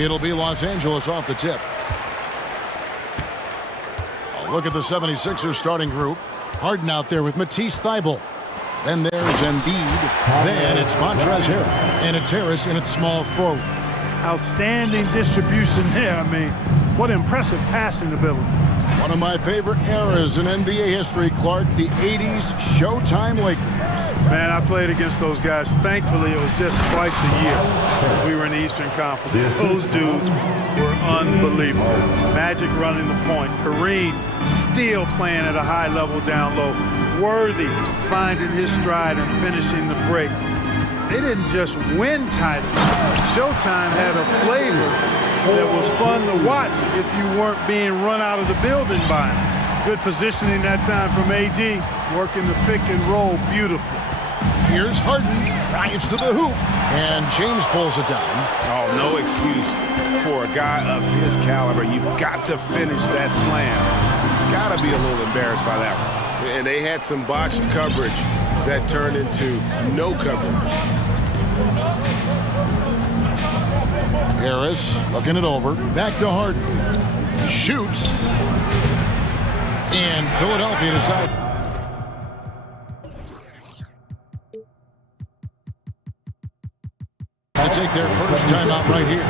It'll be Los Angeles off the tip. A look at the 76ers starting group. Harden out there with Matisse Thybulle. Then there's Embiid. Then it's Montrezl Harrell. And it's Harris in its small forward. Outstanding distribution there. I mean, what impressive passing ability. One of my favorite eras in NBA history, Clark, the 80s Showtime Lakers. Man, I played against those guys. Thankfully, it was just twice a year as we were in the Eastern Conference. Those dudes were unbelievable. Magic running the point. Kareem still playing at a high level down low. Worthy finding his stride and finishing the break. They didn't just win titles. Showtime had a flavor that was fun to watch if you weren't being run out of the building by him. Good positioning that time from AD, working the pick and roll beautifully. Here's Harden, drives to the hoop, and James pulls it down. Oh, no excuse for a guy of his caliber. You've got to finish that slam. Got to be a little embarrassed by that one. And they had some botched coverage that turned into no coverage. Harris looking it over, back to Harden. Shoots. And Philadelphia decides. To take their first timeout right here.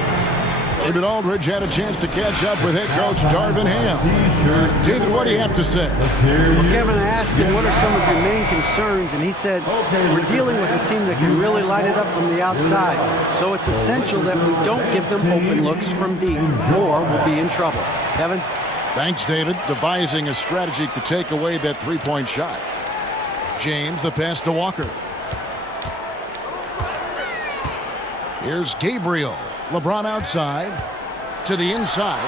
David Aldridge had a chance to catch up with head coach Darvin Ham. David, what do you have to say? Well, Kevin, I asked him, what are some of your main concerns? And he said, we're dealing with a team that can really light it up from the outside. So it's essential that we don't give them open looks from deep, or we'll be in trouble. Kevin? Thanks, David. Devising a strategy to take away that three-point shot. James, the pass to Walker. Here's Gabriel. LeBron outside. To the inside.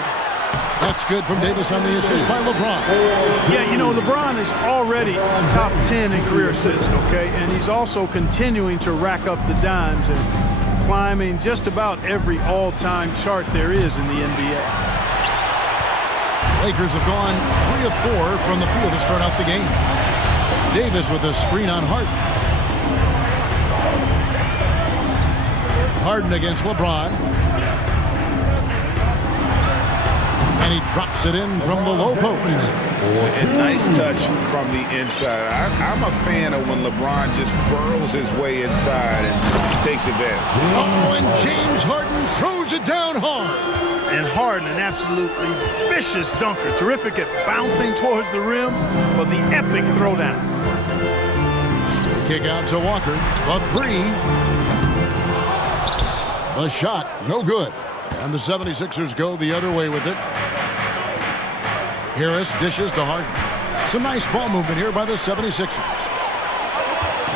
That's good from Davis on the assist by LeBron. Yeah, you know, LeBron is already top 10 in career assists, okay? And he's also continuing to rack up the dimes and climbing just about every all-time chart there is in the NBA. Lakers have gone 3 of 4 from the field to start out the game. Davis with a screen on Harden. Harden against LeBron. And he drops it in from the low post. And nice touch from the inside. I'm a fan of when LeBron just burrows his way inside and takes advantage. Oh, and James Harden throws it down hard. And Harden, an absolutely vicious dunker. Terrific at bouncing towards the rim for the epic throwdown. Kick out to Walker. A three. The shot, no good. And the 76ers go the other way with it. Harris dishes to Harden. Some nice ball movement here by the 76ers.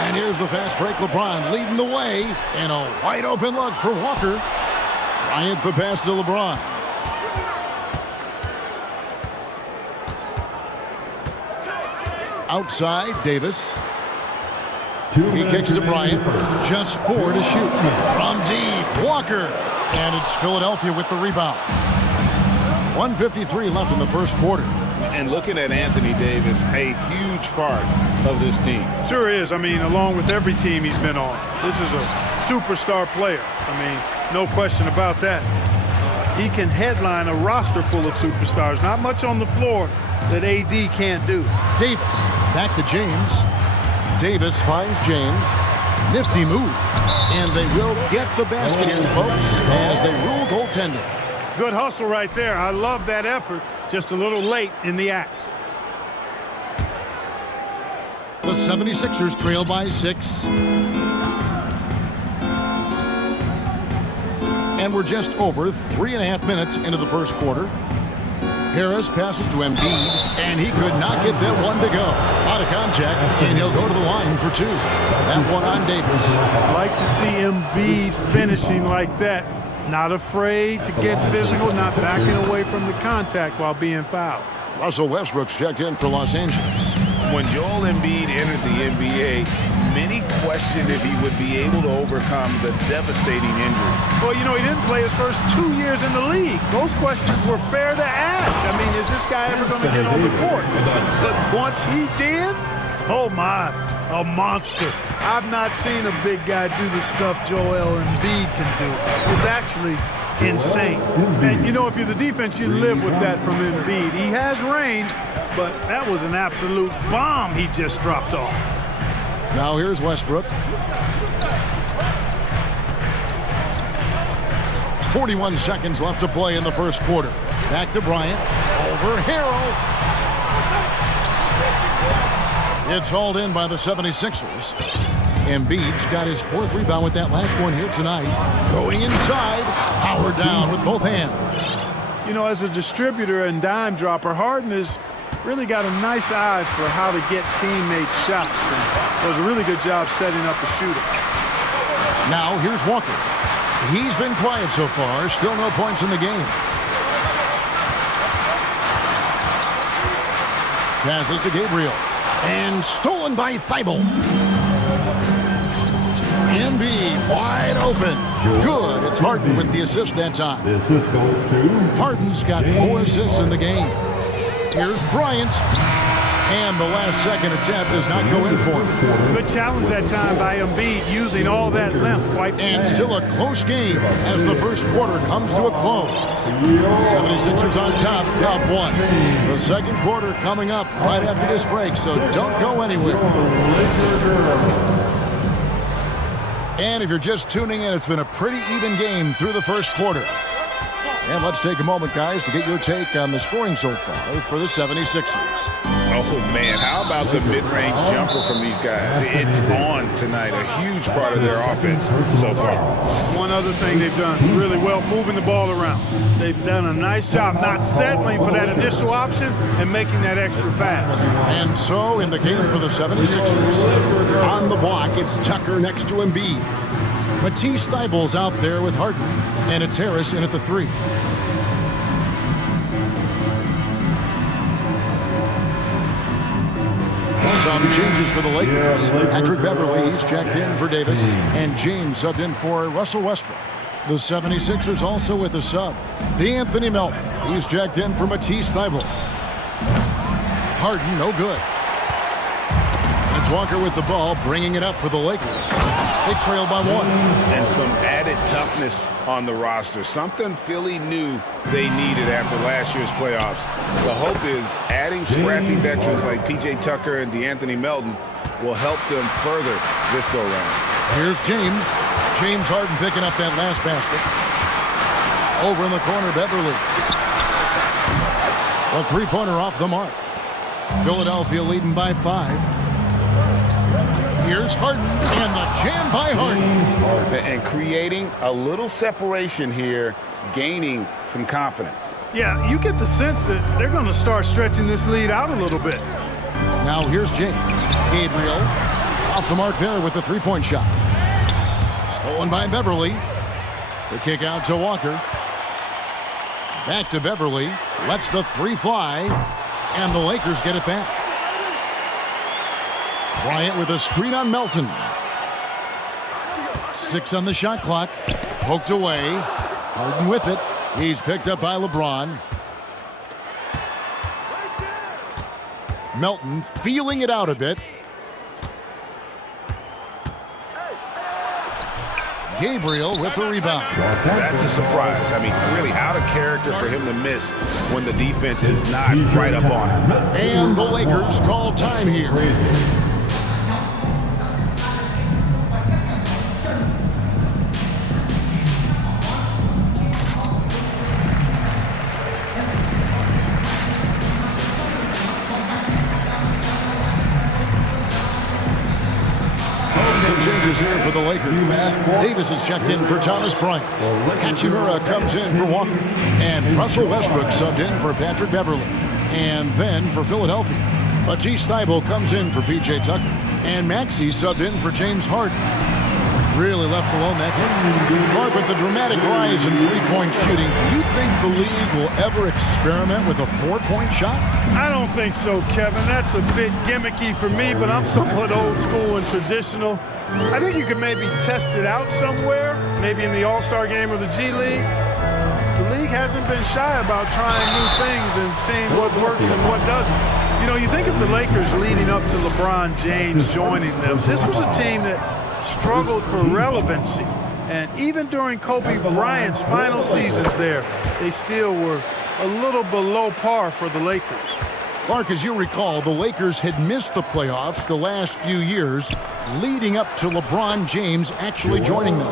And here's the fast break. LeBron leading the way. And a wide open look for Walker. Bryant the pass to LeBron. Outside, Davis. He kicks to Bryant. Just 4 to shoot. From deep, Walker. And it's Philadelphia with the rebound. 1:53 left in the first quarter. And looking at Anthony Davis, a huge part of this team. Sure is. I mean, along with every team he's been on. This is a superstar player. I mean, no question about that. He can headline a roster full of superstars. Not much on the floor that AD can't do. Davis back to James. Davis finds James. Nifty move. And they will get the basket in, folks, as they rule goaltending. Good hustle right there. I love that effort. Just a little late in the act. The 76ers trail by 6. And we're just over 3.5 minutes into the first quarter. Harris passes to Embiid, and he could not get that one to go. Out of contact, and he'll go to the line for 2. That one on Davis. I like to see Embiid finishing like that. Not afraid to get physical, not backing away from the contact while being fouled. Russell Westbrook's checked in for Los Angeles. When Joel Embiid entered the NBA, many questioned if he would be able to overcome the devastating injury. Well, you know, he didn't play his first 2 years in the league. Those questions were fair to ask. I mean, is this guy ever going to get on the court? But once he did, oh my, a monster. I've not seen a big guy do the stuff Joel Embiid can do. It's actually insane. And, you know, if you're the defense, you live with that from Embiid. He has range, but that was an absolute bomb he just dropped off. Now here's Westbrook. 41 seconds left to play in the first quarter. Back to Bryant. Over Harrell. It's hauled in by the 76ers. Embiid's got his 4th rebound with that last one here tonight. Going inside. Howard down with both hands. You know, as a distributor and dime dropper, Harden has really got a nice eye for how to get teammate shots. And does a really good job setting up the shooter. Now here's Walker. He's been quiet so far. Still no points in the game. Passes to Gabriel. And stolen by Thibault. Embiid wide open. Good. It's Harden with the assist that time. The assist goes to Harden's got 4 assists in the game. Here's Bryant. And the last second attempt does not go in for him. Good challenge that time by Embiid, using all that length quite And still a close game as the first quarter comes to a close. 76ers on top, up 1. The second quarter coming up right after this break, so don't go anywhere. And if you're just tuning in, it's been a pretty even game through the first quarter. And let's take a moment, guys, to get your take on the scoring so far for the 76ers. Oh, man, how about the mid-range jumper from these guys? It's on tonight, a huge part of their offense so far. One other thing they've done really well, moving the ball around. They've done a nice job not settling for that initial option and making that extra pass. And so in the game for the 76ers, on the block, it's Tucker next to Embiid. Matisse Thybulle's out there with Harden, and it's Harris in at the 3. Some changes for the Lakers. Patrick Beverly, he's checked in for Davis, and James subbed in for Russell Westbrook. The 76ers also with a sub. D'Anthony Melton, he's checked in for Matisse Thybulle. Harden, no good. It's Walker with the ball, bringing it up for the Lakers. They trail by 1. And some added toughness on the roster, something Philly knew they needed after last year's playoffs. The hope is adding scrappy veterans like P.J. Tucker and D'Anthony Melton will help them further this go-round. Here's James. James Harden picking up that last basket. Over in the corner, Beverly. A 3-pointer off the mark. Philadelphia leading by 5. Here's Harden, and the jam by Harden. And creating a little separation here, gaining some confidence. Yeah, you get the sense that they're going to start stretching this lead out a little bit. Now here's James. Gabriel off the mark there with the 3-point shot. Stolen by Beverly. The kick out to Walker. Back to Beverly. Lets the 3 fly, and the Lakers get it back. Bryant with a screen on Melton. 6 on the shot clock. Poked away. Harden with it. He's picked up by LeBron. Melton feeling it out a bit. Gabriel with the rebound. That's a surprise. I mean, really out of character for him to miss when the defense is not right up on him. And the Lakers call time here. Some changes here for the Lakers. Davis is checked in for Thomas Bryant. Hachimura comes in for Walker. And Russell Westbrook subbed in for Patrick Beverly. And then for Philadelphia, Matisse Thybulle comes in for P.J. Tucker. And Maxey subbed in for James Harden. Really left alone that time. Mark, with the dramatic rise in 3-point shooting, do you think the league will ever experiment with a 4-point shot? I don't think so, Kevin. That's a bit gimmicky for me, but I'm somewhat old school and traditional. I think you could maybe test it out somewhere, maybe in the All-Star game or the G League. The league hasn't been shy about trying new things and seeing what works and what doesn't. You know, you think of the Lakers leading up to LeBron James joining them. This was a team that struggled for relevancy. And even during Kobe Bryant's final seasons there, they still were a little below par for the Lakers. Clark, as you recall, the Lakers had missed the playoffs the last few years, leading up to LeBron James actually joining them.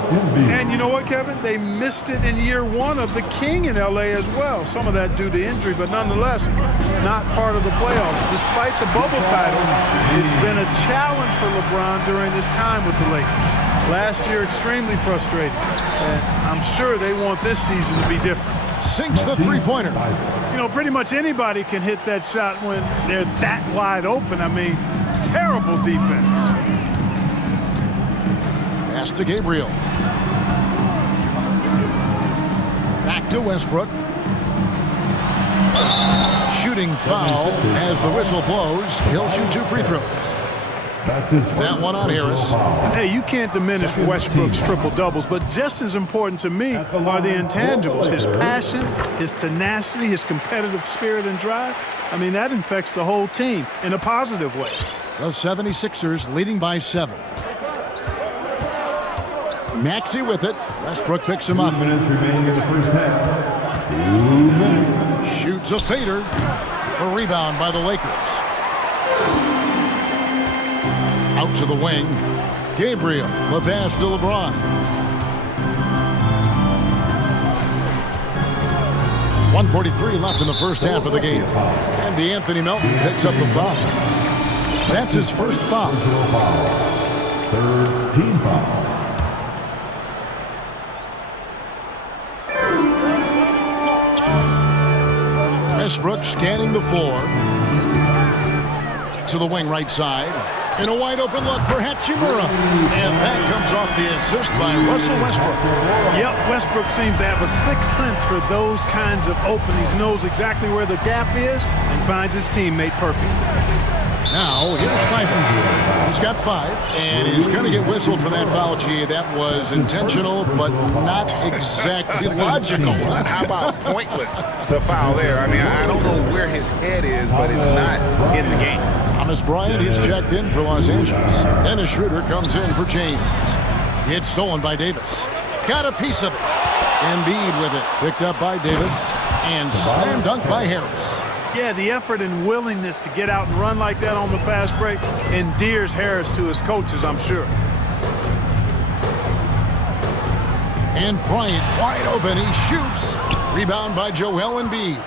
And you know what, Kevin? They missed it in year one of the King in L.A. as well. Some of that due to injury, but nonetheless, not part of the playoffs. Despite the bubble title, it's been a challenge for LeBron during this time with the Lakers. Last year, extremely frustrating. And I'm sure they want this season to be different. Sinks the three-pointer. You know, pretty much anybody can hit that shot when they're that wide open. I mean, terrible defense. Pass to Gabriel. Back to Westbrook. Shooting foul as the whistle blows. He'll shoot 2 free throws. That one on Harris. Hey, you can't diminish Westbrook's triple-doubles, but just as important to me are the intangibles. His passion, his tenacity, his competitive spirit and drive. I mean, that infects the whole team in a positive way. The 76ers leading by 7. Maxey with it. Westbrook picks him up. 2 minutes remaining in the first half. 2 minutes. Shoots a fader. A rebound by the Lakers. Out to the wing. Gabriel, the pass to LeBron. .143 left in the first half of the game. And DeAnthony Melton picks up the foul. That's his first foul. 13 foul. Westbrook scanning the floor. To the wing right side. And a wide open look for Hachimura. And that comes off the assist by Russell Westbrook. Yep, Westbrook seems to have a sixth sense for those kinds of openings. He knows exactly where the gap is and finds his teammate perfect. Now, here's Sniper. He's got 5, and he's going to get whistled for that foul, G. That was intentional, but not exactly logical. How about pointless to foul there? I mean, I don't know where his head is, but it's not in the game. Thomas Bryant is checked in for Los Angeles. Dennis Schroeder comes in for James. It's stolen by Davis. Got a piece of it. Embiid with it. Picked up by Davis. And slam dunk by Harris. Yeah, the effort and willingness to get out and run like that on the fast break endears Harris to his coaches, I'm sure. And Bryant wide open. He shoots. Rebound by Joel Embiid.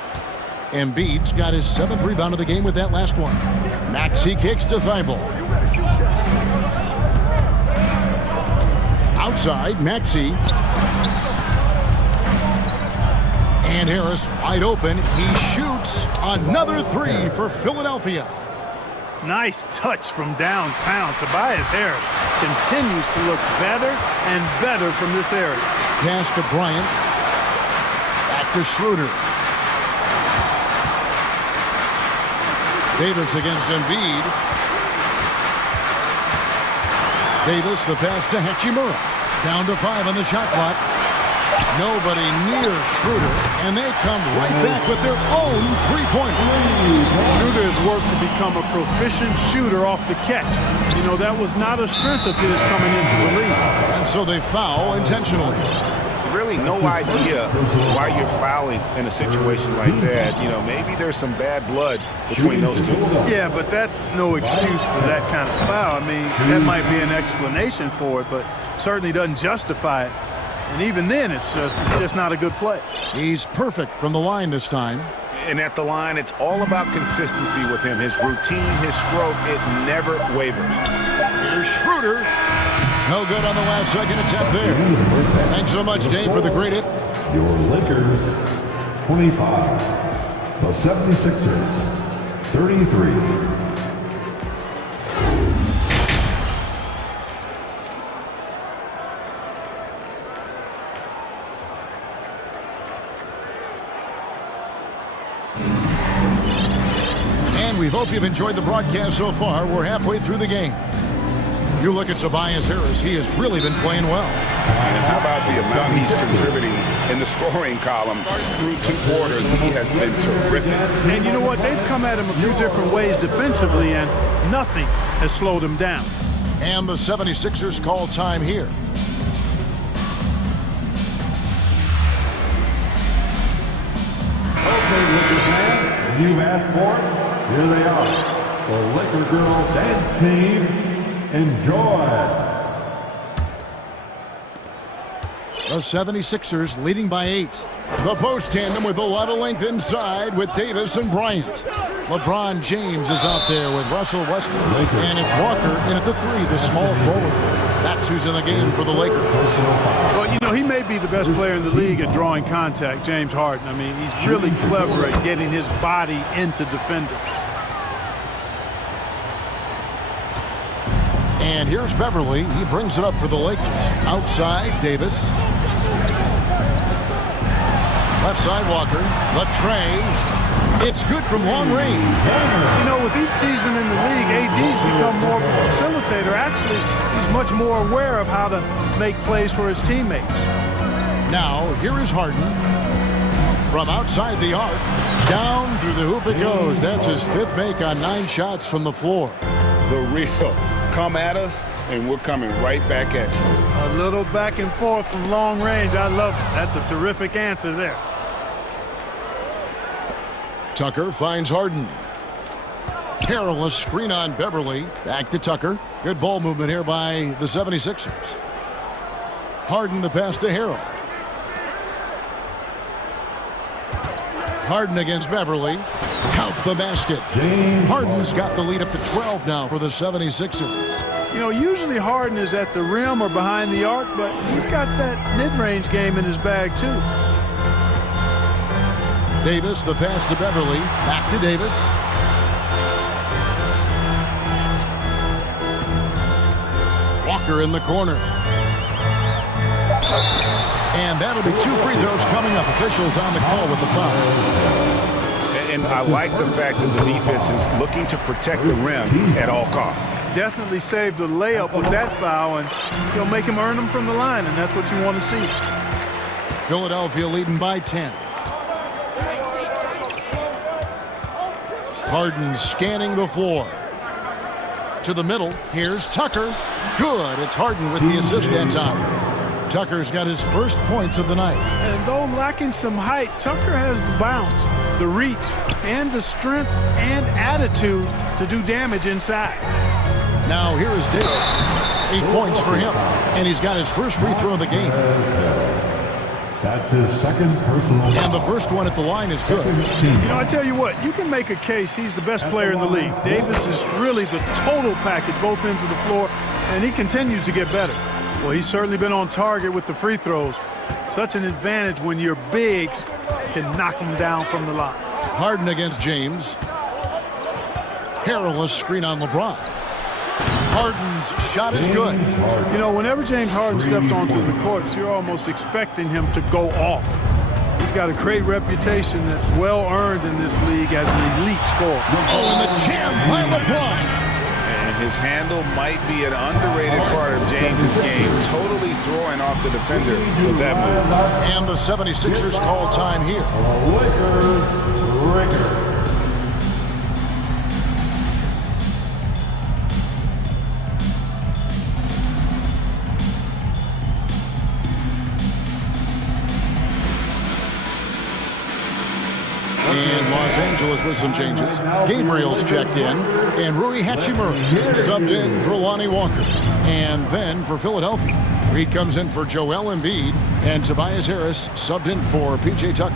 Embiid's got his 7th rebound of the game with that last one. Maxey kicks to Thibault. Outside, Maxey. And Harris wide open. He shoots another 3 for Philadelphia. Nice touch from downtown. Tobias Harris continues to look better and better from this area. Pass to Bryant. Back to Schroeder. Davis against Embiid. Davis, the pass to Hachimura. Down to 5 on the shot clock. Nobody near Schroeder, and they come right back with their own three-pointer. Schroeder has worked to become a proficient shooter off the catch. You know, that was not a strength of his coming into the league. And so they foul intentionally. Really no idea why you're fouling in a situation like that. You know, maybe there's some bad blood between those two. Yeah, but that's no excuse for that kind of foul. I mean, that might be an explanation for it, but certainly doesn't justify it. And even then, it's just not a good play. He's perfect from the line this time. And at the line, it's all about consistency with him. His routine, his stroke, it never wavers. Here's Schroeder. No good on the last second attempt there. Thanks so much, Dave, for the great hit. Your Lakers, 25. The 76ers, 33. We hope you've enjoyed the broadcast so far. We're halfway through the game. You look at Tobias Harris. He has really been playing well. And how about the amount he's contributing in the scoring column through 2 quarters? He has been terrific. And you know what? They've come at him a few different ways defensively, and nothing has slowed him down. And the 76ers call time here. As you've asked for, here they are. The Laker Girls Dance Team. Enjoy. The 76ers leading by 8. The post tandem with a lot of length inside with Davis and Bryant. LeBron James is out there with Russell Westbrook. And it's Walker in at the 3, the small forward. That's who's in the game for the Lakers. Well, you know, he may be the best player in the league at drawing contact, James Harden. I mean, he's really clever at getting his body into defenders. And here's Beverly. He brings it up for the Lakers. Outside, Davis. Left side, Walker. The tray. It's good from long range. You know, with each season in the league, AD's become more of a facilitator. Actually, he's much more aware of how to make plays for his teammates. Now, here is Harden. From outside the arc, down through the hoop it goes. That's his 5th make on 9 shots from the floor. The real. Come at us, and we're coming right back at you. A little back and forth from long range. I love it. That's a terrific answer there. Tucker finds Harden. Perilous screen on Beverly. Back to Tucker. Good ball movement here by the 76ers. Harden the pass to Harrell. Harden against Beverly. Count the basket. Harden's got the lead up to 12 now for the 76ers. You know, usually Harden is at the rim or behind the arc, but he's got that mid-range game in his bag, too. Davis, the pass to Beverly. Back to Davis. Walker in the corner. And that'll be 2 free throws coming up. Officials on the call with the foul. And I like the fact that the defense is looking to protect the rim at all costs. Definitely saved a layup with that foul, and he'll make him earn them from the line, and that's what you want to see. Philadelphia leading by 10. Harden scanning the floor. To the middle. Here's Tucker. Good. It's Harden with the assist that time. Tucker's got his first points of the night. And though lacking some height, Tucker has the bounce, the reach, and the strength and attitude to do damage inside. Now here is Davis. 8 points for him. And he's got his first free throw of the game. That's his 2nd personal. And the first one at the line is good. You know, I tell you what, you can make a case he's the best player in the league. Davis is really the total package, both ends of the floor, and he continues to get better. Well, he's certainly been on target with the free throws. Such an advantage when your bigs can knock them down from the line. Harden against James. Perilous screen on LeBron. Harden's shot is good. You know, whenever James Harden steps onto the court, you're almost expecting him to go off. He's got a great reputation that's well earned in this league as an elite scorer. Oh, and the jam by LeBron. And his handle might be an underrated part of James' game, totally throwing off the defender with that move. And the 76ers call time here. Lakers. In Los Angeles with some changes. Gabriel's checked in, and Rui Hachimura subbed in for Lonnie Walker. And then for Philadelphia, Reed comes in for Joel Embiid, and Tobias Harris subbed in for P.J. Tucker.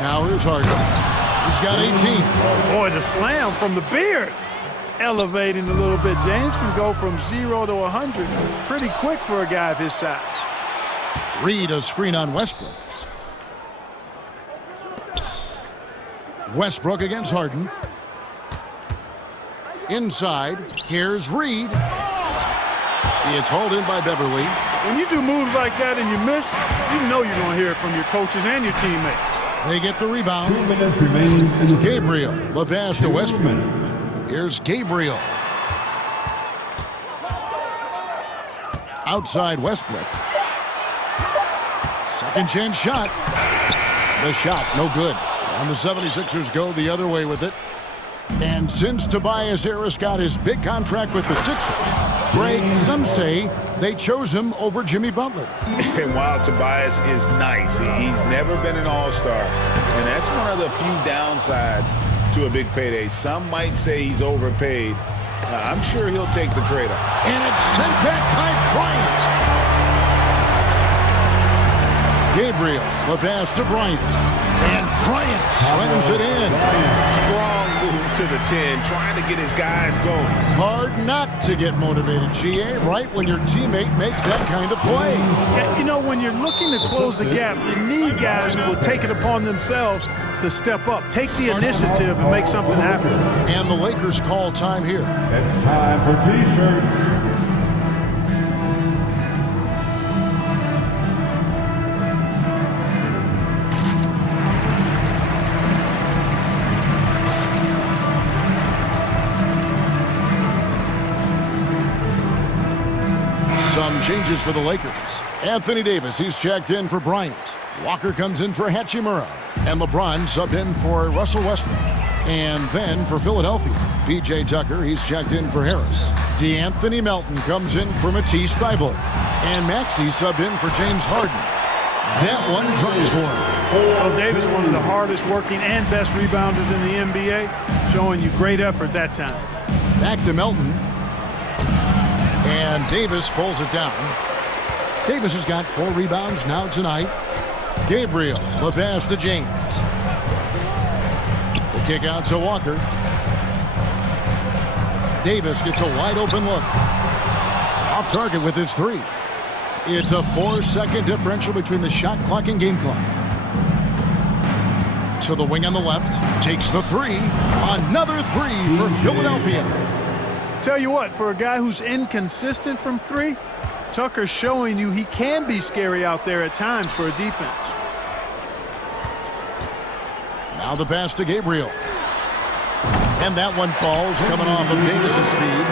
Now here's Harden. He's got 18. Boy, the slam from the beard. Elevating a little bit. James can go from 0 to 100 pretty quick for a guy of his size. Reed a screen on Westbrook. Westbrook against Harden. Inside, here's Reed. It's hauled in by Beverly. When you do moves like that and you miss, you know you're going to hear it from your coaches and your teammates. They get the rebound. 2 minutes remaining in the Gabriel, the pass to Westbrook. Here's Gabriel. Outside Westbrook. Second chance shot. The shot, no good. And the 76ers go the other way with it. And since Tobias Harris got his big contract with the Sixers, Greg, some say they chose him over Jimmy Butler. And while Tobias is nice, he's never been an all-star. And that's one of the few downsides to a big payday. Some might say he's overpaid. I'm sure he'll take the trade-up. And it's sent back by Bryant. Gabriel, the pass to Bryant. And Bryant slams it in. Strong move to the 10, trying to get his guys going. Hard not to get motivated, GA, right when your teammate makes that kind of play. Yeah, you know, when you're looking to close the gap, you need guys who will take it upon themselves to step up, take the initiative, and make something happen. And the Lakers call time here. It's time for T-shirts. Some changes for the Lakers. Anthony Davis, he's checked in for Bryant. Walker comes in for Hachimura. And LeBron subbed in for Russell Westbrook. And then for Philadelphia, P.J. Tucker, he's checked in for Harris. DeAnthony Melton comes in for Matisse Thybulle. And Maxey subbed in for James Harden. That one drops for him. Well, Davis, one of the hardest working and best rebounders in the NBA, showing you great effort that time. Back to Melton. And Davis pulls it down. Davis has got 4 rebounds now tonight. Gabriel, the pass to James. The kick out to Walker. Davis gets a wide open look. Off target with his 3. It's a 4-second differential between the shot clock and game clock. To the wing on the left. Takes the 3. Another 3 for Philadelphia. Tell you what, for a guy who's inconsistent from 3, Tucker's showing you he can be scary out there at times for a defense. Now the pass to Gabriel. And that one falls coming off of Davis's feed.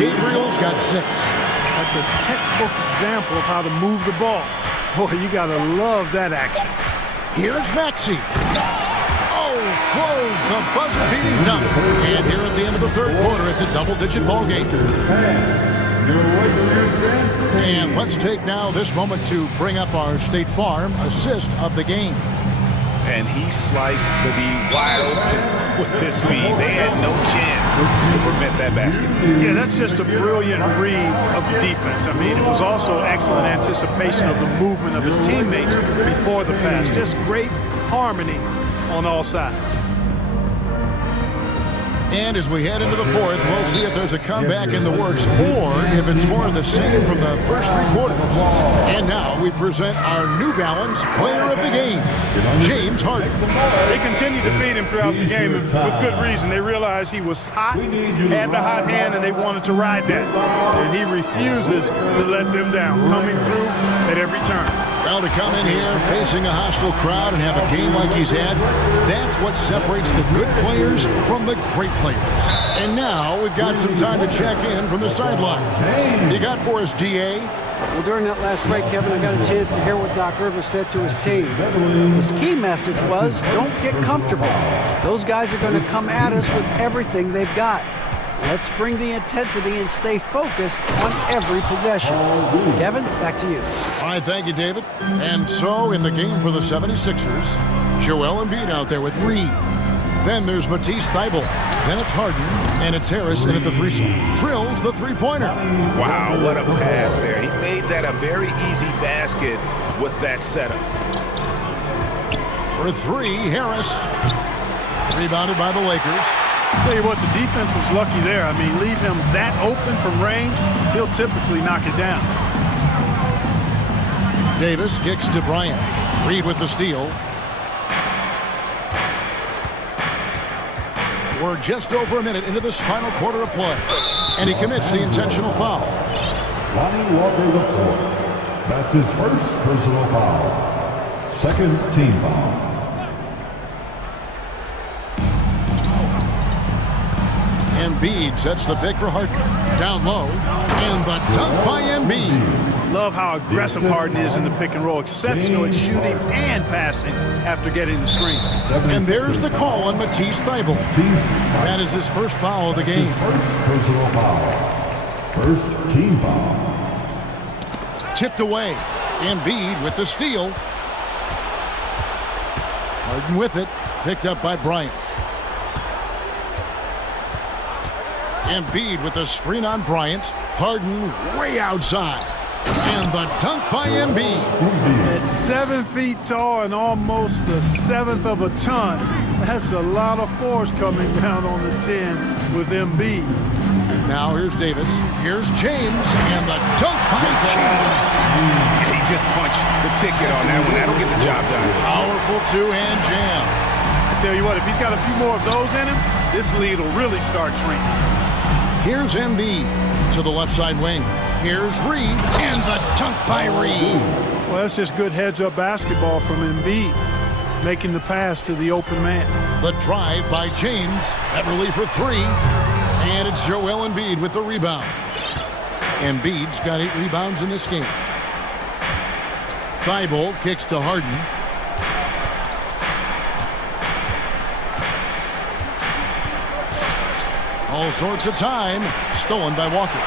Gabriel's got 6. That's a textbook example of how to move the ball. Boy, you gotta love that action. Here's Maxey. Oh, close the buzzer-beating dunk. And here at the end of the third quarter, it's a double-digit ball game. And let's take now this moment to bring up our State Farm assist of the game. And he sliced the D wide open with his feed. They had no chance to prevent that basket. Yeah, that's just a brilliant read of the defense. I mean, it was also excellent anticipation of the movement of his teammates before the pass. Just great harmony on all sides. And as we head into the fourth, we'll see if there's a comeback in the works or if it's more of the same from the first 3 quarters. And now we present our New Balance Player of the Game, James Harden. They continued to feed him throughout the game with good reason. They realized he was hot, had the hot hand, and they wanted to ride that. And he refuses to let them down, coming through at every turn. Well, to come in here facing a hostile crowd and have a game like he's had, that's what separates the good players from the great players. And now we've got some time to check in from the sideline. You got for us, DA? Well, during that last break, Kevin, I got a chance to hear what Doc Rivers said to his team. His key message was, don't get comfortable. Those guys are going to come at us with everything they've got. Let's bring the intensity and stay focused on every possession. Kevin, back to you. All right, thank you, David. And so, in the game for the 76ers, Joel Embiid out there with Reed. Then there's Matisse Thybulle. Then it's Harden, and it's Harris in at the 3 slot. Drills the 3-pointer. Wow, what a pass there. He made that a very easy basket with that setup. For 3, Harris. Rebounded by the Lakers. Tell you what, the defense was lucky there. I mean, leave him that open from range, he'll typically knock it down. Davis kicks to Bryant. Reed with the steal. We're just over a minute into this final quarter of play. And he commits the intentional foul. Lonnie Walker IV. That's his first personal foul. Second team foul. Embiid sets the pick for Harden. Down low. And the dunk by Embiid. Love how aggressive Harden is in the pick and roll. Exceptional at shooting and passing after getting the screen. And there's the call on Matisse Thybulle. That is his first foul of the game. First personal foul. First team foul. Tipped away. Embiid with the steal. Harden with it. Picked up by Bryant. Embiid with a screen on Bryant. Harden way outside. And the dunk by Embiid. At 7 feet tall and almost a seventh of a ton, that's a lot of force coming down on the 10 with Embiid. Now here's Davis. Here's James. And the dunk by James. He just punched the ticket on that one. That'll get the job done. Powerful two-hand jam. I tell you what, if he's got a few more of those in him, this lead will really start shrinking. Here's Embiid to the left side wing. Here's Reed, and the dunk by Reed. Well, that's just good heads-up basketball from Embiid, making the pass to the open man. The drive by James. Beverly for three. And it's Joel Embiid with the rebound. Embiid's got 8 rebounds in this game. Thibault kicks to Harden. All sorts of time. Stolen by Walker.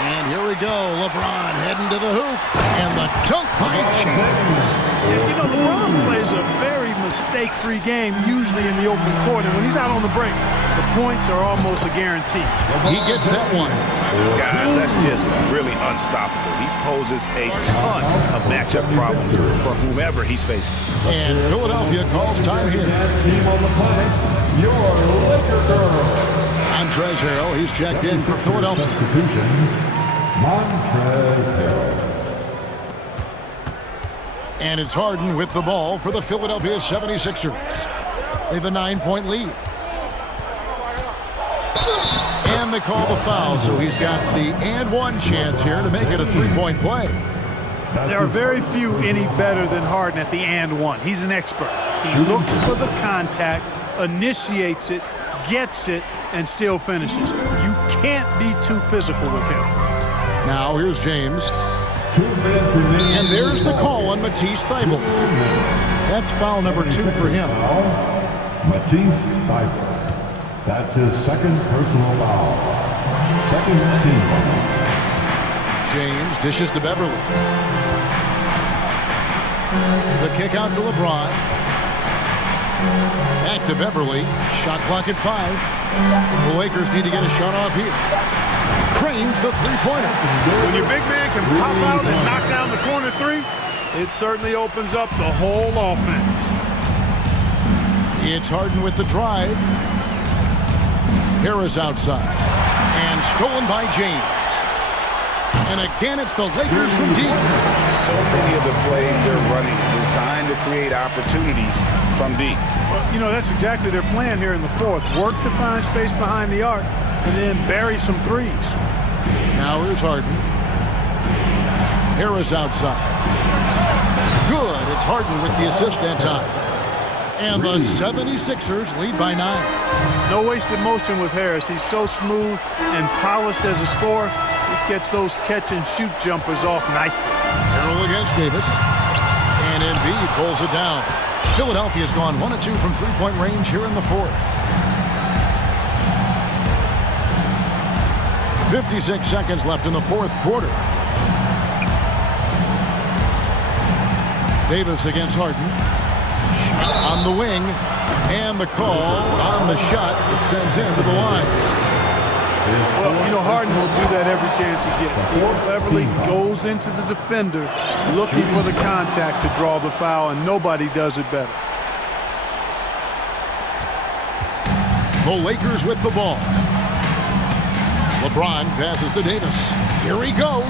And here we go. LeBron heading to the hoop. And the dunk by James. You know, LeBron plays a very mistake-free game, usually in the open court. And when he's out on the break, the points are almost a guarantee. He gets that one. Guys, that's just really unstoppable. He poses a ton of matchup problems for whomever he's facing. And Philadelphia calls time here. Team on the planet, your Laker girl. Montrezl Harrell, he's checked in for Philadelphia. Substitution, Montrezl Harrell. And it's Harden with the ball for the Philadelphia 76ers. They have a 9-point lead. And they call the foul, so he's got the and one chance here to make it a 3-point play. There are very few any better than Harden at the and one. He's an expert. He looks for the contact, initiates it, gets it, and still finishes. You can't be too physical with him. Now here's James. 2 minutes remaining. And there's the call on Matisse Thybulle. That's foul number 2 for him. Matisse Thybulle. That's his second personal foul. Second team foul. James dishes to Beverly. The kick out to LeBron. Back to Beverly. Shot clock at 5. The Lakers need to get a shot off here. Cranes the three-pointer. When your big man can pop out and knock down the corner 3, it certainly opens up the whole offense. It's Harden with the drive. Harris outside. And stolen by James. And again, it's the Lakers from deep. So many of the plays they're running designed to create opportunities from deep. Well, you know, that's exactly their plan here in the fourth. Work to find space behind the arc and then bury some threes. Now here's Harden. Harris outside. Good. It's Harden with the assist that time. And the 76ers lead by 9. No wasted motion with Harris. He's so smooth and polished as a scorer. He gets those catch-and-shoot jumpers off nicely. Harrell against Davis. And Embiid pulls it down. Philadelphia's gone 1 of 2 from three-point range here in the fourth. 56 seconds left in the fourth quarter. Davis against Harden. Shot on the wing. And the call on the shot sends him to the line. Well, you know, Harden will do that every chance he gets. He cleverly goes into the defender looking for the contact to draw the foul, and nobody does it better. The Lakers with the ball. LeBron passes to Davis. Here he goes.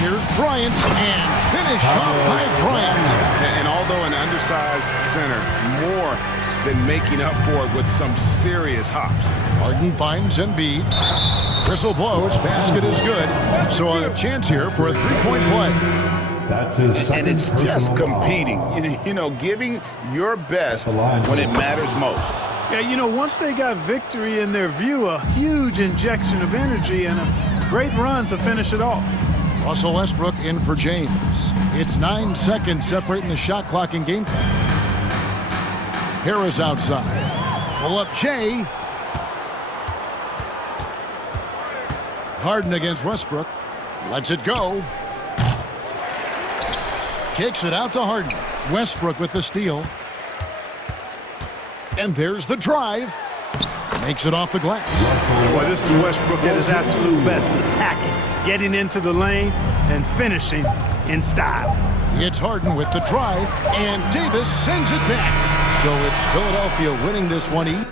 Here's Bryant, and finish off by Bryant. And although an undersized center, more than making up for it with some serious hops. Harden finds Embiid. Whistle blows. Basket is good. So a chance here for a three-point play. That's his second And it's just personal competing. foul. You know, giving your best when it matters most. Yeah, you know, once they got victory in their view, a huge injection of energy and a great run to finish it off. Russell Westbrook in for James. It's 9 seconds separating the shot clock and game clock. Harris outside. Pull up Jay. Harden against Westbrook. Lets it go. Kicks it out to Harden. Westbrook with the steal. And there's the drive. Makes it off the glass. Boy, this is Westbrook at his absolute best. Attacking, getting into the lane, and finishing in style. It's Harden with the drive, and Davis sends it back. So it's Philadelphia winning this one.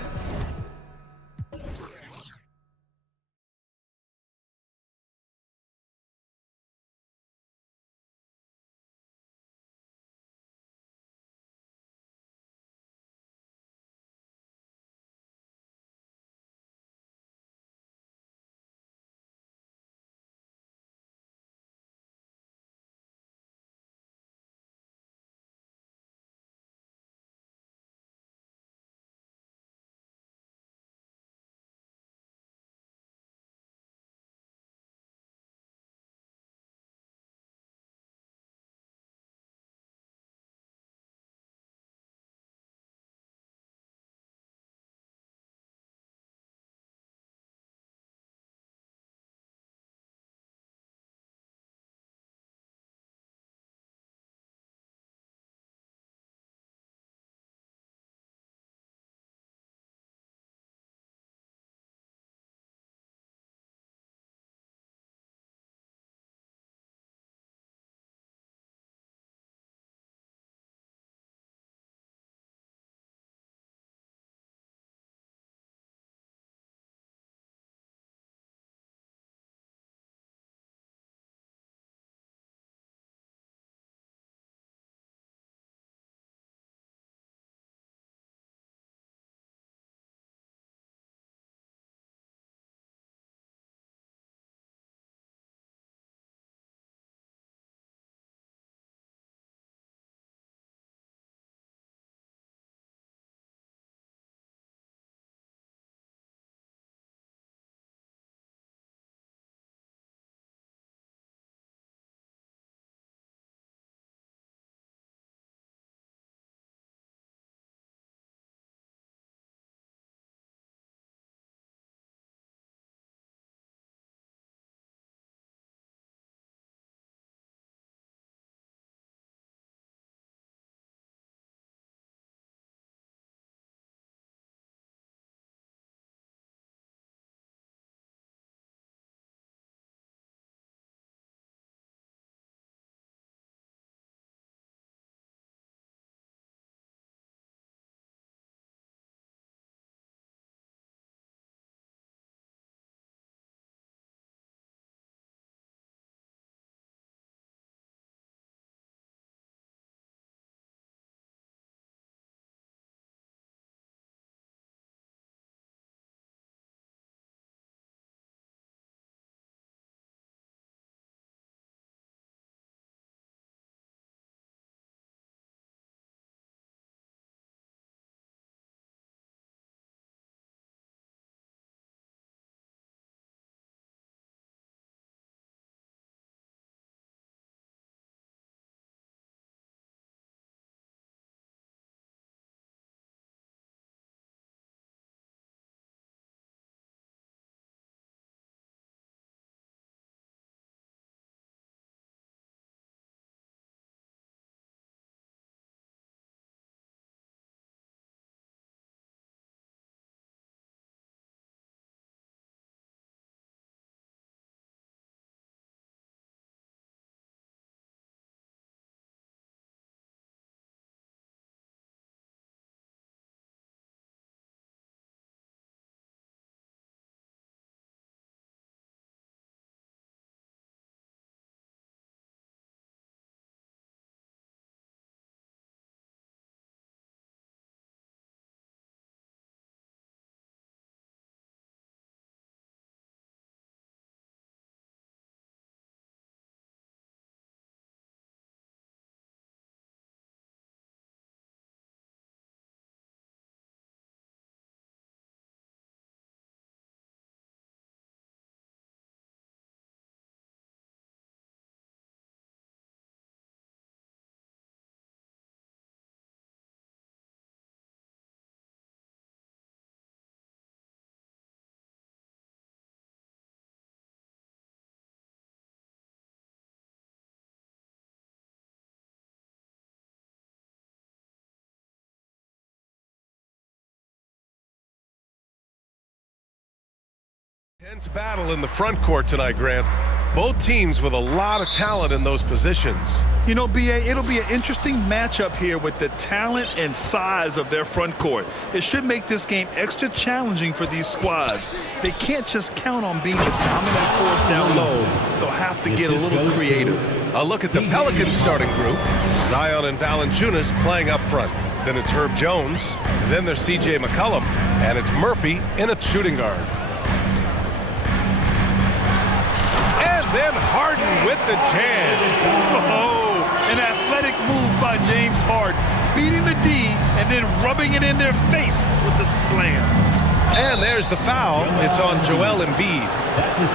Intense battle in the front court tonight, Grant. Both teams with a lot of talent in those positions. You know, B.A., it'll be an interesting matchup here with the talent and size of their front court. It should make this game extra challenging for these squads. They can't just count on being the dominant force down low. They'll have to get a little creative. A look at the Pelicans starting group. Zion and Valanciunas playing up front. Then it's Herb Jones. Then there's C.J. McCollum. And it's Murphy in a shooting guard. And then Harden with the jam. Oh, an athletic move by James Harden, beating the D and then rubbing it in their face with the slam. And there's the foul. It's on Joel Embiid.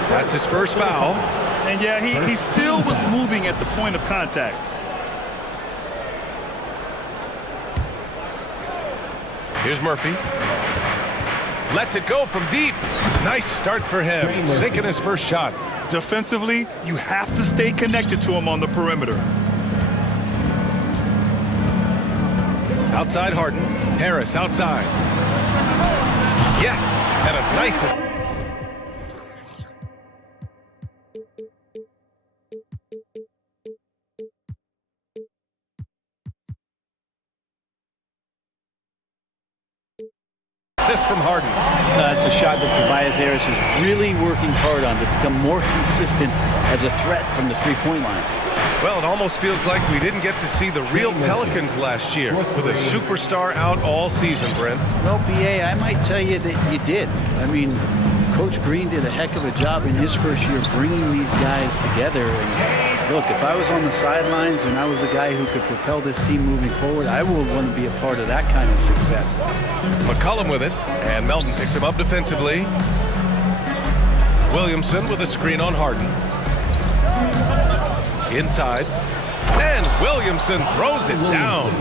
That's his first foul. And yeah, he still was moving at the point of contact. Here's Murphy. Lets it go from deep. Nice start for him, sinking his first shot. Defensively, you have to stay connected to him on the perimeter. Outside Harden. Harris outside. Yes, and a nice assist. From Harden. It's a shot that Tobias Harris is really working hard on to become more consistent as a threat from the three-point line. Well, it almost feels like we didn't get to see the real Pelicans last year with a superstar out all season, Brent. Well, BA, I might tell you that you did. I mean, Coach Green did a heck of a job in his first year bringing these guys together. And look, if I was on the sidelines and I was a guy who could propel this team moving forward, I would want to be a part of that kind of success. McCollum with it, and Melton picks him up defensively. Williamson with a screen on Harden. Inside, and Williamson throws it down.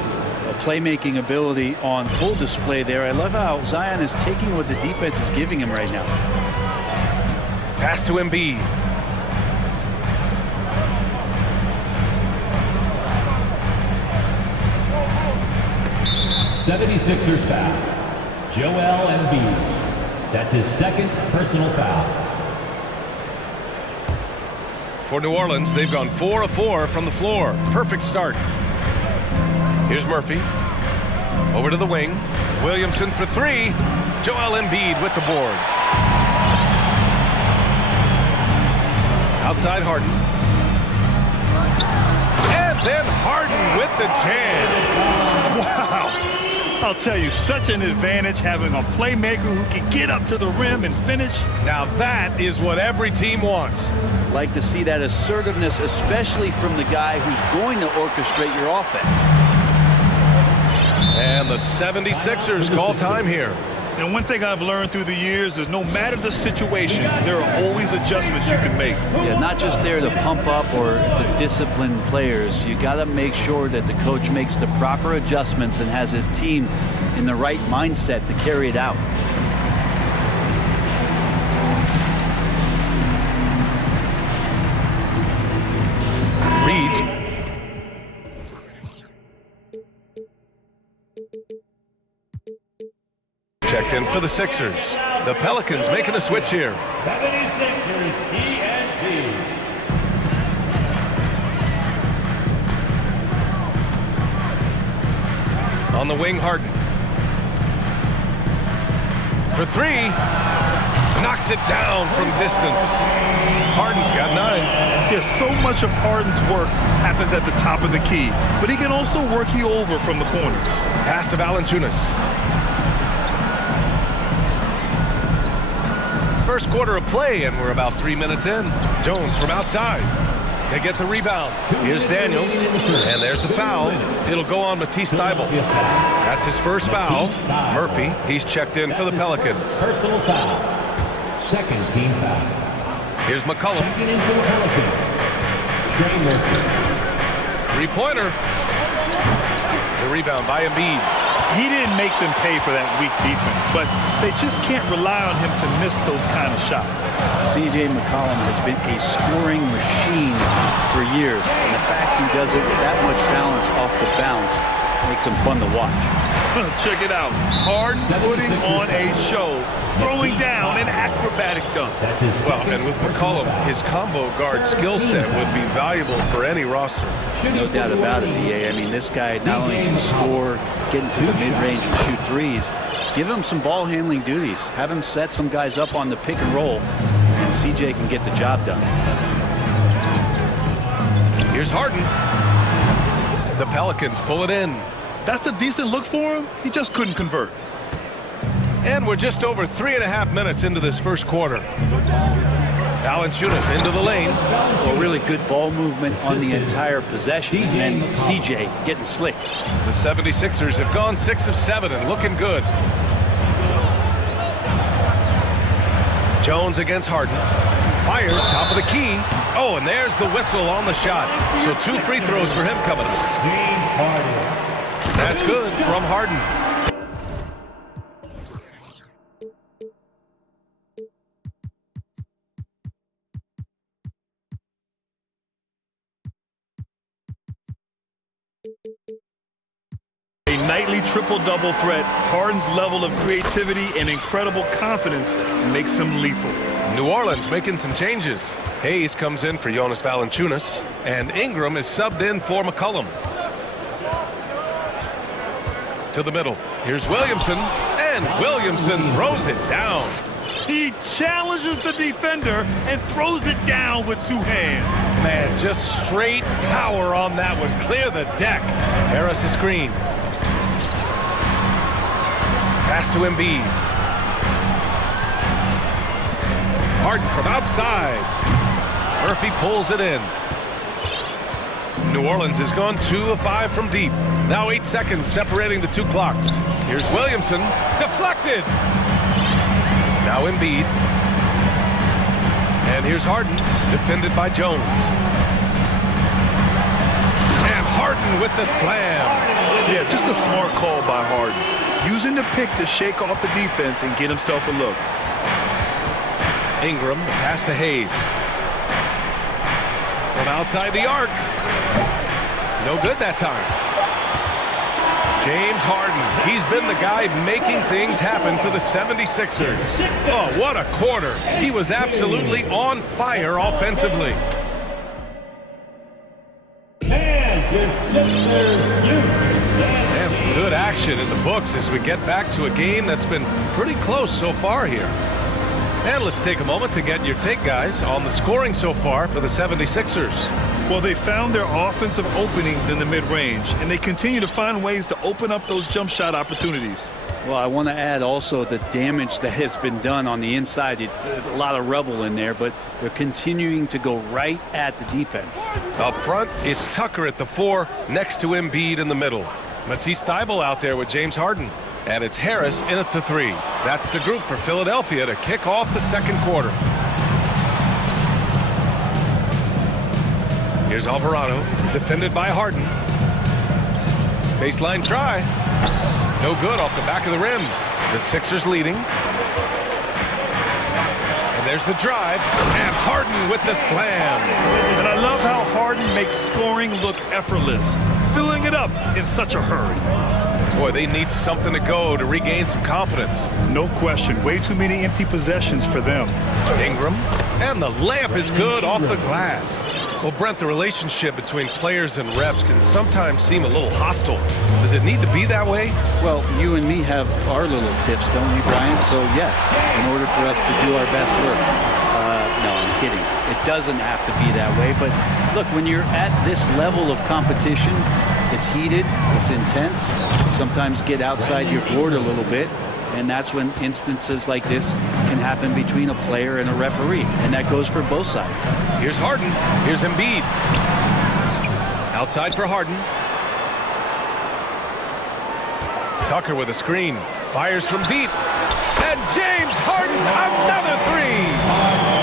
A playmaking ability on full display there. I love how Zion is taking what the defense is giving him right now. Pass to Embiid. '76ers foul. Joel Embiid. That's his second personal foul. For New Orleans, they've gone 4 of 4 from the floor. Perfect start. Here's Murphy. Over to the wing. Williamson for three. Joel Embiid with the board. Outside Harden. And then Harden with the jam. Wow. I'll tell you, such an advantage having a playmaker who can get up to the rim and finish. Now that is what every team wants. Like to see that assertiveness, especially from the guy who's going to orchestrate your offense. And the 76ers call time here. And one thing I've learned through the years is no matter the situation, there are always adjustments you can make. Yeah, not just there to pump up or to discipline players. You got to make sure that the coach makes the proper adjustments and has his team in the right mindset to carry it out. Reed. Checked in for the Sixers. The Pelicans making a switch here. 76ers TNT. On the wing, Harden. For three. Knocks it down from distance. Harden's got 9. Yes, so much of Harden's work happens at the top of the key, but he can also work you over from the corners. Pass to Valanciunas. First quarter of play, and we're about 3 minutes in. Jones from outside. They get the rebound. Here's Daniels, and there's the foul. It'll go on Matisse Thybulle. That's his first foul. Murphy, he's checked in for the Pelicans. Personal foul. Second team foul. Here's McCollum. Checking in for the Pelicans. Trey Murphy. Three-pointer. The rebound by Embiid. He didn't make them pay for that weak defense, but they just can't rely on him to miss those kind of shots. C.J. McCollum has been a scoring machine for years, and the fact he does it with that much balance off the bounce makes him fun to watch. Check it out. Harden putting on a show, throwing down an acrobatic dunk. That's his Well, second. and with McCollum, his combo guard skill set would be valuable for any roster. No doubt about it, BA. I mean, this guy not only can score, get into the mid-range and shoot threes, give him some ball handling duties. Have him set some guys up on the pick and roll, and CJ can get the job done. Here's Harden. The Pelicans pull it in. That's a decent look for him. He just couldn't convert. And we're just over 3.5 minutes into this first quarter. Valanciunas into the lane. Well, really good ball movement on the entire possession, and then CJ getting slick. The 76ers have gone 6 of 7 and looking good. Jones against Harden. Fires top of the key. Oh, and there's the whistle on the shot. So 2 free throws for him coming up. James Harden. That's good from Harden. A nightly triple-double threat. Harden's level of creativity and incredible confidence makes him lethal. New Orleans making some changes. Hayes comes in for Jonas Valanciunas, and Ingram is subbed in for McCollum. To the middle. Here's Williamson, and Williamson throws it down. He challenges the defender and throws it down with 2 hands. Man, just straight power on that one. Clear the deck. Harris a screen. Pass to Embiid. Harden from outside. Murphy pulls it in. New Orleans has gone 2 of 5 from deep. Now 8 seconds separating the 2 clocks. Here's Williamson. Deflected. Now Embiid. And here's Harden. Defended by Jones. And Harden with the slam. Yeah, just a smart call by Harden. Using the pick to shake off the defense and get himself a look. Ingram, the pass to Hayes. From outside the arc. No good that time. James Harden. He's been the guy making things happen for the 76ers. Oh, what a quarter. He was absolutely on fire offensively. And some good action in the books as we get back to a game that's been pretty close so far here. And let's take a moment to get your take, guys, on the scoring so far for the 76ers. Well, they found their offensive openings in the mid-range, and they continue to find ways to open up those jump shot opportunities. Well, I want to add also the damage that has been done on the inside. It's a lot of rubble in there, but they're continuing to go right at the defense. Up front, it's Tucker at the 4, next to Embiid in the middle. Matisse Thybulle out there with James Harden. And it's Harris in at the 3. That's the group for Philadelphia to kick off the second quarter. Here's Alvarado, defended by Harden. Baseline try. No good off the back of the rim. The Sixers leading. And there's the drive. And Harden with the slam. And I love how Harden makes scoring look effortless, filling it up in such a hurry. Boy, they need something to go to regain some confidence. No question. Way too many empty possessions for them. Ingram. And the layup is good off the glass. Well, Brent, the relationship between players and refs can sometimes seem a little hostile. Does it need to be that way? Well, you and me have our little tips, don't we, Brian? So, yes, in order for us to do our best work. No, I'm kidding. It doesn't have to be that way. But, look, when you're at this level of competition, it's heated, it's intense. Sometimes get outside your board a little bit. And that's when instances like this can happen between a player and a referee. And that goes for both sides. Here's Harden. Here's Embiid. Outside for Harden. Tucker with a screen. Fires from deep. And James Harden, another 3.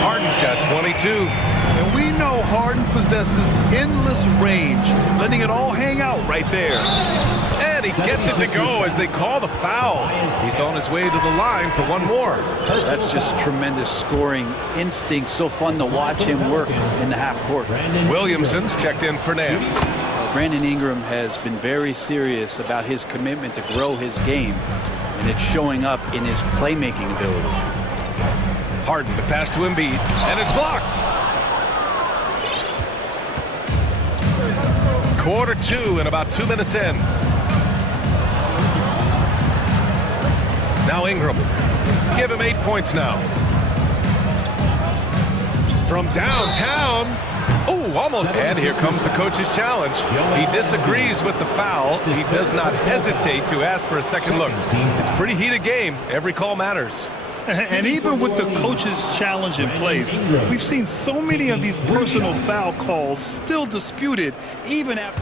Harden's got 22. And we know Harden possesses endless range, letting it all hang out right there. And he gets it to go as they call the foul. He's on his way to the line for one more. That's just tremendous scoring instinct. So fun to watch him work in the half court. Williamson's checked in for Nance. Brandon Ingram has been very serious about his commitment to grow his game, and it's showing up in his playmaking ability. Harden, the pass to Embiid, and it's blocked. Quarter 2 and about 2 minutes in. Now Ingram. Give him 8 points now. From downtown. Oh, almost. And here comes the coach's challenge. He disagrees with the foul. He does not hesitate to ask for a second look. It's a pretty heated game. Every call matters. And even with the coach's challenge in place, we've seen so many of these personal foul calls still disputed even after.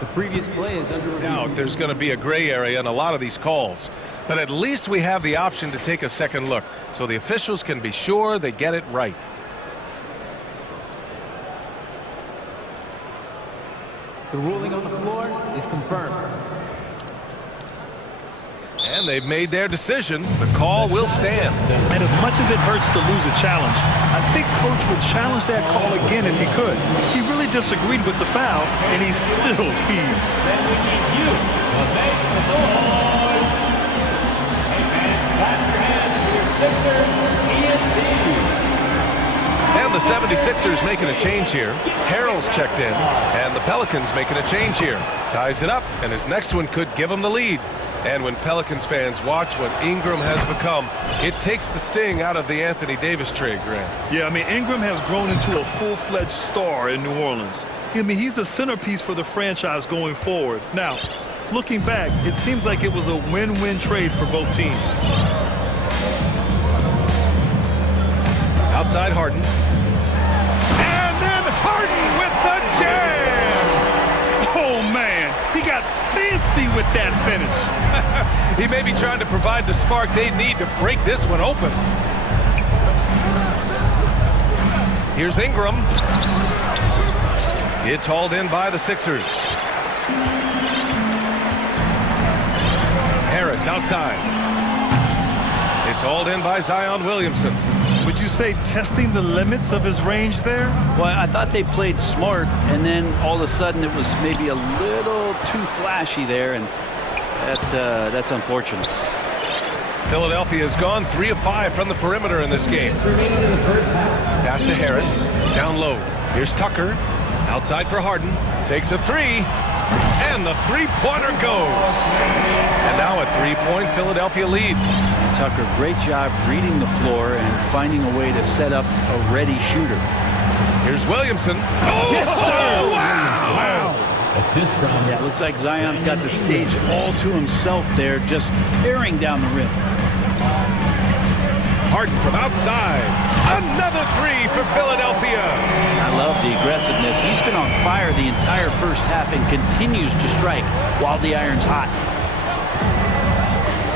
The previous play is under Now, there's going to be a gray area in a lot of these calls. But at least we have the option to take a second look, so the officials can be sure they get it right. The ruling on the floor is confirmed. And they've made their decision. The call will stand. And as much as it hurts to lose a challenge, I think Coach would challenge that call again if he could. He really disagreed with the foul, and he's still peeved. Then we need you to make the board. Hey, man, clap your hands for your Sixers ENT. And the 76ers making a change here. Harrell's checked in, and the Pelicans making a change here. Ties it up, and his next one could give him the lead. And when Pelicans fans watch what Ingram has become, it takes the sting out of the Anthony Davis trade, Grant. Yeah, I mean, Ingram has grown into a full-fledged star in New Orleans. I mean, he's a centerpiece for the franchise going forward. Now, looking back, it seems like it was a win-win trade for both teams. Outside Harden. And then Harden with the jam! Oh, man, he got fancy with that finish. He may be trying to provide the spark they need to break this one open. Here's Ingram. It's hauled in by the Sixers. Harris outside. It's hauled in by Zion Williamson. Would you say testing the limits of his range there? Well, I thought they played smart, and then all of a sudden it was maybe a little too flashy there, and that's unfortunate. Philadelphia has gone 3 of 5 from the perimeter in this game. Pass to Harris, down low. Here's Tucker, outside for Harden, takes a 3, and the three-pointer goes. And now a 3-point Philadelphia lead. And Tucker, great job reading the floor and finding a way to set up a ready shooter. Here's Williamson. Oh, yes, sir! Wow! Assist from. Yeah, looks like Zion's got the stage all to himself there, just tearing down the rim. Harden from outside. Another 3 for Philadelphia. I love the aggressiveness. He's been on fire the entire first half and continues to strike while the iron's hot.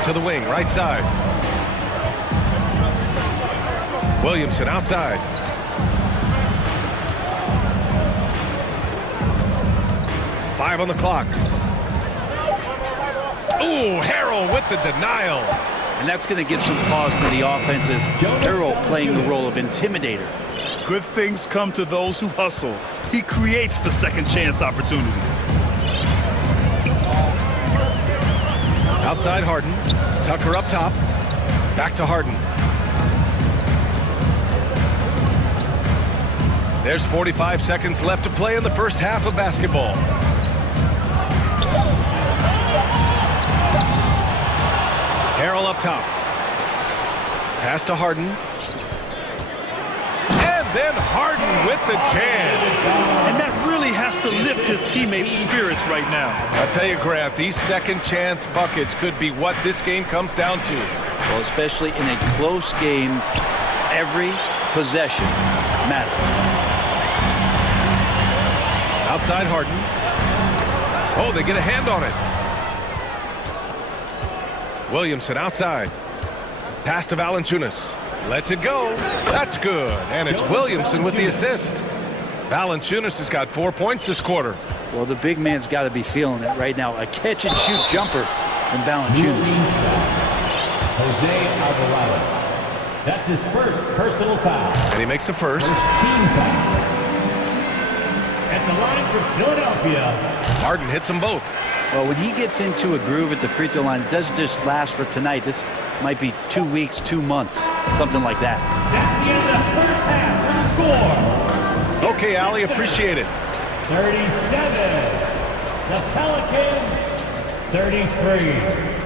To the wing, right side. Williamson outside. Five on the clock. Ooh, Harrell with the denial. And that's going to give some pause to the offenses. Harrell playing the role of intimidator. Good things come to those who hustle. He creates the second chance opportunity. Outside Harden. Tucker up top. Back to Harden. There's 45 seconds left to play in the first half of basketball. Harrell up top. Pass to Harden. And then Harden with the jam. And that really has to lift his teammates' spirits right now. I'll tell you, Grant, these second chance buckets could be what this game comes down to. Well, especially in a close game, every possession matters. Outside Harden. Oh, they get a hand on it. Williamson outside. Pass to Valanciunas. Lets it go. That's good. And it's Williamson with the assist. Valanciunas has got 4 points this quarter. Well, the big man's got to be feeling it right now. A catch-and-shoot jumper from Valanciunas. Jose Alvarado. That's his first personal foul. And he makes the first. Team foul. At the line for Philadelphia. Harden hits them both. Well, when he gets into a groove at the free throw line, it doesn't just last for tonight. This might be 2 weeks, 2 months, something like that. That's the end of the first half for the score. Okay, Ali, appreciate it. 37. The Pelicans, 33.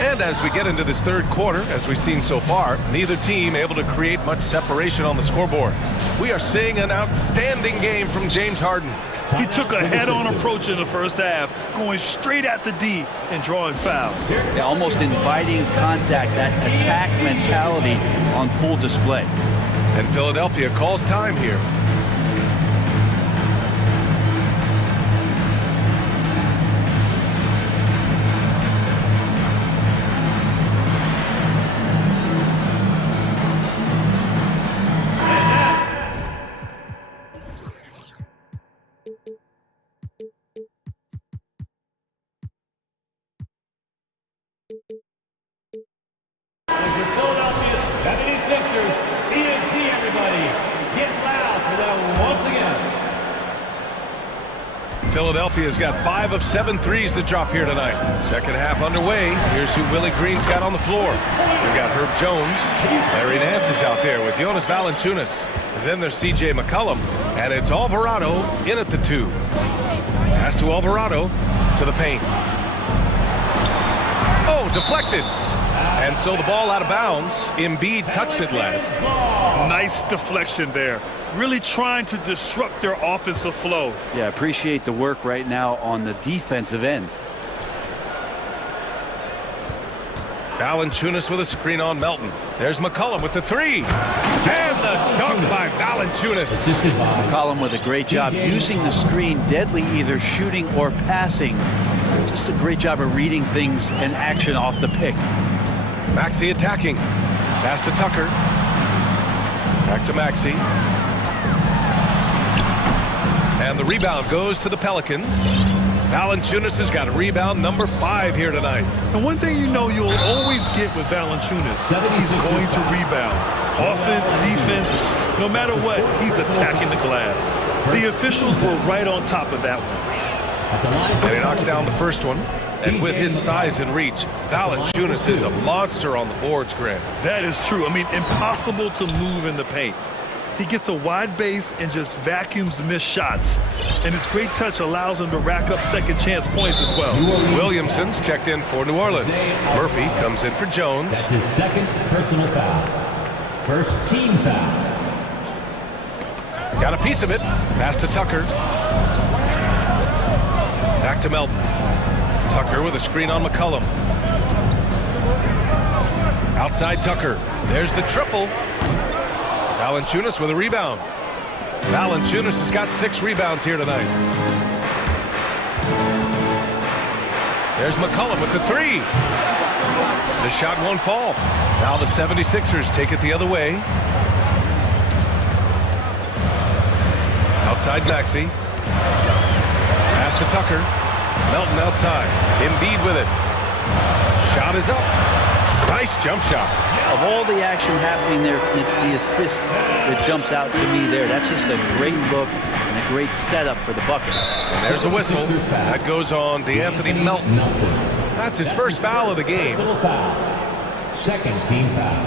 And as we get into this third quarter, as we've seen so far, neither team able to create much separation on the scoreboard. We are seeing an outstanding game from James Harden. He took a head-on approach in the first half, going straight at the D and drawing fouls. Yeah, almost inviting contact, that attack mentality on full display. And Philadelphia calls time here. Philadelphia 76ers, ENT, everybody. Get loud for them once again. Philadelphia's got 5 of 7 threes to drop here tonight. Second half underway. Here's who Willie Green's got on the floor. We've got Herb Jones. Larry Nance is out there with Jonas Valanciunas. Then there's C.J. McCollum. And it's Alvarado in at the 2. Pass to Alvarado to the paint. Oh, deflected. And so the ball out of bounds. Embiid touched it last. Nice deflection there. Really trying to disrupt their offensive flow. Yeah, appreciate the work right now on the defensive end. Valanciunas with a screen on Melton. There's McCollum with the 3. And the dunk by Valanciunas. McCollum with a great job using the screen, deadly either shooting or passing. Just a great job of reading things and action off the pick. Maxey attacking. Pass to Tucker. Back to Maxey. And the rebound goes to the Pelicans. Valanciunas has got a rebound number 5 here tonight. And one thing you know you'll always get with Valanciunas, he's going to rebound. Offense, defense, no matter what, he's attacking the glass. The officials were right on top of that one. And he knocks down the first one. And with his size and reach, Valanciunas is a monster on the boards, Grant. That is true. I mean, impossible to move in the paint. He gets a wide base and just vacuums missed shots. And his great touch allows him to rack up second chance points as well. Williamson's checked in for New Orleans. Murphy comes in for Jones. That's his second personal foul. First team foul. Got a piece of it. Pass to Tucker. Back to Melton. Tucker with a screen on McCollum. Outside Tucker. There's the triple. Valanciunas with a rebound. Valanciunas has got 6 rebounds here tonight. There's McCollum with the 3. The shot won't fall. Now the 76ers take it the other way. Outside Maxey. Pass to Tucker. Melton outside. Embiid with it. Shot is up. Nice jump shot. Of all the action happening there, it's the assist that jumps out to me there. That's just a great look and a great setup for the bucket. And there's a whistle. That goes on DeAnthony Melton. That's his first foul of the game. Second team foul.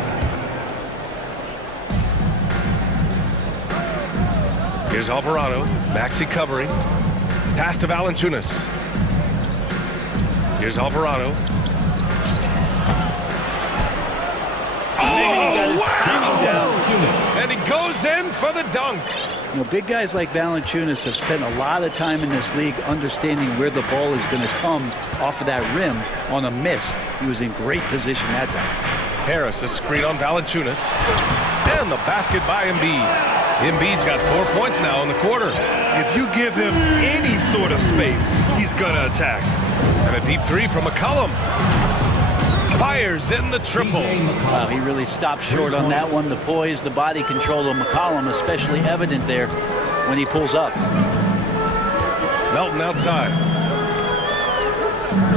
Here's Alvarado. Maxey covering. Pass to Valanciunas. Here's Alvarado. And he goes in for the dunk. You know, big guys like Valanciunas have spent a lot of time in this league understanding where the ball is going to come off of that rim on a miss. He was in great position that time. Harris, a screen on Valanciunas. And the basket by Embiid. Embiid's got 4 points now in the quarter. If you give him any sort of space, he's going to attack. And a deep 3 from McCollum. Fires in the triple. Wow, he really stopped short on that one. The poise, the body control of McCollum, especially evident there when he pulls up. Melton outside.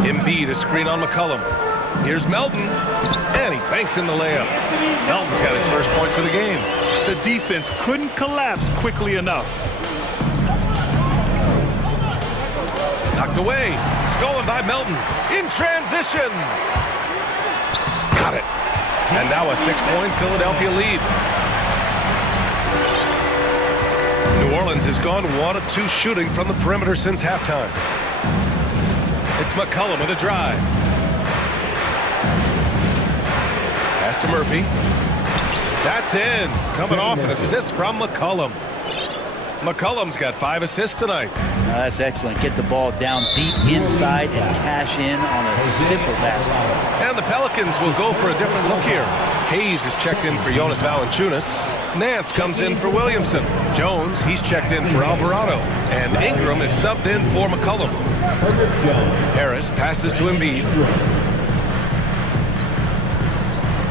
Embiid, a screen on McCollum. Here's Melton, and he banks in the layup. Melton's got his first points of the game. The defense couldn't collapse quickly enough. Knocked away, stolen by Melton. In transition. Got it. And now a 6-point Philadelphia lead. New Orleans has gone 1 of 2 shooting from the perimeter since halftime. It's McCollum with a drive. Pass to Murphy. That's in. Coming off an assist from McCollum. McCollum's got 5 assists tonight. Now that's excellent. Get the ball down deep inside and cash in on a simple basket. And the Pelicans will go for a different look here. Hayes is checked in for Jonas Valanciunas. Nance comes in for Williamson. Jones, he's checked in for Alvarado. And Ingram is subbed in for McCollum. Harris passes to Embiid.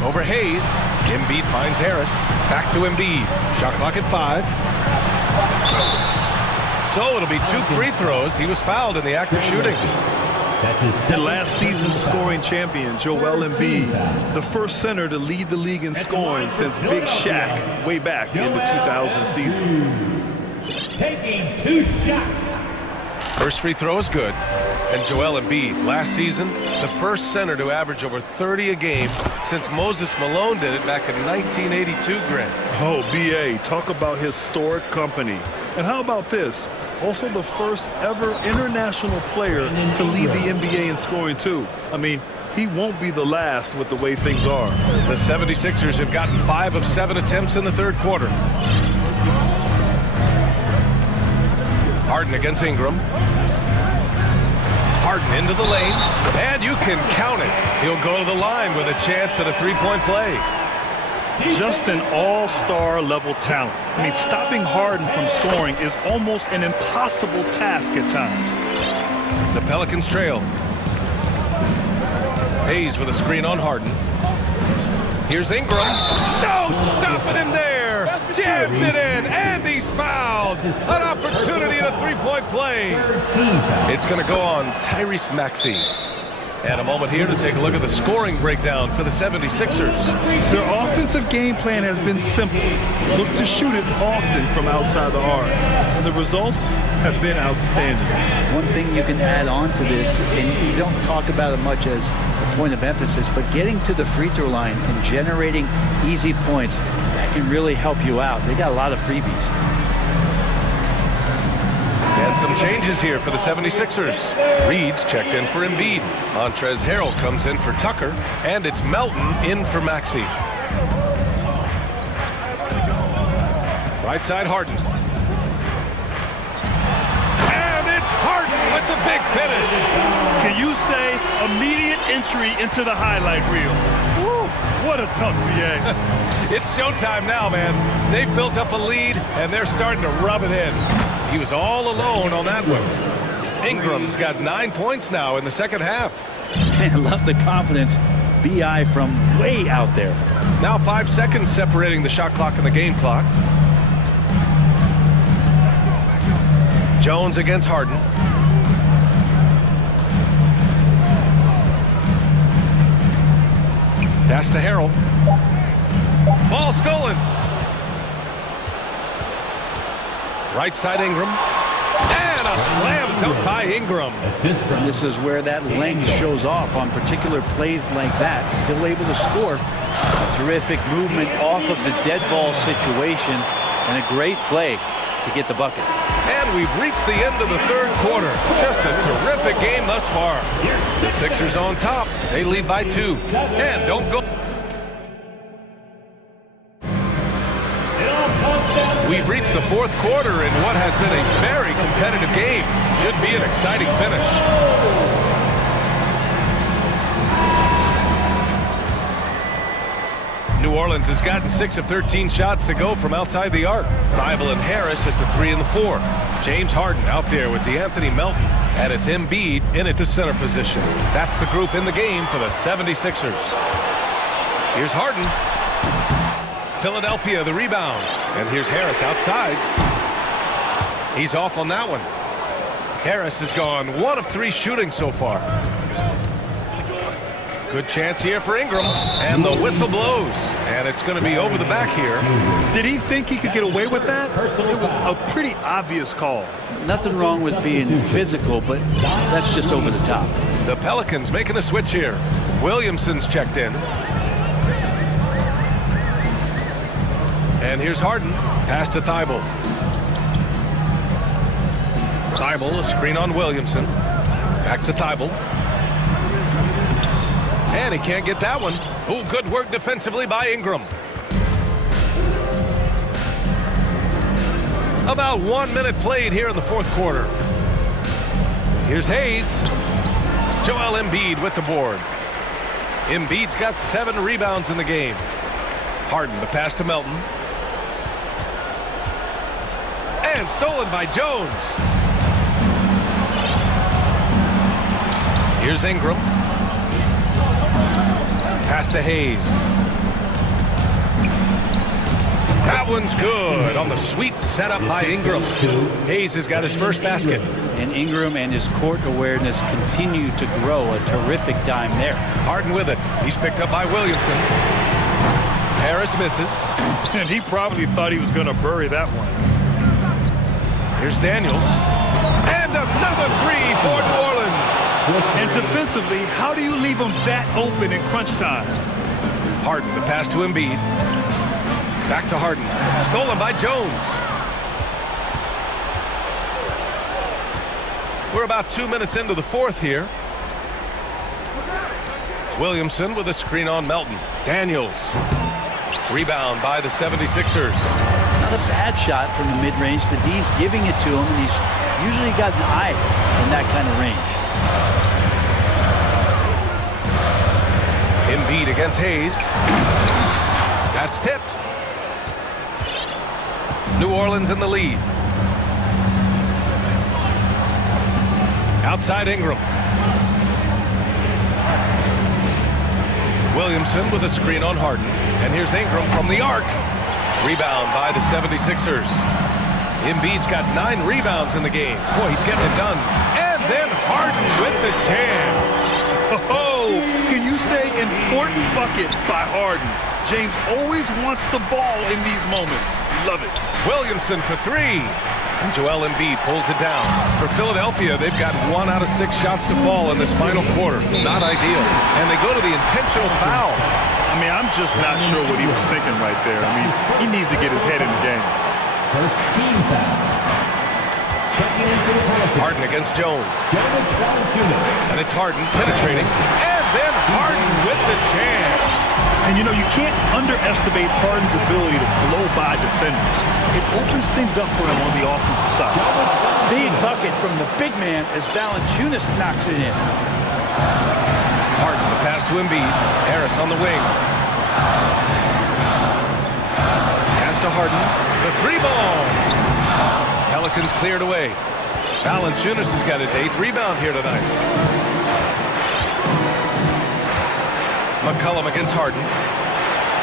Over Hayes. Embiid finds Harris. Back to Embiid. Shot clock at 5. So it'll be 2 free throws. He was fouled in the act of shooting. That's his last season's scoring champion, Joel Embiid, the first center to lead the league in scoring since Big Shaq way back in the 2000 season. Taking 2 shots. First free throw is good. And Joel Embiid, last season, the first center to average over 30 a game since Moses Malone did it back in 1982, Grant. Oh, B.A., talk about historic company. And how about this? Also the first ever international player to lead the NBA in scoring, too. I mean, he won't be the last with the way things are. The 76ers have gotten 5 of 7 attempts in the third quarter. Harden against Ingram. Harden into the lane, and you can count it. He'll go to the line with a chance at a 3-point play. Just an all-star level talent. I mean, stopping Harden from scoring is almost an impossible task at times. The Pelicans trail. Hayes with a screen on Harden. Here's Ingram. No, stopping him there. Jams it in, and he's fouled. An opportunity at a 3-point play. It's going to go on Tyrese Maxey. And a moment here to take a look at the scoring breakdown for the 76ers. Their offensive game plan has been simple. Look to shoot it often from outside the arc. And the results have been outstanding. One thing you can add on to this, and you don't talk about it much as a point of emphasis, but getting to the free throw line and generating easy points, that can really help you out. They got a lot of freebies. And some changes here for the 76ers. Reed's checked in for Embiid. Montrezl Harrell comes in for Tucker. And it's Melton in for Maxey. Right side, Harden. And it's Harden with the big finish. Can you say immediate entry into the highlight reel? Woo, what a tough BA. It's showtime now, man. They've built up a lead, and they're starting to rub it in. He was all alone on that one. Ingram's got 9 points now in the second half. I love the confidence. B.I. from way out there. Now 5 seconds separating the shot clock and the game clock. Jones against Harden. Pass to Harrell. Ball stolen. Right side Ingram. And a slam dunk by Ingram. This is where that length shows off on particular plays like that. Still able to score. A terrific movement off of the dead ball situation. And a great play to get the bucket. And we've reached the end of the third quarter. Just a terrific game thus far. The Sixers on top. They lead by 2. And don't go. We've reached the fourth quarter in what has been a very competitive game. Should be an exciting finish. New Orleans has gotten 6 of 13 shots to go from outside the arc. Thibault and Harris at the 3 and the 4. James Harden out there with DeAnthony Melton. And it's Embiid in at the center position. That's the group in the game for the 76ers. Here's Harden. Philadelphia, the rebound. And here's Harris outside. He's off on that one. Harris has gone 1 of 3 shooting so far. Good chance here for Ingram, and the whistle blows, and it's going to be over the back here. Did he think he could get away with that? It was a pretty obvious call. Nothing wrong with being physical, but that's just over the top. The Pelicans making a switch here. Williamson's checked in. And here's Harden. Pass to Thibault. Thibault, a screen on Williamson. Back to Thibault. And he can't get that one. Oh, good work defensively by Ingram. About 1 minute played here in the fourth quarter. Here's Hayes. Joel Embiid with the board. Embiid's got 7 rebounds in the game. Harden, the pass to Melton. And stolen by Jones. Here's Ingram. Pass to Hayes. That one's good on the sweet setup by Ingram. Hayes has got his first basket. And Ingram and his court awareness continue to grow. A terrific dime there. Harden with it. He's picked up by Williamson. Harris misses. And he probably thought he was going to bury that one. Here's Daniels. And another 3 for New Orleans. And defensively, how do you leave them that open in crunch time? Harden, the pass to Embiid. Back to Harden. Stolen by Jones. We're about 2 minutes into the fourth here. Williamson with a screen on Melton. Daniels. Rebound by the 76ers. Not a bad shot from the mid-range. The D's giving it to him, and he's usually got an eye in that kind of range. Embiid against Hayes. That's tipped. New Orleans in the lead. Outside Ingram. Williamson with a screen on Harden. And here's Ingram from the arc. Rebound by the 76ers. Embiid's got 9 rebounds in the game. Boy, he's getting it done. And then Harden with the jam. Oh, can you say important bucket by Harden? James always wants the ball in these moments. Love it. Williamson for 3. And Joel Embiid pulls it down. For Philadelphia, they've got 1 out of 6 shots to fall in this final quarter. Not ideal. And they go to the intentional foul. I mean, I'm just not sure what he was thinking right there. I mean, he needs to get his head in the game. First team foul. Checking in for the Pelicans. Harden against Jones. Jones Valanciunas. And it's Harden penetrating. And then Harden with the jam. And you know, you can't underestimate Harden's ability to blow by defenders. It opens things up for him on the offensive side. Big bucket from the big man as Valanciunas knocks it in. Harden, the pass to Embiid. Harris on the wing. Pass to Harden. The 3 ball. Pelicans cleared away. Valanciunas has got his 8th rebound here tonight. McCollum against Harden.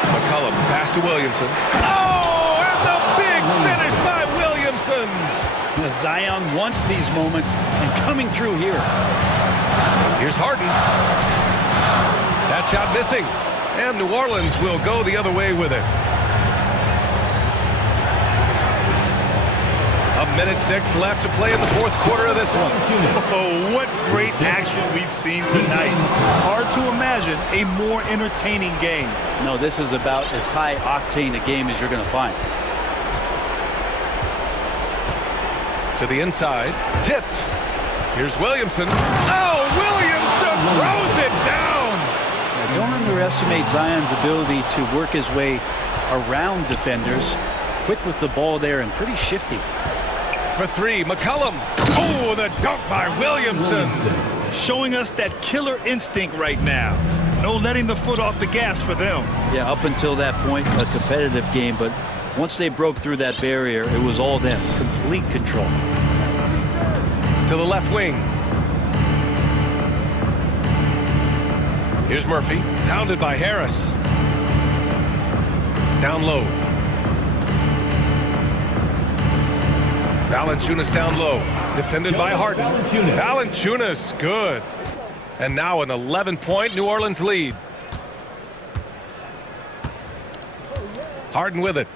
McCollum, pass to Williamson. Oh, and the big finish by Williamson. Zion wants these moments and coming through here. Here's Harden. That shot missing. And New Orleans will go the other way with it. 1:06 left to play in the fourth quarter of this one. Oh, what great action we've seen tonight. Hard to imagine a more entertaining game. No, this is about as high octane a game as you're going to find. To the inside. Tipped. Here's Williamson. Oh, Williamson throws it down. Now, don't underestimate Zion's ability to work his way around defenders. Quick with the ball there and pretty shifty. For 3, McCollum. Oh, the dunk by Williamson. Showing us that killer instinct right now. No letting the foot off the gas for them. Yeah, up until that point, a competitive game, but once they broke through that barrier, it was all them. Complete control. To the left wing. Here's Murphy, hounded by Harris. Down low. Valanciunas down low. Defended by Harden. Valanciunas, good. And now an 11-point New Orleans lead. Harden with it.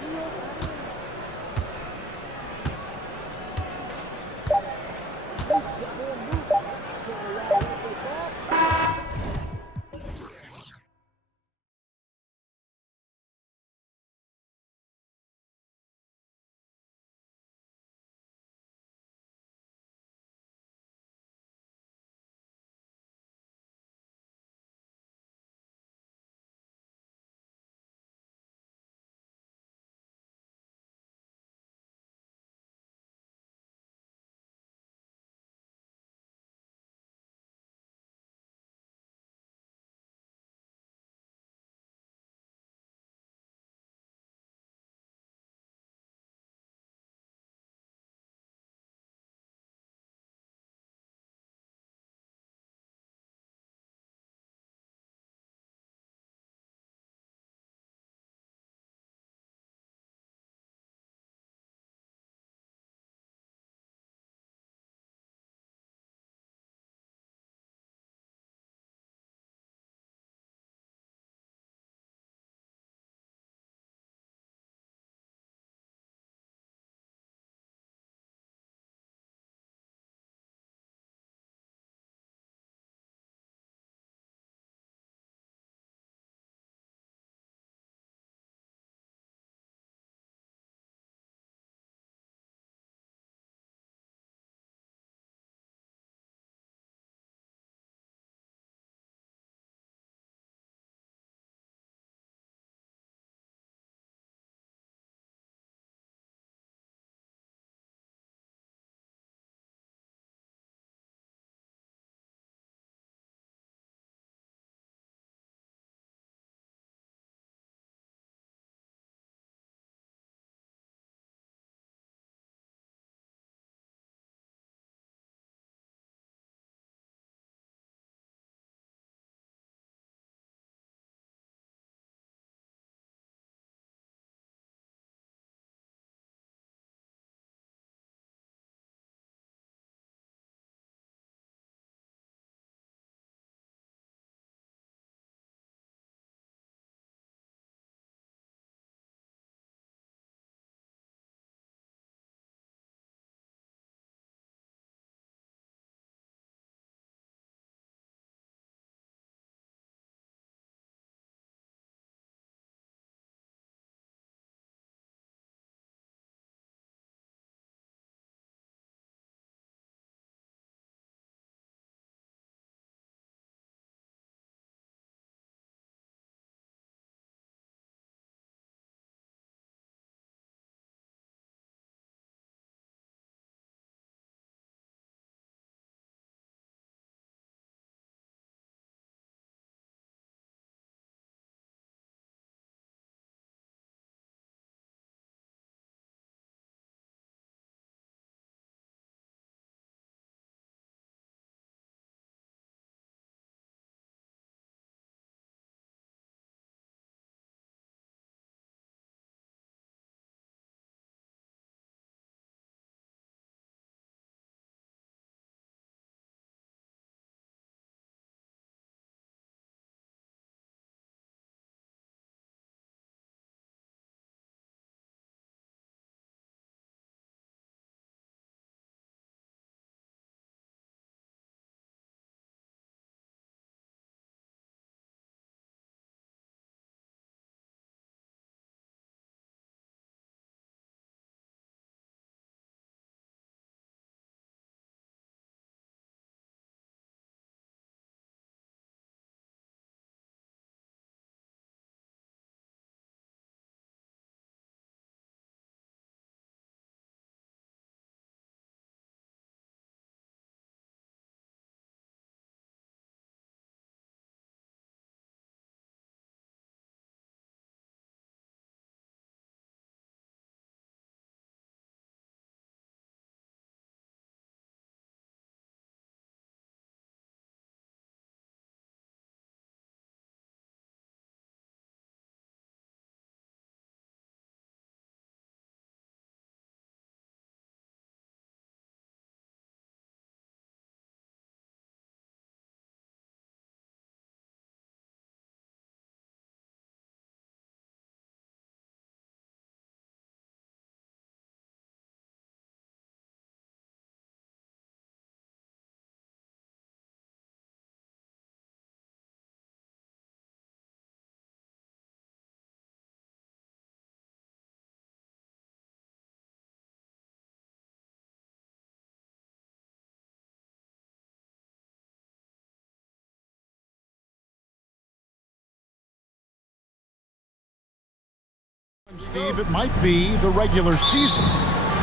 Steve, it might be the regular season,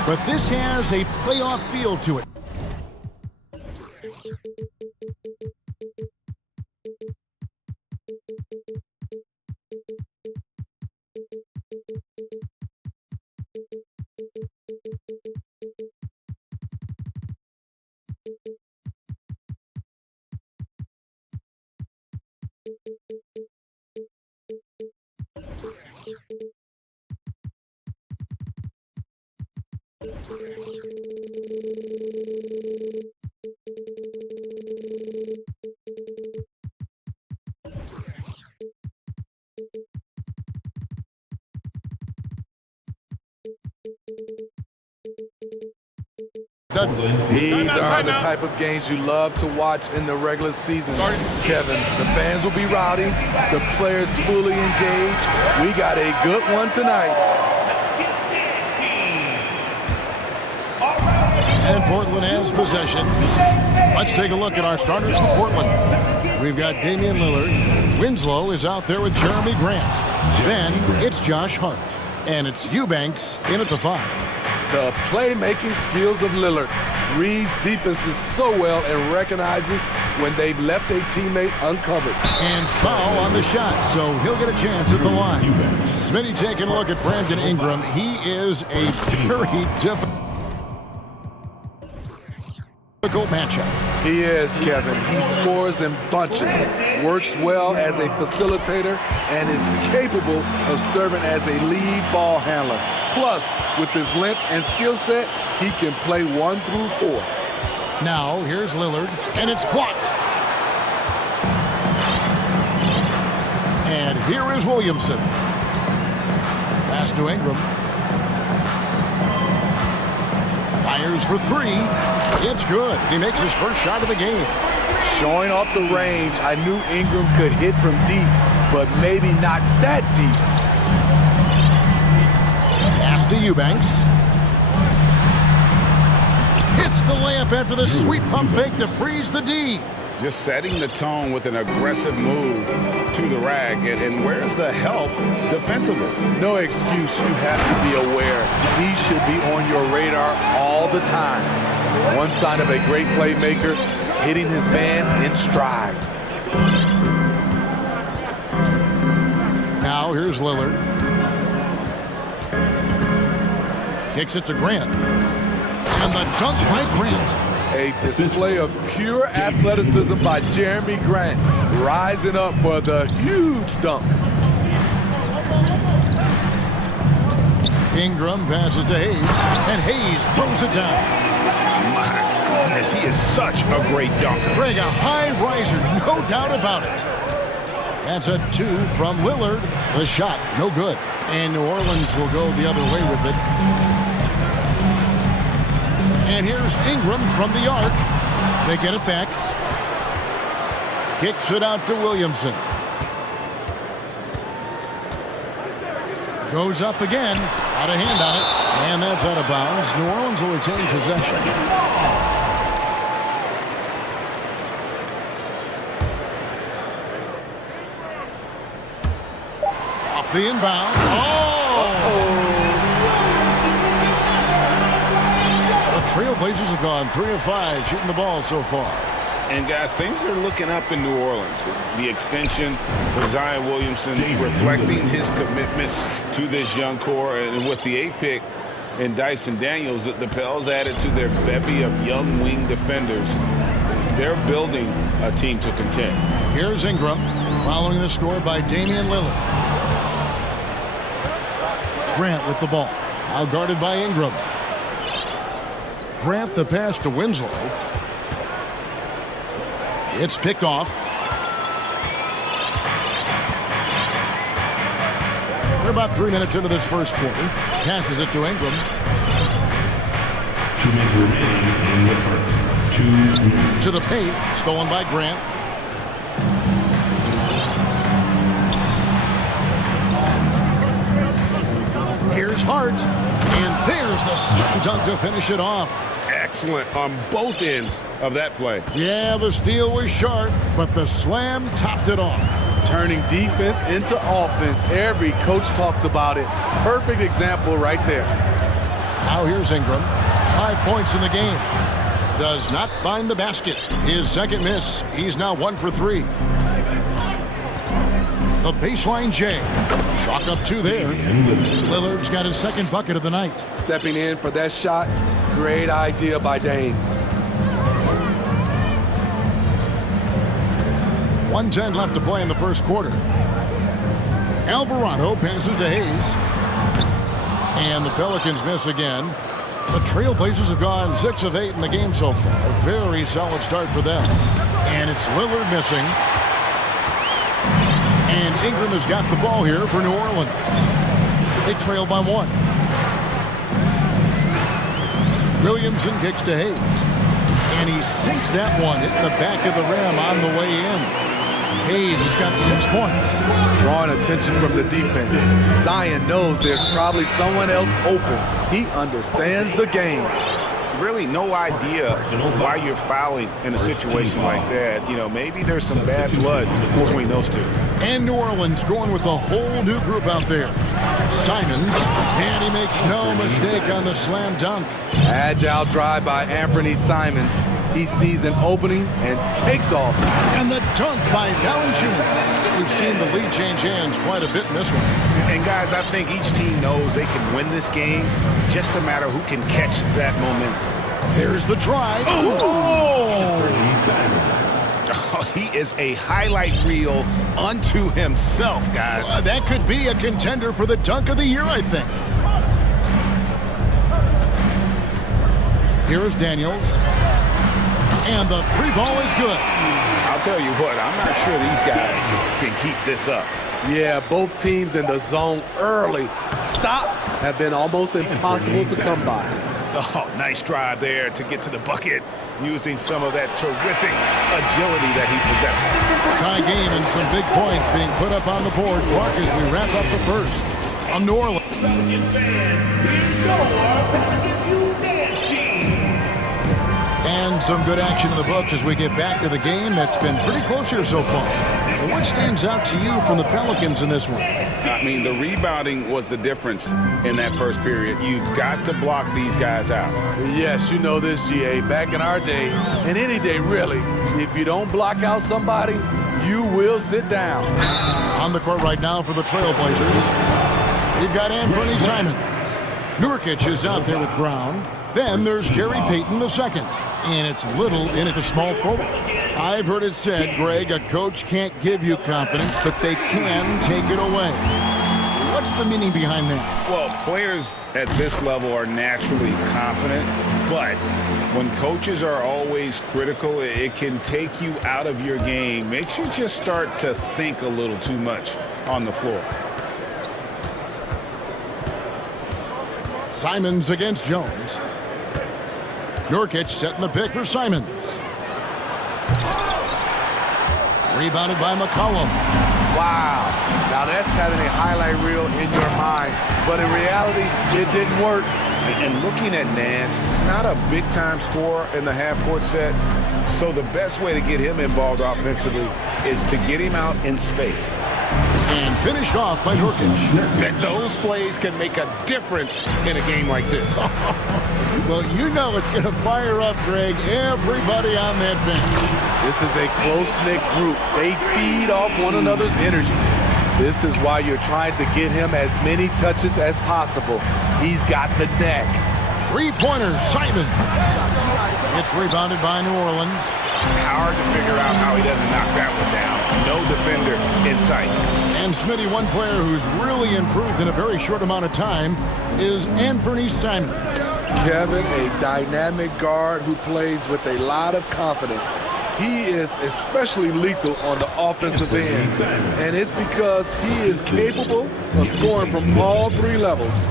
but this has a playoff feel to it. These are the type of games you love to watch in the regular season, Kevin. The fans will be rowdy, the players fully engaged. We got a good one tonight. And Portland has possession. Let's take a look at our starters for Portland. We've got Damian Lillard. Winslow is out there with Jeremy Grant. Then it's Josh Hart. And it's Eubanks in at the 5. The playmaking skills of Lillard. Reads defenses so well and recognizes when they've left a teammate uncovered. And foul on the shot, so he'll get a chance at the line. Smitty taking a look at Brandon Ingram. He is a very difficult matchup. He is, Kevin. He scores in bunches, works well as a facilitator, and is capable of serving as a lead ball handler. Plus, with his length and skill set, he can play 1 through 4. Now, here's Lillard, and it's blocked. And here is Williamson. Pass to Ingram. Fires for 3. It's good. He makes his first shot of the game. Showing off the range, I knew Ingram could hit from deep, but maybe not that deep. Pass to Eubanks. Hits the layup after the sweet pump fake to freeze the D. Just setting the tone with an aggressive move to the rack. And where's the help defensively? No excuse. You have to be aware. He should be on your radar all the time. One sign of a great playmaker, hitting his man in stride. Now here's Lillard. Kicks it to Grant. And the dunk by Grant. A display of pure athleticism by Jeremy Grant, rising up for the huge dunk. Ingram passes to Hayes, and Hayes throws it down. My goodness, he is such a great dunker. Greg, a high riser, no doubt about it. That's a 2 from Lillard. The shot, no good. And New Orleans will go the other way with it. And here's Ingram from the arc. They get it back. Kicks it out to Williamson. Goes up again. Out of hand on it. And that's out of bounds. New Orleans will retain possession. Off the inbound. Trailblazers have gone 3 of 5 shooting the ball so far. And guys, things are looking up in New Orleans. The extension for Zion Williamson reflecting his commitment to this young core, and with the 8th pick and Dyson Daniels, the Pels added to their bevy of young wing defenders. They're building a team to contend. Here's Ingram following the score by Damian Lillard. Grant with the ball. Now guarded by Ingram. Grant the pass to Winslow. It's picked off. We're about 3 minutes into this first quarter. Passes it to Ingram. 2 minutes remaining in the first. 2 minutes. To the paint. Stolen by Grant. Here's Hart. And there's the slam dunk to finish it off. Excellent on both ends of that play. Yeah, the steal was sharp, but the slam topped it off. turning defense into offense. Every coach talks about it. Perfect example right there. Now here's Ingram. 5 points in the game. Does not find the basket. His second miss. He's now 1 for 3. The baseline J. Chalk up 2 there. Lillard's got his second bucket of the night. Stepping in for that shot. Great idea by Dame. 1:10 left to play in the first quarter. Alvarado passes to Hayes. And the Pelicans miss again. The Trailblazers have gone 6 of 8 in the game so far. A very solid start for them. And it's Lillard missing. And Ingram has got the ball here for New Orleans. They trail by 1. Williamson kicks to Hayes. And he sinks that one, hitting the back of the rim on the way in. Hayes has got 6 points. Drawing attention from the defense. Zion knows there's probably someone else open. He understands the game. Really no idea why you're fouling in a situation like that. You know, maybe there's some bad blood between those two. And New Orleans going with a whole new group out there. Simons, and he makes no mistake on the slam dunk. Agile drive by Anthony Simons. He sees an opening and takes off. And the dunk by Valanciunas. We've seen the lead change hands quite a bit in this one. And guys, I think each team knows they can win this game. Just a matter who can catch that momentum. There's the drive. Oh! He is a highlight reel unto himself, guys. That could be a contender for the dunk of the year, I think. Here is Daniels. And the 3 ball is good. I'll tell you what, I'm not sure these guys can keep this up. Yeah, both teams in the zone early. Stops have been almost impossible to come by. Oh, nice drive there to get to the bucket using some of that terrific agility that he possesses. Tie game and some big points being put up on the board, Clark, as we wrap up the first. I'm New Orleans. And some good action in the books as we get back to the game that's been pretty close here so far. And what stands out to you from the Pelicans in this one? I mean, the rebounding was the difference in that first period. You've got to block these guys out. Yes, you know this, GA. Back in our day, and any day really, if you don't block out somebody, you will sit down. On the court right now for the Trailblazers, we've got Anthony Simons. Nurkic is out there with Brown. Then there's Gary Payton II. And it's Little in at the small forward. I've heard it said, Greg, a coach can't give you confidence, but they can take it away. What's the meaning behind that? Well, players at this level are naturally confident, but when coaches are always critical, it can take you out of your game. Makes you just start to think a little too much on the floor. Simons against Jones. Nurkic setting the pick for Simons. Rebounded by McCollum. Wow. Now that's having a highlight reel in your mind. But in reality, it didn't work. And looking at Nance, not a big-time scorer in the half-court set. So the best way to get him involved offensively is to get him out in space. And finished off by Nurkic. Those plays can make a difference in a game like this. Well, you know it's going to fire up, Greg, everybody on that bench. This is a close-knit group. They feed off one another's energy. This is why you're trying to get him as many touches as possible. He's got the neck. 3-pointer, Simons. It's rebounded by New Orleans. Hard to figure out how he doesn't knock that one down. No defender in sight. And Smitty, one player who's really improved in a very short amount of time is Anthony Simons. Kevin, a dynamic guard who plays with a lot of confidence. He is especially lethal on the offensive end, and it's because he is capable of scoring from all 3 levels.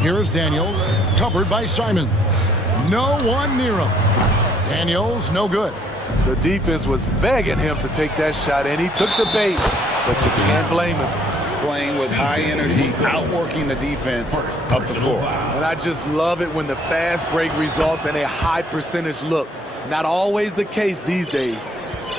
Here is Daniels, covered by Simons. No one near him. Daniels, no good. The defense was begging him to take that shot, and he took the bait, but you can't blame him. Playing with high energy, outworking the defense up the floor. And I just love it when the fast break results in a high percentage look. Not always the case these days.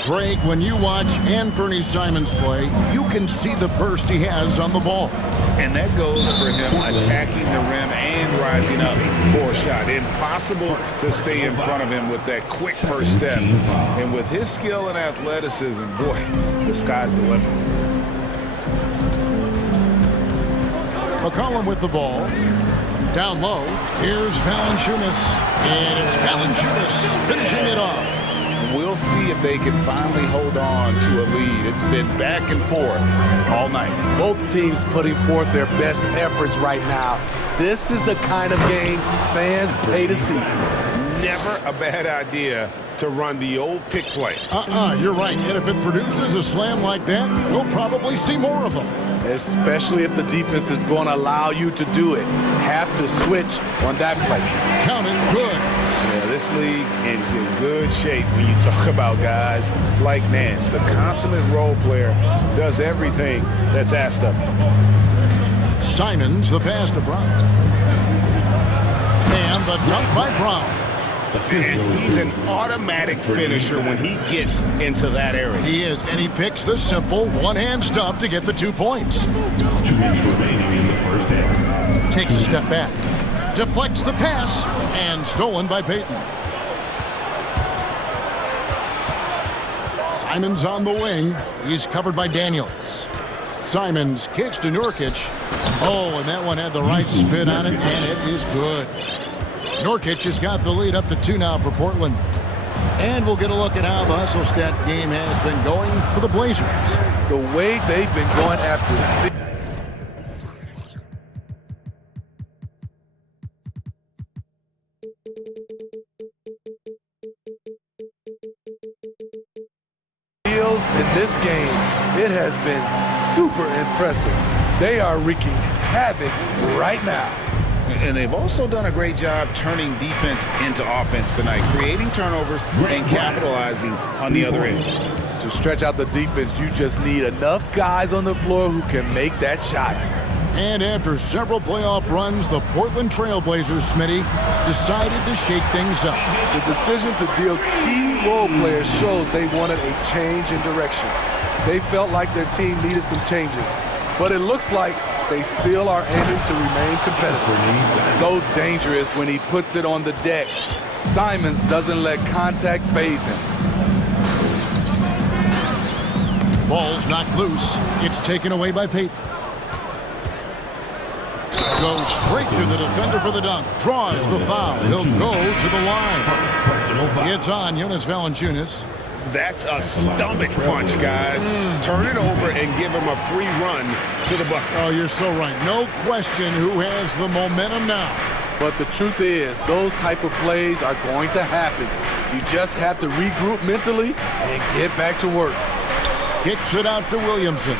Greg, when you watch Anthony Simons play, you can see the burst he has on the ball. And that goes for him attacking the rim and rising up for a shot. Impossible to stay in front of him with that quick first step. And with his skill and athleticism, boy, the sky's the limit. McCollum with the ball. Down low, here's Valanciunas. And it's Valanciunas finishing it off. We'll see if they can finally hold on to a lead. It's been back and forth all night. Both teams putting forth their best efforts right now. This is the kind of game fans pay to see. Never a bad idea to run the old pick play. You're right. And if it produces a slam like that, we'll probably see more of them. Especially if the defense is going to allow you to do it. Have to switch on that play. Counting good. Yeah, this league is in good shape when you talk about guys like Nance. The consummate role player does everything that's asked of him. Simons, the pass to Brown. And the dunk by Brown. And he's an automatic finisher when he gets into that area. He is, and he picks the simple one-hand stuff to get the 2 points. 2 minutes remaining in the first half. Takes a step back. Deflects the pass, and stolen by Payton. Simons on the wing. He's covered by Daniels. Simons kicks to Nurkic. Oh, and that one had the right spin on it, and it is good. Nurkic has got the lead up to 2 now for Portland. And we'll get a look at how the hustle stat game has been going for the Blazers. The way they've been going after steals in this game, it has been super impressive. They are wreaking havoc right now. And they've also done a great job turning defense into offense tonight, creating turnovers and capitalizing on the other end. To stretch out the defense, you just need enough guys on the floor who can make that shot. And after several playoff runs, the Portland Trail Blazers, Smitty, decided to shake things up. The decision to deal key role players shows they wanted a change in direction. They felt like their team needed some changes, but it looks like they still are aiming to remain competitive. So dangerous when he puts it on the deck. Simons doesn't let contact faze him. Ball's knocked loose. It's taken away by Payton. Goes straight through the defender for the dunk. Draws the foul. He'll go to the line. It's on Jonas Valanciunas. That's a stomach punch, guys. Turn it over and give him a free run to the bucket. Oh, you're so right. No question who has the momentum now. But the truth is, those type of plays are going to happen. You just have to regroup mentally and get back to work. Kicks it out to Williamson.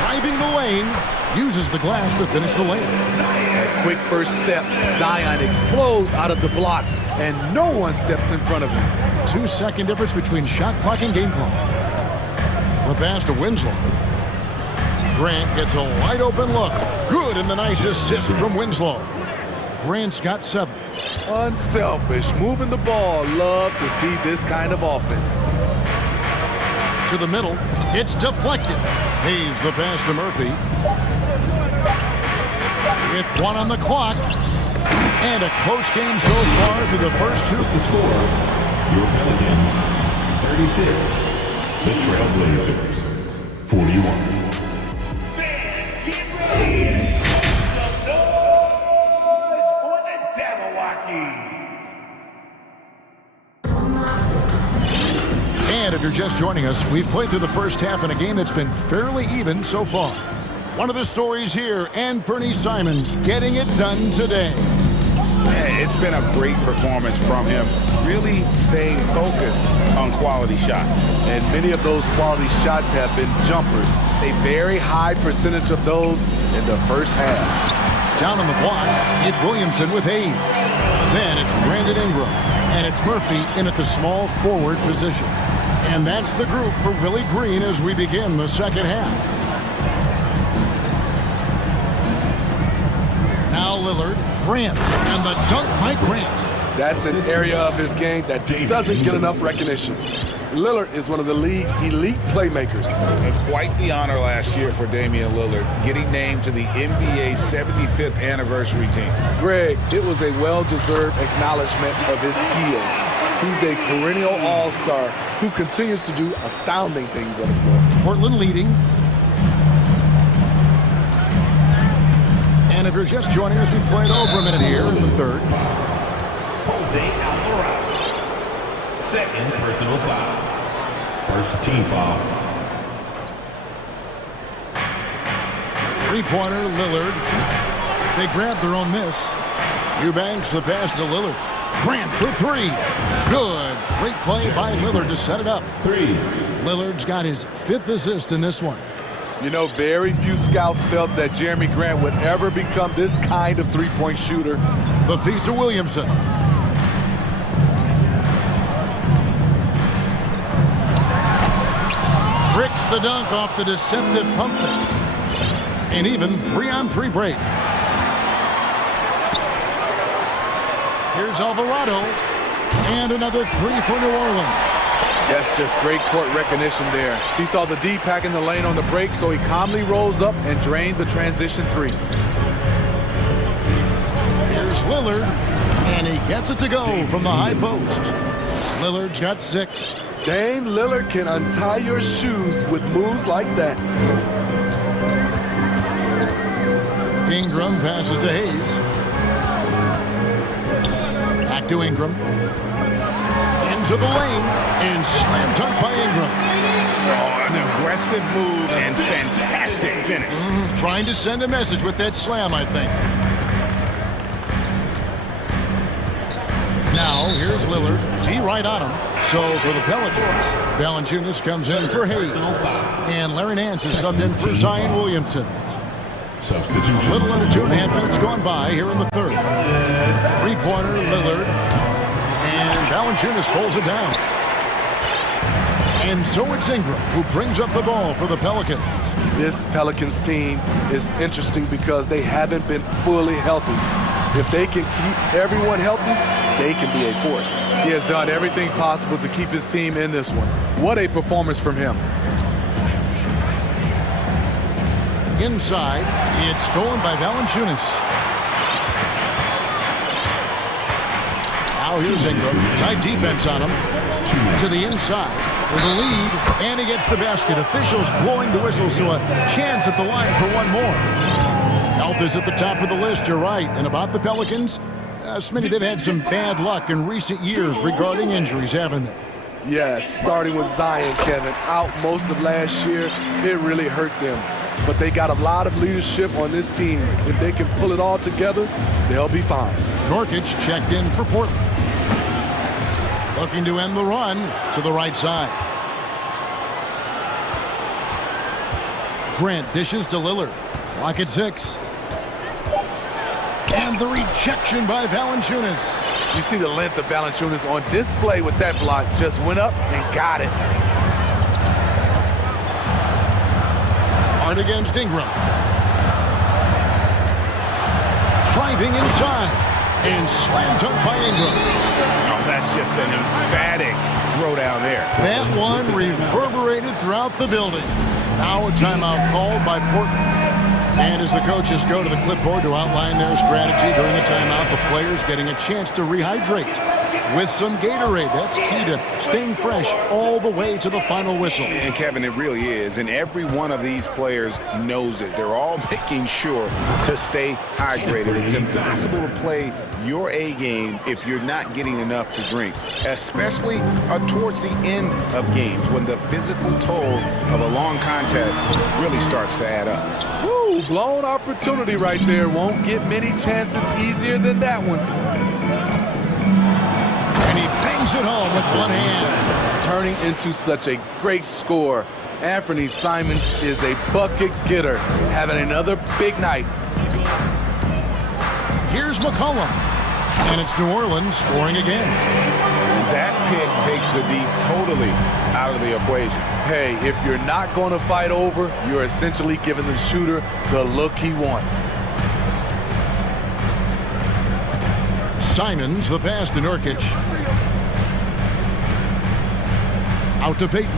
Driving the lane. Uses the glass to finish the lane. That quick first step, Zion explodes out of the blocks, and no one steps in front of him. 2-second difference between shot clock and game clock. The pass to Winslow. Grant gets a wide open look. Good, and the nice assist from Winslow. Grant's got 7. Unselfish, moving the ball. Love to see this kind of offense. To the middle, it's deflected. He's the pass to Murphy. With 1 on the clock. And a close game so far through the first 2. The score, your Pelicans, 36. The Trailblazers, 41. And if you're just joining us, we've played through the first half in a game that's been fairly even so far. One of the stories here, Anthony Simons getting it done today. Yeah, it's been a great performance from him, really staying focused on quality shots. And many of those quality shots have been jumpers. A very high percentage of those in the first half. Down on the block, it's Williamson with Hayes. Then it's Brandon Ingram. And it's Murphy in at the small forward position. And that's the group for Willie Green as we begin the second half. Now Lillard, Grant, and the dunk by Grant. That's an area of his game that doesn't get enough recognition. Lillard is one of the league's elite playmakers. And quite the honor last year for Damian Lillard, getting named to the NBA 75th anniversary team. Greg, it was a well-deserved acknowledgement of his skills. He's a perennial all-star who continues to do astounding things on the floor. Portland leading. And if you're just joining us, we played over a minute here in the third. Second personal foul. First team foul. Three-pointer, Lillard. They grabbed their own miss. Eubanks the pass to Lillard. Grant for three. Good. Great play by Lillard to set it up. Lillard's got his 5th assist in this one. You know, very few scouts felt that Jeremy Grant would ever become this kind of three-point shooter. The feed to Williamson. Bricks the dunk off the deceptive pump fake. An even 3-on-3 break. Here's Alvarado. And another three for New Orleans. That's just great court recognition there. He saw the D pack in the lane on the break, so he calmly rose up and drained the transition three. Here's Lillard. And he gets it to go from the high post. Lillard's got 6. Dame Lillard can untie your shoes with moves like that. Ingram passes to Hayes. Back to Ingram. Into the lane. And slam dunk by Ingram. Oh, an aggressive move and fantastic finish. Trying to send a message with that slam, I think. Now, here's Lillard. T right on him. So for the Pelicans, Valanciunas comes in for Hayes. And Larry Nance is subbed in for Zion Williamson. Substitution. A little under 2.5 minutes gone by here in the third. Three-pointer, Lillard. And Valanciunas pulls it down. And so it's Ingram who brings up the ball for the Pelicans. This Pelicans team is interesting because they haven't been fully healthy. If they can keep everyone healthy, they can be a force. He has done everything possible to keep his team in this one. What a performance from him. Inside, it's stolen by Valanciunas. Now here's Ingram. Tight defense on him. To the inside for the lead, and he gets the basket. Officials blowing the whistle, so a chance at the line for one more. Health is at the top of the list, you're right. And about the Pelicans, Smitty, they've had some bad luck in recent years regarding injuries, haven't they? Yes, starting with Zion, Kevin, out most of last year, it really hurt them. But they got a lot of leadership on this team. If they can pull it all together, they'll be fine. Nurkic checked in for Portland. Looking to end the run to the right side. Grant dishes to Lillard. Clock at 6. And the rejection by Valanciunas. You see the length of Valanciunas on display with that block. Just went up and got it. Hard against Ingram. Driving inside. And slam dunk by Ingram. Oh, that's just an emphatic throwdown there. That one reverberated throughout the building. Now a timeout called by Portland. And as the coaches go to the clipboard to outline their strategy during the timeout, the players getting a chance to rehydrate with some Gatorade. That's key to staying fresh all the way to the final whistle. And Kevin, it really is. And every one of these players knows it. They're all making sure to stay hydrated. It's impossible to play your A game if you're not getting enough to drink, especially towards the end of games when the physical toll of a long contest really starts to add up. Woo, blown opportunity right there. Won't get many chances easier than that one. And he bangs it home with one hand. Turning into such a great score. Anthony Simons is a bucket getter, having another big night. Here's McCollum. And it's New Orleans scoring again. And that pick takes the D totally out of the equation. Hey, if you're not going to fight over, you're essentially giving the shooter the look he wants. Simons, the pass to Nurkic. Out to Peyton.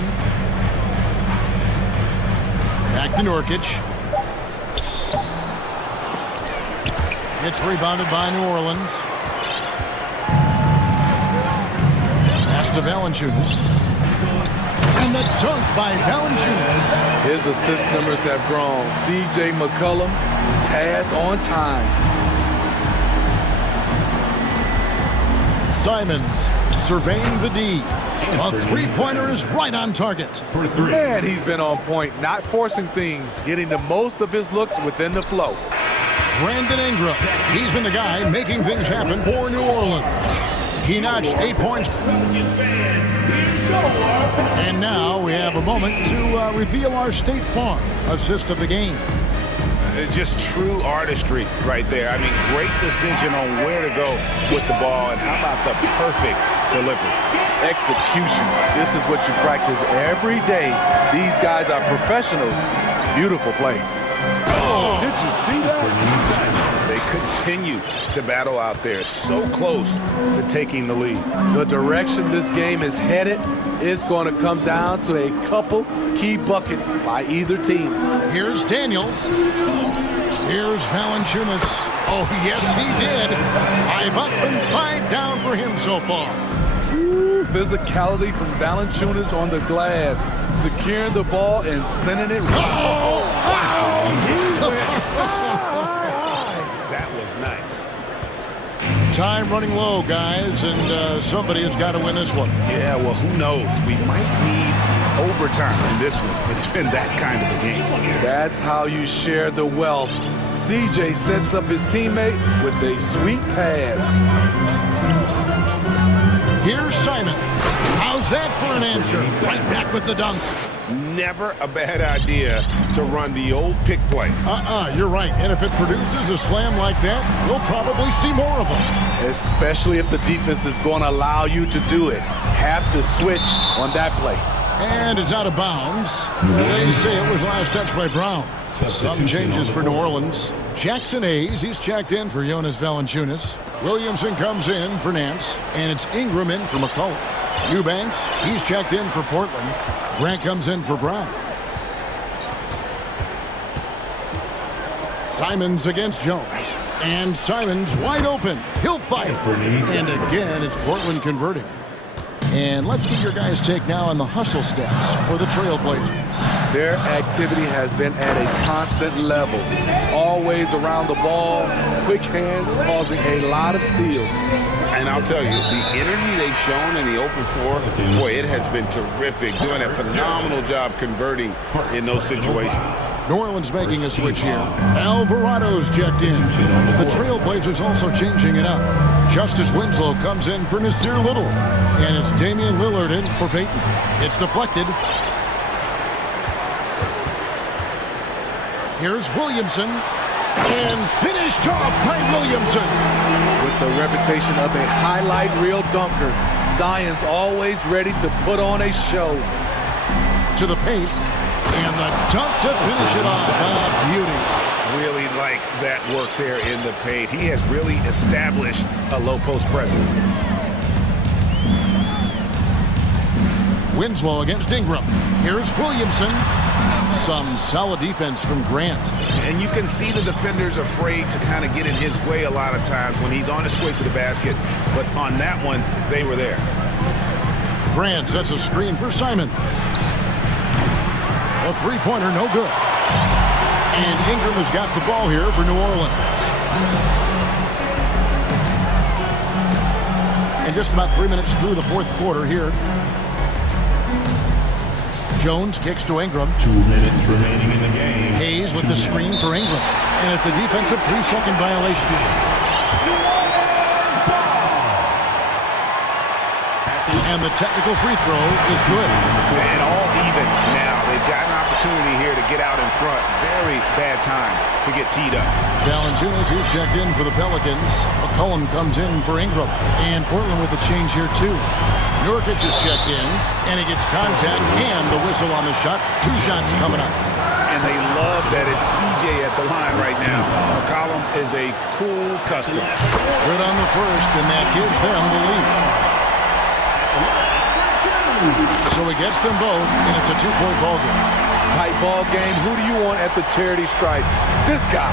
Back to Nurkic. It's rebounded by New Orleans. Pass to Valanciunas. And the dunk by Valanciunas. His assist numbers have grown. C.J. McCollum, pass on time. Simons surveying the D. A three-pointer is right on target. Man, he's been on point, not forcing things, getting the most of his looks within the flow. Brandon Ingram. He's been the guy making things happen for New Orleans. He notched 8 points. And now we have a moment to reveal our State Farm assist of the game. Just true artistry right there. I mean, great decision on where to go with the ball, and how about the perfect delivery? Execution. This is what you practice every day. These guys are professionals. Beautiful play. Oh, did you see that? They continue to battle out there, so close to taking the lead. The direction this game is headed is going to come down to a couple key buckets by either team. Here's Daniels. Here's Valanciunas. Oh, yes, he did. 5 up and 5 down for him so far. Ooh, physicality from Valanciunas on the glass, securing the ball and sending it. Oh, wow! That was nice. Time running low, guys, and somebody has got to win this one. Yeah, well, who knows? We might need overtime in this one. It's been that kind of a game. That's how you share the wealth. CJ sets up his teammate with a sweet pass. Here's Simon. How's that for an answer? Right back with the dunk. Never a bad idea to run the old pick play. You're right. And if it produces a slam like that, we'll probably see more of them. Especially if the defense is going to allow you to do it. Have to switch on that play. And it's out of bounds. They say it was last touched by Brown. Some changes for New Orleans. Jackson Hayes, he's checked in for Jonas Valanciunas. Williamson comes in for Nance. And it's Ingram in for McCollum. Eubanks, he's checked in for Portland. Grant comes in for Brown. Simons against Jones. And Simons wide open. He'll fight. And again, it's Portland converting. And let's get your guys' take now on the hustle stats for the Trailblazers. Their activity has been at a constant level. Always around the ball, quick hands causing a lot of steals. And I'll tell you, the energy they've shown in the open floor, boy, it has been terrific. Doing a phenomenal job converting in those situations. New Orleans making a switch here. Alvarado's checked in. The Trailblazers also changing it up. Justice Winslow comes in for Nasir Little. And it's Damian Lillard in for Peyton. It's deflected. Here's Williamson. And finished off by Williamson. With the reputation of a highlight reel dunker, Zion's always ready to put on a show. To the paint. And the dunk to finish it off. Beauty. Really like that work there in the paint. He has really established a low post presence. Winslow against Ingram. Here's Williamson. Some solid defense from Grant. And you can see the defenders afraid to kind of get in his way a lot of times when he's on his way to the basket. But on that one, they were there. Grant sets a screen for Simon. A three-pointer, no good. And Ingram has got the ball here for New Orleans. And just about 3 minutes through the fourth quarter here. Jones kicks to Ingram. 2 minutes remaining in the game. Hayes with the screen for Ingram. And it's a defensive 3-second violation. And the technical free throw is good. And all even now. They've got an opportunity here to get out in front. Very bad time to get teed up. Valanciunas, he's checked in for the Pelicans. McCollum comes in for Ingram. And Portland with a change here too. Nurkic is checked in, and he gets contact and the whistle on the shot. 2 shots coming up. And they love that it's CJ at the line right now. McCollum is a cool customer. Good on the first, and that gives them the lead. So he gets them both, and it's a 2-point ball game. Tight ball game. Who do you want at the charity stripe? This guy.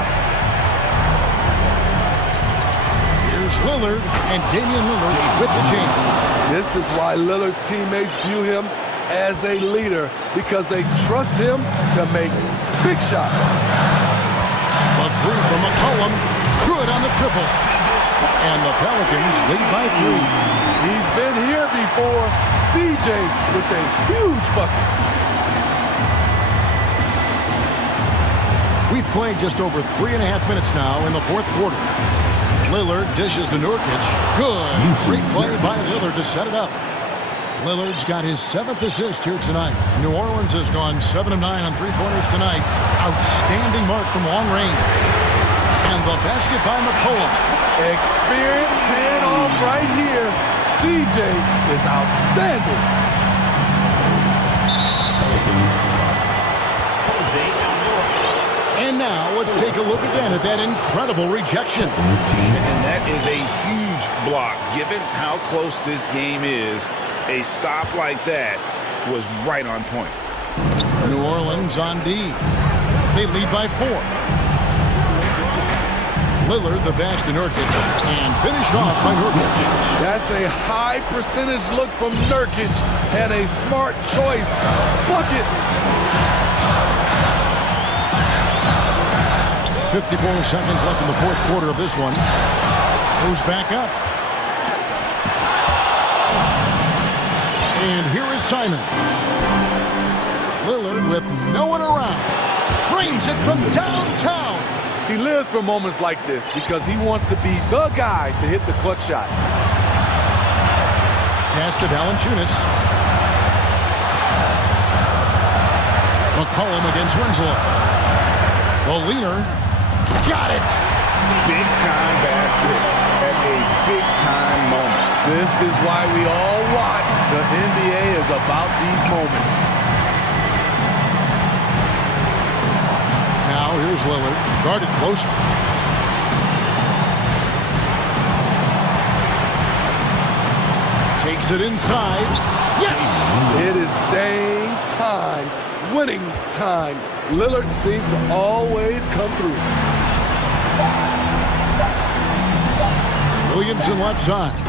Here's Lillard, and Damian Lillard with the jam. This is why Lillard's teammates view him as a leader, because they trust him to make big shots. A three from McCollum. Good on the triple. And the Pelicans lead by 3. He's been here before. CJ with a huge bucket. We've played just over 3.5 minutes now in the fourth quarter. Lillard dishes to Nurkic. Good. Great play by Lillard to set it up. Lillard's got his 7th assist here tonight. New Orleans has gone 7 of 9 on three-pointers tonight. Outstanding mark from long range. And the basket by McCollum. Experience paying off right here. CJ is outstanding. And now let's take a look again at that incredible rejection. And that is a huge block. Given how close this game is, a stop like that was right on point. New Orleans on D. They lead by 4. Lillard, the pass to Nurkic, and finished off by Nurkic. That's a high percentage look from Nurkic, and a smart choice. Bucket. 54 seconds left in the fourth quarter of this one. Goes back up. And here is Simon. Lillard with no one around. Trains it from downtown. He lives for moments like this because he wants to be the guy to hit the clutch shot. Pass to Valanciunas. McCollum against Winslow. The leaner. Got it. Big time basket at a big time moment. This is why we all watch. The NBA is about these moments. Now here's Lillard, guarded closer. Takes it inside. Yes! It is dang time, winning time. Lillard seems to always come through. Williamson left side.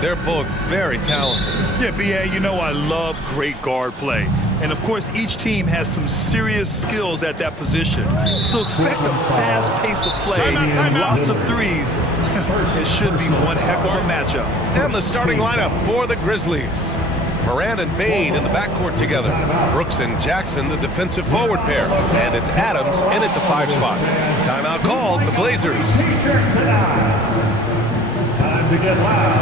They're both very talented. Yeah, B.A., you know I love great guard play. And, of course, each team has some serious skills at that position. So expect a fast pace of play, lots of threes. It should be one heck of a matchup. And the starting lineup for the Grizzlies. Moran and Bain in the backcourt together. Brooks and Jackson, the defensive forward pair. And it's Adams in at the 5 spot. Timeout called, the Blazers. Time to get loud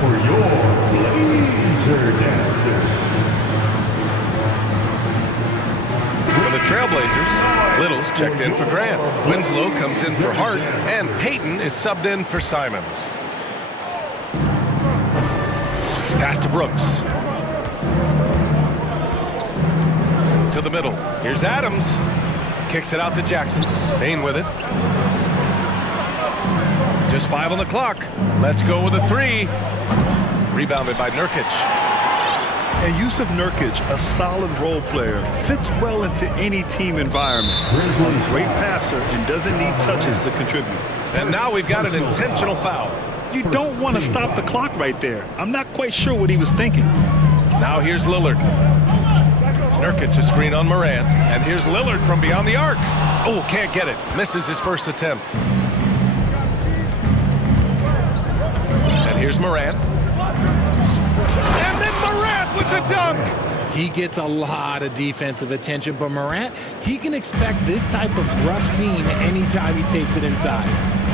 for your Blazer dancers. For the Trailblazers, Little's checked in for Grant. Winslow comes in for Hart, and Payton is subbed in for Simons. Pass to Brooks. To the middle. Here's Adams. Kicks it out to Jackson. Bain with it. Just 5 on the clock. Let's go with a 3. Rebounded by Nurkic. And Yusuf Nurkic, a solid role player, fits well into any team environment. A great passer and doesn't need touches to contribute. And now we've got an intentional foul. You don't want to stop the clock right there. I'm not quite sure what he was thinking. Now here's Lillard. Nurkic a screen on Moran. And here's Lillard from beyond the arc. Oh, can't get it. Misses his first attempt. And here's Moran. And then Morant with the dunk. He gets a lot of defensive attention, but Morant, he can expect this type of rough scene anytime he takes it inside.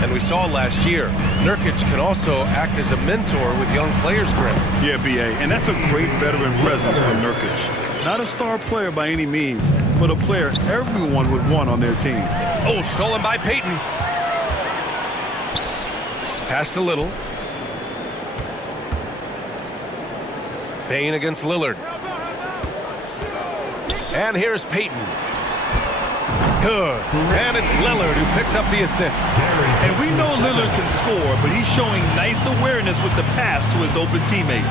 And we saw last year, Nurkic can also act as a mentor with young players, Grant. Yeah, B.A., and that's a great veteran presence from Nurkic. Not a star player by any means, but a player everyone would want on their team. Oh, stolen by Payton. Pass to Little. Bain against Lillard. And here's Payton. Good. And it's Lillard who picks up the assist. And we know Lillard can score, but he's showing nice awareness with the pass to his open teammate.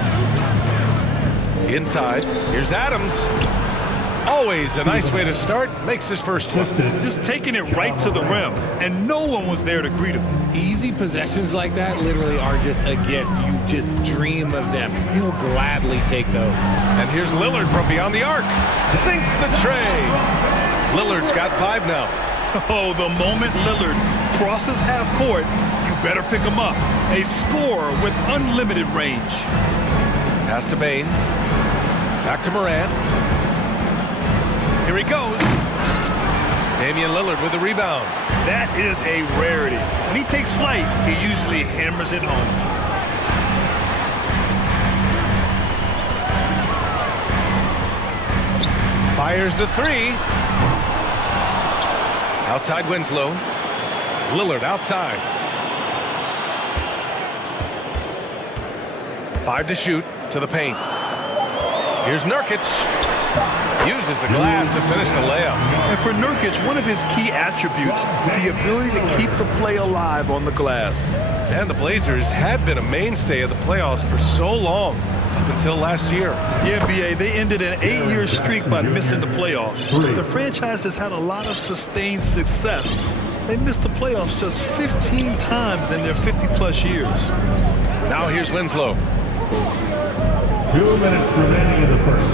Inside, here's Adams. Always a nice way to start. Makes his first one. Just taking it right to the rim, and no one was there to greet him. Easy possessions like that literally are just a gift. You just dream of them. He'll gladly take those. And here's Lillard from beyond the arc. Sinks the tray. Lillard's got 5 now. Oh, the moment Lillard crosses half court, you better pick him up. A scorer with unlimited range. Pass to Bain. Back to Moran. Here he goes. Damian Lillard with the rebound. That is a rarity. When he takes flight, he usually hammers it home. Fires the 3. Outside Winslow. Lillard outside. 5 to shoot to the paint. Here's Nurkic. Uses the glass to finish the layup. And for Nurkic, one of his key attributes, the ability to keep the play alive on the glass. And the Blazers had been a mainstay of the playoffs for so long, up until last year. Yeah, B.A., they ended an 8-year streak by missing the playoffs. The franchise has had a lot of sustained success. They missed the playoffs just 15 times in their 50-plus years. Now here's Winslow. 2 minutes remaining in the first.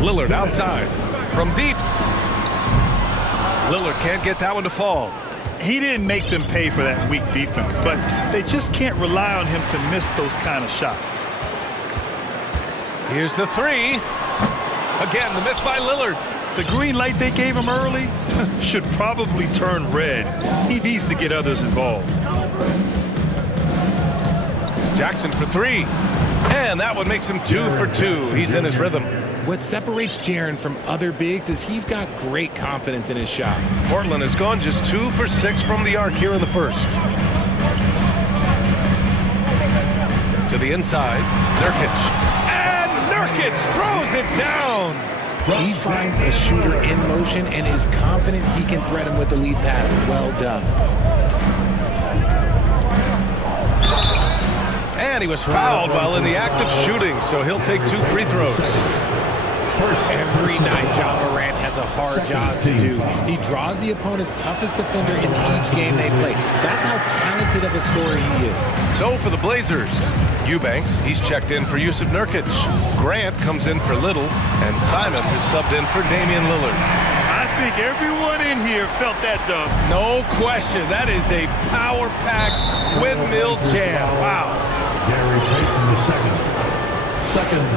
Lillard outside. From deep. Lillard can't get that one to fall. He didn't make them pay for that weak defense, but they just can't rely on him to miss those kind of shots. Here's the 3. Again, the miss by Lillard. The green light they gave him early should probably turn red. He needs to get others involved. Jackson for 3. And that one makes him 2 for 2. He's in his rhythm. What separates Jaren from other bigs is he's got great confidence in his shot. Portland has gone just 2 for 6 from the arc here in the first. To the inside, Nurkic. And Nurkic throws it down. He finds a shooter in motion and is confident he can thread him with the lead pass. Well done. And he was fouled while in the act of shooting, so he'll take 2 free throws. Every night, John Morant Morant has a hard job to do. He draws the opponent's toughest defender in each game they play. That's how talented of a scorer he is. So for the Blazers, Eubanks, he's checked in for Yusuf Nurkic. Grant comes in for Little, and Simon is subbed in for Damian Lillard. I think everyone in here felt that dunk. No question. That is a power-packed windmill jam. Wow. Gary Payton, the second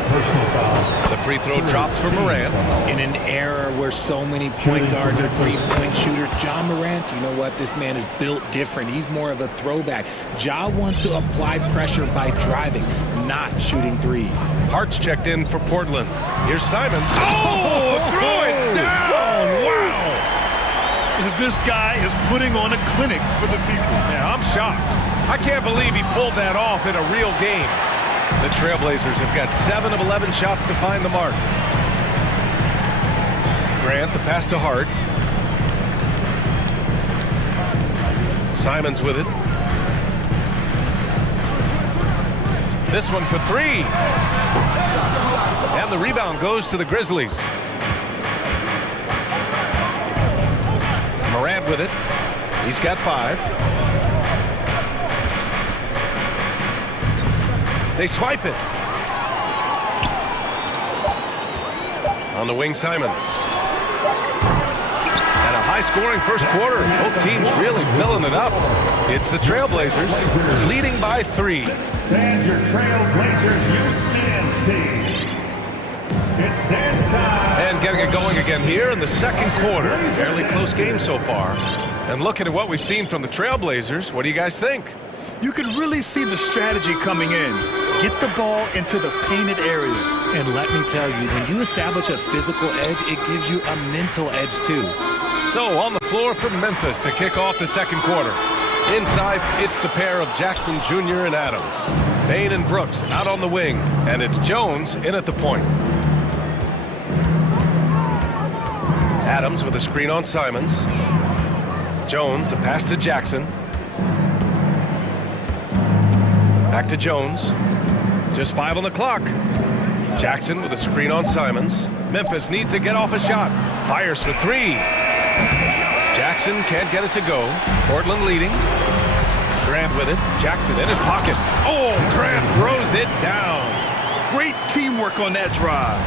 personal foul. The free throw drops for Morant. In an era where so many point guards are three-point shooters, Ja Morant, you know what? This man is built different. He's more of a throwback. Ja wants to apply pressure by driving, not shooting threes. Hart's checked in for Portland. Here's Simons. Oh, throw it down! Wow! This guy is putting on a clinic for the people. Yeah, I'm shocked. I can't believe he pulled that off in a real game. The Trailblazers have got 7 of 11 shots to find the mark. Grant, the pass to Hart. Simons with it. This one for 3. And the rebound goes to the Grizzlies. Morant with it. He's got 5. They swipe it. On the wing, Simons. And a high-scoring first quarter. Both teams really filling it up. It's the Trailblazers leading by 3. And your Trailblazers youth men's team. It's dance time. And getting it going again here in the second quarter. Fairly close game so far. And looking at what we've seen from the Trailblazers, what do you guys think? You could really see the strategy coming in. Get the ball into the painted area. And let me tell you, when you establish a physical edge, it gives you a mental edge too. So on the floor for Memphis to kick off the second quarter. Inside, it's the pair of Jackson Jr. and Adams. Bain and Brooks out on the wing. And it's Jones in at the point. Adams with a screen on Simons. Jones, the pass to Jackson. Back to Jones. Just 5 on the clock. Jackson with a screen on Simons. Memphis needs to get off a shot. Fires for 3. Jackson can't get it to go. Portland leading. Grant with it. Jackson in his pocket. Oh, Grant throws it down. Great teamwork on that drive.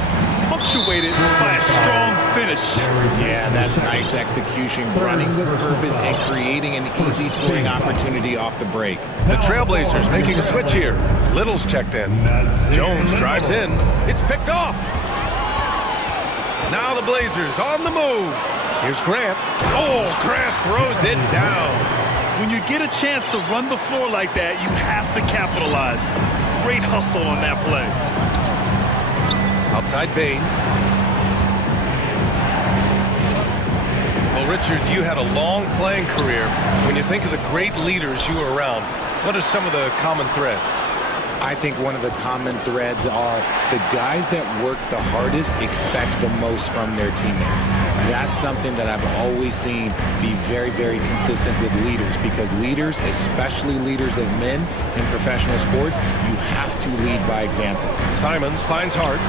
Punctuated by a strong finish. Yeah, that's nice execution. Running with purpose and creating an easy scoring opportunity off the break. The Trailblazers making a switch here. Little's checked in. Jones drives in. It's picked off. Now the Blazers on the move. Here's Grant. Oh, Grant throws it down. When you get a chance to run the floor like that, you have to capitalize. Great hustle on that play. Outside Bain. Well, Richard, you had a long playing career. When you think of the great leaders you were around, what are some of the common threads? I think one of the common threads are the guys that work the hardest expect the most from their teammates. That's something that I've always seen be very, very consistent with leaders, because leaders, especially leaders of men in professional sports, you have to lead by example. Simons finds Hart.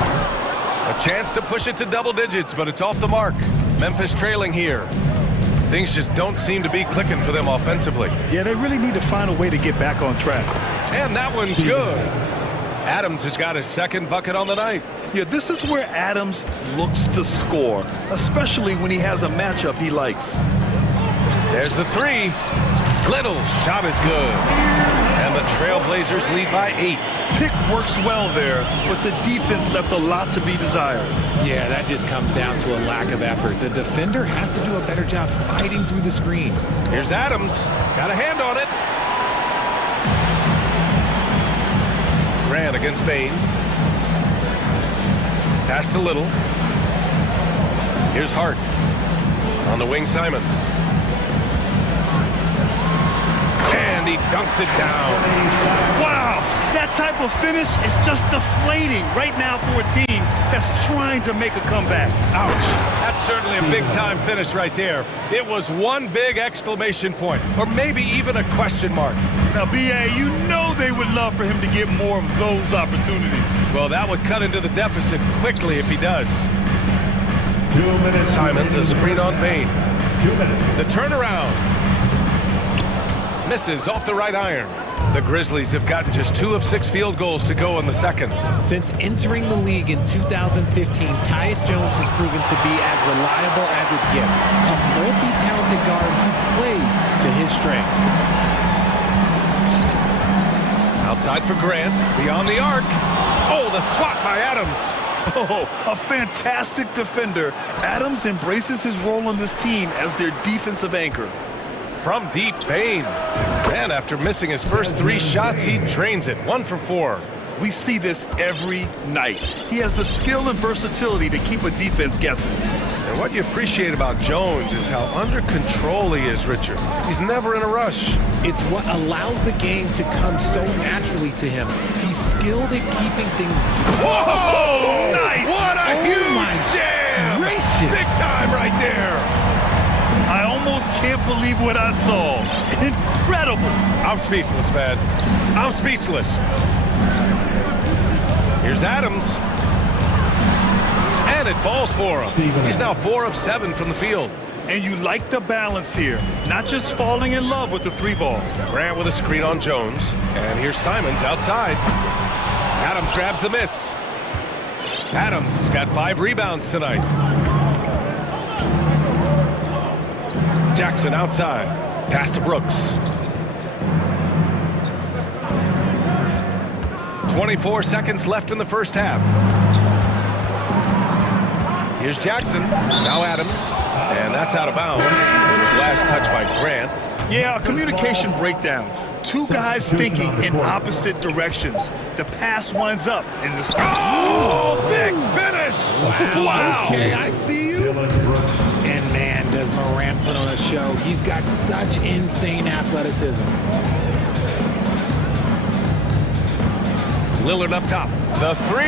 A chance to push it to double digits, but it's off the mark. Memphis trailing here. Things just don't seem to be clicking for them offensively. Yeah, they really need to find a way to get back on track. And that one's good. Adams has got his second bucket on the night. Yeah, this is where Adams looks to score, especially when he has a matchup he likes. There's the 3. Little's shot is good. And the Trailblazers lead by 8. Pick works well there, but the defense left a lot to be desired. Yeah, that just comes down to a lack of effort. The defender has to do a better job fighting through the screen. Here's Adams. Got a hand on it. Grant against Bain. Pass to Little. Here's Hart. On the wing, Simons. And he dunks it down. Wow, that type of finish is just deflating right now for a team that's trying to make a comeback. Ouch. That's certainly a big-time finish right there. It was one big exclamation point, or maybe even a question mark. Now, B.A., you know they would love for him to get more of those opportunities. Well, that would cut into the deficit quickly if he does. 2 minutes. Simons, a screen on Payne. 2 minutes. The turnaround. Misses off the right iron. The Grizzlies have gotten just 2 of 6 field goals to go in the second. Since entering the league in 2015, Tyus Jones has proven to be as reliable as it gets. A multi-talented guard who plays to his strengths. Outside for Grant, beyond the arc. Oh, the swat by Adams. Oh, a fantastic defender. Adams embraces his role on this team as their defensive anchor. From deep, Payne. And after missing his first 3 shots, he drains it. 1 for 4. We see this every night. He has the skill and versatility to keep a defense guessing. And what you appreciate about Jones is how under control he is, Richard. He's never in a rush. It's what allows the game to come so naturally to him. He's skilled at keeping things... Whoa! Nice! What a huge jam! Gracious! Big time right there! I almost can't believe what I saw. Incredible! I'm speechless, man. I'm speechless. Here's Adams. And it falls for him. He's now 4 of 7 from the field. And you like the balance here. Not just falling in love with the 3-ball. Grant with a screen on Jones. And here's Simons outside. Adams grabs the miss. Adams has got 5 rebounds tonight. Jackson outside. Pass to Brooks. 24 seconds left in the first half. Here's Jackson. Now Adams. And that's out of bounds. It was last touch by Grant. Yeah, a communication breakdown. 2 guys thinking in opposite directions. The pass winds up in the... Oh, big finish! Wow. Okay, I see you. And man, does Morant put on a show. He's got such insane athleticism. Lillard up top. The 3.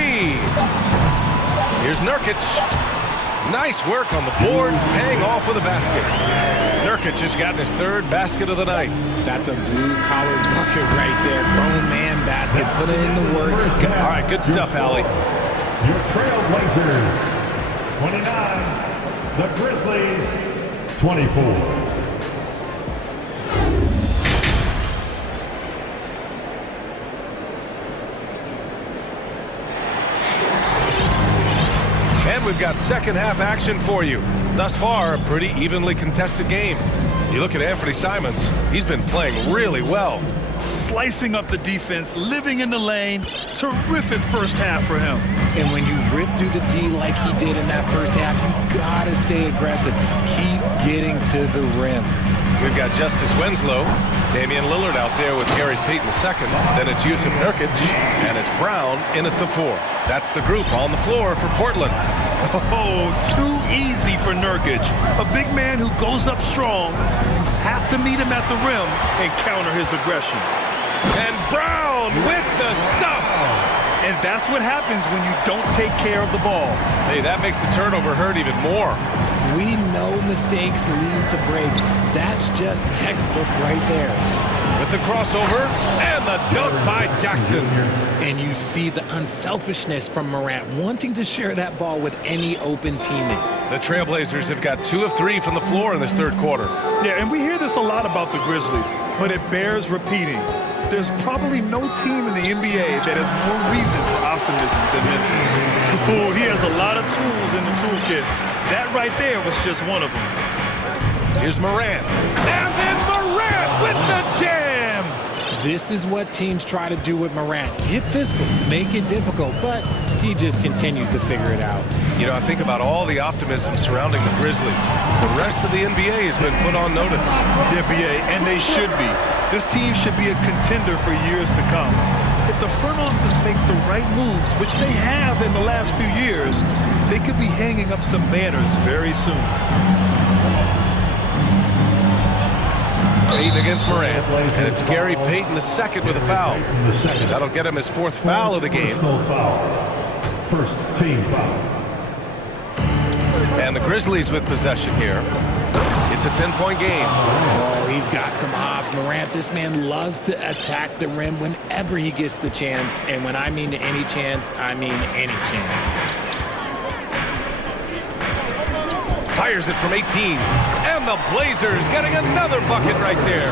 Here's Nurkic. Nice work on the boards, paying off with a basket. Nurkic has gotten his 3rd basket of the night. That's a blue-collar bucket right there. Grown man basket. Put in the work. All right, good stuff, Allie. Your Trailblazers, 29. The Grizzlies, 24. And we've got second half action for you. Thus far, a pretty evenly contested game. You look at Anthony Simons, he's been playing really well. Slicing up the defense, living in the lane. Terrific first half for him. And when you rip through the D like he did in that first half, you gotta stay aggressive. Keep getting to the rim. We've got Justice Winslow, Damian Lillard out there with Gary Payton II. Then it's Yusuf Nurkic, and it's Brown in at the 4. That's the group on the floor for Portland. Oh, too easy for Nurkic. A big man who goes up strong. Have to meet him at the rim and counter his aggression. And Brown with the stuff. And that's what happens when you don't take care of the ball. Hey, that makes the turnover hurt even more. We know mistakes lead to breaks. That's just textbook right there. With the crossover and the dunk by Jackson. And you see the unselfishness from Morant wanting to share that ball with any open teammate. The Trailblazers have got 2 of 3 from the floor in this 3rd quarter. Yeah, and we hear this a lot about the Grizzlies, but it bears repeating. There's probably no team in the NBA that has more reason for optimism than Memphis. Oh, he has a lot of tools in the toolkit. That right there was just one of them. Here's Morant. And then Morant with the jam! This is what teams try to do with Morant. Get physical, make it difficult, but he just continues to figure it out. You know, I think about all the optimism surrounding the Grizzlies. The rest of the NBA has been put on notice. The NBA, and they should be. This team should be a contender for years to come. If the front office makes the right moves, which they have in the last few years, they could be hanging up some banners very soon. Payton against Morant, and it's Gary Payton II with a foul. That'll get him his 4th foul of the game. First team foul. And the Grizzlies with possession here. It's a 10-point game. Oh, he's got some hops. Morant, this man loves to attack the rim whenever he gets the chance. And when I mean any chance, I mean any chance. Fires it from 18. And the Blazers getting another bucket right there.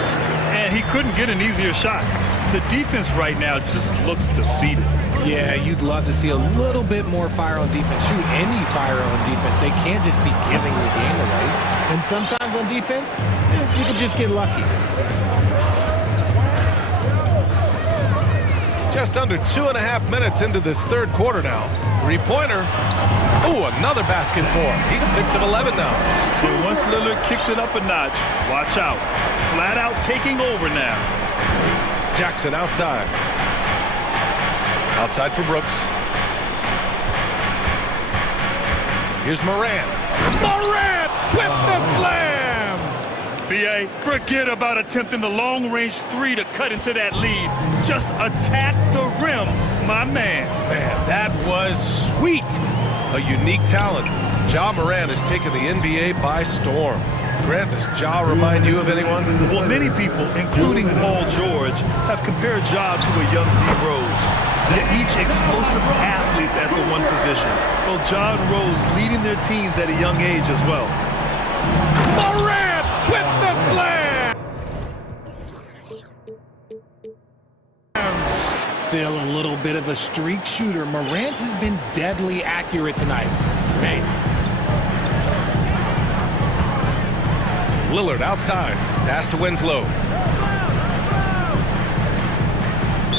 And he couldn't get an easier shot. The defense right now just looks defeated. Yeah, you'd love to see a little bit more fire on defense. Shoot, any fire on defense. They can't just be giving the game away. And sometimes on defense, you can just get lucky. Just under 2.5 minutes into this third quarter now. Three-pointer. Ooh, another basket for him. He's 6 of 11 now. And once Lillard kicks it up a notch, watch out. Flat out taking over now. Jackson outside. Outside for Brooks. Here's Morant. Morant with the slam! B.A., forget about attempting the long-range three to cut into that lead. Just attack the rim, my man. Man, that was sweet. A unique talent. Ja Morant has taken the NBA by storm. Grant, does Ja remind you of anyone? Well, many people, including Paul George, have compared Ja to a young D. Rose. They're each explosive athletes at the one position. Well, Ja and Rose leading their teams at a young age as well. Morant with the slam! Still a little bit of a streak shooter. Morant has been deadly accurate tonight. Man. Lillard outside. Pass to Winslow.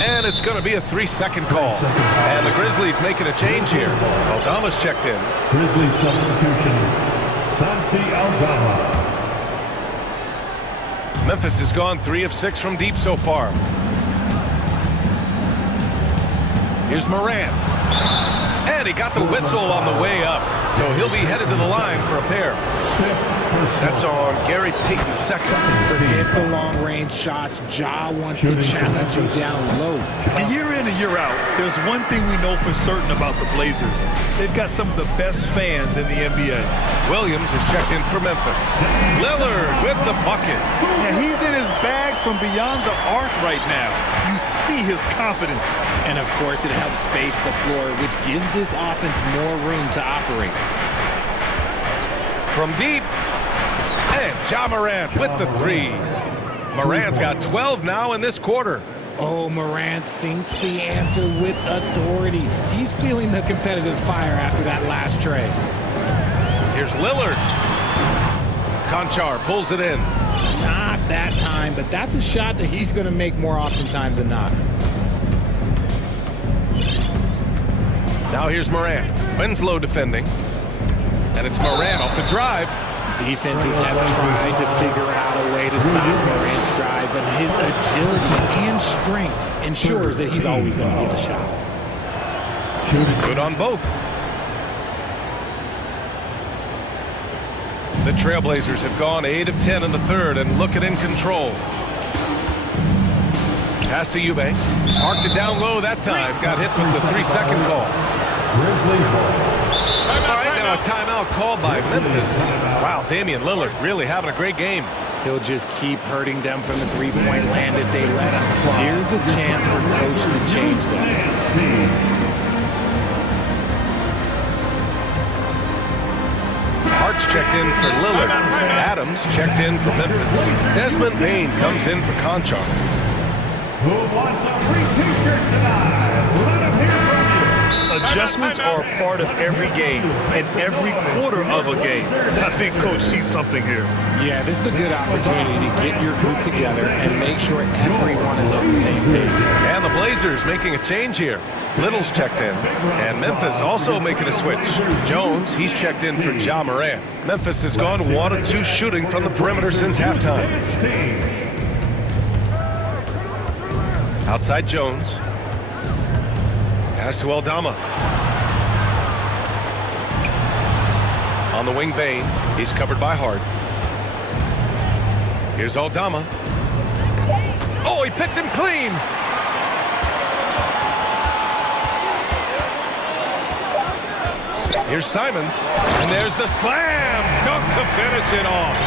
And it's going to be a 3-second call. And the Grizzlies making a change here. Aldama's checked in. Grizzlies substitution. Santi Aldama. Memphis has gone 3 of 6 from deep so far. Here's Morant. And he got the whistle on the way up. So he'll be headed to the line for a pair. That's on Gary Payton second. Forget the long-range shots. Ja wants to challenge you down low. And year in and year out, there's one thing we know for certain about the Blazers. They've got some of the best fans in the NBA. Williams is checked in for Memphis. Lillard with the bucket. Yeah, he's in his bag from beyond the arc right now. You see his confidence. And of course, it helps space the floor, which gives this offense more room to operate. From deep. And Ja Morant with the 3. Morant's got 12 now in this quarter. Oh, Morant sinks the answer with authority. He's feeling the competitive fire after that last tray. Here's Lillard. Conchar pulls it in. Not that time, but that's a shot that he's going to make more oftentimes than not. Now here's Morant. Winslow defending. And it's Morant off the drive. Defenses have tried to figure out a way to stop Morant's drive, but his agility and strength ensures that he's always going to get a shot. Good on both. The Trailblazers have gone 8 of 10 in the third and looking in control. Pass to Eubanks. Marked it down low that time. Got hit with the 3-second call. All right, now a timeout called by Memphis. Wow, Damian Lillard really having a great game. He'll just keep hurting them from the three-point land if they let him. Here's a chance for coach to change that. Hart's checked in for Lillard. Adams checked in for Memphis. Desmond Bain comes in for Conchar. Who wants a free t-shirt tonight? Let him hear from you. Adjustments are a part of every game and every quarter of a game. I think Coach sees something here. Yeah, this is a good opportunity to get your group together and make sure everyone is on the same page. And the Blazers making a change here. Little's checked in. And Memphis also making a switch. Jones, he's checked in for Ja Morant. Memphis has gone 1 of 2 shooting from the perimeter since halftime. Outside Jones. Pass to Aldama. On the wing, Bain. He's covered by Hart. Here's Aldama. Oh, he picked him clean. Here's Simons. And there's the slam. Dunk to finish it off.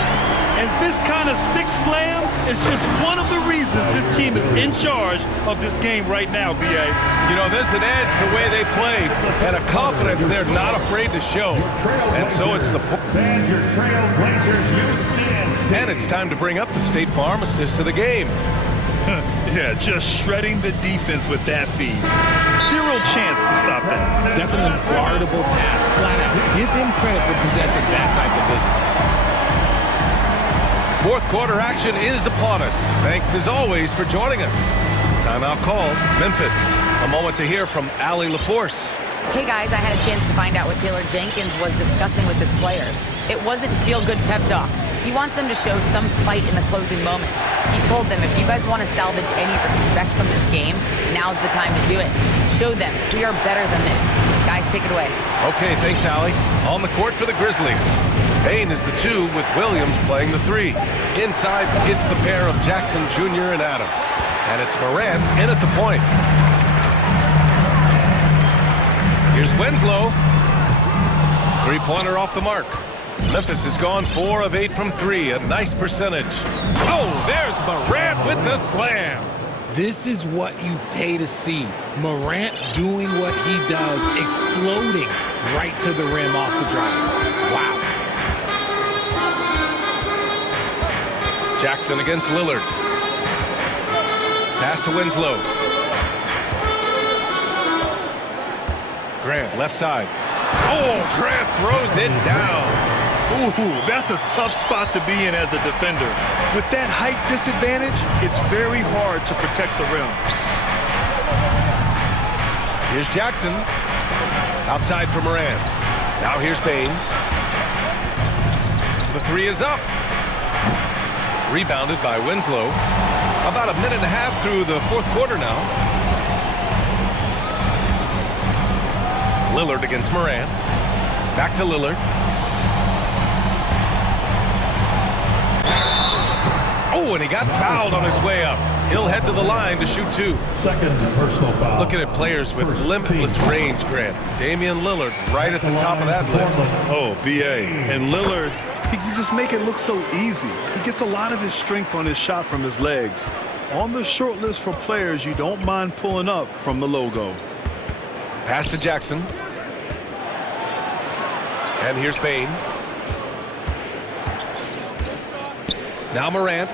And this kind of sick slam is just one of the reasons this team is in charge of this game right now, B.A. You know, there's an edge the way they played and a confidence they're not afraid to show. And so it's the... And it's time to bring up the State Farm assist to the game. Yeah, just shredding the defense with that feed. Zero chance to stop that. That's an unguardable pass, flat out. Give him credit for possessing that type of vision. Fourth quarter action is upon us. Thanks as always for joining us. Timeout call, Memphis. A moment to hear from Allie LaForce. Hey guys, I had a chance to find out what Taylor Jenkins was discussing with his players. It wasn't feel-good pep talk. He wants them to show some fight in the closing moments. He told them, if you guys want to salvage any respect from this game, now's the time to do it. Show them we are better than this. Guys, take it away. Okay, thanks, Allie. On the court for the Grizzlies. Payne is the 2 with Williams playing the 3. Inside, it's the pair of Jackson Jr. and Adams. And it's Morant in at the point. Here's Winslow. Three-pointer off the mark. Memphis has gone 4 of 8 from 3, a nice percentage. Oh, there's Morant with the slam. This is what you pay to see. Morant doing what he does, exploding right to the rim off the drive. Wow. Jackson against Lillard. Pass to Winslow. Grant, left side. Oh, Grant throws it down. Ooh, that's a tough spot to be in as a defender. With that height disadvantage, it's very hard to protect the rim. Here's Jackson. Outside for Morant. Now here's Payne. The 3 is up. Rebounded by Winslow. About a minute and a half through the fourth quarter now. Lillard against Morant. Back to Lillard. Oh, and he got fouled on his way up. He'll head to the line to shoot 2. Second personal foul. Looking at players with limitless range, Grant. Damian Lillard right at the top of that list. Oh, B.A. And Lillard, he can just make it look so easy. He gets a lot of his strength on his shot from his legs. On the short list for players you don't mind pulling up from the logo. Pass to Jackson. And here's Payne. Now Morant.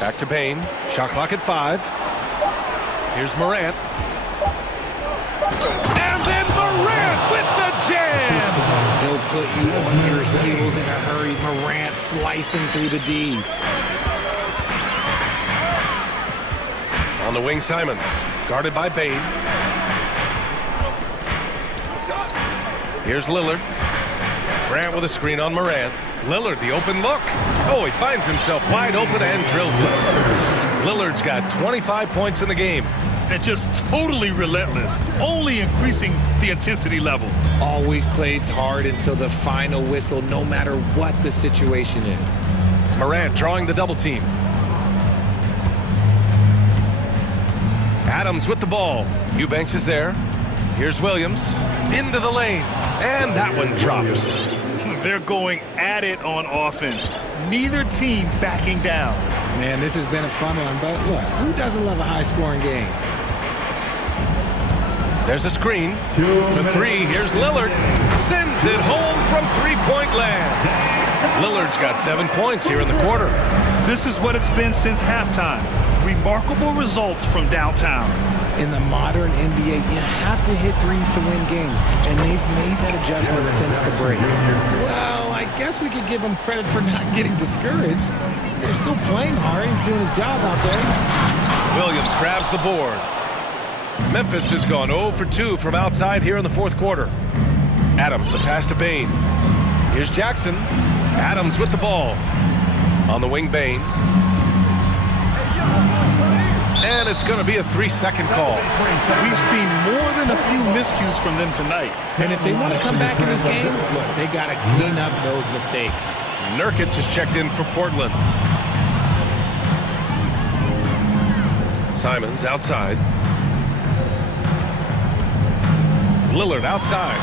Back to Payne. Shot clock at 5. Here's Morant. And then Morant with the jam! He'll put you on your heels in a hurry. Morant slicing through the D. On the wing, Simons. Guarded by Payne. Here's Lillard. Grant with a screen on Morant. Lillard, the open look. Oh, he finds himself wide open and drills it. Lillard's got 25 points in the game. And just totally relentless, only increasing the intensity level. Always plays hard until the final whistle, no matter what the situation is. Morant drawing the double team. Adams with the ball. Eubanks is there. Here's Williams. Into the lane. And that one drops. They're going at it on offense. Neither team backing down. Man, this has been a fun one, but look, who doesn't love a high-scoring game? There's a screen. For 3, here's Lillard. Sends it home from three-point land. Lillard's got 7 points here in the quarter. This is what it's been since halftime. Remarkable results from downtown. In the modern NBA, you have to hit threes to win games, and they've made that adjustment since the break. Well, I guess we could give him credit for not getting discouraged. They're still playing hard. He's doing his job out there. Williams grabs the board. Memphis has gone 0 for 2 from outside here in the fourth quarter. Adams, a pass to Payne. Here's Jackson. Adams with the ball. On the wing, Payne. And it's going to be a 3-second call. We've seen more than a few miscues from them tonight. And if they want to come back in this game, look, they got to clean up those mistakes. Nurkic just checked in for Portland. Simons outside. Lillard outside.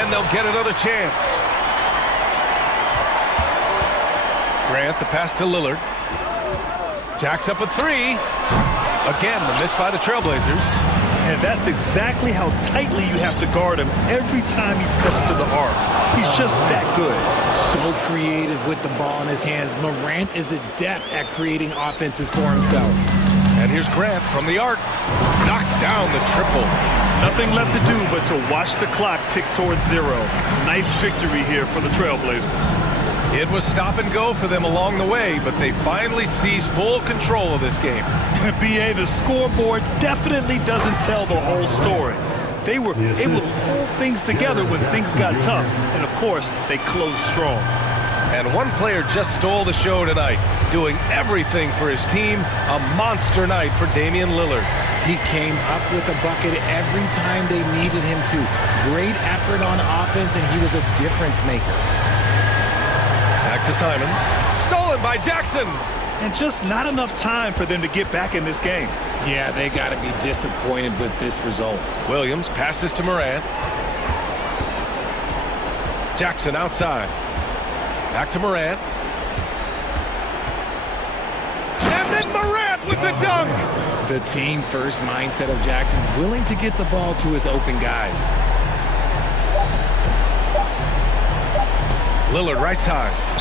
And they'll get another chance. Grant, the pass to Lillard. Jacks up a three. Again, the miss by the Trailblazers. And that's exactly how tightly you have to guard him every time he steps to the arc. He's just that good. So creative with the ball in his hands. Morant is adept at creating offenses for himself. And here's Grant from the arc. Knocks down the triple. Nothing left to do but to watch the clock tick towards zero. Nice victory here for the Trailblazers. It was stop and go for them along the way, but they finally seized full control of this game. BA, the scoreboard definitely doesn't tell the whole story. They were able to pull things together when things got tough, and of course, they closed strong. And one player just stole the show tonight, doing everything for his team. A monster night for Damian Lillard. He came up with a bucket every time they needed him to. Great effort on offense, and he was a difference maker. Back to Simons. Stolen by Jackson. And just not enough time for them to get back in this game. Yeah, they got to be disappointed with this result. Williams passes to Morant. Jackson outside. Back to Morant. And then Morant with the dunk. The team-first mindset of Jackson, willing to get the ball to his open guys. Lillard right side.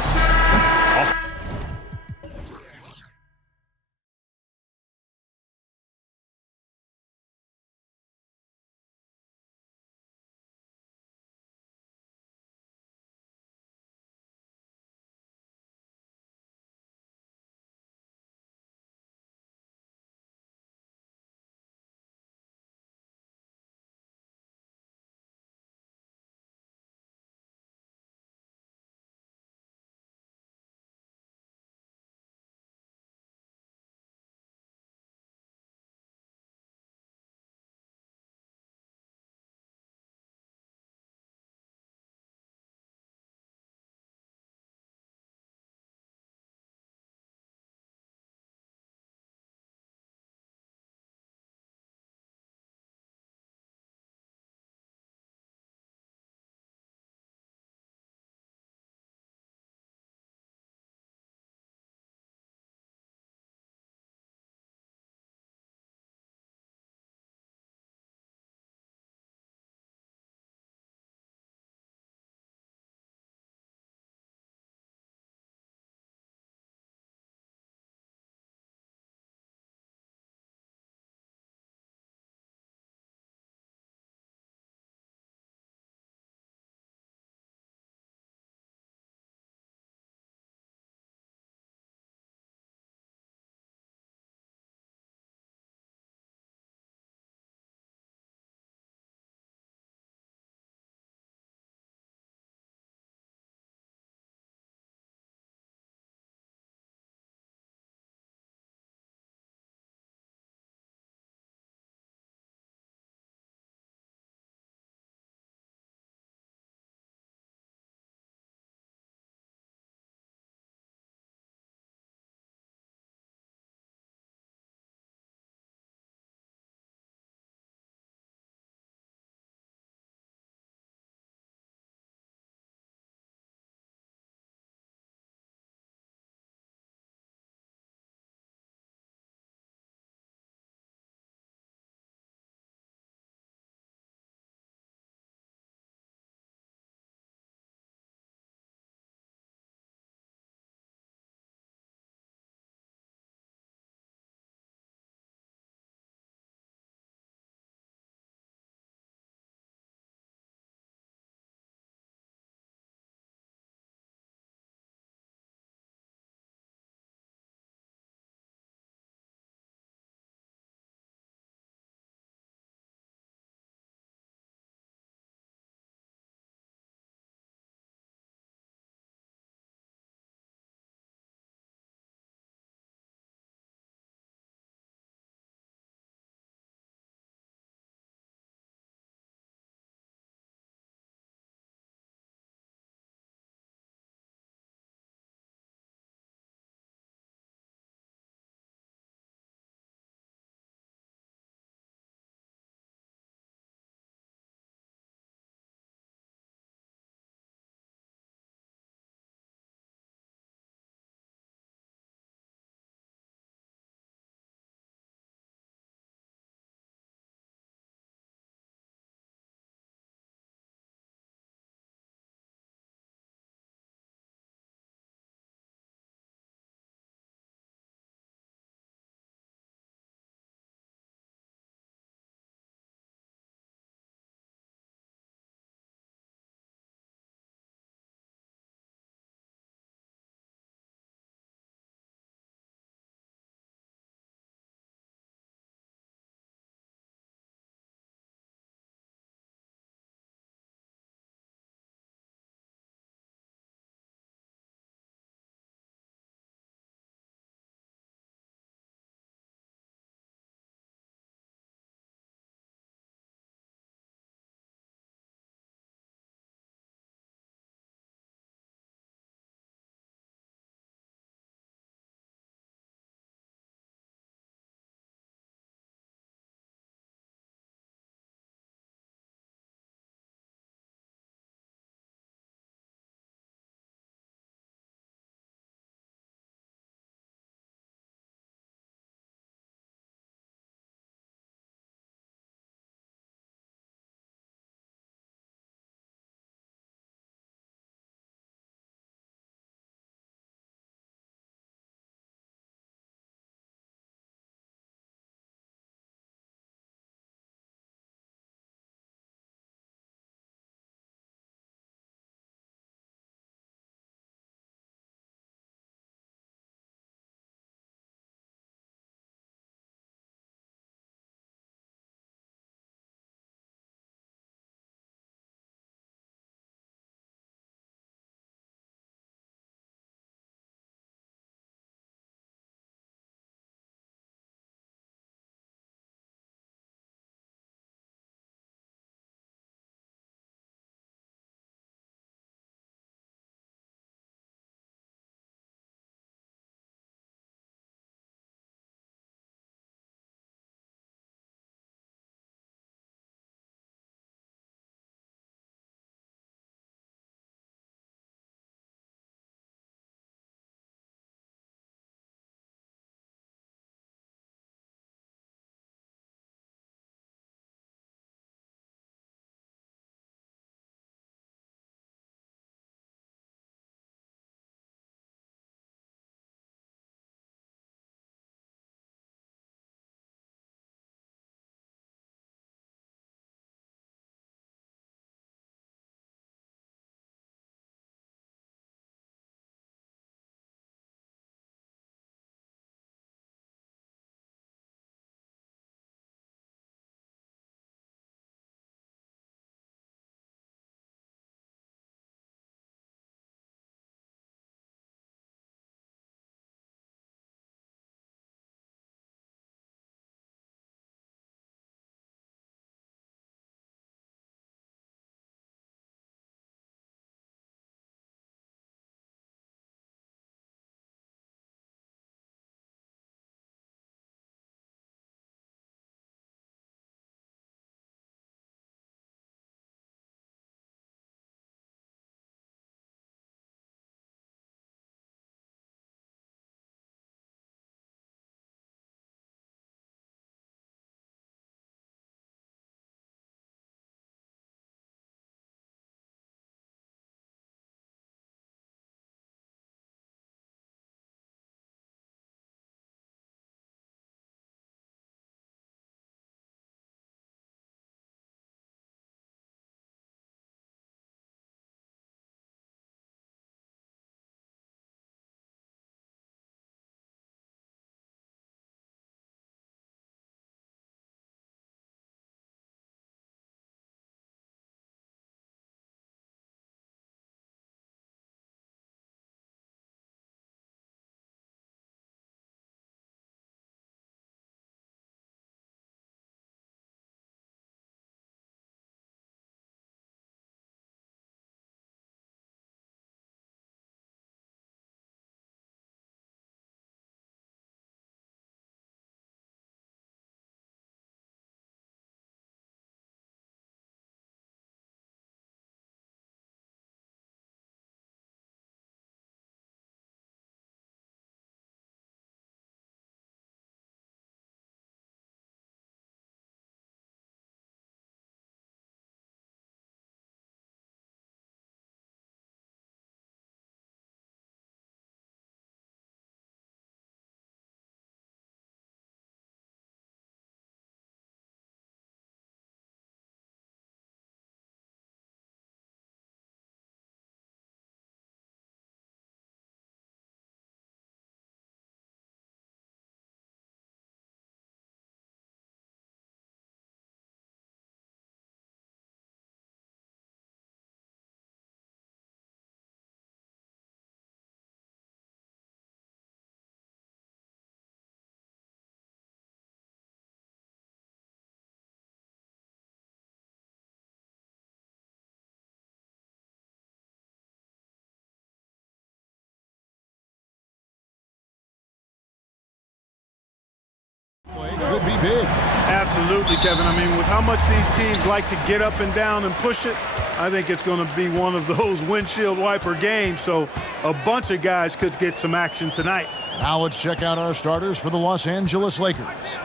big. Absolutely, Kevin. I mean, with how much these teams like to get up and down and push it, I think it's going to be one of those windshield wiper games. So a bunch of guys could get some action tonight. Now let's check out our starters for the Los Angeles Lakers.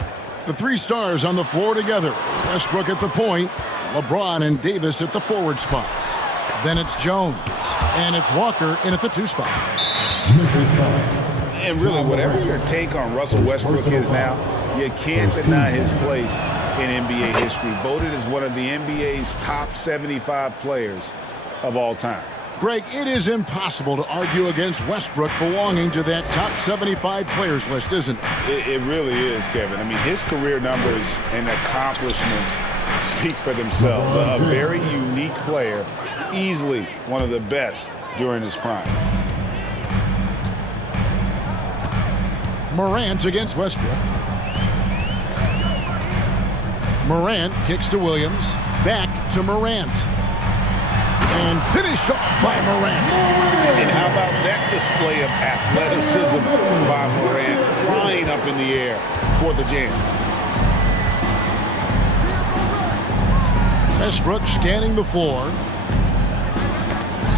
The three stars on the floor together. Westbrook at the point, LeBron and Davis at the forward spots. Then it's Jones, and it's Walker in at the 2 spot. And really, whatever your take on Russell Westbrook is now, you can't deny his place in NBA history. Voted as one of the NBA's top 75 players of all time. Greg, it is impossible to argue against Westbrook belonging to that top 75 players list, isn't it? It really is, Kevin. I mean, his career numbers and accomplishments speak for themselves. A very unique player, easily one of the best during his prime. Morant against Westbrook. Morant kicks to Williams, back to Morant. And finished off by Morant. And how about that display of athleticism by Morant, flying up in the air for the jam. Westbrook scanning the floor.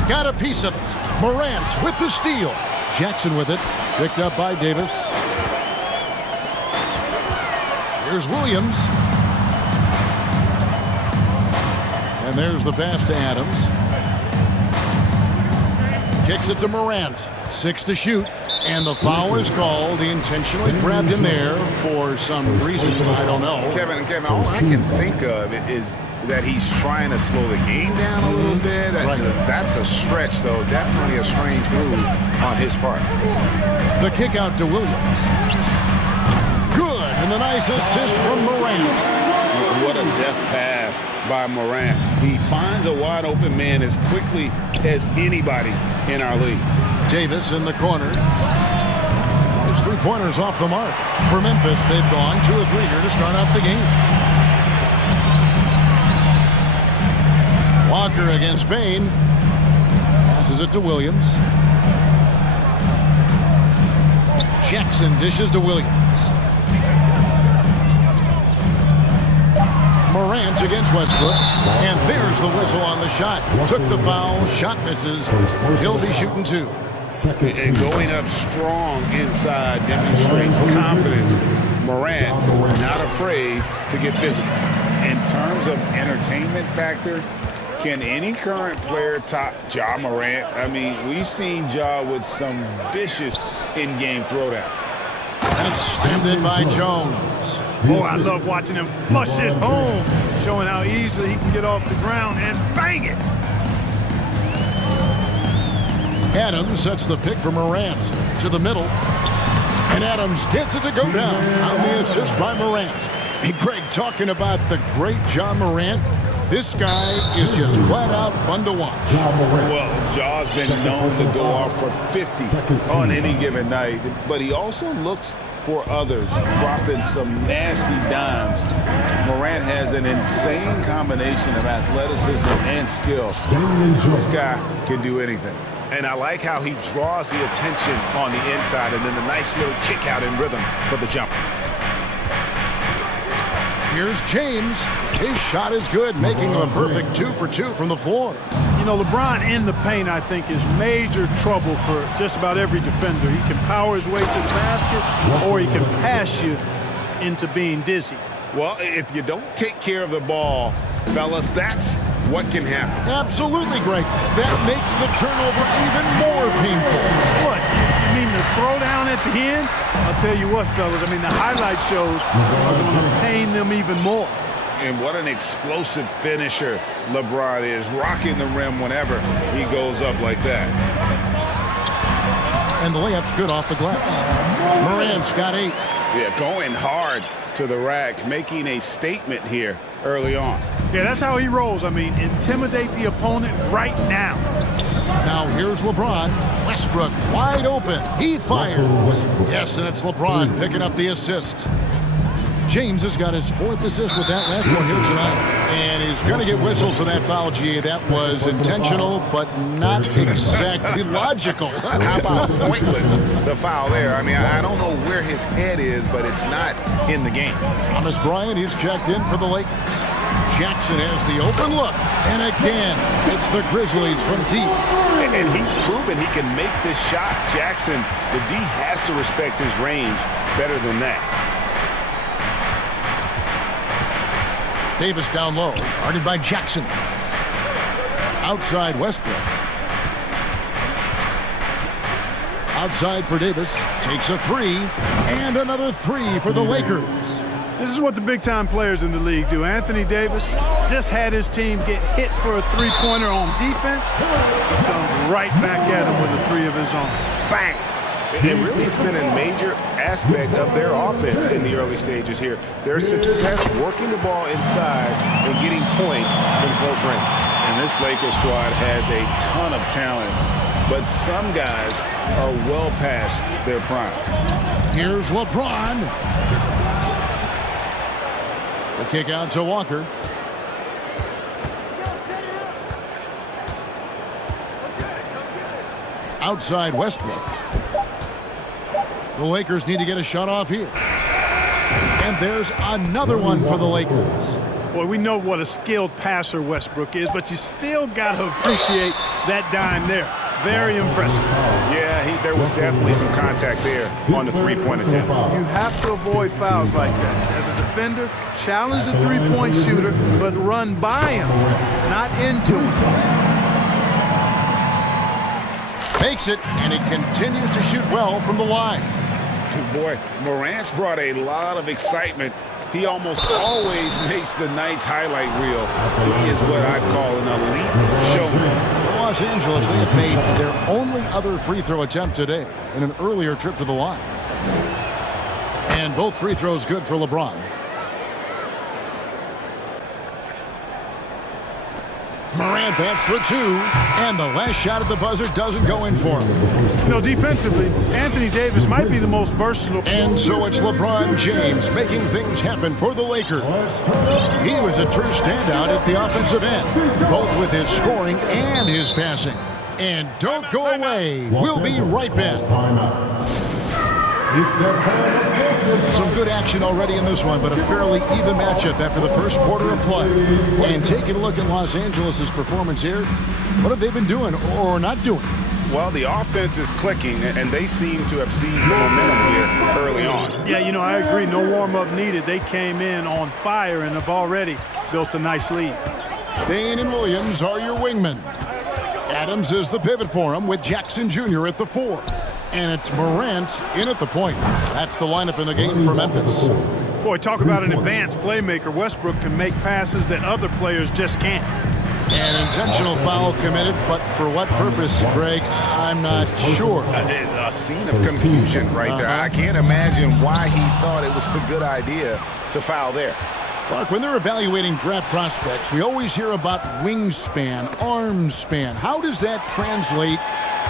Got a piece of it. Morant with the steal. Jackson with it. Picked up by Davis. Here's Williams. And there's the pass to Adams. Kicks it to Morant. 6 to shoot. And the foul is called. He intentionally grabbed him there for some reason I don't know. Kevin, all I can think of is that he's trying to slow the game down a little bit. Right. That's a stretch, though. Definitely a strange move on his part. The kick out to Williams. Good. And the nice assist from Morant. What a deft pass by Morant. He finds a wide open man as quickly as anybody in our league. Davis in the corner. His 3-pointers off the mark. For Memphis, they've gone 2 of 3 here to start out the game. Walker against Bain. Passes it to Williams. Jackson dishes to Williams. Morant against Westbrook. And there's the whistle on the shot. Took the foul. Shot misses. He'll be shooting 2. And going up strong inside demonstrates confidence. Morant not afraid to get physical. In terms of entertainment factor, can any current player top Ja Morant? I mean, we've seen Ja with some vicious in-game throwdown. And it's slammed in by Jones. Boy, I love watching him flush it home, showing how easily he can get off the ground and bang it. Adams sets the pick for Morant to the middle. And Adams gets it to go down on the assist by Morant. Hey, Greg, talking about the great Ja Morant, this guy is just flat out fun to watch. Well, Ja's been known to go off for 50 on any given night, but he also looks for others, dropping some nasty dimes. Morant has an insane combination of athleticism and skill. This guy can do anything. And I like how he draws the attention on the inside and then a nice little kick out in rhythm for the jumper. Here's James. His shot is good, making him a perfect 2 for 2 from the floor. You know, LeBron in the paint, I think, is major trouble for just about every defender. He can power his way to the basket, or he can pass you into being dizzy. Well, if you don't take care of the ball, fellas, that's what can happen. Absolutely, Greg. That makes the turnover even more painful. What? You mean the throwdown at the end? I'll tell you what, fellas. I mean, the highlight shows are going to pain them even more. And what an explosive finisher LeBron is, rocking the rim whenever he goes up like that. And the layup's good off the glass. Morant's got 8. Yeah, going hard to the rack, making a statement here early on. Yeah, that's how he rolls. I mean, intimidate the opponent right now. Now here's LeBron. Westbrook wide open. He fires. Yes, and it's LeBron picking up the assist. James has got his 4th assist with that last one here tonight. And he's going to get whistled for that foul, GA. That was intentional, but not exactly logical. How about pointless to foul there? I mean, I don't know where his head is, but it's not in the game. Thomas Bryant, he's checked in for the Lakers. Jackson has the open look. And again, it's the Grizzlies from deep. And he's proven he can make this shot. Jackson, the D has to respect his range better than that. Davis down low, guarded by Jackson. Outside Westbrook. Outside for Davis, takes a 3, and another 3 for the Lakers. This is what the big-time players in the league do. Anthony Davis just had his team get hit for a three-pointer on defense. Just comes right back at him with a 3 of his own. Bang! And really, it's been a major aspect of their offense in the early stages here. Their success working the ball inside and getting points from close range. And this Lakers squad has a ton of talent, but some guys are well past their prime. Here's LeBron. The kick out to Walker. Outside Westbrook. The Lakers need to get a shot off here. And there's another one for the Lakers. Boy, we know what a skilled passer Westbrook is, but you still got to appreciate that dime there. Very impressive. Yeah, there was definitely some contact there on the three-point attempt. You have to avoid fouls like that. As a defender, challenge the three-point shooter, but run by him, not into him. Makes it, and he continues to shoot well from the line. Boy, Morant's brought a lot of excitement. He almost always makes the night's highlight reel. He is what I'd call an elite showman. For Los Angeles, they have made their only other free throw attempt today in an earlier trip to the line. And both free throws good for LeBron. Morant bats for 2, and the last shot at the buzzer doesn't go in for him. You know, defensively, Anthony Davis might be the most versatile. And so it's LeBron James making things happen for the Lakers. He was a true standout at the offensive end, both with his scoring and his passing. And don't go away. We'll be right back. Some good action already in this one, but a fairly even matchup after the first quarter of play. And taking a look at Los Angeles' performance here, what have they been doing or not doing? Well, the offense is clicking, and they seem to have seized the momentum here early on. Yeah, you know, I agree. No warm-up needed. They came in on fire and have already built a nice lead. Bain and Williams are your wingmen. Adams is the pivot for him with Jackson Jr. at the 4. And it's Morant in at the point. That's the lineup in the game for Memphis. Boy, talk about an advanced playmaker. Westbrook can make passes that other players just can't. An intentional foul committed, but for what purpose, Greg, I'm not sure. A scene of confusion right there. I can't imagine why he thought it was a good idea to foul there. Clark, when they're evaluating draft prospects, we always hear about wingspan, arm span. How does that translate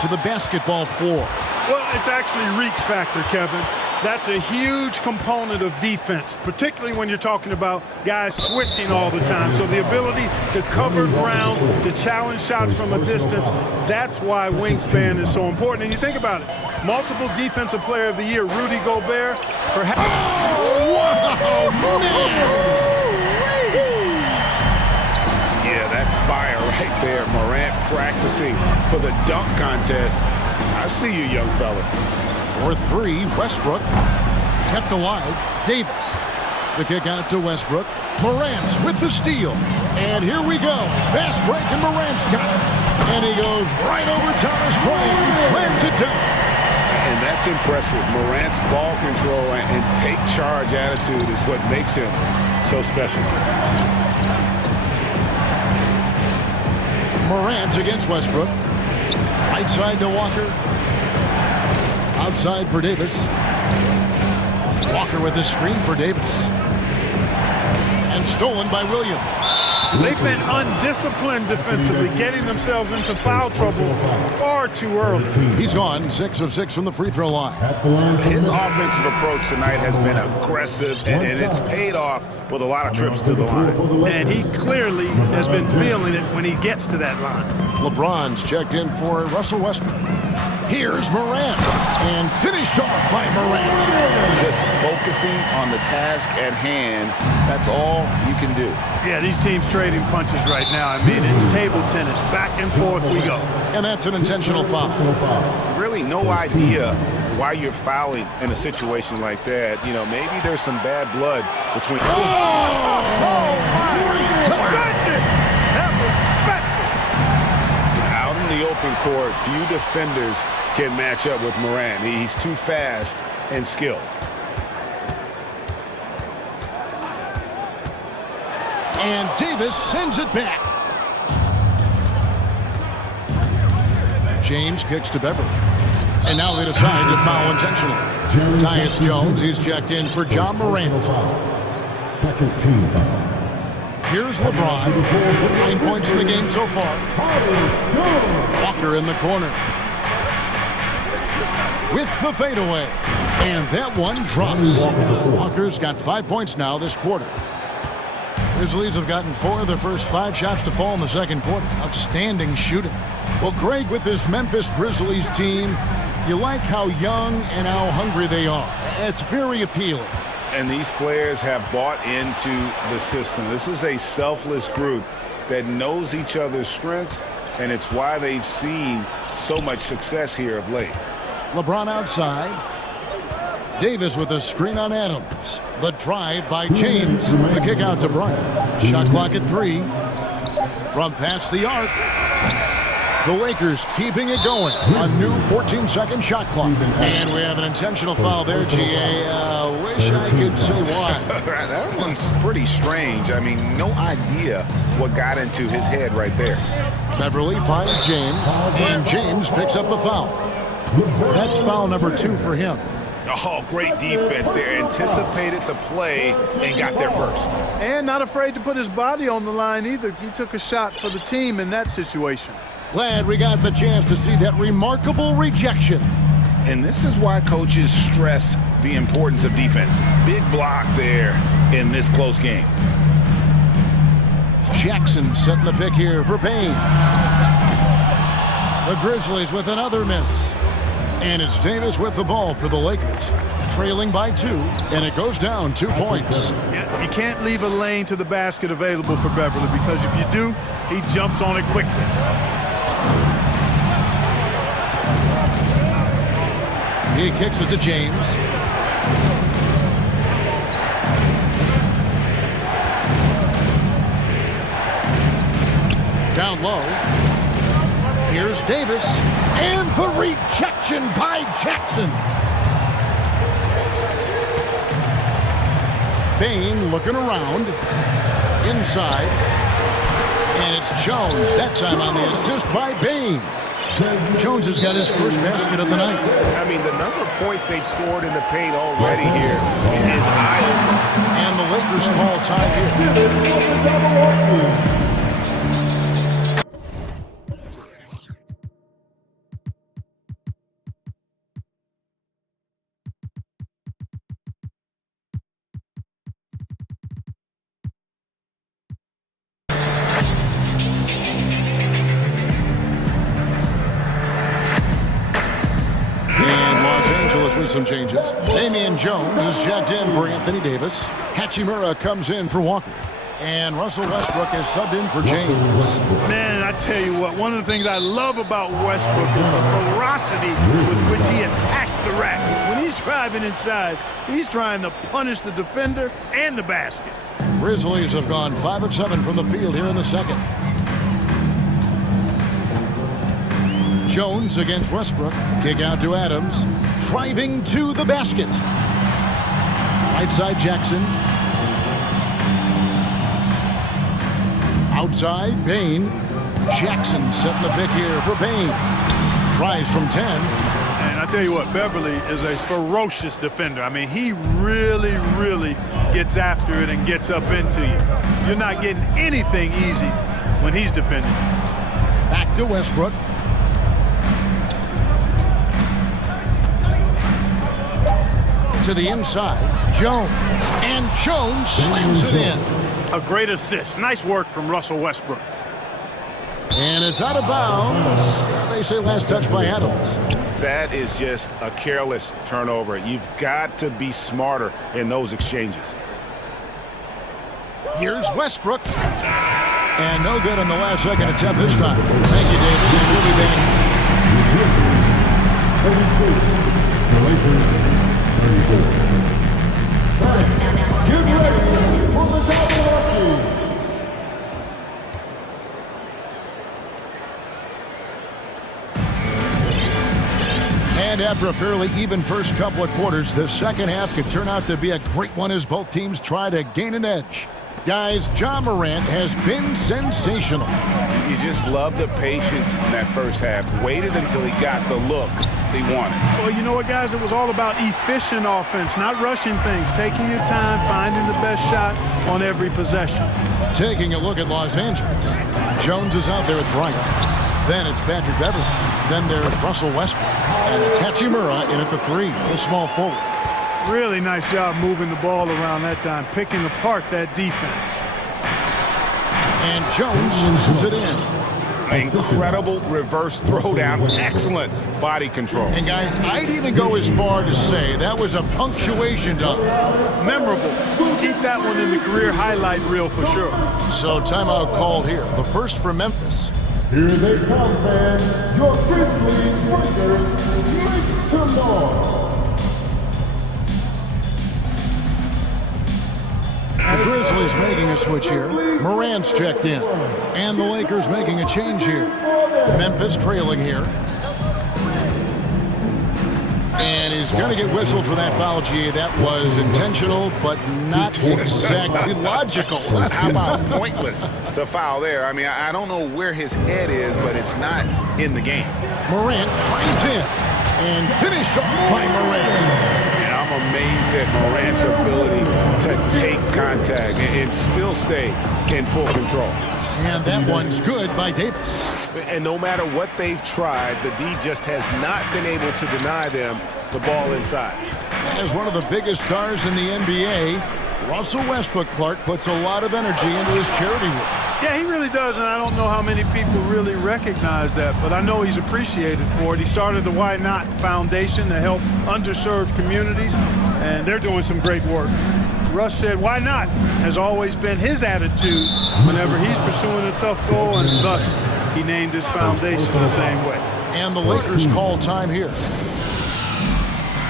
to the basketball floor? Well, it's actually reach factor, Kevin. That's a huge component of defense, particularly when you're talking about guys switching all the time. So the ability to cover ground, to challenge shots from a distance, that's why wingspan is so important. And you think about it, multiple defensive player of the year, Rudy Gobert, perhaps... Oh, wow, man! Yeah, that's fire right there. Morant practicing for the dunk contest. I see you, young fella. For 3, Westbrook kept alive. Davis. The kick out to Westbrook. Morant with the steal. And here we go. Fast break, and Morant's got it. And he goes right over Thomas Bryant and slams it down. And that's impressive. Morant's ball control and take charge attitude is what makes him so special. Morant against Westbrook. Right side to Walker. Outside for Davis. Walker with the screen for Davis. And stolen by Williams. They've been undisciplined defensively, getting themselves into foul trouble far too early. He's gone 6 of 6 from the free throw line. His offensive approach tonight has been aggressive, and it's paid off with a lot of trips to the line. And he clearly has been feeling it when he gets to that line. LeBron's checked in for Russell Westbrook. Here's Morant, and finished off by Morant. Just focusing on the task at hand, that's all you can do. Yeah, these teams trading punches right now. I mean, it's table tennis. Back and forth we go. And that's an intentional foul. Really no idea why you're fouling in a situation like that. You know, maybe there's some bad blood between... Out in the open court, few defenders can match up with Morant. He's too fast and skilled. And Davis sends it back. James kicks to Beverly. And now they decide to foul intentionally. Tyus Jones, he's checked in for John Morant. Second team foul. Here's LeBron. 9 points in the game so far. Walker in the corner. With the fadeaway. And that one drops. Walker's got 5 points now this quarter. Grizzlies have gotten 4 of their first 5 shots to fall in the second quarter. Outstanding shooting. Well, Greg, with this Memphis Grizzlies team, you like how young and how hungry they are. It's very appealing. And these players have bought into the system. This is a selfless group that knows each other's strengths, and it's why they've seen so much success here of late. LeBron outside. Davis with a screen on Adams. The drive by James. The kick out to Bryant. Shot clock at 3. From past the arc. The Lakers keeping it going. A new 14-second shot clock. And we have an intentional foul there, GA. Wish I could say why. That one's pretty strange. I mean, no idea what got into his head right there. Beverly finds James, and James picks up the foul. That's foul number 2 for him. Oh, great defense there. Anticipated the play and got there first. And not afraid to put his body on the line either. He took a shot for the team in that situation. Glad we got the chance to see that remarkable rejection. And this is why coaches stress the importance of defense. Big block there in this close game. Jackson setting the pick here for Payne. The Grizzlies with another miss. And it's Davis with the ball for the Lakers. Trailing by 2, and it goes down 2 points. Yeah, you can't leave a lane to the basket available for Beverly, because if you do, he jumps on it quickly. He kicks it to James. Down low. Here's Davis. And the rejection by Jackson. Payne looking around. Inside. And it's Jones. That time on the assist by Payne. Jones has got his first basket of the night. I mean, the number of points they've scored in the paint already here is eye-opening. And the Lakers call time here. With some changes. Damian Jones is checked in for Anthony Davis. Hachimura comes in for Walker. And Russell Westbrook is subbed in for James. Man, I tell you what, one of the things I love about Westbrook is the ferocity with which he attacks the rack. When he's driving inside, he's trying to punish the defender and the basket. Grizzlies have gone 5 of 7 from the field here in the second. Jones against Westbrook. Kick out to Adams. Driving to the basket. Right side Jackson. Outside Payne. Jackson setting the pick here for Payne. Tries from 10. And I tell you what, Beverly is a ferocious defender. I mean, he really, really gets after it and gets up into you. You're not getting anything easy when he's defending. Back to Westbrook. To the inside, Jones. And Jones slams it in. A great assist. Nice work from Russell Westbrook. And it's out of bounds. They say last touch by Adams. That is just a careless turnover. You've got to be smarter in those exchanges. Here's Westbrook. And no good on the last second attempt this time. Thank you, David. And we'll be back. Get ready for the double. And after a fairly even first couple of quarters, the second half could turn out to be a great one as both teams try to gain an edge. Guys, Ja Morant has been sensational. You just love the patience in that first half. Waited until he got the look he wanted. Well, you know what, guys? It was all about efficient offense, not rushing things, taking your time, finding the best shot on every possession. Taking a look at Los Angeles. Jones is out there with Bryant. Then it's Patrick Beverly. Then there's Russell Westbrook. And it's Hachimura in at the three, the small forward. Really nice job moving the ball around that time, picking apart that defense. And Jones slams it in. Incredible reverse throwdown. Excellent body control. And guys, I'd even go as far to say that was a punctuation dunk. Memorable. Keep that one in the career highlight reel for sure. So timeout called here. The first for Memphis. Here they come, fans. Your Grizzlies breakers, make some noise. The Grizzlies making a switch here. Morant's checked in. And the Lakers making a change here. Memphis trailing here. And he's going to get whistled for that foul, G. That was intentional, but not exactly logical. How about pointless to foul there? I mean, I don't know where his head is, but it's not in the game. Morant drives in and finished off by Morant. I'm amazed at Morant's ability to take contact and still stay in full control. And that one's good by Davis. And no matter what they've tried, the D just has not been able to deny them the ball inside. As one of the biggest stars in the NBA, Russell Westbrook, Clark, puts a lot of energy into his charity work. Yeah, he really does, and I don't know how many people really recognize that, but I know he's appreciated for it. He started the Why Not Foundation to help underserved communities, and they're doing some great work. Russ said, why not, has always been his attitude whenever he's pursuing a tough goal, and thus he named his foundation the same way. And the Lakers call time here.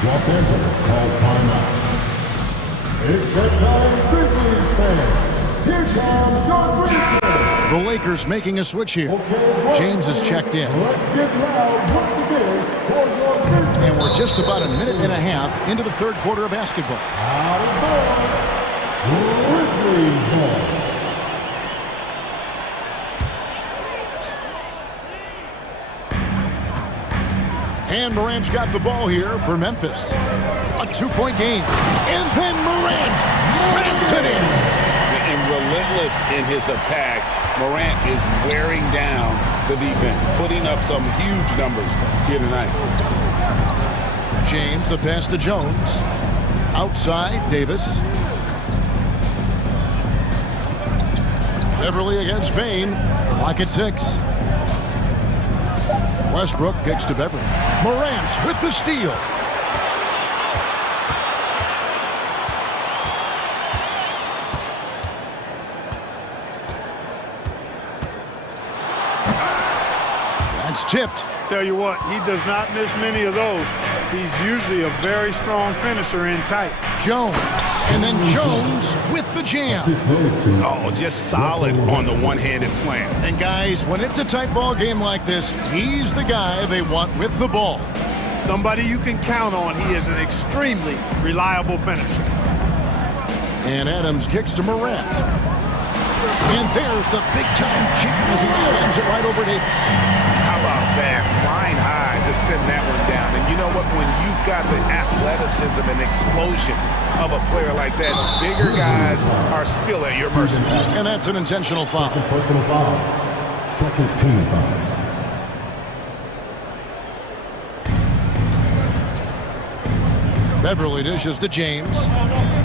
Los Angeles calls timeout. It's bedtime Grizzlies fans. Here comes your Grizzlies. The Lakers making a switch here. James is checked in. Let's get loud once again for your Grizzlies. And we're just about a minute and a half into the third quarter of basketball. Out of bounds. Grizzlies ball. And Morant's got the ball here for Memphis. A two-point game. And then Morant rams it in. And relentless in his attack, Morant is wearing down the defense, putting up some huge numbers here tonight. James, the pass to Jones. Outside, Davis. Beverly against Bain. Clock at 6. Westbrook kicks to Beverly. Morant with the steal. That's tipped. Tell you what, he does not miss many of those. He's usually a very strong finisher in tight. Jones, and then Jones with the jam. Oh, just solid on the one-handed slam. And guys, when it's a tight ball game like this, he's the guy they want with the ball. Somebody you can count on. He is an extremely reliable finisher. And Adams kicks to Morant. And there's the big-time jam as he slams it right over Davis. How about that? Flying high. to send that one down. And you know what? When you've got the athleticism and explosion of a player like that, bigger guys are still at your mercy. And that's an intentional foul. Personal foul. Second team foul. Beverly dishes to James.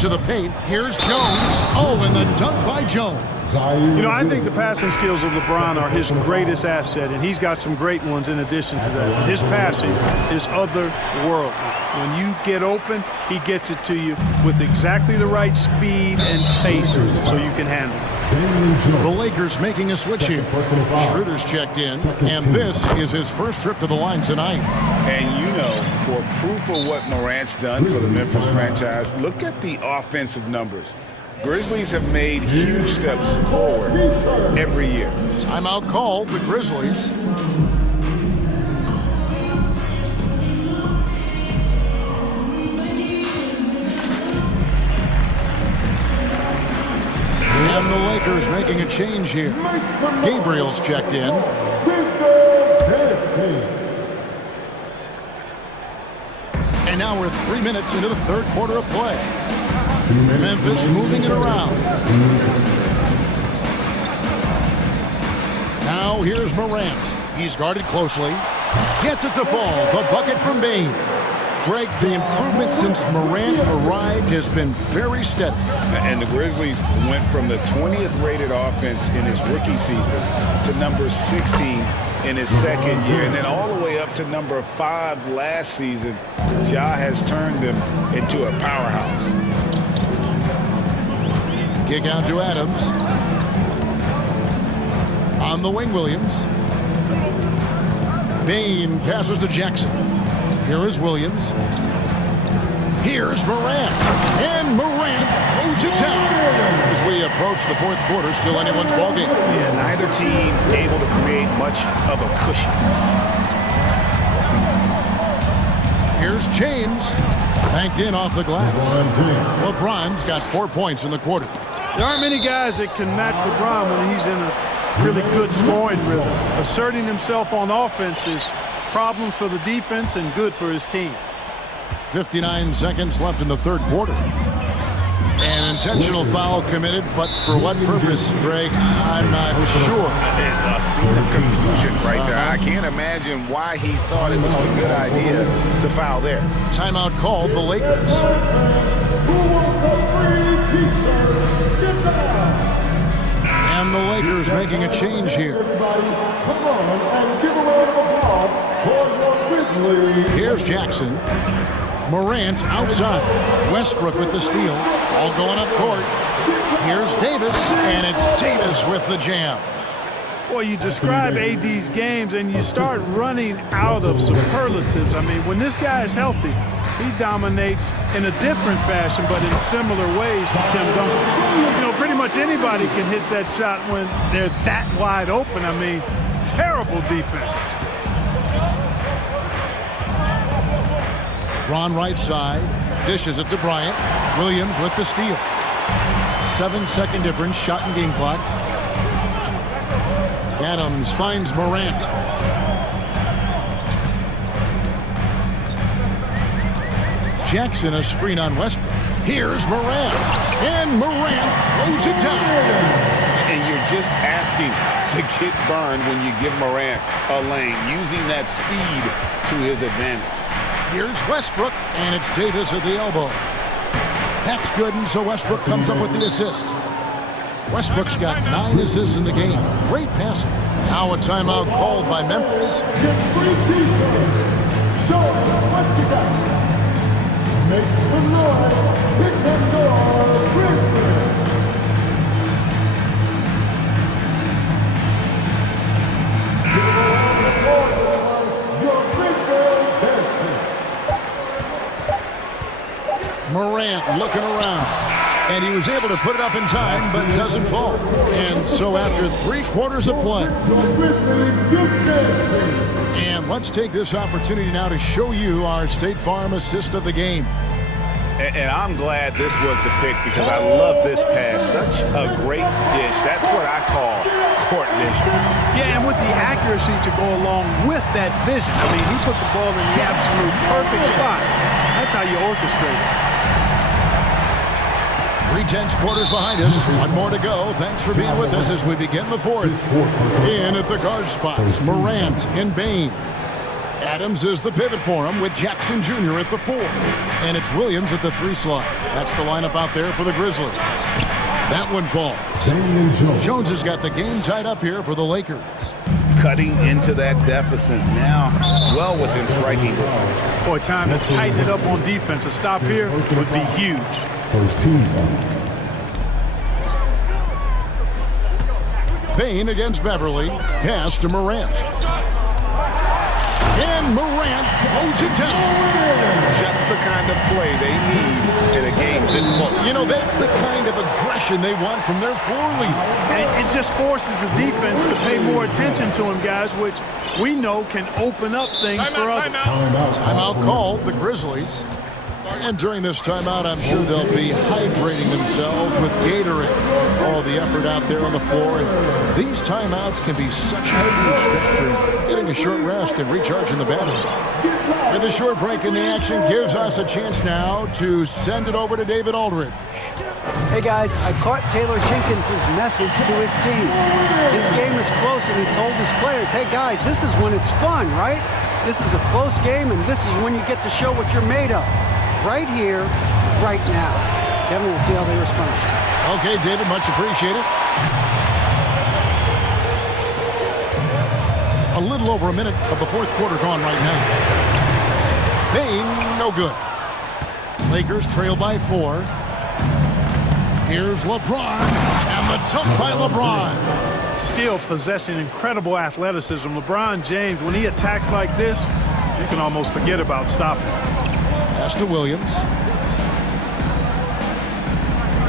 To the paint. Here's Jones. Oh, and the dunk by Jones. You know, I think the passing skills of LeBron are his greatest asset, and he's got some great ones in addition to that. His passing is otherworldly. When you get open, he gets it to you with exactly the right speed and pace so you can handle it. The Lakers making a switch here. Schroeder's checked in, and this is his first trip to the line tonight. And you know, for proof of what Morant's done for the Memphis franchise, look at the offensive numbers. Grizzlies have made huge steps forward every year. Timeout called, the Grizzlies. And the Lakers making a change here. Gabriel's checked in. And now we're 3 minutes into the third quarter of play. Memphis moving it around. Now here's Morant. He's guarded closely. Gets it to fall. The bucket from Bain. Greg, the improvement since Morant arrived has been very steady. And the Grizzlies went from the 20th rated offense in his rookie season to number 16 in his second year, and then all the way up to number 5 last season. Ja has turned them into a powerhouse. Kick out to Adams. On the wing, Williams. Bain passes to Jackson. Here is Williams. Here's Morant. And Morant throws it down. As we approach the fourth quarter, still anyone's ballgame. Yeah, neither team able to create much of a cushion. Here's James. Banked in off the glass. LeBron's got 4 points in the quarter. There aren't many guys that can match LeBron when he's in a really good scoring rhythm. Asserting himself on offense is problems for the defense and good for his team. 59 seconds left in the third quarter. An intentional foul committed, but for what purpose, Greg? I'm not sure. A scene of confusion right there. I can't imagine why he thought it was a good idea to foul there. Timeout called, the Lakers. And the Lakers making a change here. Here's Jackson. Morant outside. Westbrook with the steal. All going up court. Here's Davis, and it's Davis with the jam. Boy, you describe AD's games and you start running out of superlatives. I mean, when this guy is healthy, he dominates in a different fashion, but in similar ways to Tim Duncan. You know, pretty much anybody can hit that shot when they're that wide open. I mean, terrible defense. Ron right side, dishes it to Bryant. Williams with the steal. 7-second difference, shot and game clock. Adams finds Morant. Jackson a screen on Westbrook. Here's Morant. And Morant throws it down. And you're just asking to get burned when you give Morant a lane, using that speed to his advantage. Here's Westbrook, and it's Davis at the elbow. That's good, and so Westbrook comes up with the assist. Westbrook's got 9 assists in the game. Great passing. Now a timeout called by Memphis. Show what you got. Make some noise. Pick them doors. Grizzlies. Morant looking around, and he was able to put it up in time, but doesn't fall. And so after 3 quarters of play, and let's take this opportunity now to show you our State Farm assist of the game. And I'm glad this was the pick because I love this pass. Such a great dish. That's what I call court vision. Yeah, and with the accuracy to go along with that vision. I mean, he put the ball in the absolute perfect spot. That's how you orchestrate it. 3/10 quarters behind us. One more to go. Thanks for being with us as we begin the fourth. In at the guard spots, Morant and Bain. Adams is the pivot for him with Jackson Jr. at the 4. And it's Williams at the 3 slot. That's the lineup out there for the Grizzlies. That one falls. Jones has got the game tied up here for the Lakers. Cutting into that deficit now, well within striking distance. Boy, time to tighten it up on defense. A stop here would be huge. First team. Bain against Beverly. Pass to Morant. And Morant throws it down. Just the kind of play they need in a game this close. You know, that's the kind of aggression they want from their floor leader. And it just forces the defense to pay more attention to him, guys, which we know can open up things for others. Timeout called, the Grizzlies. And during this timeout, I'm sure they'll be hydrating themselves with Gatorade. All the effort out there on the floor. And these timeouts can be such a huge factor in getting a short rest and recharging the battery. And the short break in the action gives us a chance now to send it over to David Aldridge. Hey guys, I caught Taylor Jenkins' message to his team. This game is close and he told his players, hey guys, this is when it's fun, right? This is a close game and this is when you get to show what you're made of. Right here, right now. Kevin, we'll see how they respond. Okay, David, much appreciated. A little over a minute of the fourth quarter gone right now. Bain, no good. Lakers trail by 4. Here's LeBron, and the dunk by LeBron. Still possessing incredible athleticism. LeBron James, when he attacks like this, you can almost forget about stopping. Pass to Williams.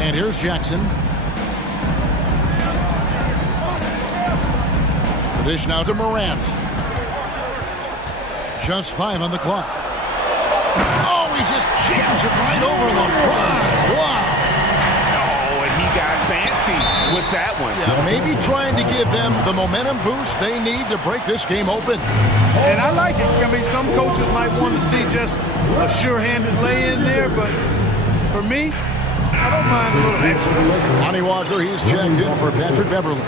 And here's Jackson. The dish now to Morant. Just 5 on the clock. Oh, he just jams it right over LeBron. Wow. Oh, and he got fancy with that one. Yeah, maybe trying to give them the momentum boost they need to break this game open. And I like it. I mean, some coaches might want to see just a sure-handed lay-in there, but for me, I don't mind a little extra. Lonnie Walker, he's checked in for Patrick Beverly.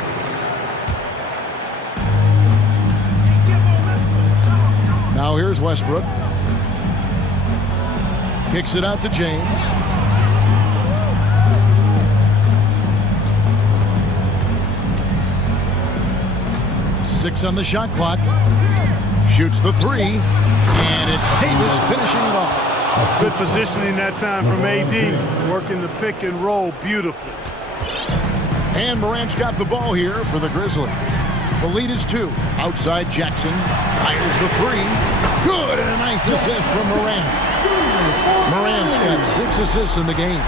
Now here's Westbrook. Kicks it out to James. Six on the shot clock. Shoots the 3. And it's Davis finishing it off. Good positioning that time from AD. Working the pick and roll beautifully. And Morant's got the ball here for the Grizzlies. The lead is 2. Outside Jackson. Fires the 3. Good, and a nice assist from Morant. Morant's got 6 assists in the game.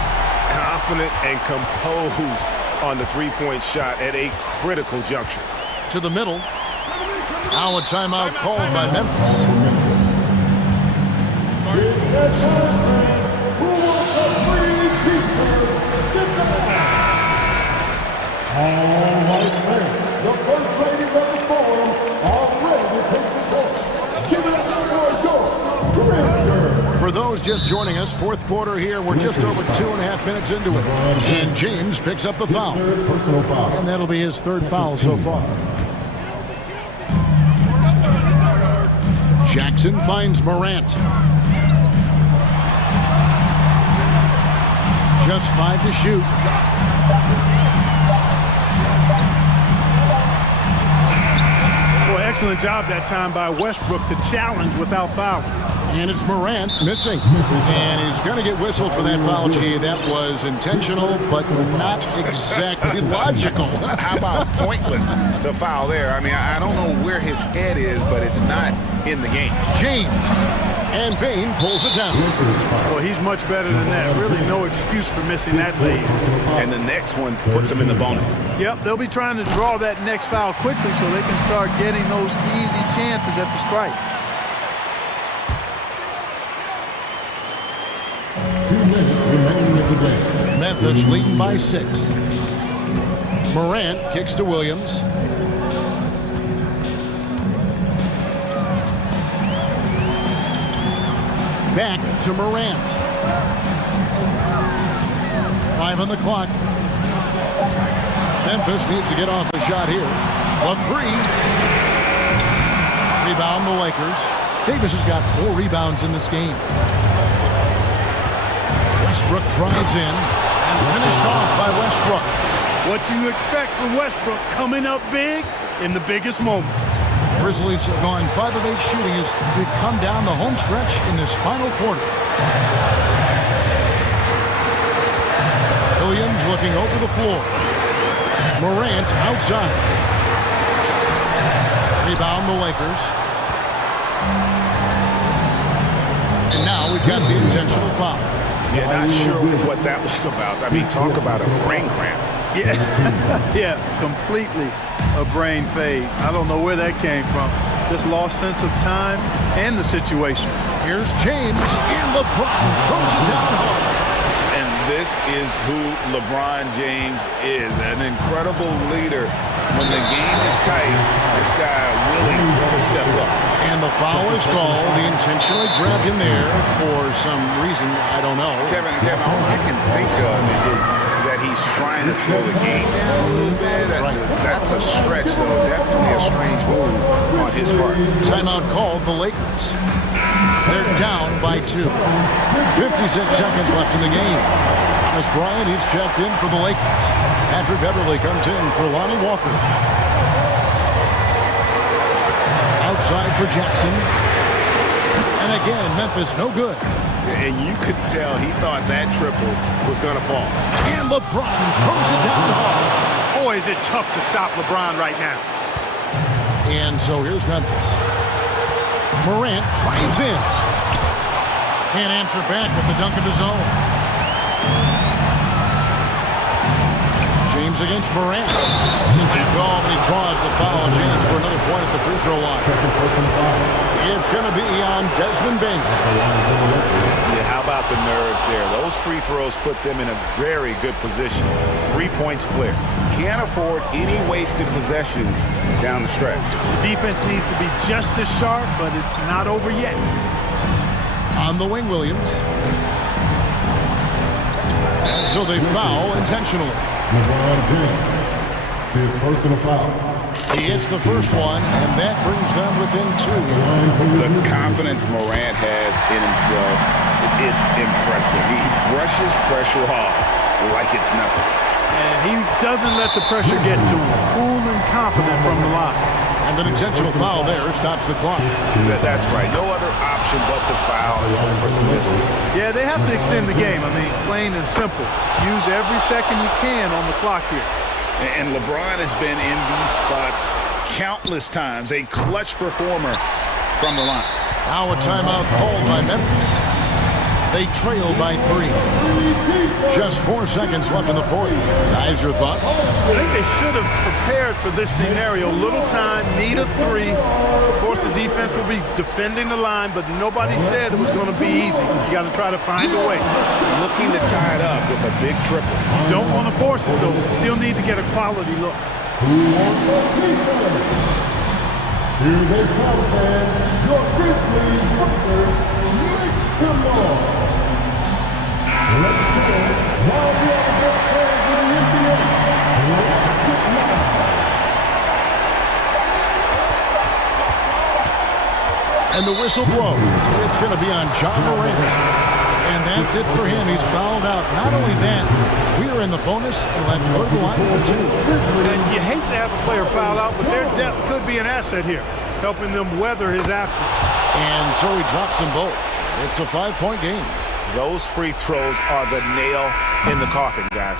Confident and composed on the three-point shot at a critical juncture. To the middle. Now a timeout called by Memphis. The first ladies of the forum are ready to take the court. Give it up for your For those just joining us, fourth quarter here, we're just over 2.5 minutes into it. And James picks up the foul. And that'll be his 3rd foul so far. Jackson finds Morant. Just 5 to shoot. Boy, excellent job that time by Westbrook to challenge without fouling. And it's Morant missing. And he's going to get whistled for that foul, G. That was intentional, but not exactly logical. How about pointless to foul there? I mean, I don't know where his head is, but it's not in the game. James. And Bain pulls it down. Well, he's much better than that. Really no excuse for missing that lead. And the next one puts him in the bonus. Yep, they'll be trying to draw that next foul quickly so they can start getting those easy chances at the strike. 2 minutes remaining of the game. Memphis leading by 6. Morant kicks to Williams. Back to Morant. 5 on the clock. Memphis needs to get off a shot here. A 3. Rebound the Lakers. Davis has got 4 rebounds in this game. Westbrook drives in and finished off by Westbrook. What you expect from Westbrook, coming up big in the biggest moments. Grizzlies have gone 5 of 8 shooting as we've come down the home stretch in this final quarter. Williams looking over the floor. Morant outside. Rebound the Lakers. And now we've got the intentional foul. Yeah, not sure what that was about. I mean, talk about a brain cramp. Yeah, yeah, completely a brain fade. I don't know where that came from. Just lost sense of time and the situation. Here's James, and LeBron throws it down hard. And this is who LeBron James is, an incredible leader. When the game is tight, this guy willing to step up. And the foul is called. He intentionally grabbed him there for some reason, I don't know. Kevin, all I can think of is that he's trying to slow the game down a little bit. That's a stretch, though. Definitely a strange move on his part. Timeout called the Lakers. They're down by 2. 56 seconds left in the game. Thomas Bryant, he's checked in for the Lakers. Patrick Beverly comes in for Lonnie Walker. Outside for Jackson. And again, Memphis no good. And you could tell he thought that triple was going to fall. And LeBron throws it down hard. Boy, is it tough to stop LeBron right now. And so here's Memphis. Morant drives in. Can't answer back with the dunk of his own. James against Morant. Squeezed off and he draws the foul. A chance for another point at the free throw line. It's going to be on Desmond Bain. Yeah, how about the nerves there? Those free throws put them in a very good position. 3 points clear. Can't afford any wasted possessions down the stretch. The defense needs to be just as sharp, but it's not over yet. On the wing, Williams. And so they foul intentionally. LeBron James, his personal foul. He hits the first one, and that brings them within 2. The confidence Morant has in himself is impressive. He brushes pressure off like it's nothing. And he doesn't let the pressure get to him. Cool and confident from the line. And an intentional foul there stops the clock. That's right. No other option but to foul and hope for some misses. Yeah, they have to extend the game. I mean, plain and simple. Use every second you can on the clock here. And LeBron has been in these spots countless times. A clutch performer from the line. Now a timeout called by Memphis. They trail by 3. Just 4 seconds left in the fourth. Guys, your thoughts? I think they should have prepared for this scenario. Little time, need a 3. Of course, the defense will be defending the line, but nobody said it was going to be easy. You got to try to find a way. Looking to tie it up with a big triple. You don't want to force it, though. Still need to get a quality look. Here's a crowd fan, your Grizzlies partner, make some noise. Let's go. While we are the best players in the NBA, let's get loud. And the whistle blows. It's going to be on John Morant. And that's it for him. He's fouled out. Not only that, we are in the bonus and we'll have to go to the line for 2. And you hate to have a player foul out, but their depth could be an asset here, helping them weather his absence. And so he drops them both. It's a 5-point game. Those free throws are the nail in the coffin, guys.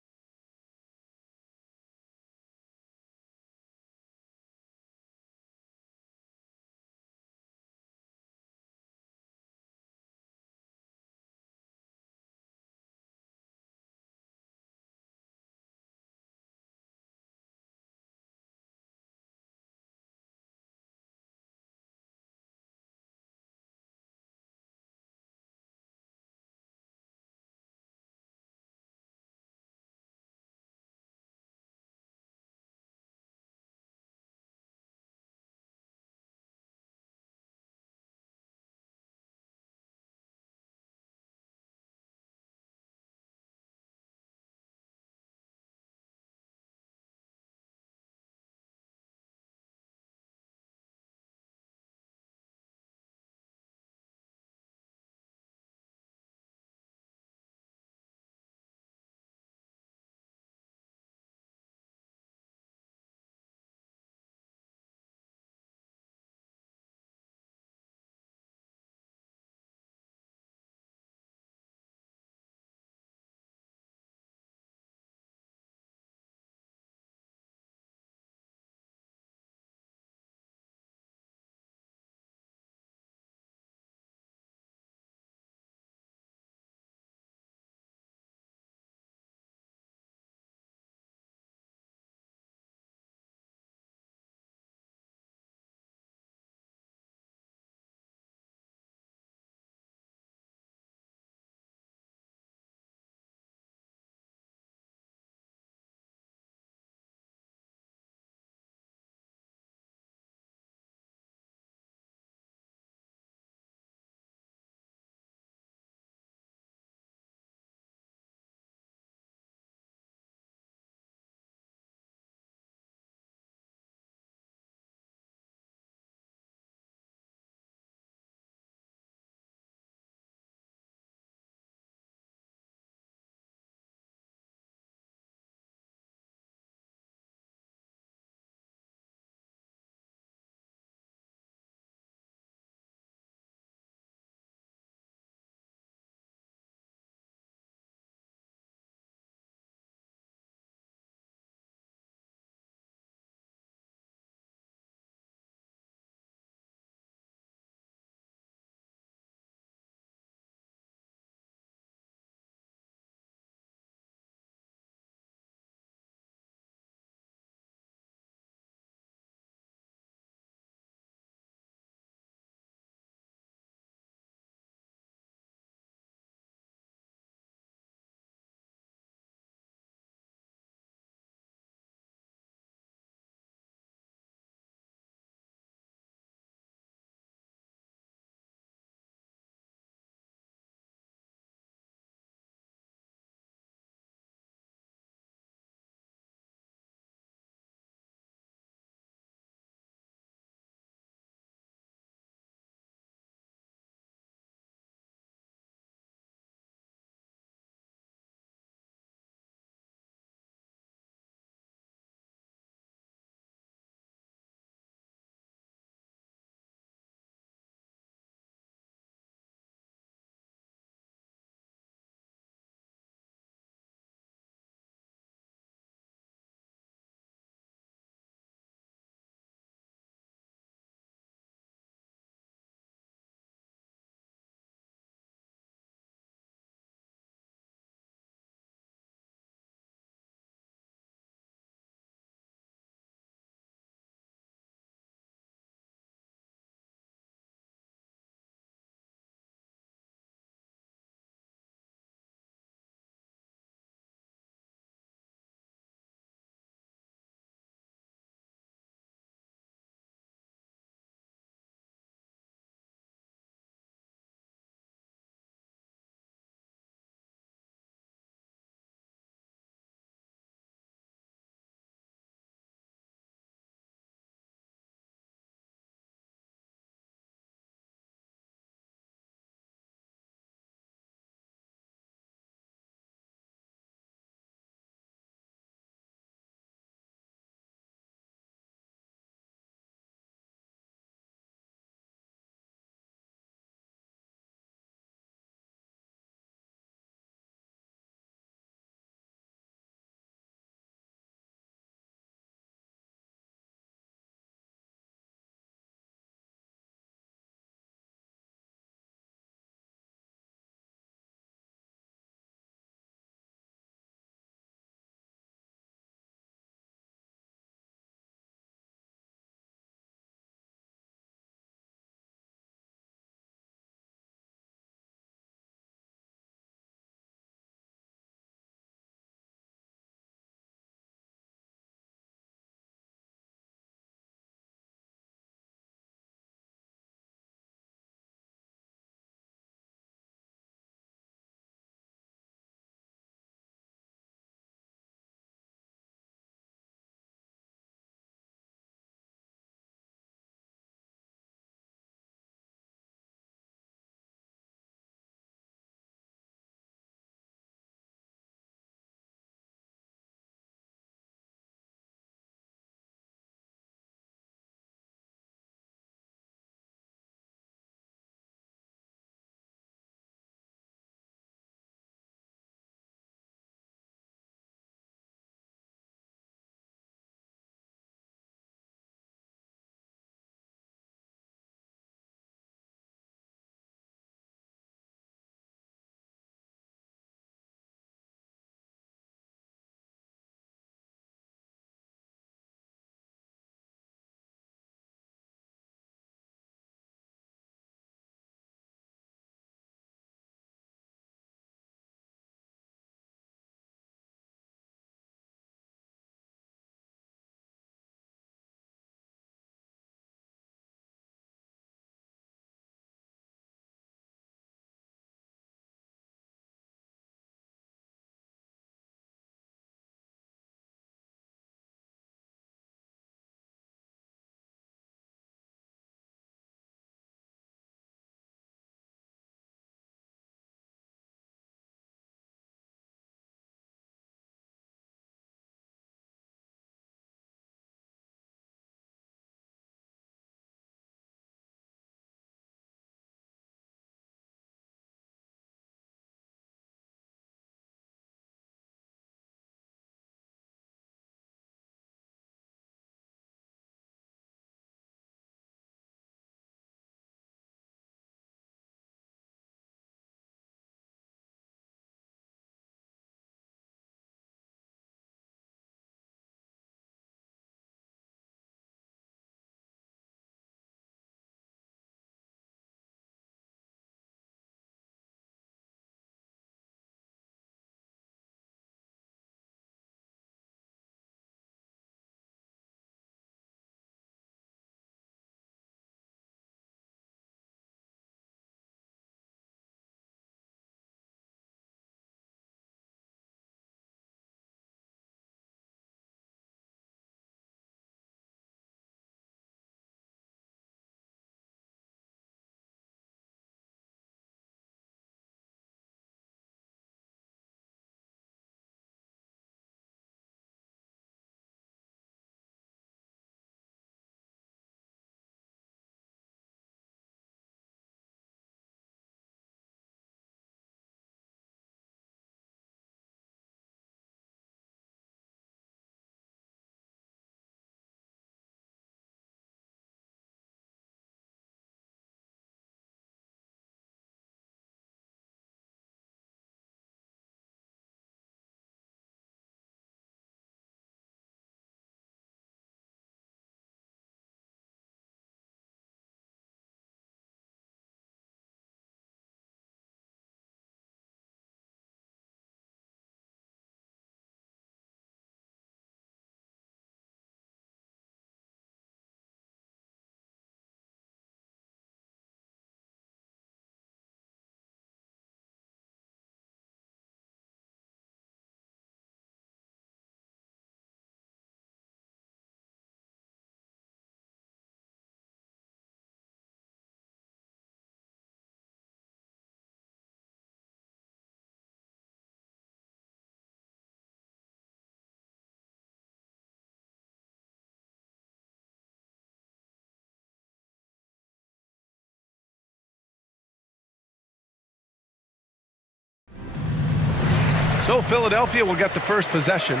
So Philadelphia will get the first possession.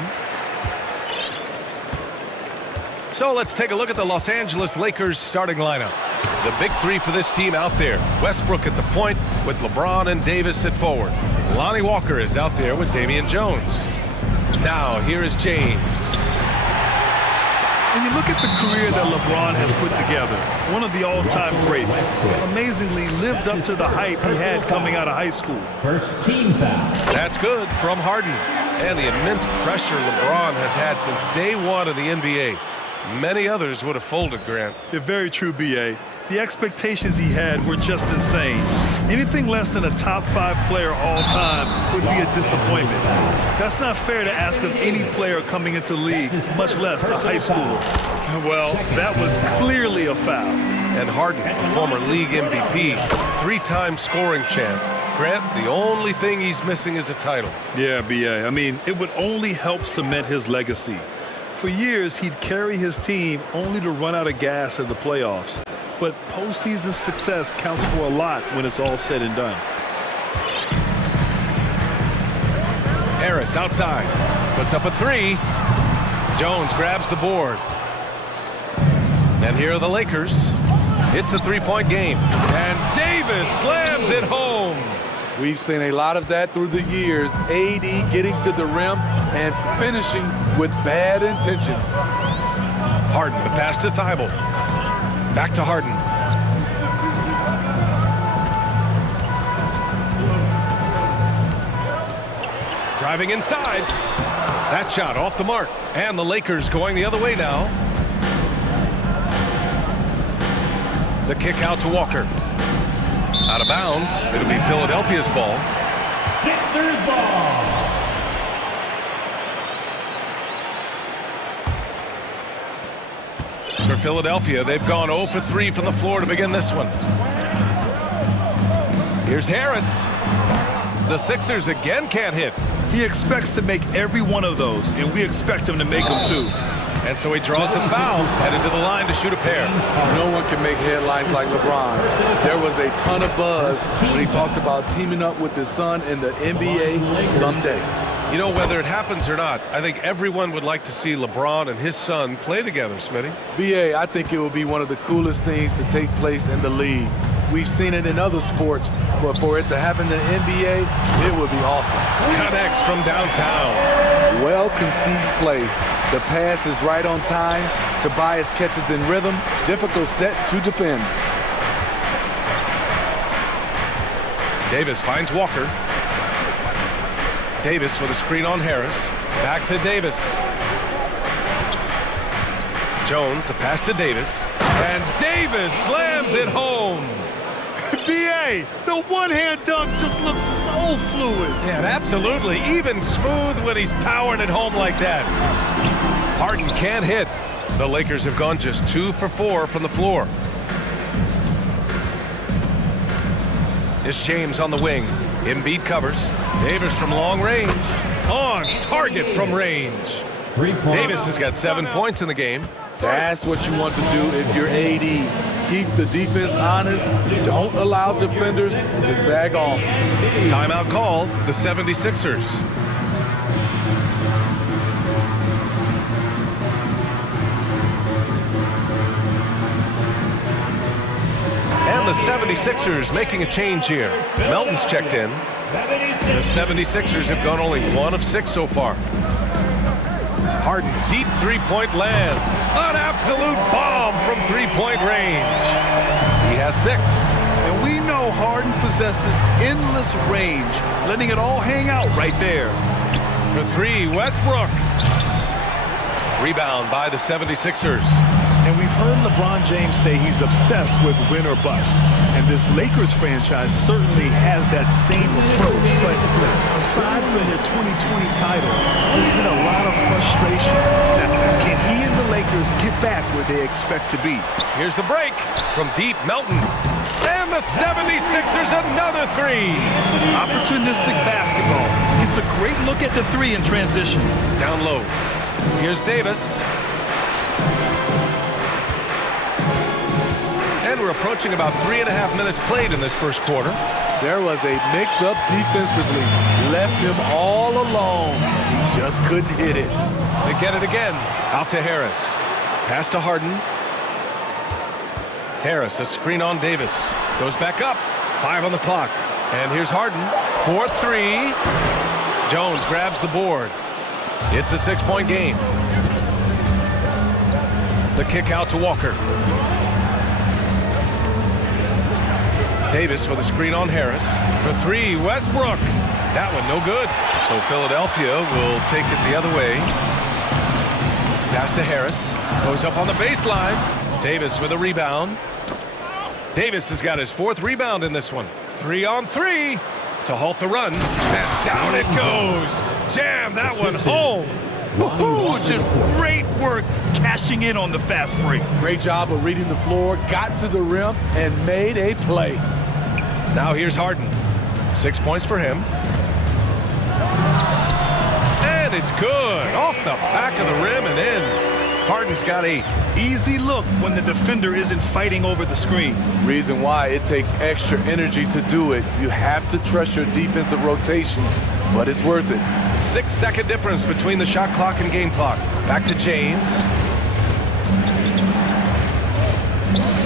So let's take a look at the Los Angeles Lakers starting lineup. The big three for this team out there. Westbrook at the point with LeBron and Davis at forward. Lonnie Walker is out there with Damian Jones. Now here is James. When you look at the career that LeBron has put together, one of the all-time greats, amazingly lived up to the hype he had coming out of high school. First team foul. That's good from Harden. And the immense pressure LeBron has had since day one of the NBA. Many others would have folded, Grant. Yeah, very true, B.A. The expectations he had were just insane. Anything less than a top 5 player all time would be a disappointment. That's not fair to ask of any player coming into the league, much less a high schooler. Well, that was clearly a foul. And Harden, a former league MVP, 3-time scoring champ. Grant, the only thing he's missing is a title. Yeah, B.A. I mean, it would only help cement his legacy. For years, he'd carry his team only to run out of gas in the playoffs. But postseason success counts for a lot when it's all said and done. Harris outside, puts up a 3. Jones grabs the board. And here are the Lakers. It's a 3-point game. And Davis slams it home. We've seen a lot of that through the years. AD getting to the rim and finishing with bad intentions. Harden, the pass to Thibault. Back to Harden. Driving inside. That shot off the mark. And the Lakers going the other way now. The kick out to Walker. Out of bounds. It'll be Philadelphia's ball. Sixers ball. For Philadelphia, they've gone 0 for 3 from the floor to begin this one. Here's Harris. The Sixers again can't hit. He expects to make every one of those, and we expect him to make them too. And so he draws the foul, headed to the line to shoot a pair. No one can make headlines like LeBron. There was a ton of buzz when he talked about teaming up with his son in the NBA someday. You know, whether it happens or not, I think everyone would like to see LeBron and his son play together, Smitty. B.A., I think it will be one of the coolest things to take place in the league. We've seen it in other sports, but for it to happen in the NBA, it would be awesome. Connects from downtown. Well-conceived play. The pass is right on time. Tobias catches in rhythm. Difficult set to defend. Davis finds Walker. Davis with a screen on Harris. Back to Davis. Jones, the pass to Davis. And Davis slams it home. B.A., the one-hand dunk just looks so fluid. Yeah, absolutely. Even smooth when he's powering it home like that. Harden can't hit. The Lakers have gone just 2 for 4 from the floor. It's James on the wing. Embiid covers. Davis from long range. On target from range. Davis has got 7 points in the game. That's what you want to do if you're AD. Keep the defense honest. Don't allow defenders to sag off. Timeout called, the 76ers. And the 76ers making a change here. Melton's checked in. The 76ers have gone only 1 of 6 so far. Harden, deep 3-point land. An absolute bomb from 3-point range. He has 6. And we know Harden possesses endless range, letting it all hang out right there. For 3, Westbrook. Rebound by the 76ers. And we've heard LeBron James say he's obsessed with win or bust. And this Lakers franchise certainly has that same approach. But aside from their 2020 title, there's been a lot of frustration. Now, can he and the Lakers get back where they expect to be? Here's the break from deep Melton. And the 76ers another 3. Opportunistic basketball. It's a great look at the 3 in transition. Down low. Here's Davis. And we're approaching about 3.5 minutes played in this first quarter. There was a mix-up defensively. Left him all alone. He just couldn't hit it. They get it again. Out to Harris. Pass to Harden. Harris, a screen on Davis. Goes back up. 5 on the clock. And here's Harden. 4-3. Jones grabs the board. It's a 6-point game. The kick out to Walker. Davis with a screen on Harris. For 3, Westbrook. That one no good. So Philadelphia will take it the other way. Pass to Harris. Goes up on the baseline. Davis with a rebound. Davis has got his 4th rebound in this one. 3 on 3 to halt the run. And down it goes. Jam that one home. Woohoo! Just great work cashing in on the fast break. Great job of reading the floor, got to the rim, and made a play. Now here's Harden. 6 points for him. And it's good. Off the back of the rim and in. Harden's got a easy look when the defender isn't fighting over the screen. Reason why it takes extra energy to do it. You have to trust your defensive rotations, but it's worth it. 6-second difference between the shot clock and game clock. Back to James.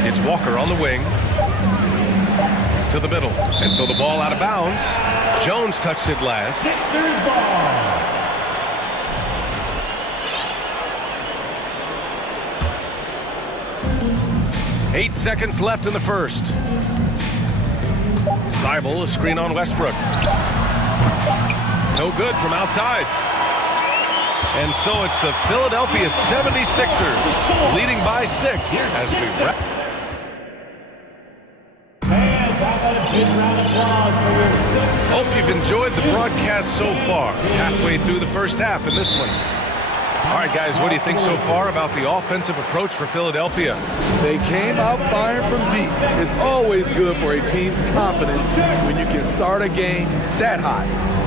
It's Walker on the wing. To the middle. And so the ball out of bounds. Jones touched it last. Sixers ball. 8 seconds left in the first. Thibault, a screen on Westbrook. No good from outside. And so it's the Philadelphia 76ers leading by 6 as we wrap. Hope you've enjoyed the broadcast so far. Halfway through the first half in this one. All right, guys, what do you think so far about the offensive approach for Philadelphia? They came out firing from deep. It's always good for a team's confidence when you can start a game that hot.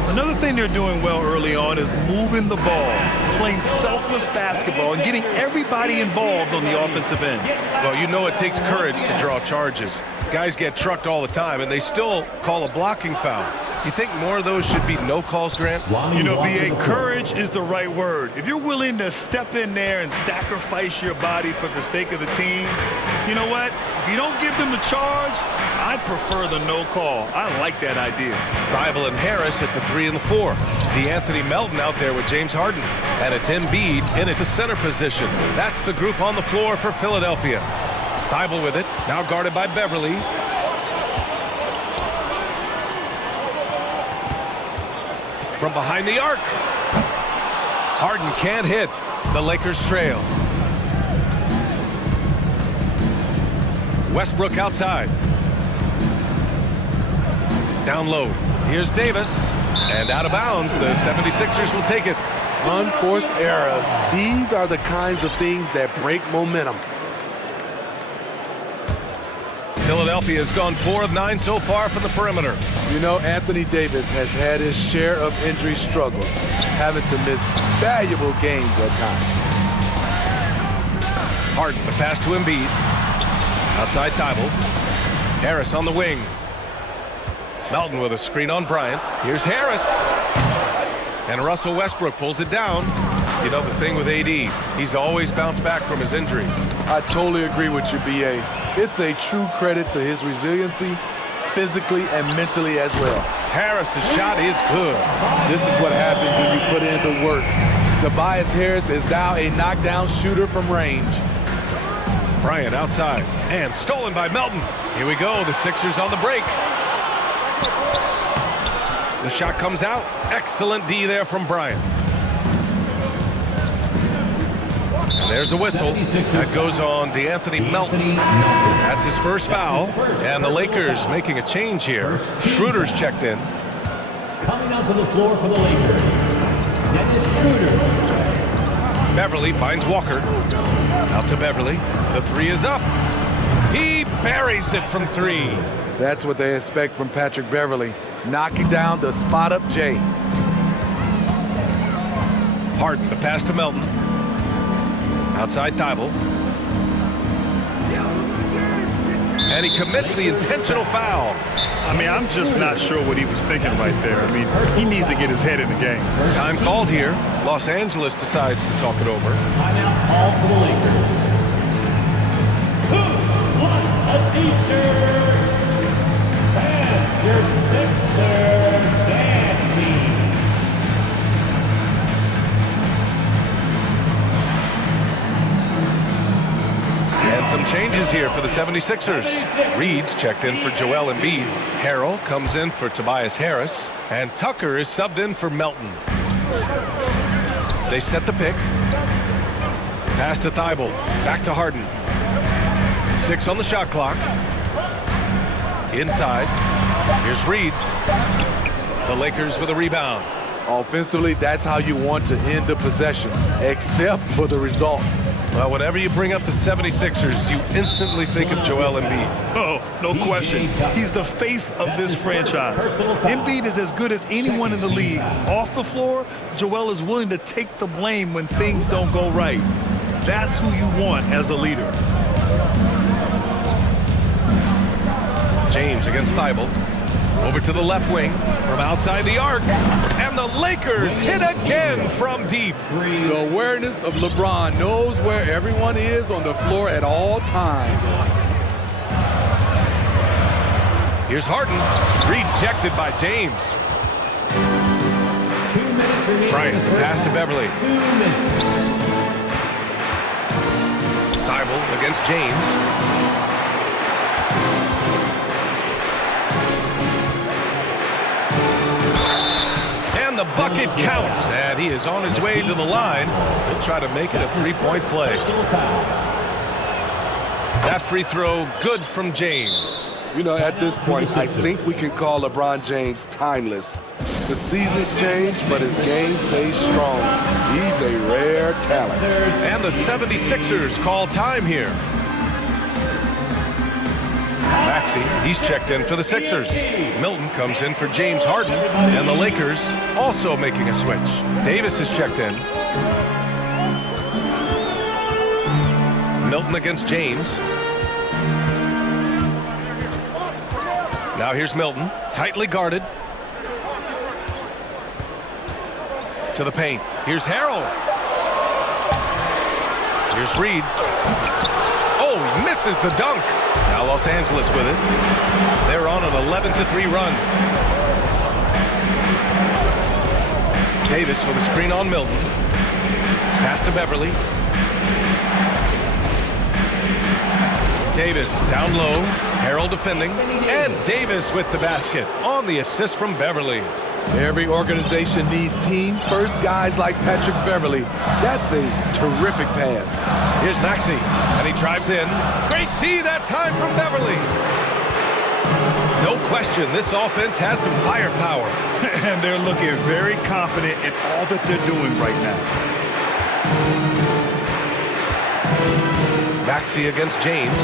Another thing they're doing well early on is moving the ball, playing selfless basketball, and getting everybody involved on the offensive end. Well, you know it takes courage to draw charges. Guys get trucked all the time, and they still call a blocking foul. You think more of those should be no calls, Grant? You know, B.A., courage is the right word. If you're willing to step in there and sacrifice your body for the sake of the team, you know what? If you don't give them the charge, I'd prefer the no call. I like that idea. Thibault and Harris at the 3 and the 4. DeAnthony Melton out there with James Harden. And it's Embiid in at the center position. That's the group on the floor for Philadelphia. Thibault with it, now guarded by Beverly. From behind the arc. Harden can't hit. The Lakers trail. Westbrook outside. Down low. Here's Davis. And out of bounds, the 76ers will take it. Unforced errors. These are the kinds of things that break momentum. Philadelphia has gone 4 of 9 so far from the perimeter. You know, Anthony Davis has had his share of injury struggles, having to miss valuable games at times. Harden, the pass to Embiid. Outside Thibault. Harris on the wing. Melton with a screen on Bryant. Here's Harris. And Russell Westbrook pulls it down. You know, the thing with AD, he's always bounced back from his injuries. I totally agree with you, B.A. It's a true credit to his resiliency, physically and mentally as well. Harris's shot is good. This is what happens when you put in the work. Tobias Harris is now a knockdown shooter from range. Bryant outside and stolen by Melton. Here we go, the Sixers on the break. The shot comes out. Excellent D there from Bryant. And there's a whistle. That goes on DeAnthony Melton. That's his first foul. And the Lakers making a change here. Schroeder's checked in. Coming onto the floor for the Lakers, Dennis Schroeder. Beverly finds Walker. Out to Beverly. The 3 is up. He buries it from 3. That's what they expect from Patrick Beverly, knocking down the spot-up J. Harden, the pass to Melton. Outside Thibault. And he commits the intentional foul. I mean, I'm just not sure what he was thinking right there. I mean, he needs to get his head in the game. Time called here. Los Angeles decides to talk it over. Timeout call for the Lakers. Who wants a t-shirt? And your Sixers dance team. And some changes here for the 76ers. Reed's checked in for Joel Embiid. Harrell comes in for Tobias Harris. And Tucker is subbed in for Melton. They set the pick. Pass to Thibault. Back to Harden. 6 on the shot clock. Inside. Here's Reed. The Lakers with a rebound. Offensively, that's how you want to end the possession, except for the result. Well, whenever you bring up the 76ers, you instantly think of Joel Embiid. Oh, no question. He's the face of this franchise. Embiid is as good as anyone in the league. Off the floor, Joel is willing to take the blame when things don't go right. That's who you want as a leader. James against Thibault. Over to the left wing from outside the arc. And the Lakers hit again from deep. The awareness of LeBron knows where everyone is on the floor at all times. Here's Harden. Rejected by James. 2 minutes remaining. Bryant, pass to Beverly. 2 minutes. Thibault against James. The bucket counts, and he is on his way to the line. He'll try to make it a three-point play. That free throw good from James. You know, at this point, I think we can call LeBron James timeless. The seasons change, but his game stays strong. He's a rare talent. And the 76ers call time here. Maxey, he's checked in for the Sixers. Milton comes in for James Harden, and the Lakers also making a switch. Davis is checked in. Milton against James. Now here's Milton, tightly guarded. To the paint. Here's Harrell. Here's Reed. Oh, he misses the dunk. Now Los Angeles with it. They're on an 11-3 run. Davis with a screen on Milton. Pass to Beverly. Davis down low. Harrell defending. And Davis with the basket on the assist from Beverly. Every organization needs team-first guys like Patrick Beverly. That's a terrific pass. Here's Maxey, and he drives in. Great D that time from Beverly. No question, this offense has some firepower. And they're looking very confident in all that they're doing right now. Maxey against James.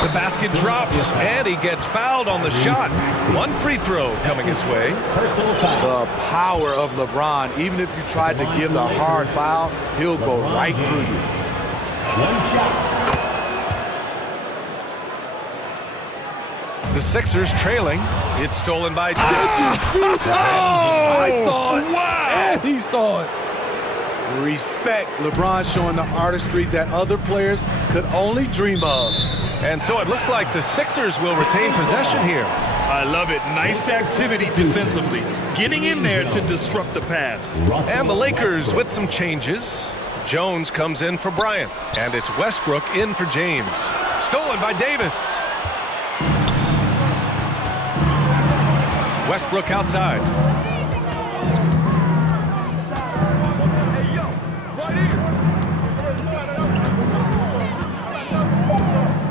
The basket drops, and he gets fouled on the shot. One free throw coming his way. The power of LeBron. Even if you tried to give the hard foul, he'll go right through you. One shot. The Sixers trailing. It's stolen by James. I saw it. Wow! And he saw it. Respect. LeBron showing the artistry that other players could only dream of. And so it looks like the Sixers will retain possession here. I love it. Nice activity defensively. Getting in there to disrupt the pass. And the Lakers with some changes. Jones comes in for Bryant. And it's Westbrook in for James. Stolen by Davis. Westbrook outside.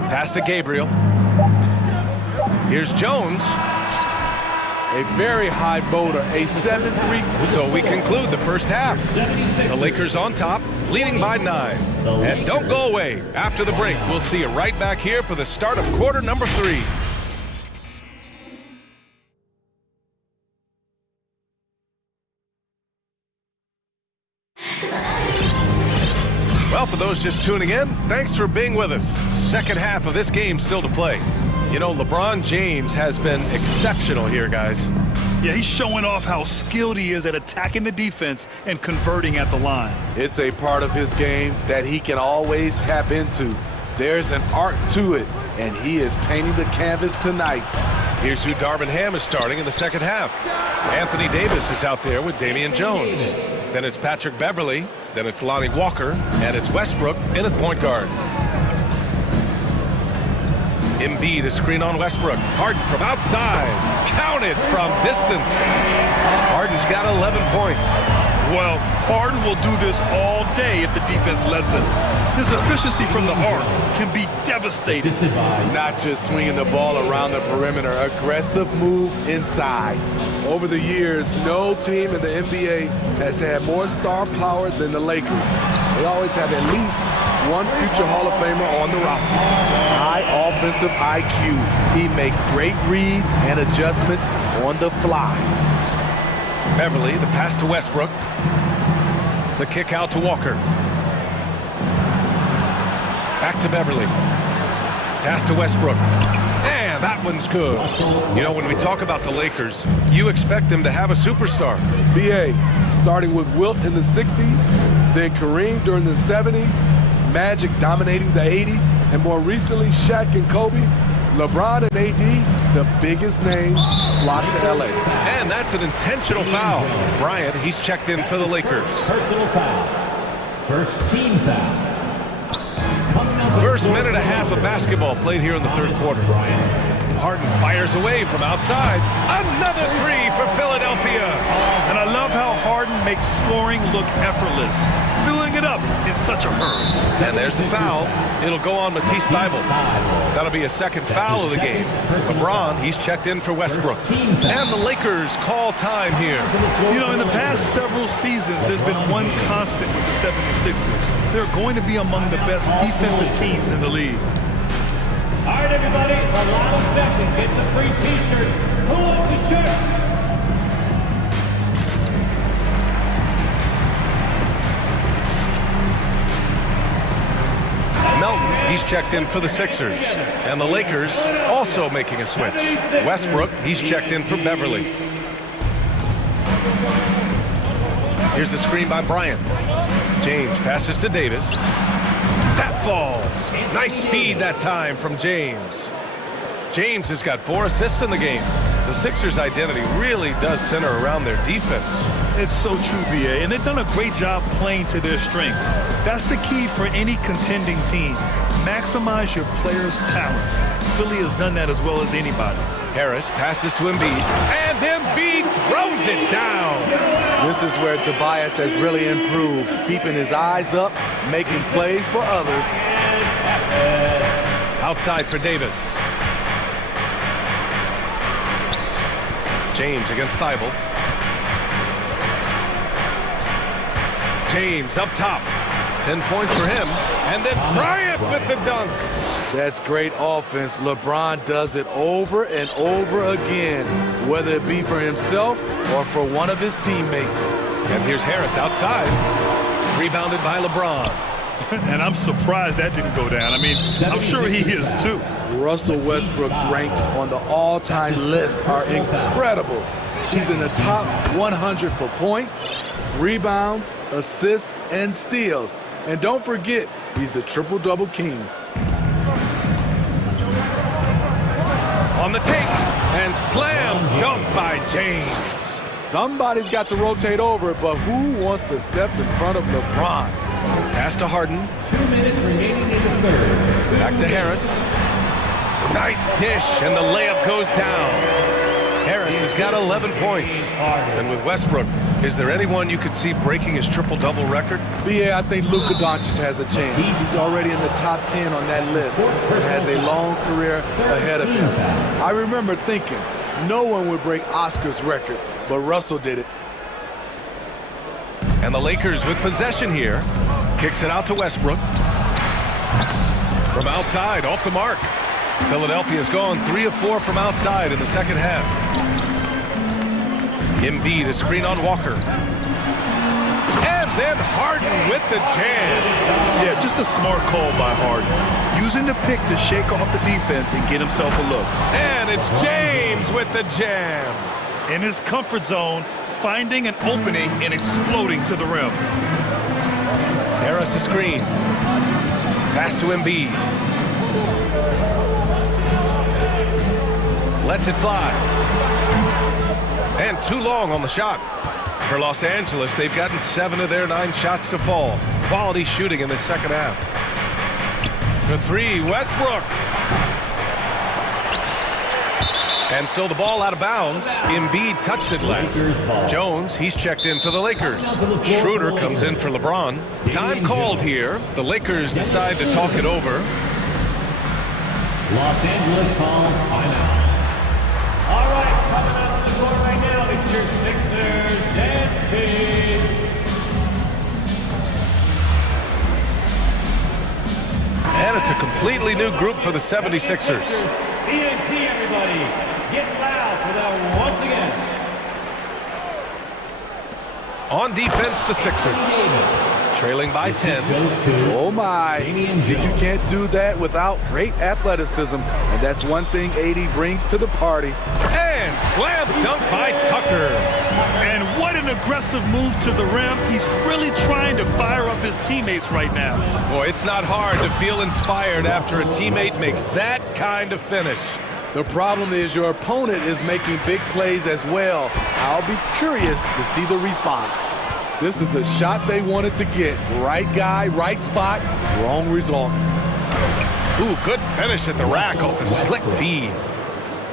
Pass to Gabriel. Here's Jones. A very high motor, a 7-3. So we conclude the first half. The Lakers on top, leading by 9. And don't go away. After the break, we'll see you right back here for the start of quarter number 3. Well, for those just tuning in, thanks for being with us. Second half of this game still to play. You know, LeBron James has been exceptional here, guys. Yeah, he's showing off how skilled he is at attacking the defense and converting at the line. It's a part of his game that he can always tap into. There's an art to it, and he is painting the canvas tonight. Here's who Darvin Ham is starting in the second half. Anthony Davis is out there with Damian Jones. Then it's Patrick Beverly. Then it's Lonnie Walker. And it's Westbrook in at point guard. Embiid is screen on Westbrook. Harden from outside. Counted from distance. Harden's got 11 points. Well, Harden will do this all day if the defense lets him. His efficiency from the arc can be devastating. Not just swinging the ball around the perimeter, aggressive move inside. Over the years, no team in the NBA has had more star power than the Lakers. They always have at least one future Hall of Famer on the roster. High offensive IQ. He makes great reads and adjustments on the fly. Beverly, the pass to Westbrook. The kick out to Walker. Back to Beverly. Pass to Westbrook. And that one's good. You know, when we talk about the Lakers, you expect them to have a superstar. B.A. starting with Wilt in the 60s, then Kareem during the 70s, Magic dominating the 80s, and more recently Shaq and Kobe. LeBron and AD, the biggest names, flocked to L.A. And that's an intentional foul. Bryant, he's checked in for the Lakers. Personal foul. First team foul. First minute and a half of basketball played here in the third quarter. Harden fires away from outside. Another three for Philadelphia. And I love how Harden makes scoring look effortless, filling it up in such a hurry. And there's the foul. It'll go on Matisse Thybulle. That'll be a second foul of the game. LeBron, he's checked in for Westbrook. And the Lakers call time here. You know, in the past several seasons, there's been one constant with the 76ers. They're going to be among the best defensive teams in the league. All right, everybody, the last second gets a free T-shirt. Who wants the shirt? Melton, he's checked in for the Sixers. And the Lakers also making a switch. Westbrook, he's checked in for Beverly. Here's the screen by Bryant. James passes to Davis. That falls. Nice feed that time from James. James has got 4 assists in the game. The Sixers' identity really does center around their defense. It's so true, B.A., and they've done a great job playing to their strengths. That's the key for any contending team. Maximize your players' talents. Philly has done that as well as anybody. Harris passes to Embiid, and Embiid throws it down. This is where Tobias has really improved, keeping his eyes up, making plays for others. Outside for Davis. James against Thybulle. James up top. 10 points for him. And then Bryant with the dunk. That's great offense. LeBron does it over and over again, whether it be for himself or for one of his teammates. And here's Harris outside. Rebounded by LeBron. And I'm surprised that didn't go down. I mean, I'm sure he is too. Russell Westbrook's ranks on the all-time list are incredible. He's in the top 100 for points, rebounds, assists, and steals. And don't forget, he's the triple-double king. On the take, and slam dunk by James. Somebody's got to rotate over, but who wants to step in front of LeBron? Pass to Harden. 2 minutes remaining in the third. Back to Harris. Nice dish, and the layup goes down. Harris has got 11 points. And with Westbrook, is there anyone you could see breaking his triple-double record? Yeah, I think Luka Doncic has a chance. He's already in the top 10 on that list and has a long career ahead of him. I remember thinking no one would break Oscar's record, but Russell did it. And the Lakers with possession here. Kicks it out to Westbrook. From outside, off the mark. Philadelphia's gone 3 of 4 from outside in the second half. Embiid, a screen on Walker. And And then Harden with the jam. Yeah, just a smart call by Harden. Using the pick to shake off the defense and get himself a look. And it's James with the jam. In his comfort zone, finding an opening and exploding to the rim. Harris a screen. Pass to Embiid. Lets it fly. And too long on the shot. For Los Angeles, they've gotten 7 of their 9 shots to fall. Quality shooting in the second half. For 3, Westbrook. And so the ball out of bounds. Embiid touched it last. Jones, he's checked in for the Lakers. Schroeder comes in for LeBron. Time called here. The Lakers decide to talk it over. Los Angeles calls timeout. All right, coming out on the court right now, it's your Sixers dancing. And it's a completely new group for the 76ers. TNT, everybody. Get loud for that once again. On defense, the Sixers. Trailing by 10. Oh my. See, you can't do that without great athleticism. And that's one thing AD brings to the party. And slam dunk by Tucker. And what an aggressive move to the rim. He's really trying to fire up his teammates right now. Boy, it's not hard to feel inspired after a teammate makes that kind of finish. The problem is your opponent is making big plays as well. I'll be curious to see the response. This is the shot they wanted to get. Right guy, right spot, wrong result. Ooh, good finish at the rack off the slick feed.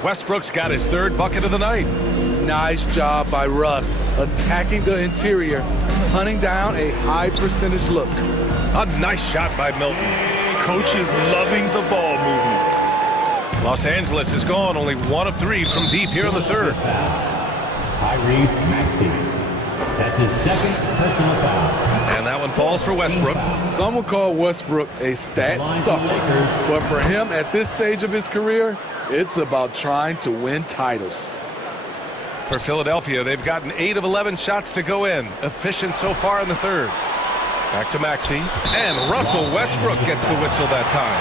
Westbrook's got his 3rd bucket of the night. Nice job by Russ, attacking the interior, hunting down a high percentage look. A nice shot by Milton. Coach is loving the ball movement. Los Angeles has gone only 1 of 3 from deep here in the 3rd. Tyrese Maxey. That's his 2nd personal foul. And that one falls for Westbrook. Some would call Westbrook a stat stuffer, but for him at this stage of his career, it's about trying to win titles. For Philadelphia, they've gotten 8 of 11 shots to go in. Efficient so far in the 3rd. Back to Maxey. And Russell Westbrook gets the whistle that time.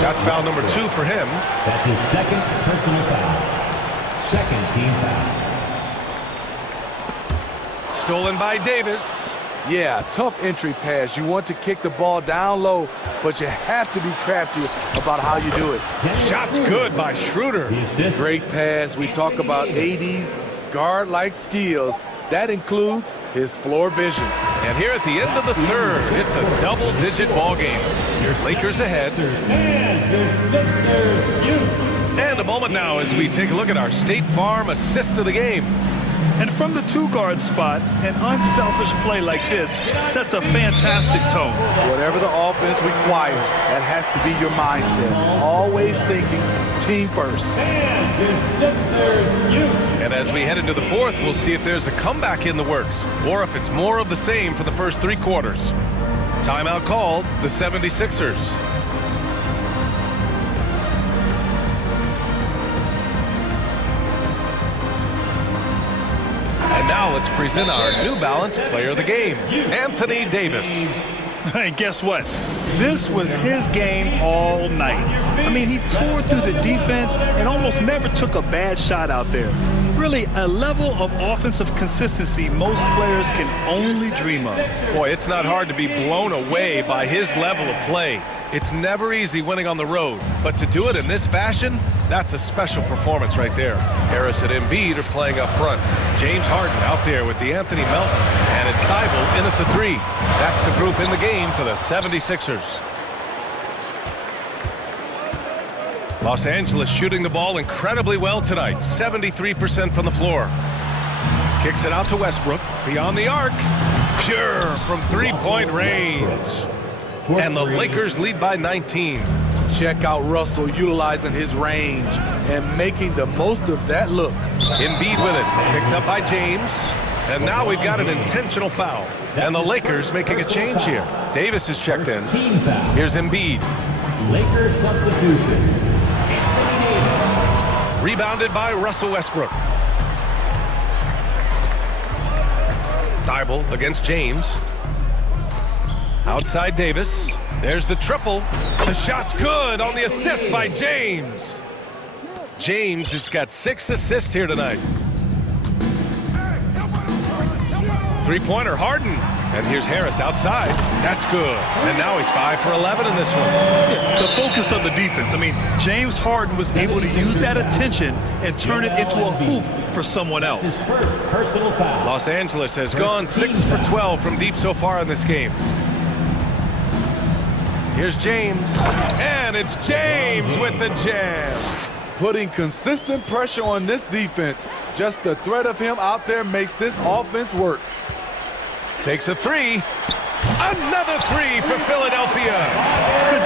That's foul number 2 for him. That's his 2nd personal foul. 2nd team foul. Stolen by Davis. Yeah, tough entry pass. You want to kick the ball down low, but you have to be crafty about how you do it. Shot's good by Schroeder. Great pass. We talk about AD's guard-like skills. That includes his floor vision. And here at the end of the 3rd, it's a double-digit ball game. Lakers ahead. And a moment now as we take a look at our State Farm assist of the game. And from the 2-guard spot, an unselfish play like this sets a fantastic tone. Whatever the offense requires, that has to be your mindset. Always thinking team first. And as we head into the 4th, we'll see if there's a comeback in the works, or if it's more of the same for the first 3 quarters. Timeout called, the 76ers. And now let's present our New Balance Player of the Game, Anthony Davis. And guess what? This was his game all night. I mean, he tore through the defense and almost never took a bad shot out there. Really, a level of offensive consistency most players can only dream of. Boy, it's not hard to be blown away by his level of play. It's never easy winning on the road, but to do it in this fashion, that's a special performance right there. Harris and Embiid are playing up front. James Harden out there with the Anthony Melton, and it's Steibel in at the 3. That's the group in the game for the 76ers. Los Angeles shooting the ball incredibly well tonight, 73% from the floor. Kicks it out to Westbrook, beyond the arc. Pure from 3-point range. And the Lakers lead by 19. Check out Russell utilizing his range and making the most of that look. Embiid with it, picked up by James. And now we've got an intentional foul. And the Lakers making a change here. Davis is checked in. Here's Embiid. Lakers substitution. Rebounded by Russell Westbrook. Thibault against James. Outside Davis. There's the triple. The shot's good on the assist by James. James has got 6 assists here tonight. Three-pointer, Harden. And here's Harris outside. That's good. And now he's 5 for 11 in this one. Yeah, the focus of the defense. I mean, James Harden was able to use that attention and turn it into a hoop for someone else. Los Angeles has gone 6 for 12 from deep so far in this game. Here's James. And it's James with the jam. Putting consistent pressure on this defense. Just the threat of him out there makes this offense work. Takes a three. Another three for Philadelphia.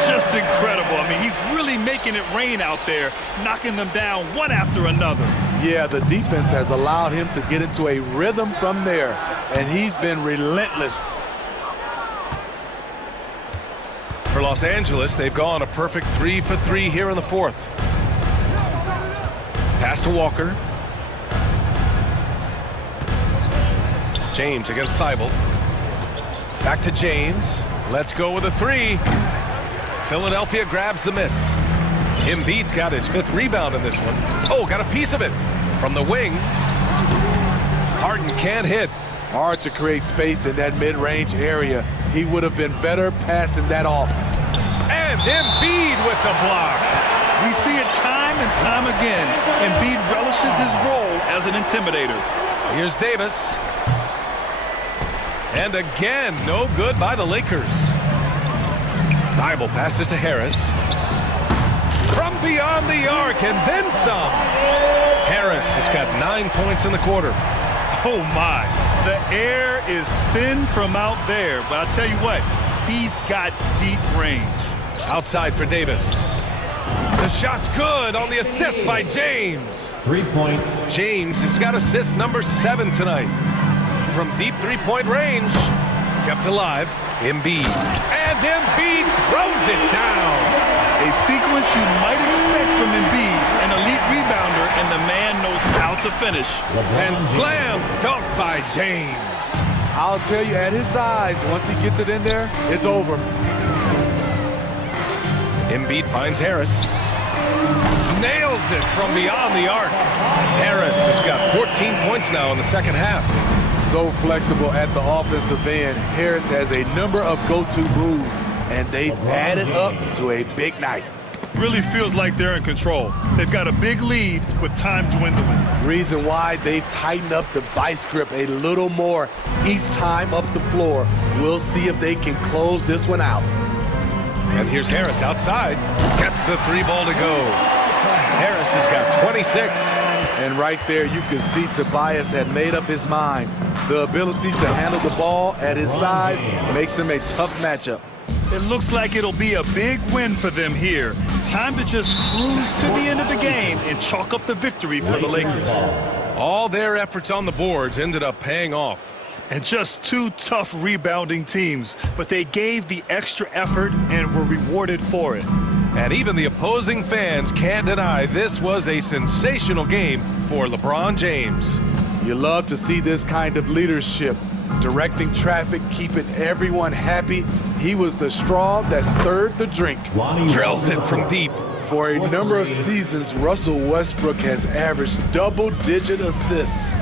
Just incredible. I mean, he's really making it rain out there, knocking them down one after another. Yeah, the defense has allowed him to get into a rhythm from there, and he's been relentless. For Los Angeles, they've gone a perfect 3 for 3 here in the fourth. Pass to Walker. James against Thibault. Back to James. Let's go with a three. Philadelphia grabs the miss. Embiid's got his 5th rebound in this one. Oh, got a piece of it from the wing. Harden can't hit. Hard to create space in that mid-range area. He would have been better passing that off. And Embiid with the block. We see it time and time again. Embiid relishes his role as an intimidator. Here's Davis. And again, no good by the Lakers. Thibault passes to Harris. From beyond the arc, and then some. Harris has got 9 points in the quarter. Oh, my. The air is thin from out there, but I'll tell you what, he's got deep range. Outside for Davis. The shot's good on the assist by James. 3 points. James has got assist number 7 tonight. From deep three-point range, kept alive, Embiid. And Embiid throws it down. A sequence you might expect from Embiid, an elite rebounder, and the man knows how to finish. And slam dunk by James. I'll tell you, at his size, once he gets it in there, it's over. Embiid finds Harris. Nails it from beyond the arc. Harris has got 14 points now in the second half. So flexible at the offensive end. Harris has a number of go-to moves, and they've added up to a big night. Really feels like they're in control. They've got a big lead with time dwindling. Reason why they've tightened up the vice grip a little more each time up the floor. We'll see if they can close this one out. And here's Harris outside. Gets the 3 ball to go. Harris has got 26. And right there, you can see Tobias had made up his mind. The ability to handle the ball at his size makes him a tough matchup. It looks like it'll be a big win for them here. Time to just cruise to the end of the game and chalk up the victory for the Lakers. All their efforts on the boards ended up paying off. And just 2 tough rebounding teams, but they gave the extra effort and were rewarded for it. And even the opposing fans can't deny this was a sensational game for LeBron James. You love to see this kind of leadership. Directing traffic, keeping everyone happy. He was the straw that stirred the drink. Drills it from deep. For a number of seasons, Russell Westbrook has averaged double-digit assists.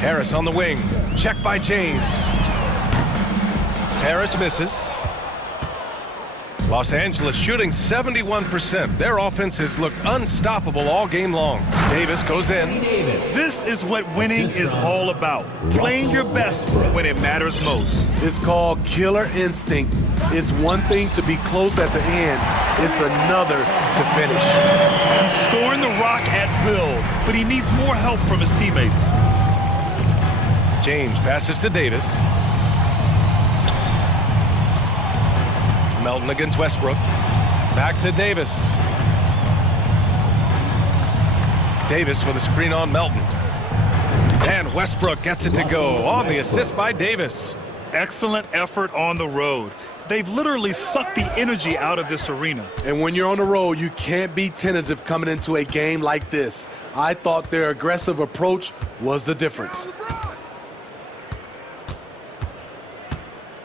Harris on the wing. Check by James. Harris misses. Los Angeles shooting 71%. Their offense has looked unstoppable all game long. Davis goes in. This is what winning is all about. Playing your best when it matters most. It's called killer instinct. It's one thing to be close at the end. It's another to finish. He's scoring the rock at will, but he needs more help from his teammates. James passes to Davis. Melton against Westbrook. Back to Davis. Davis with a screen on Melton. And Westbrook gets it to go on the assist by Davis. Excellent effort on the road. They've literally sucked the energy out of this arena. And when you're on the road, you can't be tentative coming into a game like this. I thought their aggressive approach was the difference.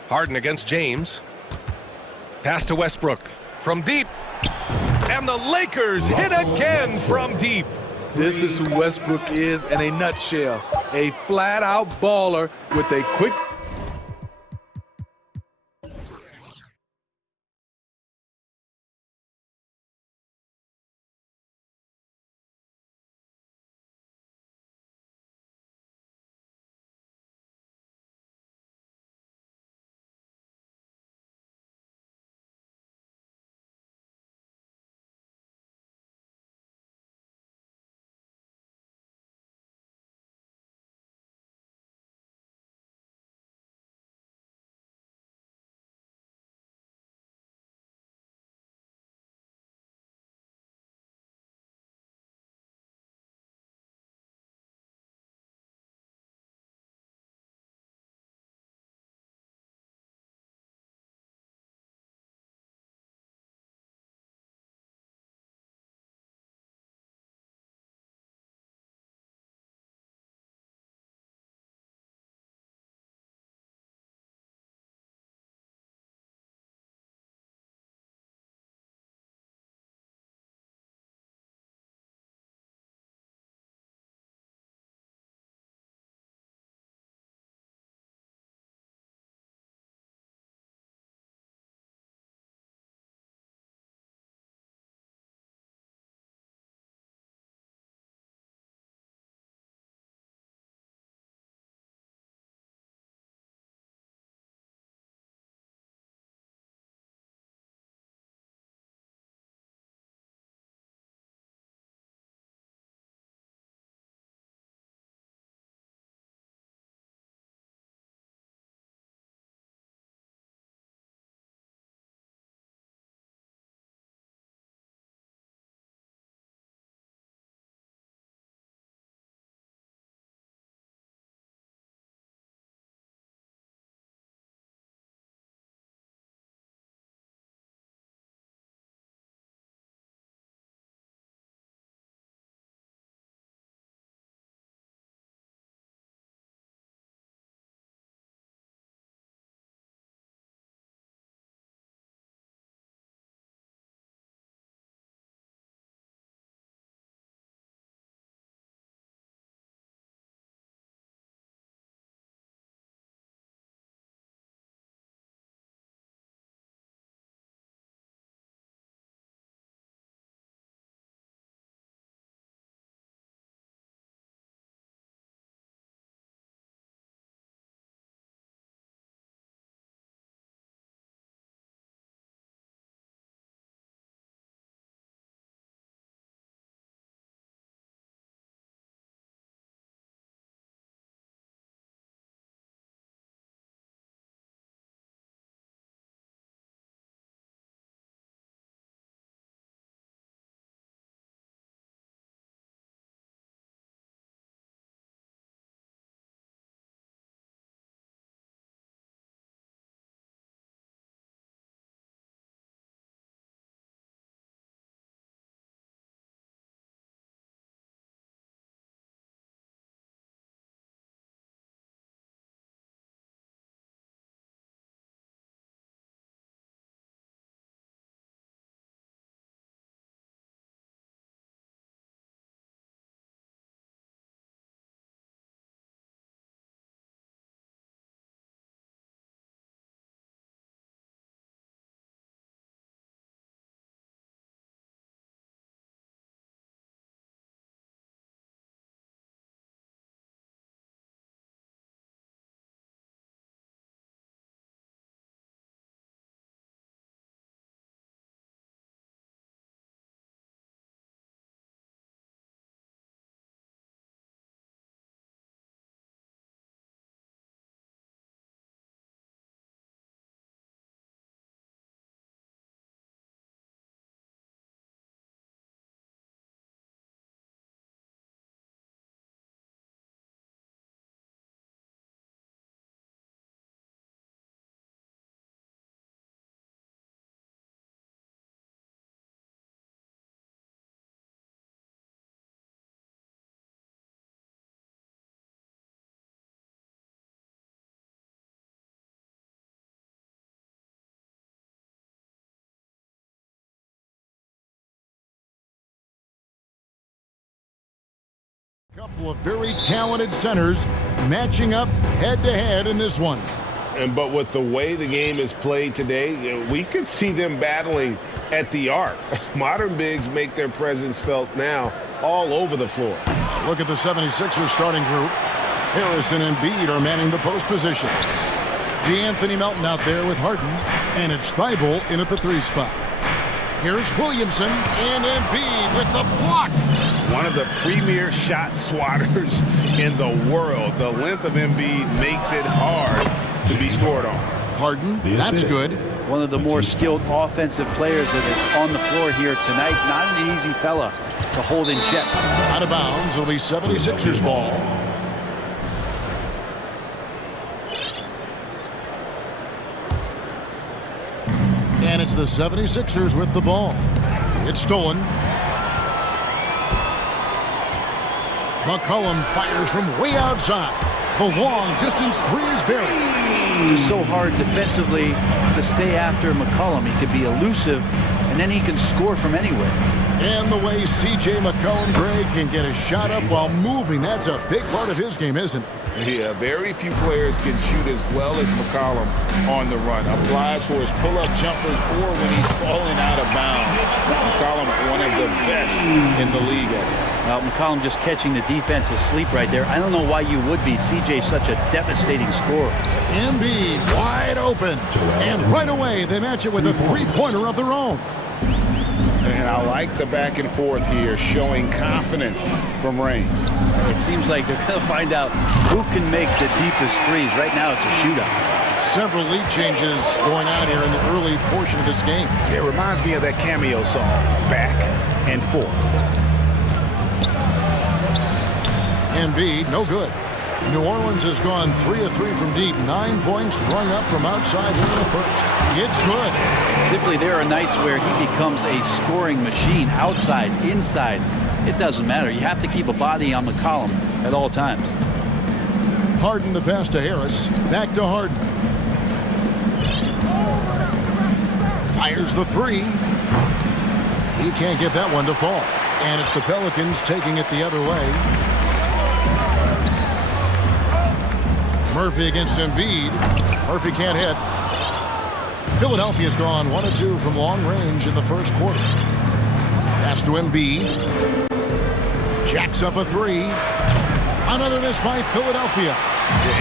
Harden against James. Pass to Westbrook from deep. And the Lakers hit again from deep. This is who Westbrook is in a nutshell. A flat-out baller with a quick Couple of very talented centers matching up head-to-head in this one. But with the way the game is played today, we could see them battling at the arc. Modern bigs make their presence felt now all over the floor. Look at the 76ers starting group. Harris and Embiid are manning the post position. D'Anthony Melton out there with Harden, and it's Thibault in at the 3 spot. Here's Williamson and Embiid with the block. One of the premier shot swatters in the world. The length of Embiid makes it hard to be scored on. Harden, that's good. One of the more skilled offensive players that is on the floor here tonight. Not an easy fella to hold in check. Out of bounds, it'll be 76ers ball. And it's the 76ers with the ball. It's stolen. McCollum fires from way outside. The long-distance 3 is buried. It's so hard defensively to stay after McCollum. He can be elusive, and then he can score from anywhere. And the way C.J. McCollum, Greg, can get a shot up while moving, that's a big part of his game, isn't it? Yeah, very few players can shoot as well as McCollum on the run. Applies for his pull-up jumpers or when he's falling out of bounds. McCollum, one of the best in the league at it. McCollum just catching the defense asleep right there. I don't know why you would be. CJ's such a devastating scorer. Embiid wide open. And right away, they match it with a 3-pointer of their own. And I like the back and forth here, showing confidence from range. It seems like they're going to find out who can make the deepest threes. Right now, it's a shootout. Several lead changes going on here in the early portion of this game. It reminds me of that Cameo song, Back and Forth. Embiid, no good. New Orleans has gone 3 of 3 from deep. 9 points rung up from outside here in the first. It's good. Simply, there are nights where he becomes a scoring machine, outside, inside. It doesn't matter. You have to keep a body on McCollum at all times. Harden the pass to Harris. Back to Harden. Fires the 3. He can't get that one to fall. And it's the Pelicans taking it the other way. Murphy against Embiid. Murphy can't hit. Philadelphia's gone 1 of 2 from long range in the first quarter. Pass to Embiid. Jacks up a 3. Another miss by Philadelphia.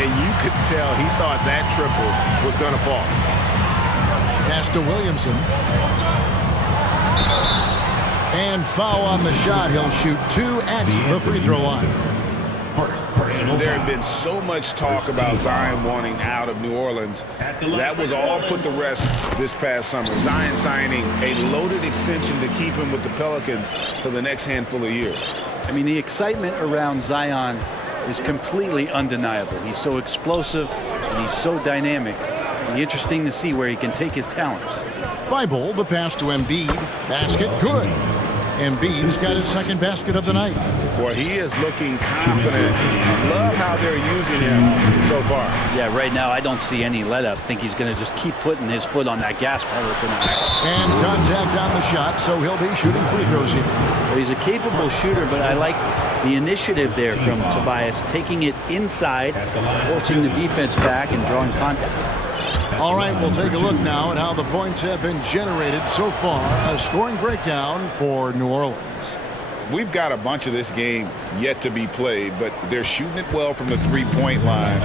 And you could tell he thought that triple was going to fall. Pass to Williamson. And foul on the shot. He'll shoot 2 at the free throw line. And there had been so much talk about Zion wanting out of New Orleans. That was all put to rest this past summer. Zion signing a loaded extension to keep him with the Pelicans for the next handful of years. I mean, the excitement around Zion is completely undeniable. He's so explosive and he's so dynamic. It'll be interesting to see where he can take his talents. Thibault, the pass to Embiid. Basket, good. Embiid's got his second basket of the night. Well, he is looking confident. Love how they're using him so far. Yeah, right now I don't see any let up. I think he's going to just keep putting his foot on that gas pedal tonight. And contact on the shot, so he'll be shooting free throws here. Well, he's a capable shooter, but I like the initiative there from Tobias, taking it inside, forcing the defense back, and drawing contact. All right, we'll take a look now at how the points have been generated so far. A scoring breakdown for New Orleans. We've got a bunch of this game yet to be played, but they're shooting it well from the three-point line.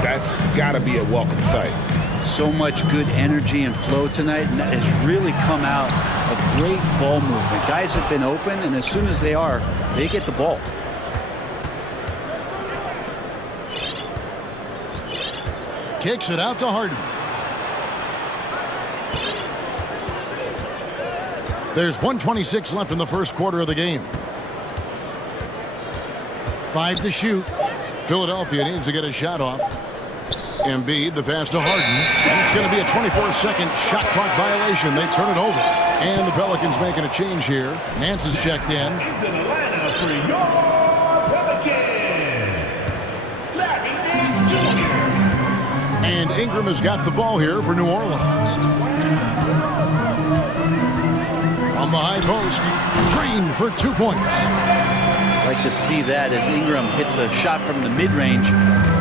That's got to be a welcome sight. So much good energy and flow tonight, and that has really come out of great ball movement. Guys have been open, and as soon as they are, they get the ball. Kicks it out to Harden. There's 1:26 left in the first quarter of the game. 5 to shoot. Philadelphia needs to get a shot off. Embiid, the pass to Harden. And it's going to be a 24-second shot clock violation. They turn it over. And the Pelicans making a change here. Nance is checked in. And Ingram has got the ball here for New Orleans. From the high post, Green for 2 points. I'd like to see that as Ingram hits a shot from the mid-range.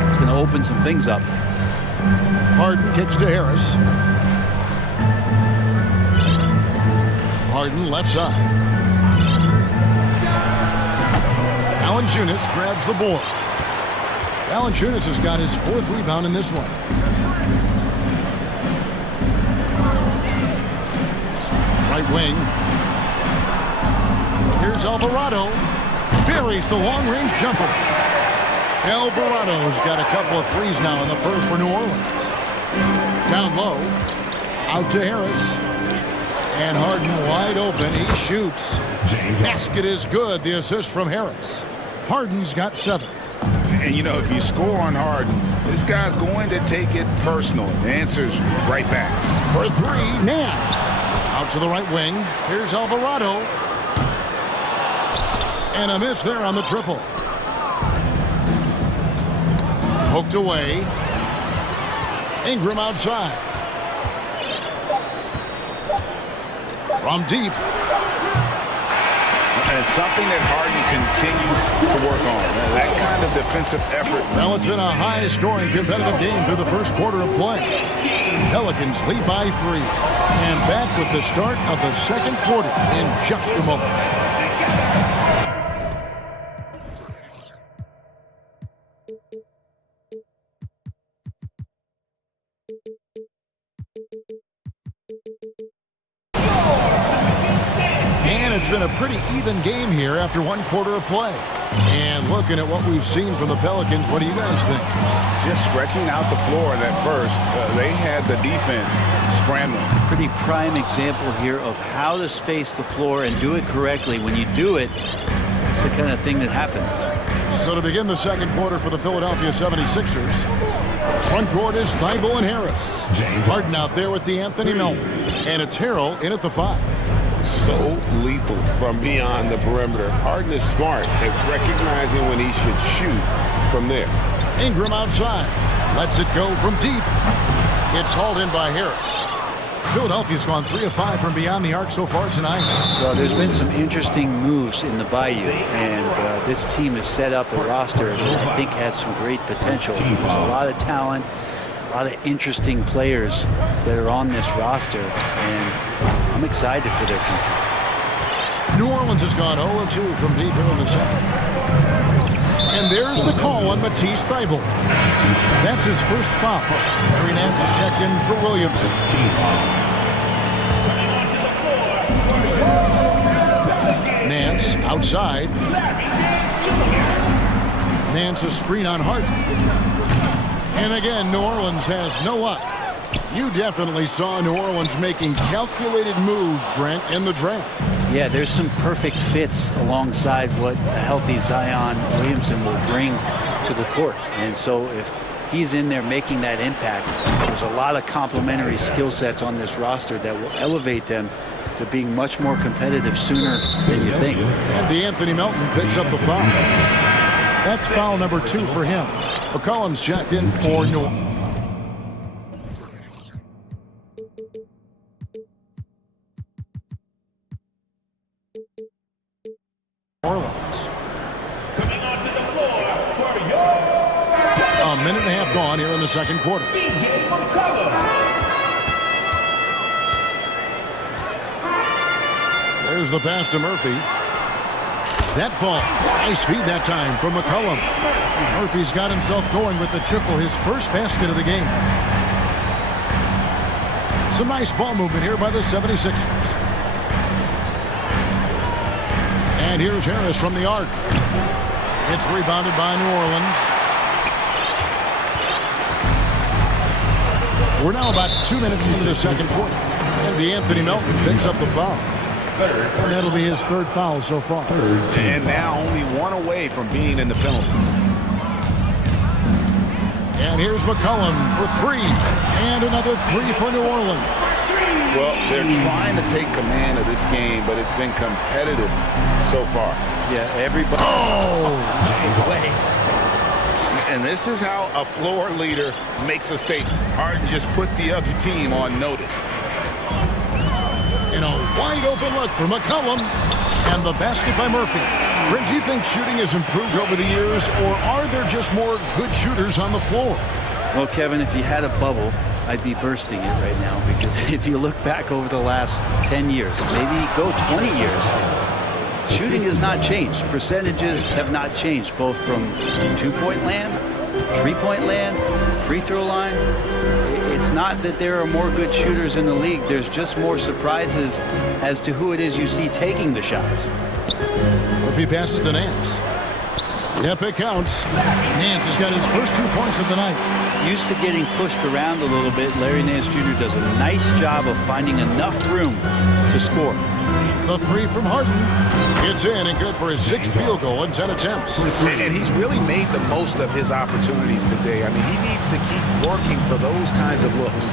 It's going to open some things up. Harden kicks to Harris. Harden left side. Valanciunas grabs the board. Valanciunas has got his 4th rebound in this one. Right wing. Here's Alvarado. Buries the long-range jumper. Alvarado's got a couple of threes now in the first for New Orleans. Down low. Out to Harris. And Harden wide open. He shoots. Basket is good. The assist from Harris. Harden's got 7. And, you know, if you score on Harden, this guy's going to take it personal. The answer's right back. For 3, Nance. Out to the right wing. Here's Alvarado. And a miss there on the triple. Poked away. Ingram outside. From deep. And it's something that Harden continues to work on. That kind of defensive effort. Well, it's been a high-scoring competitive game through the first quarter of play. Pelicans lead by 3. And back with the start of the second quarter in just a moment. And it's been a pretty even game here after 1 quarter of play. And looking at what we've seen from the Pelicans, what do you guys think? Just stretching out the floor in that first. They had the defense scrambling. Pretty prime example here of how to space the floor and do it correctly. When you do it, it's the kind of thing that happens. So to begin the second quarter for the Philadelphia 76ers, front court is Thibault and Harris. Harden out there with Anthony Melton. And it's Harrell in at the 5. So lethal from beyond the perimeter. Harden is smart at recognizing when he should shoot from there. Ingram outside. Lets it go from deep. It's hauled in by Harris. Philadelphia's gone 3 of 5 from beyond the arc so far tonight. Well, there's been some interesting moves in the Bayou, and this team has set up a roster that I think has some great potential. There's a lot of talent, a lot of interesting players that are on this roster, and I'm excited for their future. New Orleans has gone 0-2 from deep here in the second. And there's the call on Matisse Thybulle. That's his first foul. Larry Nance is checked in for Williamson. Nance outside. Nance a screen on Harden. And again, New Orleans has no luck. You definitely saw New Orleans making calculated moves, Brent, in the draft. Yeah, there's some perfect fits alongside what a healthy Zion Williamson will bring to the court. And so if he's in there making that impact, there's a lot of complementary skill sets on this roster that will elevate them to being much more competitive sooner than you think. And Anthony Melton picks up the foul. That's foul number 2 for him. McCollum's checked in for New Orleans. A minute and a half gone here in the second quarter. There's the pass to Murphy. That falls. Nice feed that time from McCollum. Murphy's got himself going with the triple, his first basket of the game. Some nice ball movement here by the 76ers. And here's Harris from the arc. It's rebounded by New Orleans. We're now about 2 minutes into the second quarter. And Anthony Melton picks up the foul. And that'll be his 3rd foul so far. And now only 1 away from being in the penalty. And here's McCollum for 3. And another 3 for New Orleans. Well, they're trying to take command of this game, but it's been competitive so far. Yeah, everybody. Oh! And this is how a floor leader makes a statement. Harden just put the other team on notice. And a wide open look for McCollum. And the basket by Murphy. Brent, do you think shooting has improved over the years, or are there just more good shooters on the floor? Well, Kevin, if you had a bubble, I'd be bursting it right now, because if you look back over the last 10 years, maybe go 20 years, shooting has not changed. Percentages have not changed, both from two-point land, three-point land, free throw line. It's not that there are more good shooters in the league. There's just more surprises as to who it is you see taking the shots. If he passes to Nance. Yep, it counts. Nance has got his first 2 points of the night. Used to getting pushed around a little bit, Larry Nance Jr. does a nice job of finding enough room to score. The three from Harden. It's in and good for his 6th field goal in 10 attempts. And he's really made the most of his opportunities today. I mean, he needs to keep working for those kinds of looks.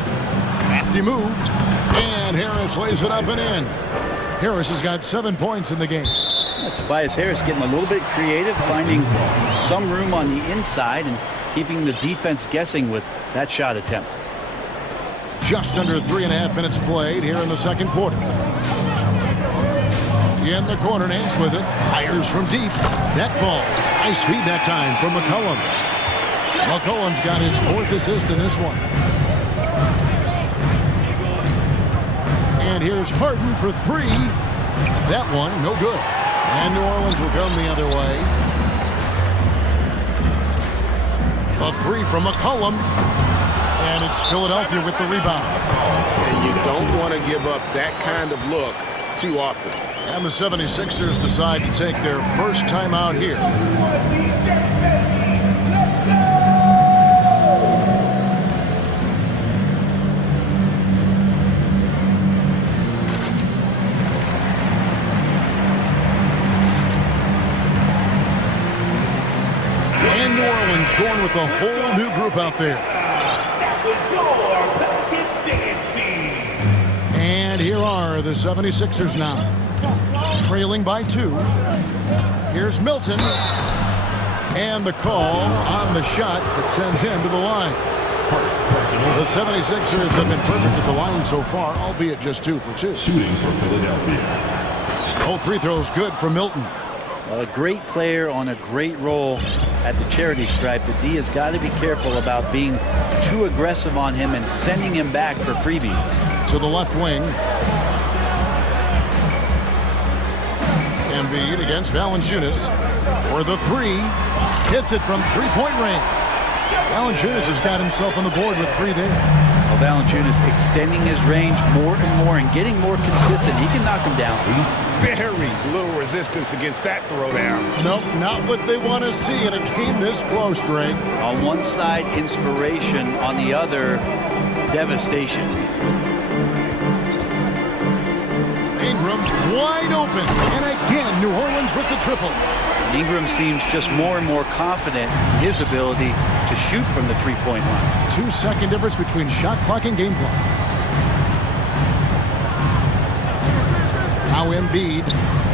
Crafty move. And Harris lays it up and in. Harris has got 7 points in the game. Tobias Harris getting a little bit creative, finding some room on the inside and keeping the defense guessing with that shot attempt. Just under 3.5 minutes played here in the second quarter. In the corner, Nance with it. Fires from deep. That falls. Nice feed that time from McCollum. McCollum's got his 4th assist in this one. And here's Harden for 3. That one, no good. And New Orleans will come the other way. A 3 from McCollum. And it's Philadelphia with the rebound. And you don't want to give up that kind of look too often. And the 76ers decide to take their first timeout here. And New Orleans going with a whole new group out there. And here are the 76ers now. Trailing by 2. Here's Milton. And the call on the shot that sends him to the line. The 76ers have been perfect at the line so far, albeit just 2 for 2. Shooting for Philadelphia. Both free throws good for Milton. Well, a great player on a great role at the charity stripe. The D has got to be careful about being too aggressive on him and sending him back for freebies. To the left wing. Embiid against Valanciunas for the 3. Hits it from 3-point range. Valanciunas has got himself on the board with 3 there. Well, Valanciunas extending his range more and more and getting more consistent. He can knock him down. Very little resistance against that throwdown. Nope, not what they want to see in a game this close, Greg. On one side, inspiration. On the other, devastation. Ingram wide open. And again, New Orleans with the triple. Ingram seems just more and more confident in his ability to shoot from the 3-point line. 2-second difference between shot clock and game clock. Now Embiid,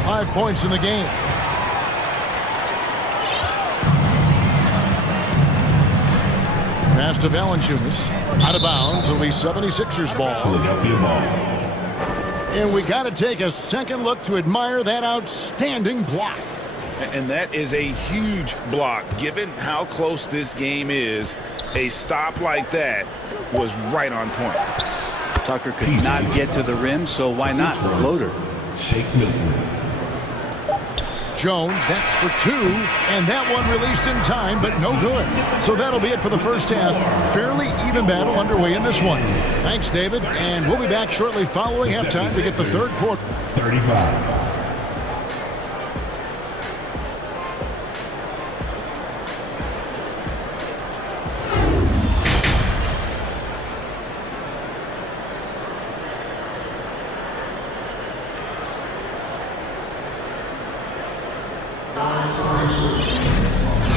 5 points in the game. Pass to Valanciunas. Out of bounds, it'll be 76ers ball. Philadelphia ball. And we got to take a second look to admire that outstanding block. And that is a huge block. Given how close this game is, a stop like that was right on point. Tucker could not get to the rim, so why not? The floater. Shake Milton. Jones, that's for 2, and that one released in time, but no good. So that'll be it for the first half. Fairly even battle underway in this one. Thanks, David, and we'll be back shortly following halftime to get the third quarter. 35.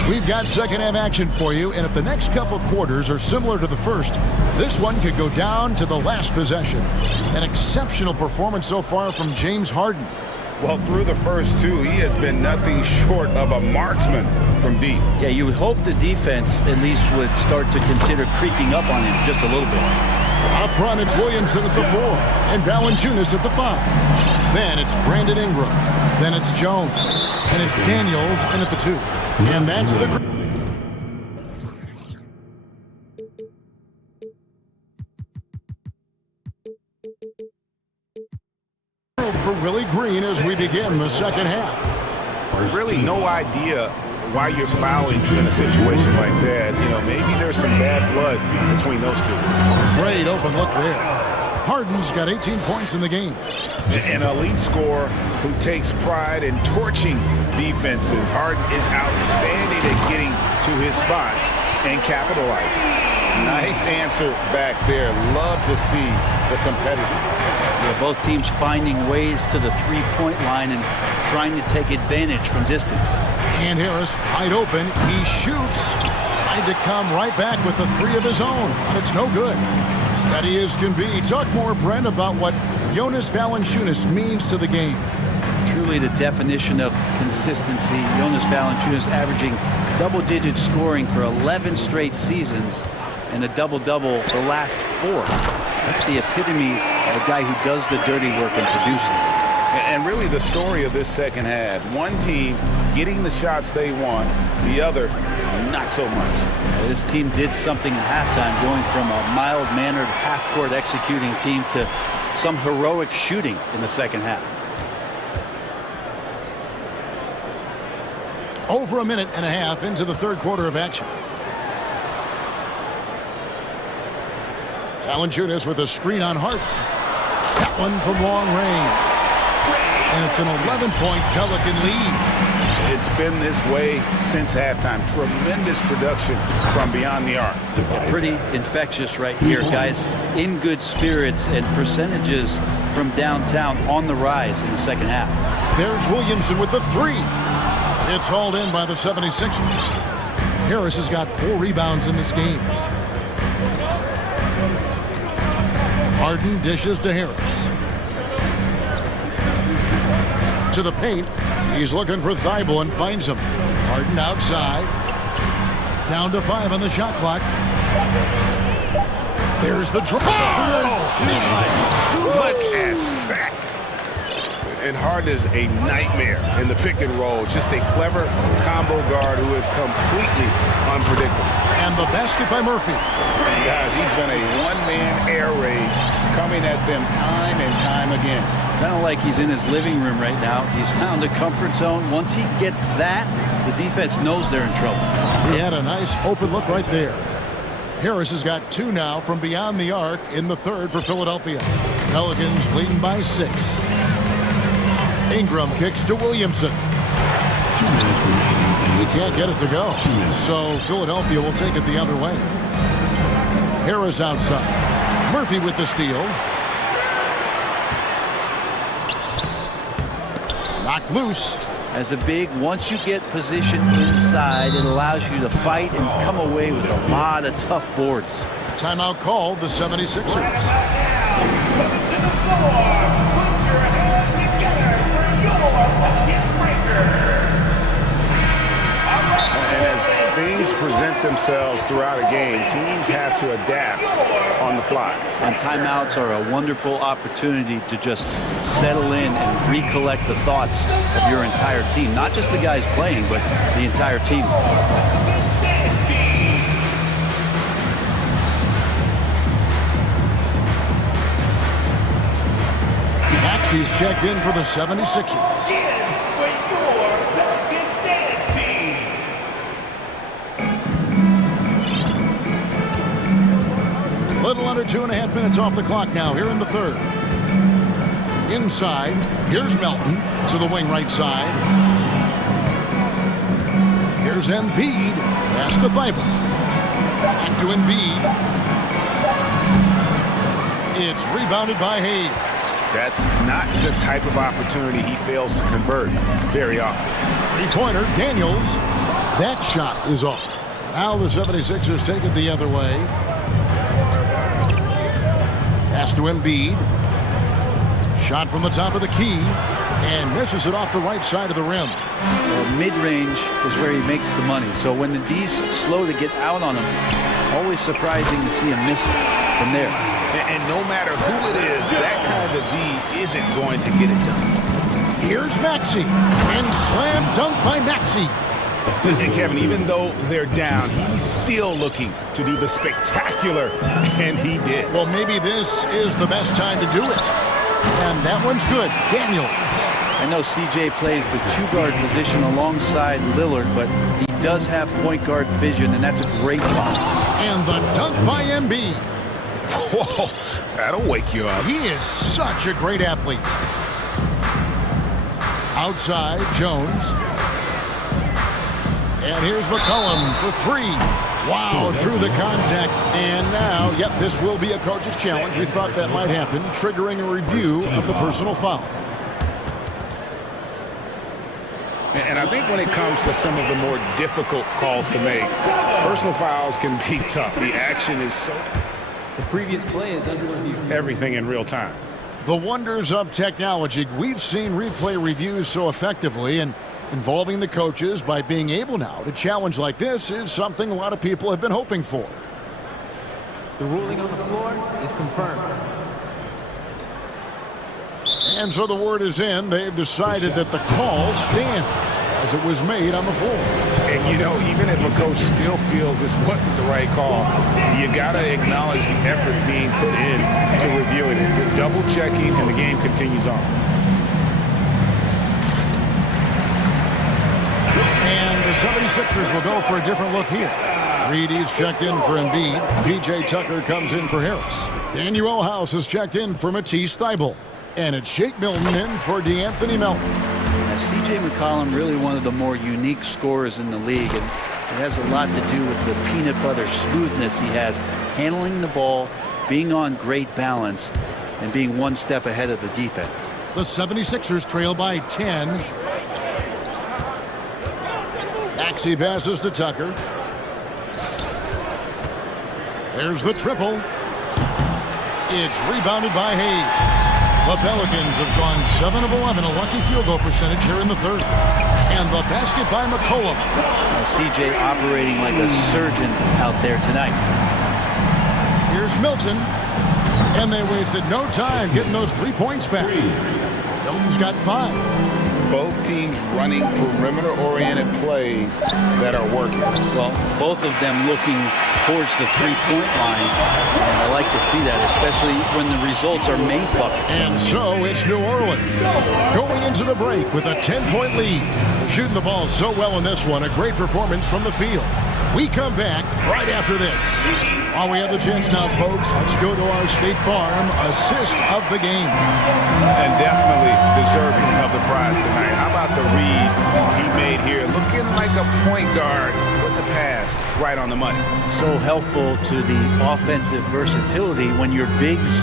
We've got second half action for you, and if the next couple quarters are similar to the first, this one could go down to the last possession. An exceptional performance so far from James Harden. Well, through the first 2, he has been nothing short of a marksman from deep. Yeah, you would hope the defense at least would start to consider creeping up on him just a little bit. Up front, it's Williamson at the 4 and Valanciunas at the 5. Then it's Brandon Ingram. Then it's Jones. And it's Daniels in at the 2. And that's the... for Willie Green as we begin the second half. Really no idea why you're fouling in a situation like that. You know, maybe there's some bad blood between those two. Great open look there. Harden's got 18 points in the game. An elite scorer who takes pride in torching defenses. Harden is outstanding at getting to his spots and capitalizing. Nice answer back there. Love to see the competitive. Yeah, both teams finding ways to the three-point line and trying to take advantage from distance. And Harris wide open. He shoots. Tried to come right back with the 3 of his own. But it's no good. Steady as can be. Talk more, Brent, about what Jonas Valanciunas means to the game. Truly the definition of consistency. Jonas Valanciunas averaging double-digit scoring for 11 straight seasons and a double-double the last 4. That's the epitome of a guy who does the dirty work and produces. And really the story of this second half. One team getting the shots they want, the other not so much. This team did something at halftime, going from a mild-mannered half-court executing team to some heroic shooting in the second half. Over a minute and a half into the third quarter of action. Valanciunas with a screen on Hart. That one from long range. And it's an 11-point Pelican lead. It's been this way since halftime. Tremendous production from beyond the arc. Pretty infectious right here, guys. In good spirits and percentages from downtown on the rise in the second half. There's Williamson with the 3. It's hauled in by the 76ers. Harris has got 4 rebounds in this game. Harden dishes to Harris. To the paint. He's looking for Thibault and finds him. Harden outside. Down to 5 on the shot clock. There's the dribble. Look at that. And Harden is a nightmare in the pick and roll. Just a clever combo guard who is completely unpredictable. And the basket by Murphy. Guys, he's been a one-man air raid coming at them time and time again. Kind of like he's in his living room right now. He's found a comfort zone. Once he gets that, the defense knows they're in trouble. He had a nice open look right there. Harris has got 2 now from beyond the arc in the third for Philadelphia. Pelicans leading by 6. Ingram kicks to Williamson. He can't get it to go. So Philadelphia will take it the other way. Harris outside. Murphy with the steal. Knocked loose. As a big, once you get position inside, it allows you to fight and come away with a lot of tough boards. Timeout called the 76ers. And as things present themselves throughout a game, teams have to adapt on the fly. And timeouts are a wonderful opportunity to just settle in and recollect the thoughts of your entire team. Not just the guys playing, but the entire team. Maxey's checked in for the 76ers. Little under 2.5 minutes off the clock now here in the third. Inside, here's Melton to the wing right side. Here's Embiid. Pass to Thibault. Back to Embiid. It's rebounded by Hayes. That's not the type of opportunity he fails to convert very often. Three-pointer, Daniels. That shot is off. Now the 76ers take it the other way. Pass to Embiid. Shot from the top of the key. and misses it off the right side of the rim. Well, mid-range is where he makes the money. So when the D's slow to get out on him, always surprising to see him miss from there. And no matter who it is, that kind of D isn't going to get it done. Here's Maxey, and slam dunk by Maxey. And Kevin, even though they're down, he's still looking to do the spectacular, and he did. Well, maybe this is the best time to do it. And that one's good. Daniels. I know CJ plays the two-guard position alongside Lillard, but he does have point guard vision, and that's a great block. And the dunk by Embiid. Whoa, that'll wake you up. He is such a great athlete. Outside, Jones. And here's McCollum for three. Wow, through the contact. And now, yep, this will be a coach's challenge. We thought that might happen, triggering a review of the personal foul. And I think when it comes to some of the more difficult calls to make, personal fouls can be tough. The action is so... The previous play is under review. Everything in real time. The wonders of technology. We've seen replay reviews so effectively, and involving the coaches by being able now to challenge like this is something a lot of people have been hoping for. The ruling on the floor is confirmed. And so the word is in. They've decided that the call stands as it was made on the floor. And, you know, even if a coach still feels this wasn't the right call, you got to acknowledge the effort being put in to reviewing it. You're double-checking, and the game continues on. And the 76ers will go for a different look here. Reedy's checked in for Embiid. P.J. Tucker comes in for Harris. Daniel House is checked in for Matisse Thybulle. And it's Shake Milton in for DeAnthony Melton. C.J. McCollum really one of the more unique scorers in the league, and it has a lot to do with the peanut butter smoothness he has, handling the ball, being on great balance, and being one step ahead of the defense. The 76ers trail by 10. Maxey passes to Tucker. There's the triple. It's rebounded by Hayes. The Pelicans have gone 7 of 11, a lucky field goal percentage here in the third. And the basket by McCollum. CJ operating like a surgeon out there tonight. Here's Milton. And they wasted no time getting those 3 points back. Milton's got 5. Both teams running perimeter-oriented plays that are working. Well, both of them looking towards the three-point line. And I like to see that, especially when the results are made buckets. And so it's New Orleans going into the break with a 10-point lead. Shooting the ball so well in this one. A great performance from the field. We come back right after this. While we have the chance now, folks, let's go to our State Farm assist of the game. And definitely deserving of the prize tonight. How about the read he made here? Looking like a point guard with the pass right on the money. So helpful to the offensive versatility when your bigs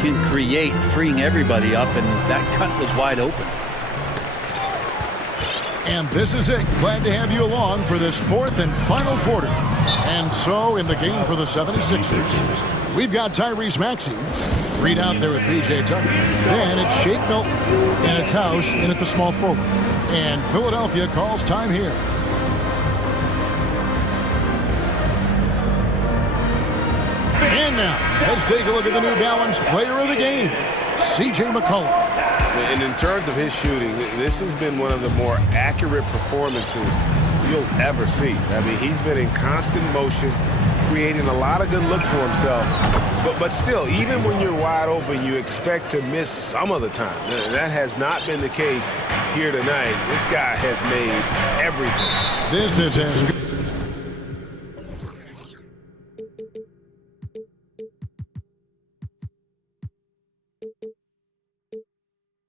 can create, freeing everybody up, and that cut was wide open. And this is it. Glad to have you along for this fourth and final quarter. And so in the game for the 76ers, we've got Tyrese Maxey. Reed out there with P.J. Tucker. Then it's Shake Milton. And it's House in at the small forward. And Philadelphia calls time here. And now, let's take a look at the New Balance player of the game, C.J. McCollum. And in terms of his shooting, this has been one of the more accurate performances you'll ever see. I mean, he's been in constant motion, creating a lot of good looks for himself. But still, even when you're wide open, you expect to miss some of the time. That has not been the case here tonight. This guy has made everything. This is as good.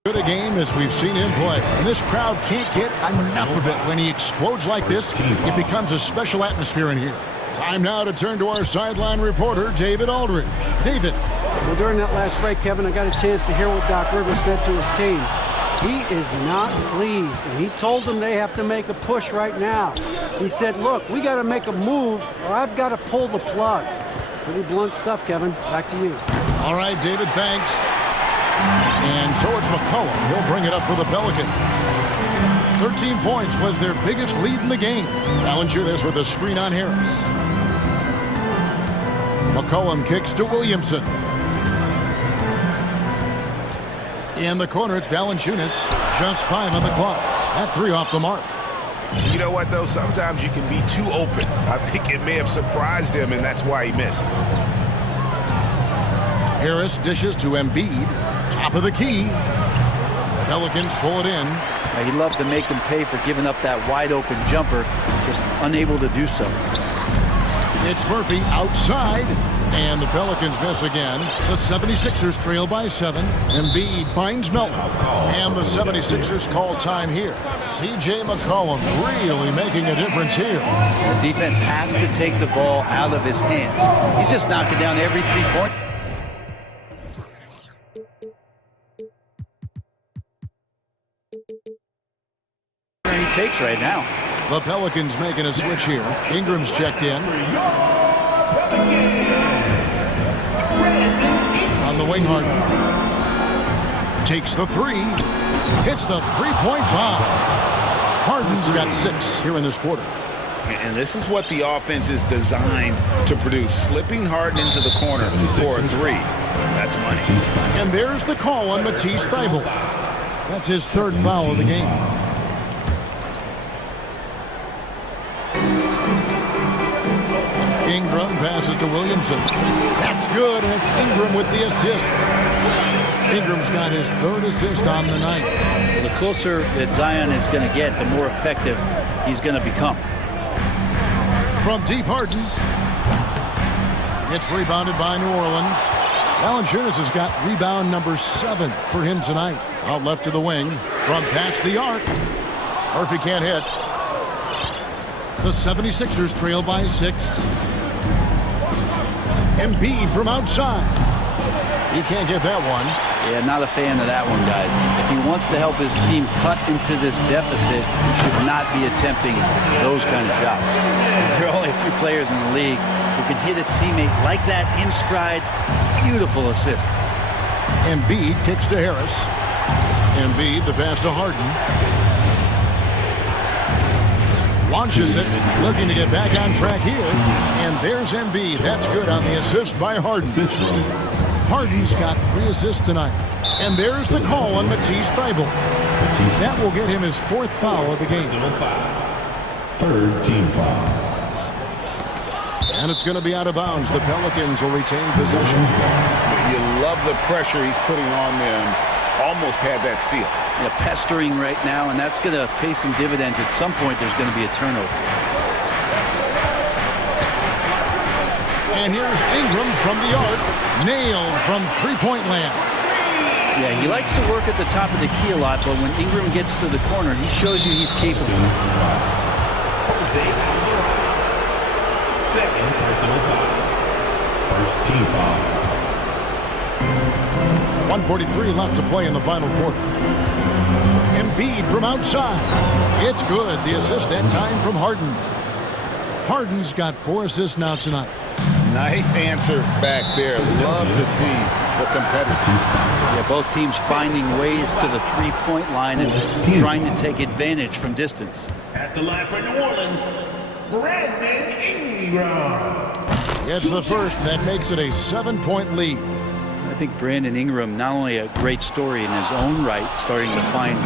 Good a game as we've seen him play. And this crowd can't get enough of it. When he explodes like this, it becomes a special atmosphere in here. Time now to turn to our sideline reporter, David Aldridge. David. Well, during that last break, Kevin, I got a chance to hear what Doc Rivers said to his team. He is not pleased, and he told them they have to make a push right now. He said, look, we got to make a move, or I've got to pull the plug. Pretty blunt stuff, Kevin. Back to you. All right, David, thanks. And so it's McCollum. He'll bring it up for the Pelicans. 13 points was their biggest lead in the game. Valanciunas with a screen on Harris. McCollum kicks to Williamson. In the corner, it's Valanciunas. Just 5 on the clock. That 3 off the mark. You know what, though? Sometimes you can be too open. I think it may have surprised him, and that's why he missed. Harris dishes to Embiid. Top of the key. Pelicans pull it in. He loved to make them pay for giving up that wide-open jumper, just unable to do so. It's Murphy outside, and the Pelicans miss again. The 76ers trail by 7. Embiid finds Melton, and the 76ers call time here. C.J. McCollum really making a difference here. The defense has to take the ball out of his hands. He's just knocking down every three-point. He takes right now. The Pelicans making a switch here. Ingram's checked in. On the wing, Harden. Takes the 3. Hits the three-point bomb. Harden's got 6 here in this quarter. And this is what the offense is designed to produce. Slipping Harden into the corner for a 3. That's money. And there's the call on Matisse Thybulle. That's his 3rd foul of the game. Ingram passes to Williamson. That's good, and it's Ingram with the assist. Ingram's got his 3rd assist on the night. The closer that Zion is going to get, the more effective he's going to become. From deep, Harden. It's rebounded by New Orleans. Valanciunas has got rebound number 7 for him tonight. Out left to the wing. From past the arc. Murphy can't hit. The 76ers trail by 6. Embiid from outside. You can't get that one. Yeah, not a fan of that one, guys. If he wants to help his team cut into this deficit, he should not be attempting those kind of shots. There are only a few players in the league who can hit a teammate like that in stride. Beautiful assist. Embiid kicks to Harris. Embiid, the pass to Harden. Launches it, looking to get back on track here. And there's Embiid. That's good on the assist by Harden. Harden's got 3 assists tonight. And there's the call on Matisse Thybulle. That will get him his 4th foul of the game. 3rd team foul. And it's going to be out of bounds. The Pelicans will retain possession. You love the pressure he's putting on them. Almost had that steal. Yeah, pestering right now, and that's going to pay some dividends. At some point, there's going to be a turnover. And here's Ingram from the arc. Nailed from three-point land. Yeah, he likes to work at the top of the key a lot, but when Ingram gets to the corner, he shows you he's capable. 2nd personal foul. 1st team foul. 1:43 left to play in the final quarter. Embiid from outside. It's good. The assist that time from Harden. Harden's got 4 assists now tonight. Nice answer back there. Love to see the competitors. Yeah, both teams finding ways to the three-point line and trying to take advantage from distance. At the line for New Orleans, Brandon Ingram. It's the first, and that makes it a 7-point lead. I think Brandon Ingram, not only a great story in his own right, starting to find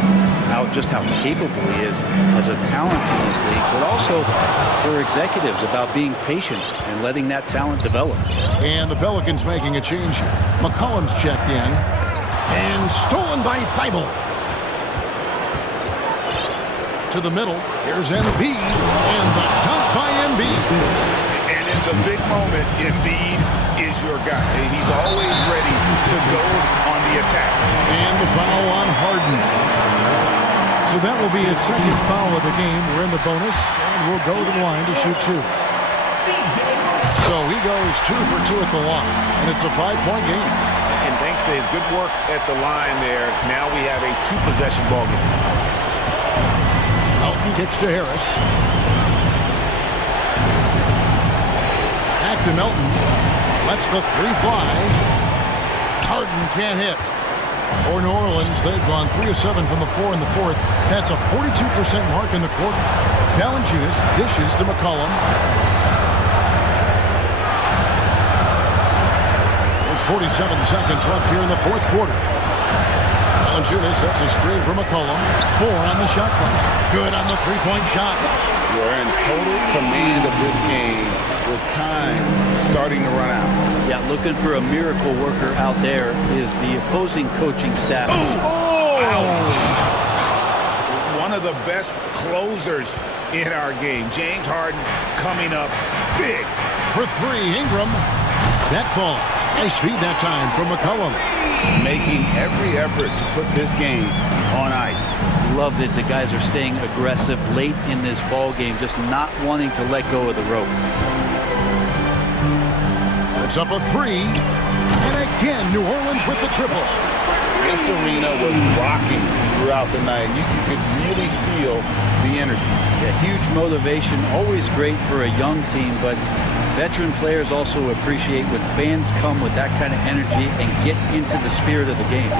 out just how capable he is as a talent in this league, but also for executives about being patient and letting that talent develop. And the Pelicans making a change here. McCollum's checked in. And stolen by Thybulle. To the middle. Here's Embiid. And the dunk by Embiid. And in the big moment, Embiid is your guy. He's always ready to go on the attack. And the foul on Harden. So that will be his 2nd foul of the game. We're in the bonus, and we'll go to the line to shoot 2. So he goes 2 for 2 at the line, and it's a 5-point game. And thanks to his good work at the line there, now we have a 2-possession ball game. Melton kicks to Harris. Back to Melton. Lets the 3 fly. Harden can't hit. For New Orleans, they've gone 3 of 7 from the floor in the fourth. That's a 42% mark in the quarter. Valanciunas dishes to McCollum. There's 47 seconds left here in the fourth quarter. Valanciunas sets a screen for McCollum. 4 on the shot clock. Good on the three-point shot. You're in total command of this game with time starting to run out. Yeah, looking for a miracle worker out there is the opposing coaching staff. One of the best closers in our game. James Harden coming up big. For 3, Ingram. That falls. Nice feed that time from McCollum. Making every effort to put this game on ice. Love that the guys are staying aggressive late in this ball game, just not wanting to let go of the rope. It's up a 3. And again, New Orleans with the triple. This arena was rocking throughout the night. You could really feel the energy. Yeah, huge motivation, always great for a young team, but veteran players also appreciate when fans come with that kind of energy and get into the spirit of the game.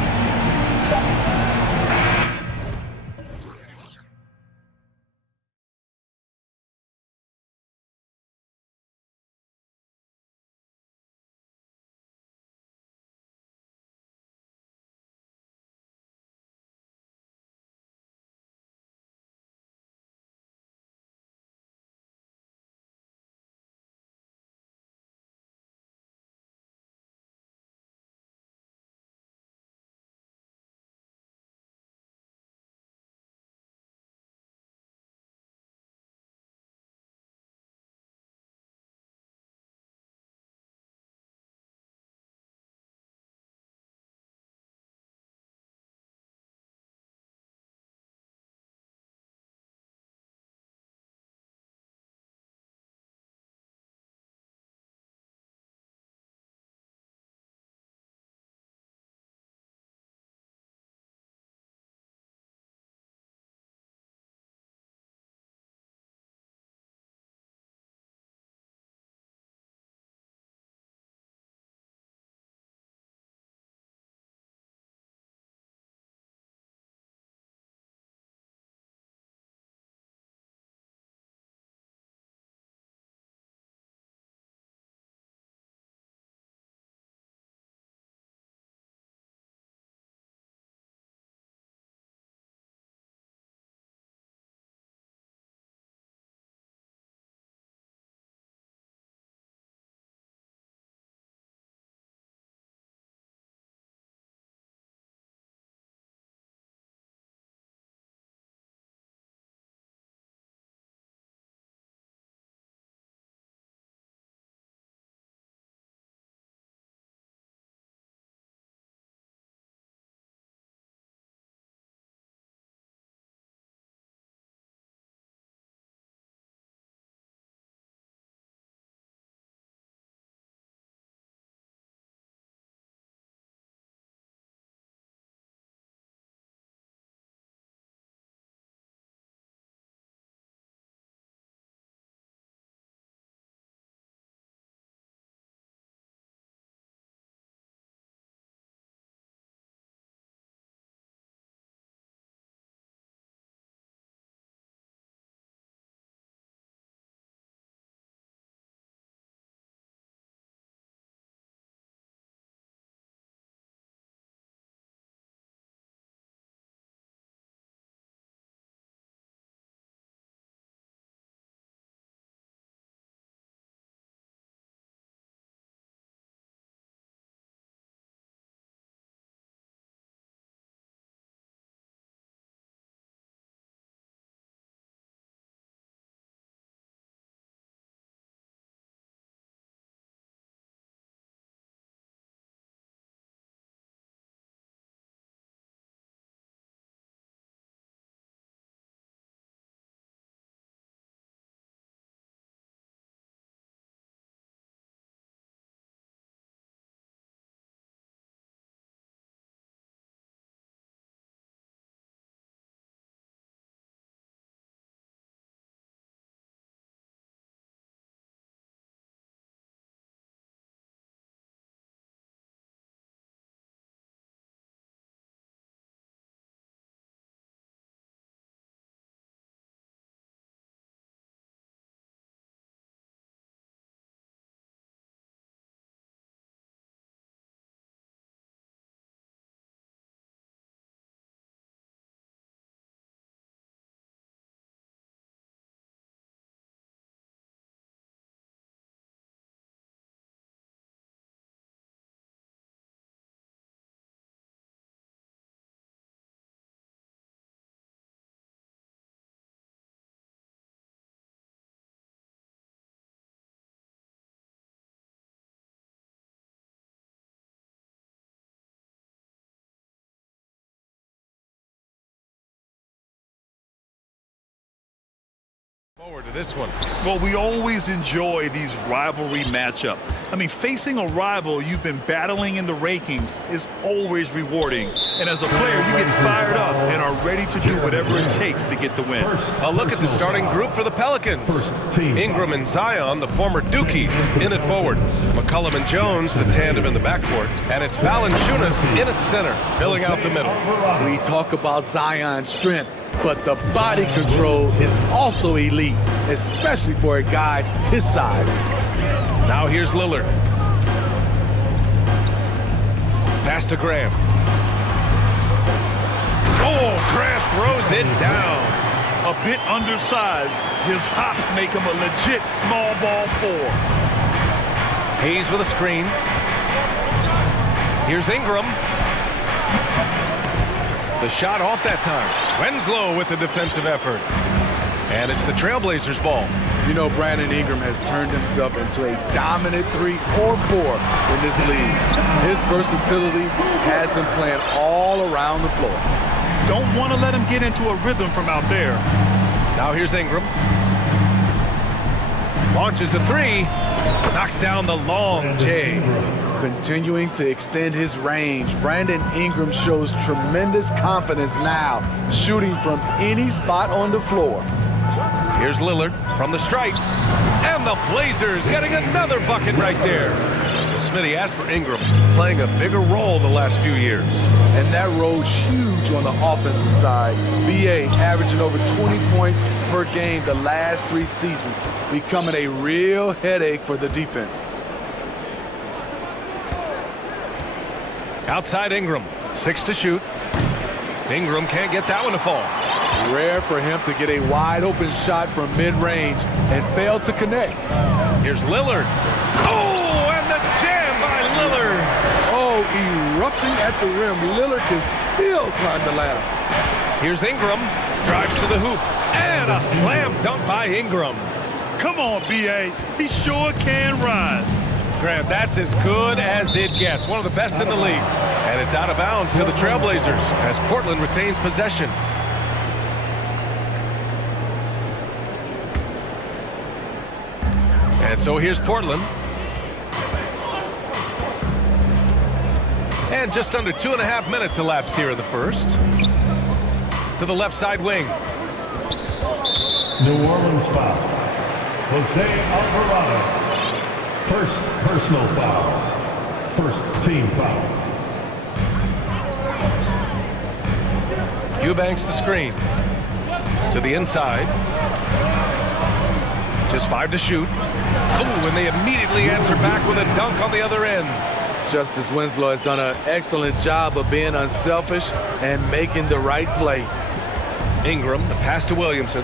Forward to this one. Well, we always enjoy these rivalry matchups. I mean, facing a rival you've been battling in the rankings is always rewarding. And as a player, you get fired up and are ready to do whatever it takes to get the win. A look at the starting group for the Pelicans. Ingram and Zion, the former Dukies, in at forward. McCollum and Jones, the tandem in the backcourt. And it's Valanciunas in at center, filling out the middle. We talk about Zion's strength, but the body control is also elite, especially for a guy his size. Now here's Lillard. Pass to Graham. Oh, Graham throws it down. A bit undersized, his hops make him a legit small ball 4. Hayes with a screen. Here's Ingram. The shot off that time. Winslow with the defensive effort. And it's the Trailblazers' ball. You know, Brandon Ingram has turned himself into a dominant 3 or 4 in this league. His versatility has him playing all around the floor. Don't want to let him get into a rhythm from out there. Now here's Ingram. Launches a 3. Knocks down the long J. Continuing to extend his range, Brandon Ingram shows tremendous confidence now, shooting from any spot on the floor. Here's Lillard from the stripe. And the Blazers getting another bucket right there. Smitty asked for Ingram, playing a bigger role the last few years. And that role's huge on the offensive side. BA averaging over 20 points per game the last 3 seasons, becoming a real headache for the defense. Outside Ingram, 6 to shoot. Ingram can't get that one to fall. Rare for him to get a wide open shot from mid-range and fail to connect. Here's Lillard. Oh, and the jam by Lillard. Oh, erupting at the rim. Lillard can still climb the ladder. Here's Ingram, drives to the hoop, and a slam dunk by Ingram. Come on, B.A. He sure can rise. Graham, that's as good as it gets. One of the best in the league. And it's out of bounds to the Trailblazers as Portland retains possession. And so here's Portland. And just under 2.5 minutes elapsed here in the first. To the left side wing. New Orleans foul. Jose Alvarado. First personal foul. First team foul. Eubanks the screen. To the inside. Just 5 to shoot. Oh, and they immediately answer back with a dunk on the other end. Justice Winslow has done an excellent job of being unselfish and making the right play. Ingram, the pass to Williamson.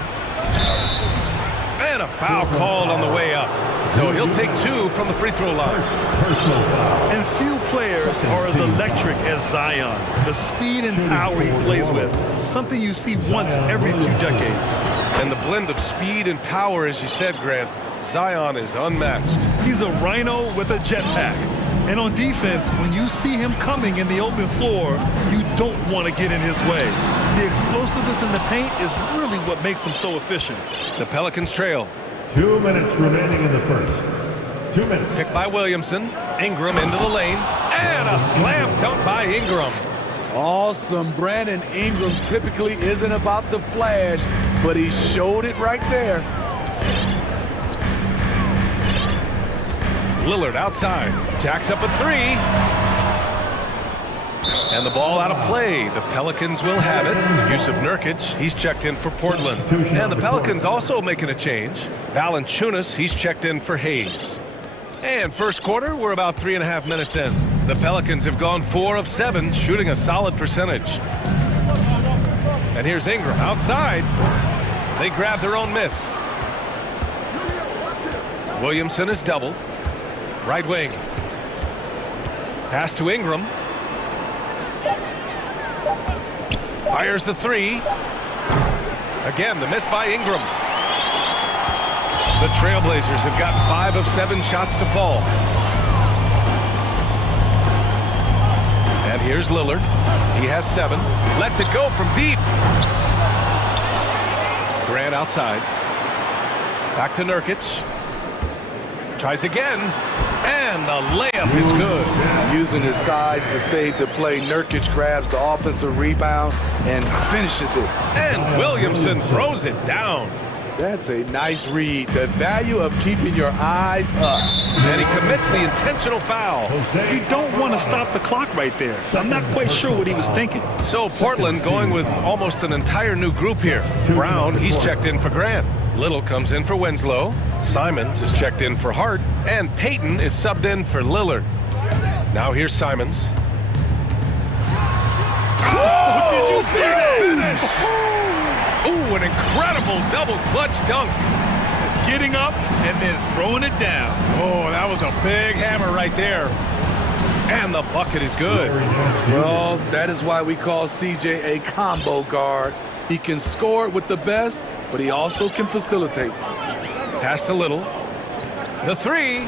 And a foul called on the way up. So he'll take 2 from the free throw line. And few players are as electric as Zion. The speed and power he plays with, something you see once every few decades. And the blend of speed and power, as you said, Grant, Zion is unmatched. He's a rhino with a jetpack. And on defense, when you see him coming in the open floor, you don't want to get in his way. The explosiveness in the paint is really what makes him so efficient. The Pelicans trail. 2 minutes remaining in the first. 2 minutes. Picked by Williamson. Ingram into the lane. And a slam dunk by Ingram. Awesome. Brandon Ingram typically isn't about the flash, but he showed it right there. Lillard outside. Jacks up a 3. And the ball out of play. The Pelicans will have it. Use of Nurkic. He's checked in for Portland. And the Pelicans also making a change. Valanciunas, he's checked in for Hayes. And first quarter, we're about 3.5 minutes in. The Pelicans have gone 4 of 7, shooting a solid percentage. And here's Ingram outside. They grab their own miss. Williamson is doubled. Right wing. Pass to Ingram. Fires the 3. Again, the miss by Ingram. The Trailblazers have gotten 5 of 7 shots to fall. And here's Lillard. He has 7. Lets it go from deep. Grant outside. Back to Nurkic. Tries again. And the layup is good. Using his size to save the play, Nurkic grabs the offensive rebound and finishes it. And Williamson throws it down. That's a nice read. The value of keeping your eyes up. And he commits the intentional foul. You don't want to stop the clock right there. So I'm not quite sure what he was thinking. So Portland going with almost an entire new group here. Brown, he's checked in for Grant. Little comes in for Winslow. Simons is checked in for Hart. And Payton is subbed in for Lillard. Now here's Simons. Oh, did you see that finish? Ooh, an incredible double clutch dunk. Getting up and then throwing it down. Oh, that was a big hammer right there. And the bucket is good. Well, that is why we call CJ a combo guard. He can score with the best, but he also can facilitate. Pass to Little. The three.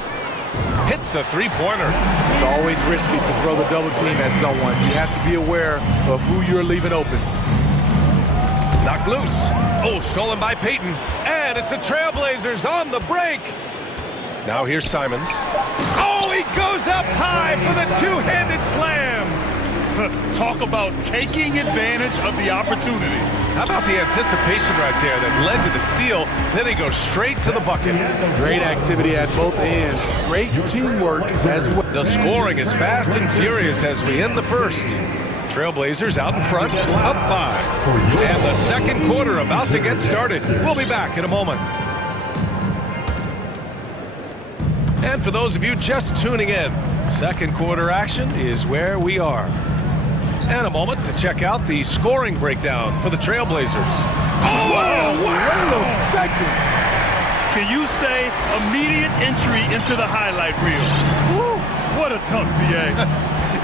Hits the three-pointer. It's always risky to throw the double team at someone. You have to be aware of who you're leaving open. Knocked loose. Oh, stolen by Payton. And it's the Trailblazers on the break. Now here's Simons. Oh, he goes up high for the two-handed slam. Talk about taking advantage of the opportunity. How about the anticipation right there that led to the steal? Then he goes straight to the bucket. Great activity at both ends. Great teamwork as well. The scoring is fast and furious as we end the first. Trailblazers out in front, up 5. And the second quarter about to get started. We'll be back in a moment. And for those of you just tuning in, second quarter action is where we are. And a moment to check out the scoring breakdown for the Trailblazers. Oh, wait a second. Can you say immediate entry into the highlight reel? Woo, what a dunk, BA.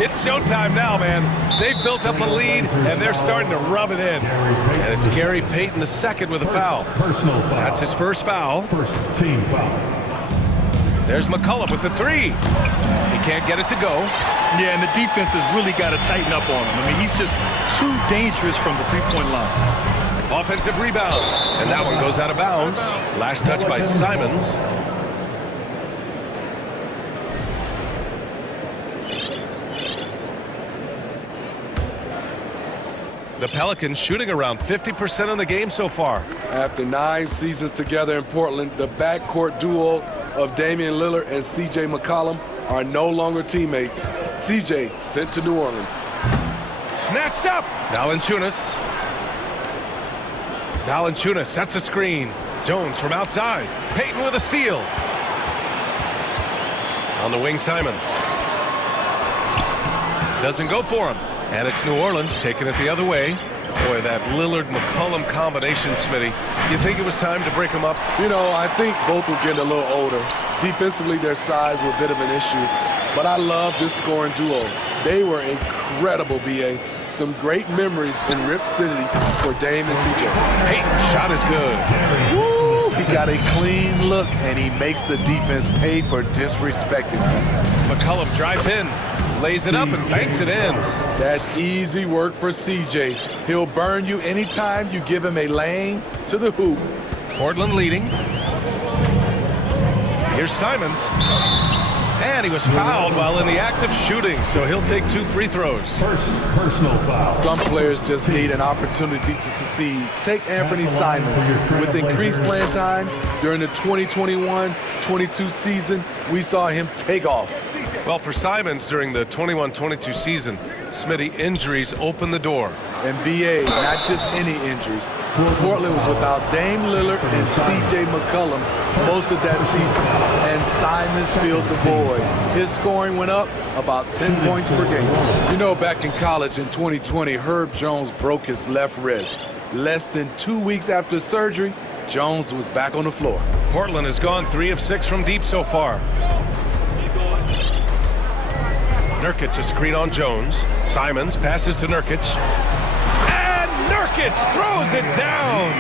It's showtime now, man. They've built up a lead, and they're starting to rub it in. And it's Gary Payton II with a foul. That's his first foul. First team foul. There's McCollum with the three. He can't get it to go. Yeah, and the defense has really got to tighten up on him. I mean, he's just too dangerous from the three-point line. Offensive rebound. And that one goes out of bounds. Last touch by Simons. The Pelicans shooting around 50% in the game so far. After 9 seasons together in Portland, the backcourt duo of Damian Lillard and C.J. McCollum are no longer teammates. C.J. sent to New Orleans. Snatched up. Valanciunas. Valanciunas sets a screen. Jones from outside. Payton with a steal. On the wing, Simons. Doesn't go for him. And it's New Orleans taking it the other way. Boy, that Lillard-McCollum combination, Smitty. You think it was time to break them up? You know, I think both were getting a little older. Defensively, their size were a bit of an issue. But I love this scoring duo. They were incredible, B.A. Some great memories in Rip City for Dame and C.J. Payton's shot is good. Woo! He got a clean look, and he makes the defense pay for disrespecting him. McCollum drives in, lays it up, and banks it in. That's easy work for C.J. He'll burn you anytime you give him a lane to the hoop. Portland leading. Here's Simons. And he was fouled while in the act of shooting, so he'll take 2 free throws. First personal foul. Some players just need an opportunity to succeed. Take Anthony Simons. With increased playing time during the 2021-22 season, we saw him take off. Well, for Simons during the 21-22 season, Smitty, injuries opened the door. And B.A., not just any injuries. Portland was without Dame Lillard and C.J. McCollum most of that season, and Simons filled the void. His scoring went up about 10 points per game. You know, back in college in 2020, Herb Jones broke his left wrist. Less than 2 weeks after surgery, Jones was back on the floor. Portland has gone 3 of 6 from deep so far. Nurkic a screen on Jones. Simons passes to Nurkic. And Nurkic throws it down.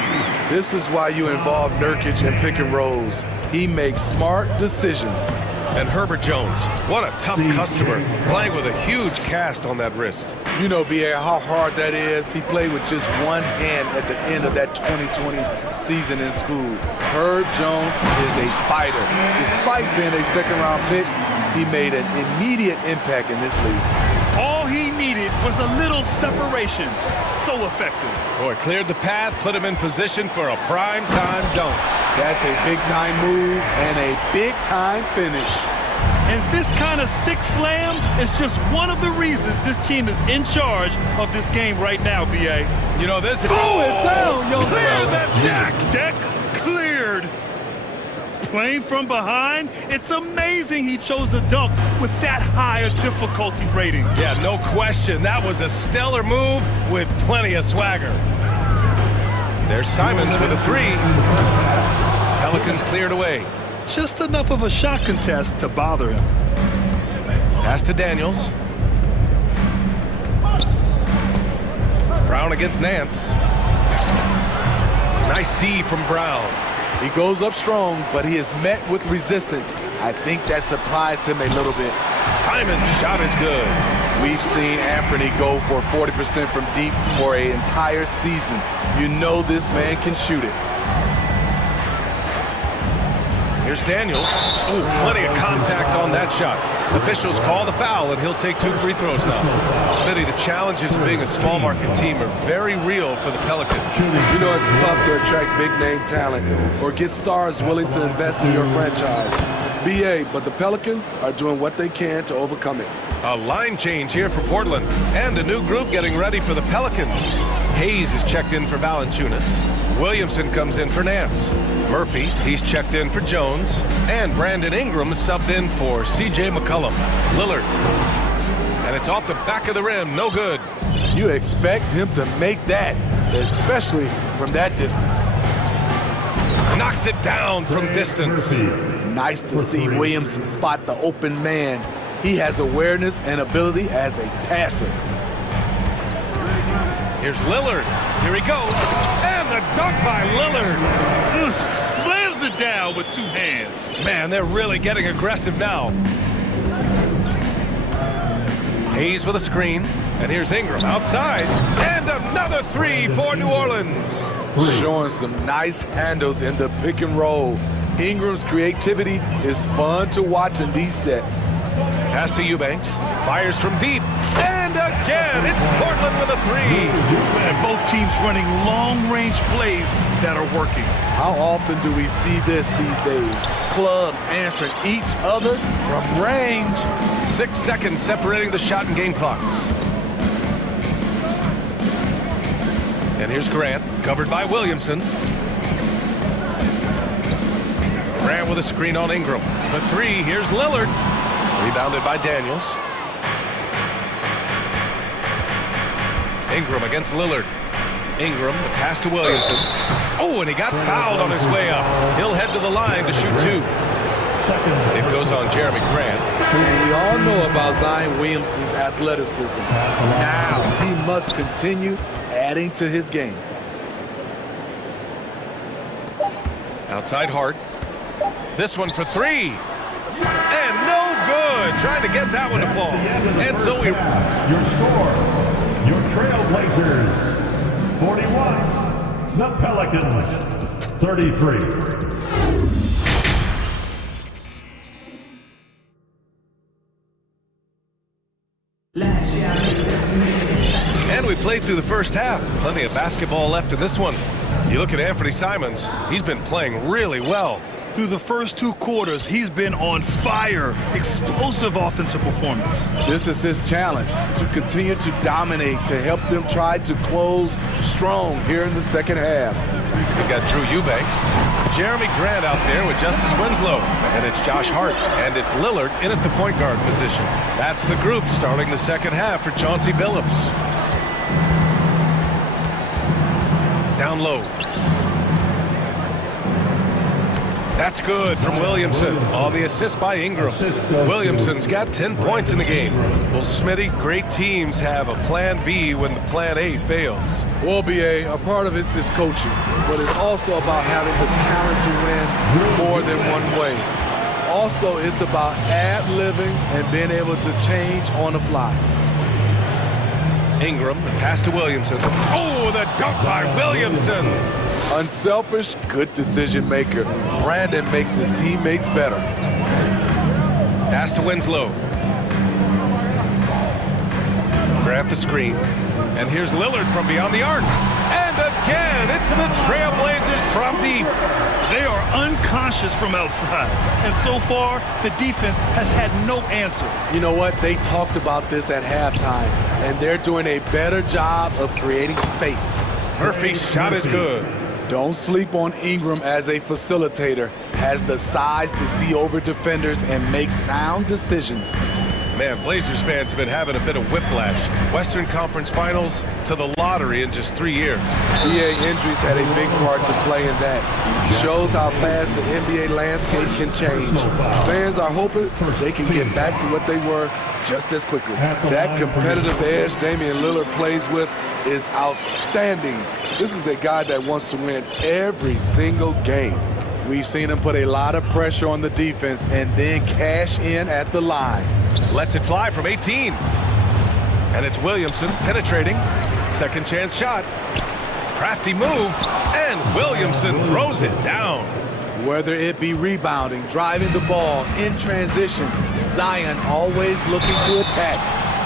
This is why you involve Nurkic in pick and rolls. He makes smart decisions. And Herbert Jones, what a tough customer, playing with a huge cast on that wrist. You know, B.A., how hard that is. He played with just one hand at the end of that 2020 season in school. Herb Jones is a fighter. Despite being a second-round pick, he made an immediate impact in this league. All he needed was a little separation. So effective. Boy, cleared the path, put him in position for a prime-time dunk. That's a big-time move and a big-time finish. And this kind of sick slam is just one of the reasons this team is in charge of this game right now, B.A. You know, this is... Throw it down, young Clear fella. that deck! Deck cleared. Playing from behind, it's amazing he chose a dunk with that high a difficulty rating. Yeah, no question. That was a stellar move with plenty of swagger. There's Simons with a three. Pelicans cleared away. Just enough of a shot contest to bother him. Pass to Daniels. Brown against Nance. Nice D from Brown. He goes up strong, but he is met with resistance. I think that surprised him a little bit. Simon's shot is good. We've seen Anthony go for 40% from deep for an entire season. You know this man can shoot it. Here's Daniels. Oh, plenty of contact on that shot. Officials call the foul, and he'll take 2 free throws now. Smitty, the challenges of being a small market team are very real for the Pelicans. You know it's tough to attract big-name talent or get stars willing to invest in your franchise. BA, but the Pelicans are doing what they can to overcome it. A line change here for Portland, and a new group getting ready for the Pelicans. Hayes is checked in for Valanciunas. Williamson comes in for Nance. Murphy, he's checked in for Jones. And Brandon Ingram is subbed in for C.J. McCollum. Lillard. And it's off the back of the rim, no good. You expect him to make that, especially from that distance. Knocks it down from distance. Nice to see Williamson spot the open man. He has awareness and ability as a passer. Here's Lillard. Here he goes. And the dunk by Lillard. Slams it down with 2 hands. Man, they're really getting aggressive now. Hayes with a screen. And here's Ingram outside. And another 3 for New Orleans. Showing some nice handles in the pick and roll. Ingram's creativity is fun to watch in these sets. Pass to Eubanks. Fires from deep. And again, it's Portland with a 3. And both teams running long-range plays that are working. How often do we see this these days? Clubs answering each other from range. 6 seconds separating the shot and game clocks. And here's Grant, covered by Williamson. Grant with a screen on Ingram. For 3, here's Lillard. Rebounded by Daniels. Ingram against Lillard. Ingram, the pass to Williamson. Oh, and he got fouled on his way up. He'll head to the line to shoot 2. It goes on Jeremy Grant. And we all know about Zion Williamson's athleticism. Now he must continue adding to his game. Outside Hart. This one for 3. And no good. Trying to get that one to fall. And so we... Your score, your Trailblazers, 41. The Pelicans, 33. And we played through the first half. Plenty of basketball left in this one. You look at Anthony Simons, he's been playing really well. Through the first 2 quarters, he's been on fire. Explosive offensive performance. This is his challenge, to continue to dominate, to help them try to close strong here in the second half. We've got Drew Eubanks, Jeremy Grant out there with Justice Winslow, and it's Josh Hart, and it's Lillard in at the point guard position. That's the group starting the second half for Chauncey Billups. Down low. That's good from Williamson on the assist by Ingram. Williamson's got 10 points in the game. Well, Smitty, great teams have a plan B when the plan A fails. Well, BA, a part of it is coaching, but it's also about having the talent to win more than one way. Also, it's about ad-libbing and being able to change on the fly. Ingram, the pass to Williamson. Oh, the dunk by Williamson. Unselfish, good decision maker. Brandon makes his teammates better. Pass to Winslow. Grab the screen. And here's Lillard from beyond the arc. And again, it's the Trailblazers from deep. They are unconscious from outside. And so far, the defense has had no answer. You know what? They talked about this at halftime, and they're doing a better job of creating space. Murphy's shot is good. Don't sleep on Ingram as a facilitator. Has the size to see over defenders and make sound decisions. Man, Blazers fans have been having a bit of whiplash. Western Conference Finals to the lottery in just 3 years. EA injuries had a big part to play in that. Shows how fast the NBA landscape can change. Fans are hoping they can get back to what they were just as quickly. That competitive edge Damian Lillard plays with is outstanding. This is a guy that wants to win every single game. We've seen him put a lot of pressure on the defense and then cash in at the line. Lets it fly from 18. And it's Williamson penetrating. Second chance shot. Crafty move. And Williamson throws it down. Whether it be rebounding, driving the ball, in transition, Zion always looking to attack.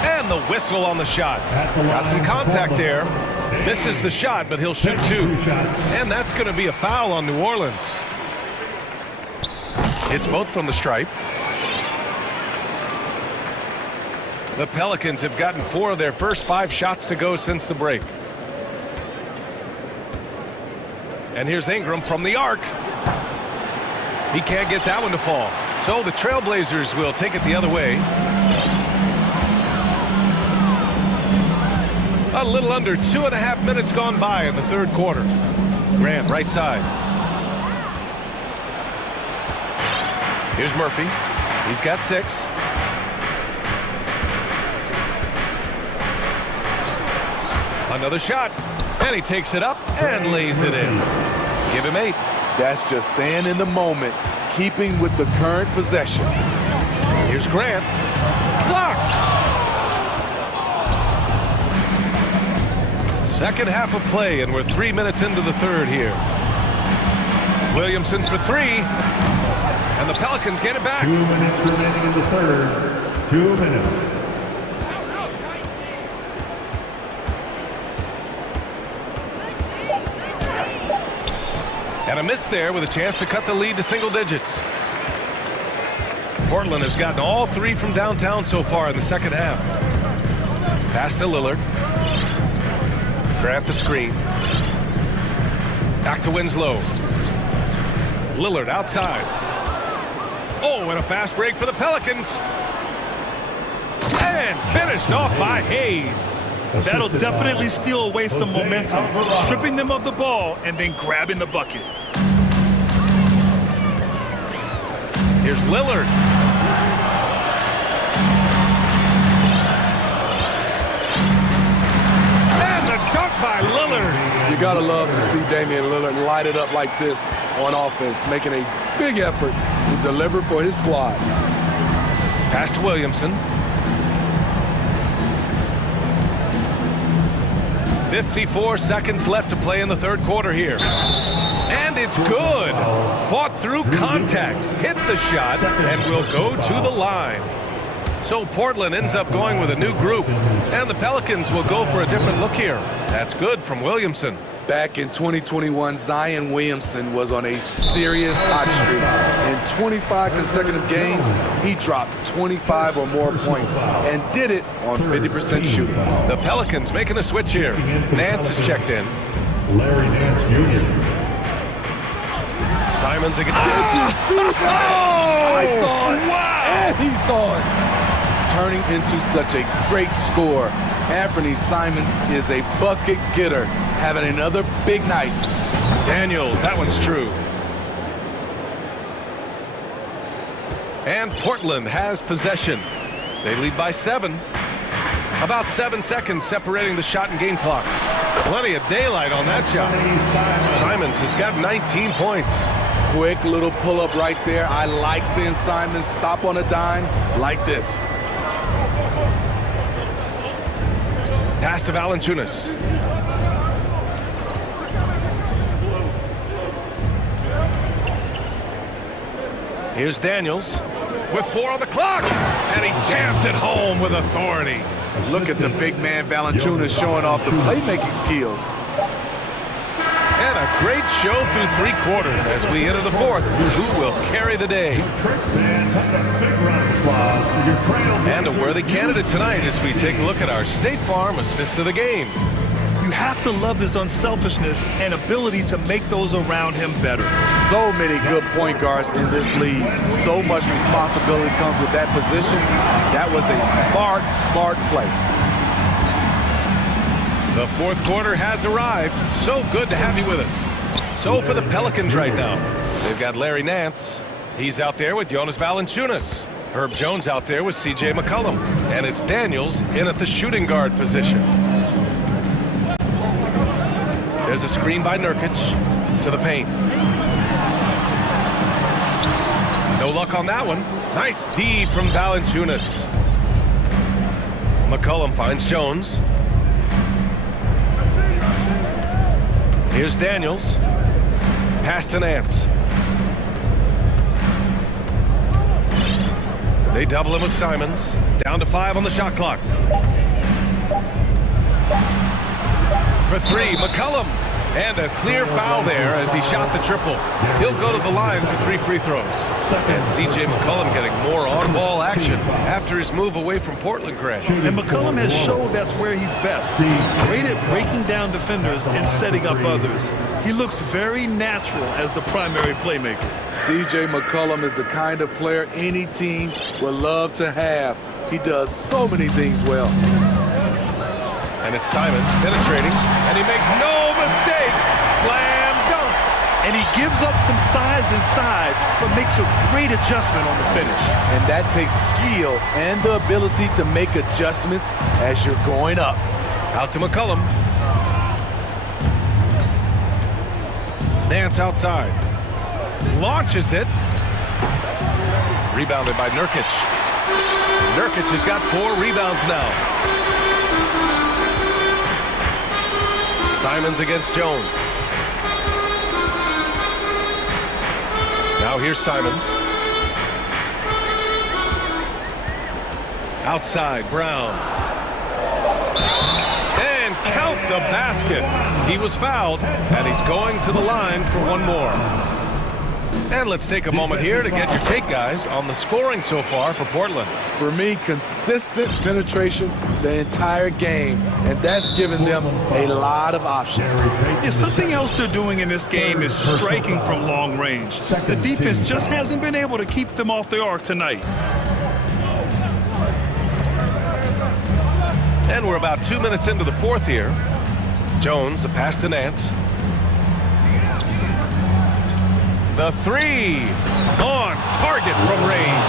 And the whistle on the shot. Got some contact there. Misses the shot, but he'll shoot two. And that's going to be a foul on New Orleans. It's both from the stripe. The Pelicans have gotten 4 of their first 5 shots to go since the break. And here's Ingram from the arc. He can't get that one to fall. So the Trailblazers will take it the other way. A little under 2.5 minutes gone by in the third quarter. Grant, right side. Here's Murphy. He's got 6. Another shot. And he takes it up and lays it in. Give him 8. That's just staying in the moment, keeping with the current possession. Here's Grant. Blocked. Second half of play, and we're 3 minutes into the third here. Williamson for 3. And the Pelicans get it back. 2 minutes remaining in the third. 2 minutes. And a miss there with a chance to cut the lead to single digits. Portland has gotten all 3 from downtown so far in the second half. Pass to Lillard. Grab the screen. Back to Winslow. Lillard outside. Oh, and a fast break for the Pelicans. And finished off by Hayes. That'll definitely steal away some momentum, stripping them of the ball and then grabbing the bucket. Here's Lillard. And the dunk by Lillard. You gotta love to see Damian Lillard light it up like this on offense, making a big effort to deliver for his squad. Pass to Williamson. 54 seconds left to play in the third quarter here. And it's good. Fought through contact, hit the shot, and will go to the line. So Portland ends up going with a new group, and the Pelicans will go for a different look here. That's good from Williamson. Back in 2021, Zion Williamson was on a serious hot streak. In 25 consecutive games, he dropped 25 or more points and did it on 50% shooting. The Pelicans making a switch here. Nance is checked in. Larry Nance Jr. Simon's against. I saw it. Wow. And he saw it. Turning into such a great score. Anthony Simon is a bucket getter, having another big night. Daniels, that one's true. And Portland has possession. They lead by 7. About 7 seconds separating the shot and game clocks. Plenty of daylight on that shot. Simons has got 19 points. Quick little pull-up right there. I like seeing Simon stop on a dime like this. Pass to Valanciunas. Here's Daniels with 4 on the clock, and he jams it home with authority. Look at the big man Valanciunas showing off the playmaking skills. And a great show through 3 quarters as we enter the 4th. Who will carry the day? And a worthy candidate tonight as we take a look at our State Farm assist of the game. You have to love his unselfishness and ability to make those around him better. So many good point guards in this league. So much responsibility comes with that position. That was a smart play. The 4th quarter has arrived. So good to have you with us. So for the Pelicans right now, they've got Larry Nance. He's out there with Jonas Valanciunas. Herb Jones out there with C.J. McCollum. And it's Daniels in at the shooting guard position. There's a screen by Nurkic to the paint. No luck on that one. Nice D from Valanciunas. McCollum finds Jones. Here's Daniels. Pass to Nance. They double him with Simons. Down to 5 on the shot clock. For 3, McCollum. And a clear foul there as he shot the triple. He'll go to the line for 3 free throws. And C.J. McCollum getting more on-ball action after his move away from Portland, Greg. And McCollum has showed that's where he's best. Great at breaking down defenders and setting up others. He looks very natural as the primary playmaker. C.J. McCollum is the kind of player any team would love to have. He does so many things well. And it's Simons penetrating, and he makes no mistake. Slam dunk. And he gives up some size inside, but makes a great adjustment on the finish. And that takes skill and the ability to make adjustments as you're going up. Out to McCollum. Nance outside. Launches it. Rebounded by Nurkic. Nurkic has got 4 rebounds now. Simons against Jones. Now here's Simons. Outside, Brown. And count the basket. He was fouled, and he's going to the line for 1 more. And let's take a moment here to get your take, guys, on the scoring so far for Portland. For me, consistent penetration the entire game, and that's given them a lot of options. Yeah, something else they're doing in this game is striking from long range. The defense just hasn't been able to keep them off the arc tonight. And we're about 2 minutes into the 4th here. Jones, the pass to Nance. The 3 on target from range.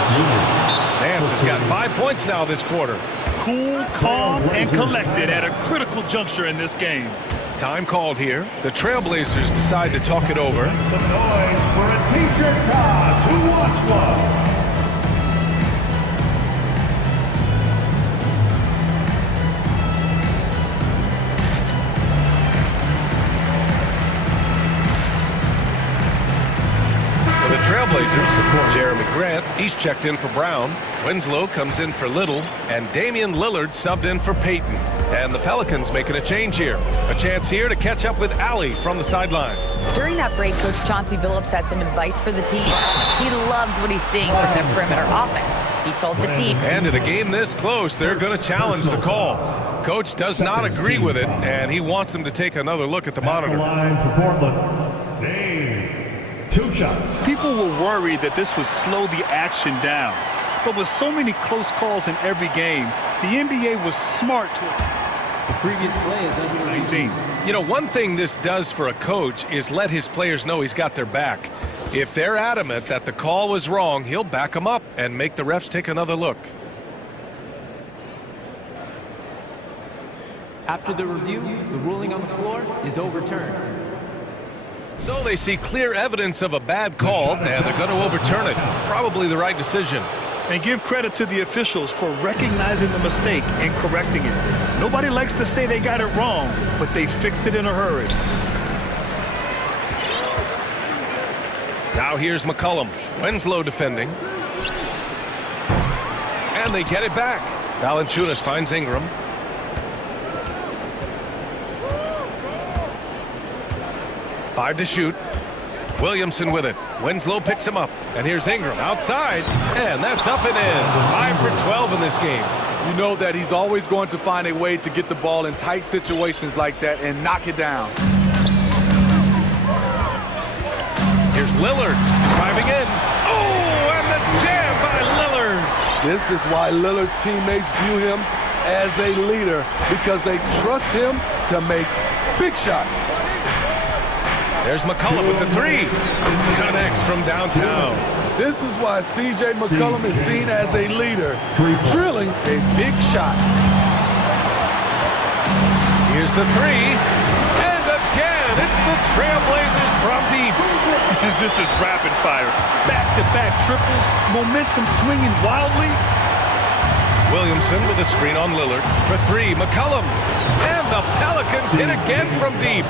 Nance has got 5 points now this quarter. Cool, calm, and collected at a critical juncture in this game. Time called here. The Trailblazers decide to talk it over. Some noise for a t-shirt toss. Who wants one? Trailblazers, Jeremy Grant, he's checked in for Brown. Winslow comes in for Little, and Damian Lillard subbed in for Payton. And the Pelicans making a change here. A chance here to catch up with Allie from the sideline. During that break, Coach Chauncey Billups had some advice for the team. He loves what he's seeing from their perimeter offense. He told the team. And in a game this close, they're going to challenge the call. Coach does not agree with it, and he wants them to take another look at the monitor. Line for Portland. Dame. 2 shots. People were worried that this would slow the action down. But with so many close calls in every game, the NBA was smart to the previous play is under 19. You know, one thing this does for a coach is let his players know he's got their back. If they're adamant that the call was wrong, he'll back them up and make the refs take another look. After the review, the ruling on the floor is overturned. So they see clear evidence of a bad call, and they're going to overturn it. Probably the right decision. And give credit to the officials for recognizing the mistake and correcting it. Nobody likes to say they got it wrong, but they fixed it in a hurry. Now here's McCollum. Winslow defending. And they get it back. Valanciunas finds Ingram. Five to shoot. Williamson with it. Winslow picks him up. And here's Ingram outside. And that's up and in. 5 for 12 in this game. You know that he's always going to find a way to get the ball in tight situations like that and knock it down. Here's Lillard driving in. Oh, and the jam by Lillard. This is why Lillard's teammates view him as a leader, because they trust him to make big shots. There's McCollum with the three. Connects from downtown. This is why C.J. McCollum is seen as a leader, drilling a big shot. Here's the three. And again, it's the Trailblazers from deep. This is rapid fire. Back-to-back triples, momentum swinging wildly. Williamson with a screen on Lillard. For three, McCollum. And the Pelicans hit again from deep.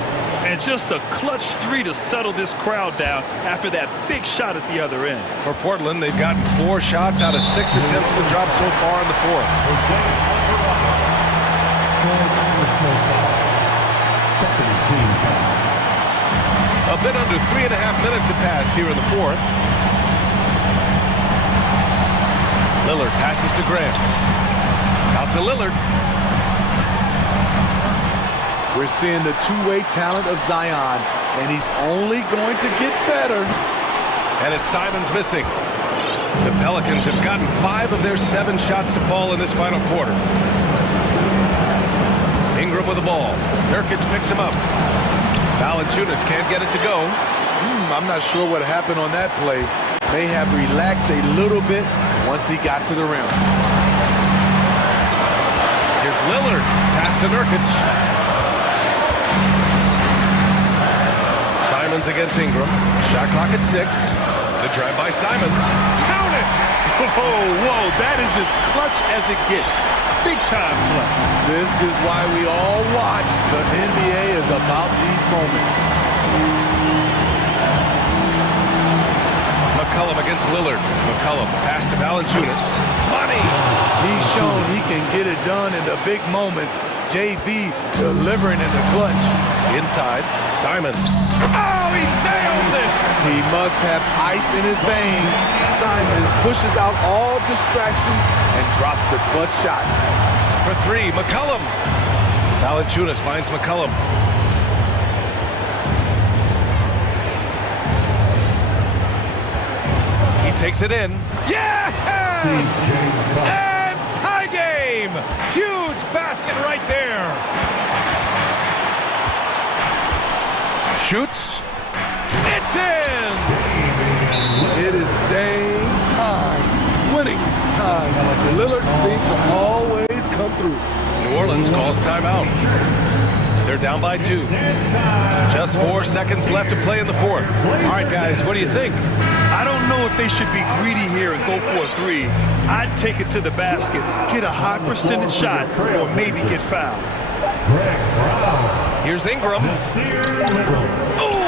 And just a clutch three to settle this crowd down after that big shot at the other end. For Portland, they've gotten 4 shots out of 6 attempts to drop so far in the fourth. A bit under 3.5 minutes have passed here in the fourth. Lillard passes to Grant. Out to Lillard. We're seeing the two-way talent of Zion, and he's only going to get better. And it's Simons missing. The Pelicans have gotten 5 of their 7 shots to fall in this final quarter. Ingram with the ball. Nurkic picks him up. Valanciunas can't get it to go. I'm not sure what happened on that play. May have relaxed a little bit once he got to the rim. Here's Lillard. Pass to Nurkic. Simons against Ingram. Shot clock at 6. The drive by Simons. Count it! Whoa, that is as clutch as it gets. Big time clutch. This is why we all watch. The NBA is about these moments. McCollum against Lillard. McCollum pass to Valanciunas. Money! He's shown he can get it done in the big moments. JV delivering in the clutch. Inside, Simons. Oh, he nails it! He must have ice in his veins. Simons pushes out all distractions and drops the clutch shot. For three, McCollum. Valanciunas finds McCollum. He takes it in. Yes! And tie game! Huge basket right there. Shoots. It's in! It is game time. Winning time. Lillard seems to always come through. New Orleans calls timeout. They're down by 2. Just 4 seconds left to play in the fourth. All right, guys, what do you think? I don't know if they should be greedy here and go for a 3. I'd take it to the basket, get a high percentage shot, or maybe get fouled. Here's Ingram. Ooh!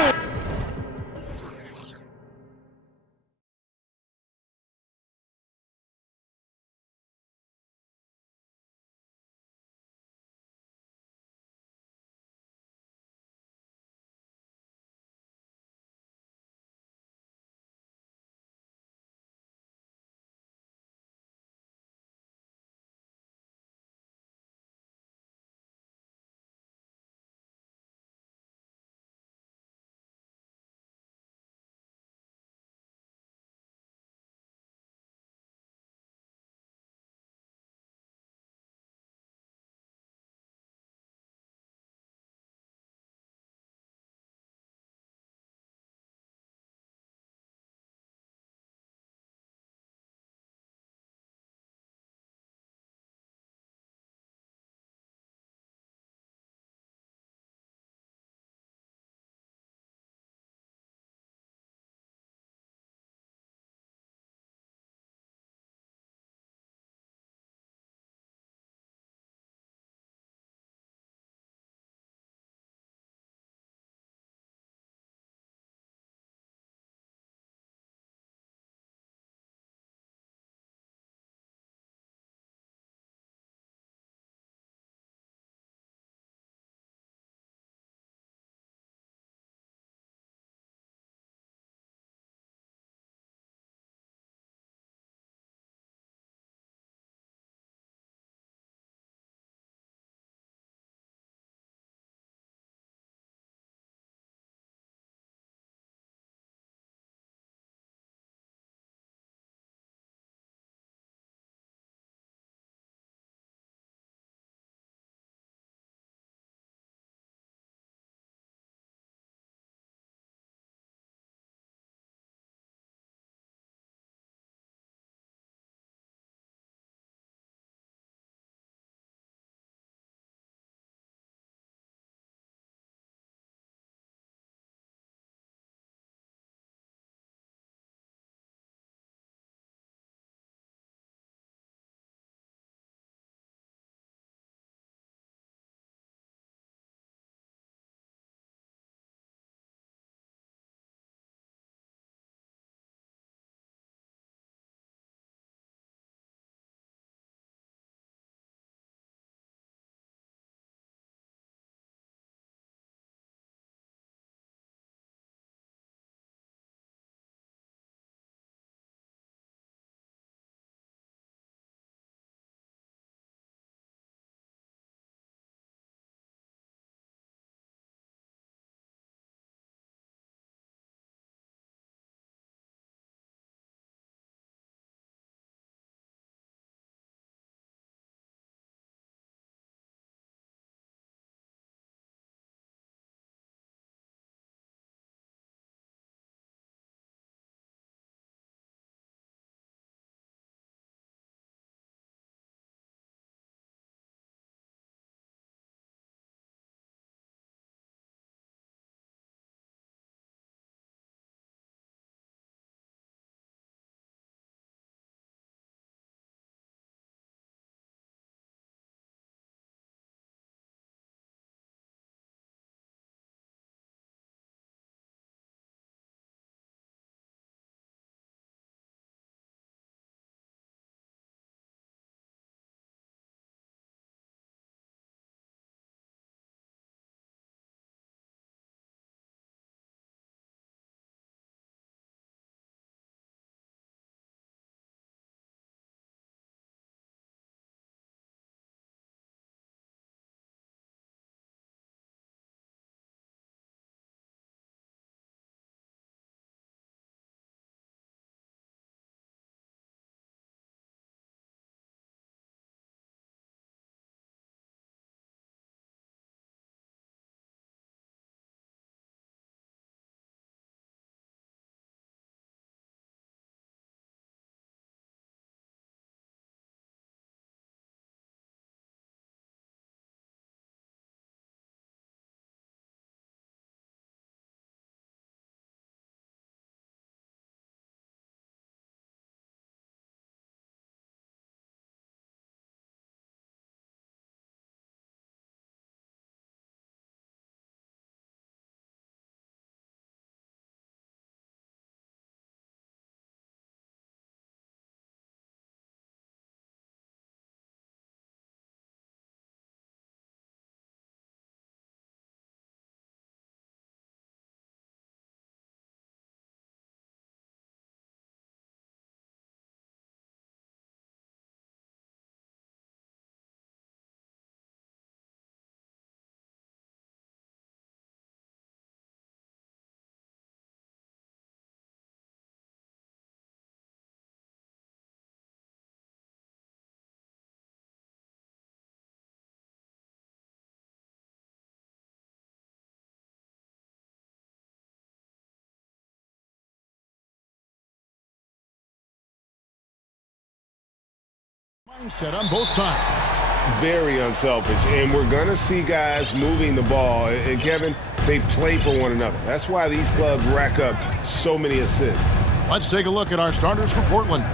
Mindset on both sides. Very unselfish, and we're going to see guys moving the ball. And Kevin, they play for one another. That's why these clubs rack up so many assists. Let's take a look at our starters for Portland.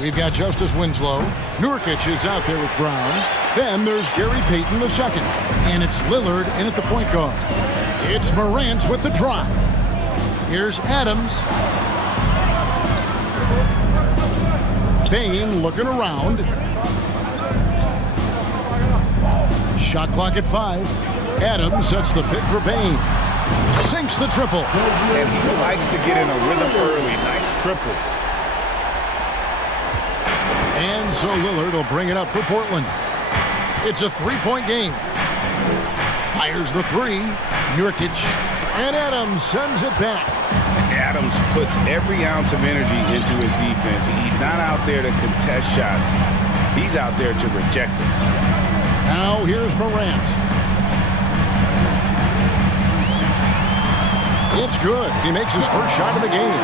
We've got Justice Winslow. Nurkic is out there with Brown. Then there's Gary Payton II. And it's Lillard in at the point guard. It's Morant with the drive. Here's Adams. Bane looking around. Shot clock at 5. Adams sets the pick for Bane. Sinks the triple. And he likes to get in a rhythm early. Nice triple. And so Lillard will bring it up for Portland. It's a 3-point game. Fires the 3. Nurkic. And Adams sends it back. Adams puts every ounce of energy into his defense. He's not out there to contest shots. He's out there to reject them. Now here's Morant. It's good. He makes his first shot of the game.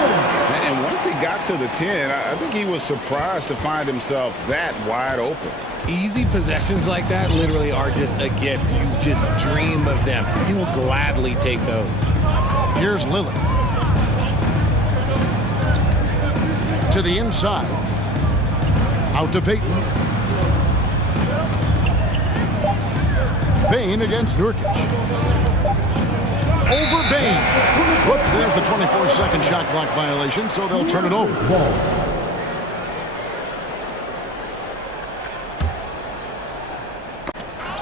And once he got to the 10, I think he was surprised to find himself that wide open. Easy possessions like that literally are just a gift. You just dream of them. He will gladly take those. Here's Lillard. To the inside. Out to Payton. Bane against Nurkic. Over Bane. Whoops, there's the 24-second shot clock violation, so they'll turn it over.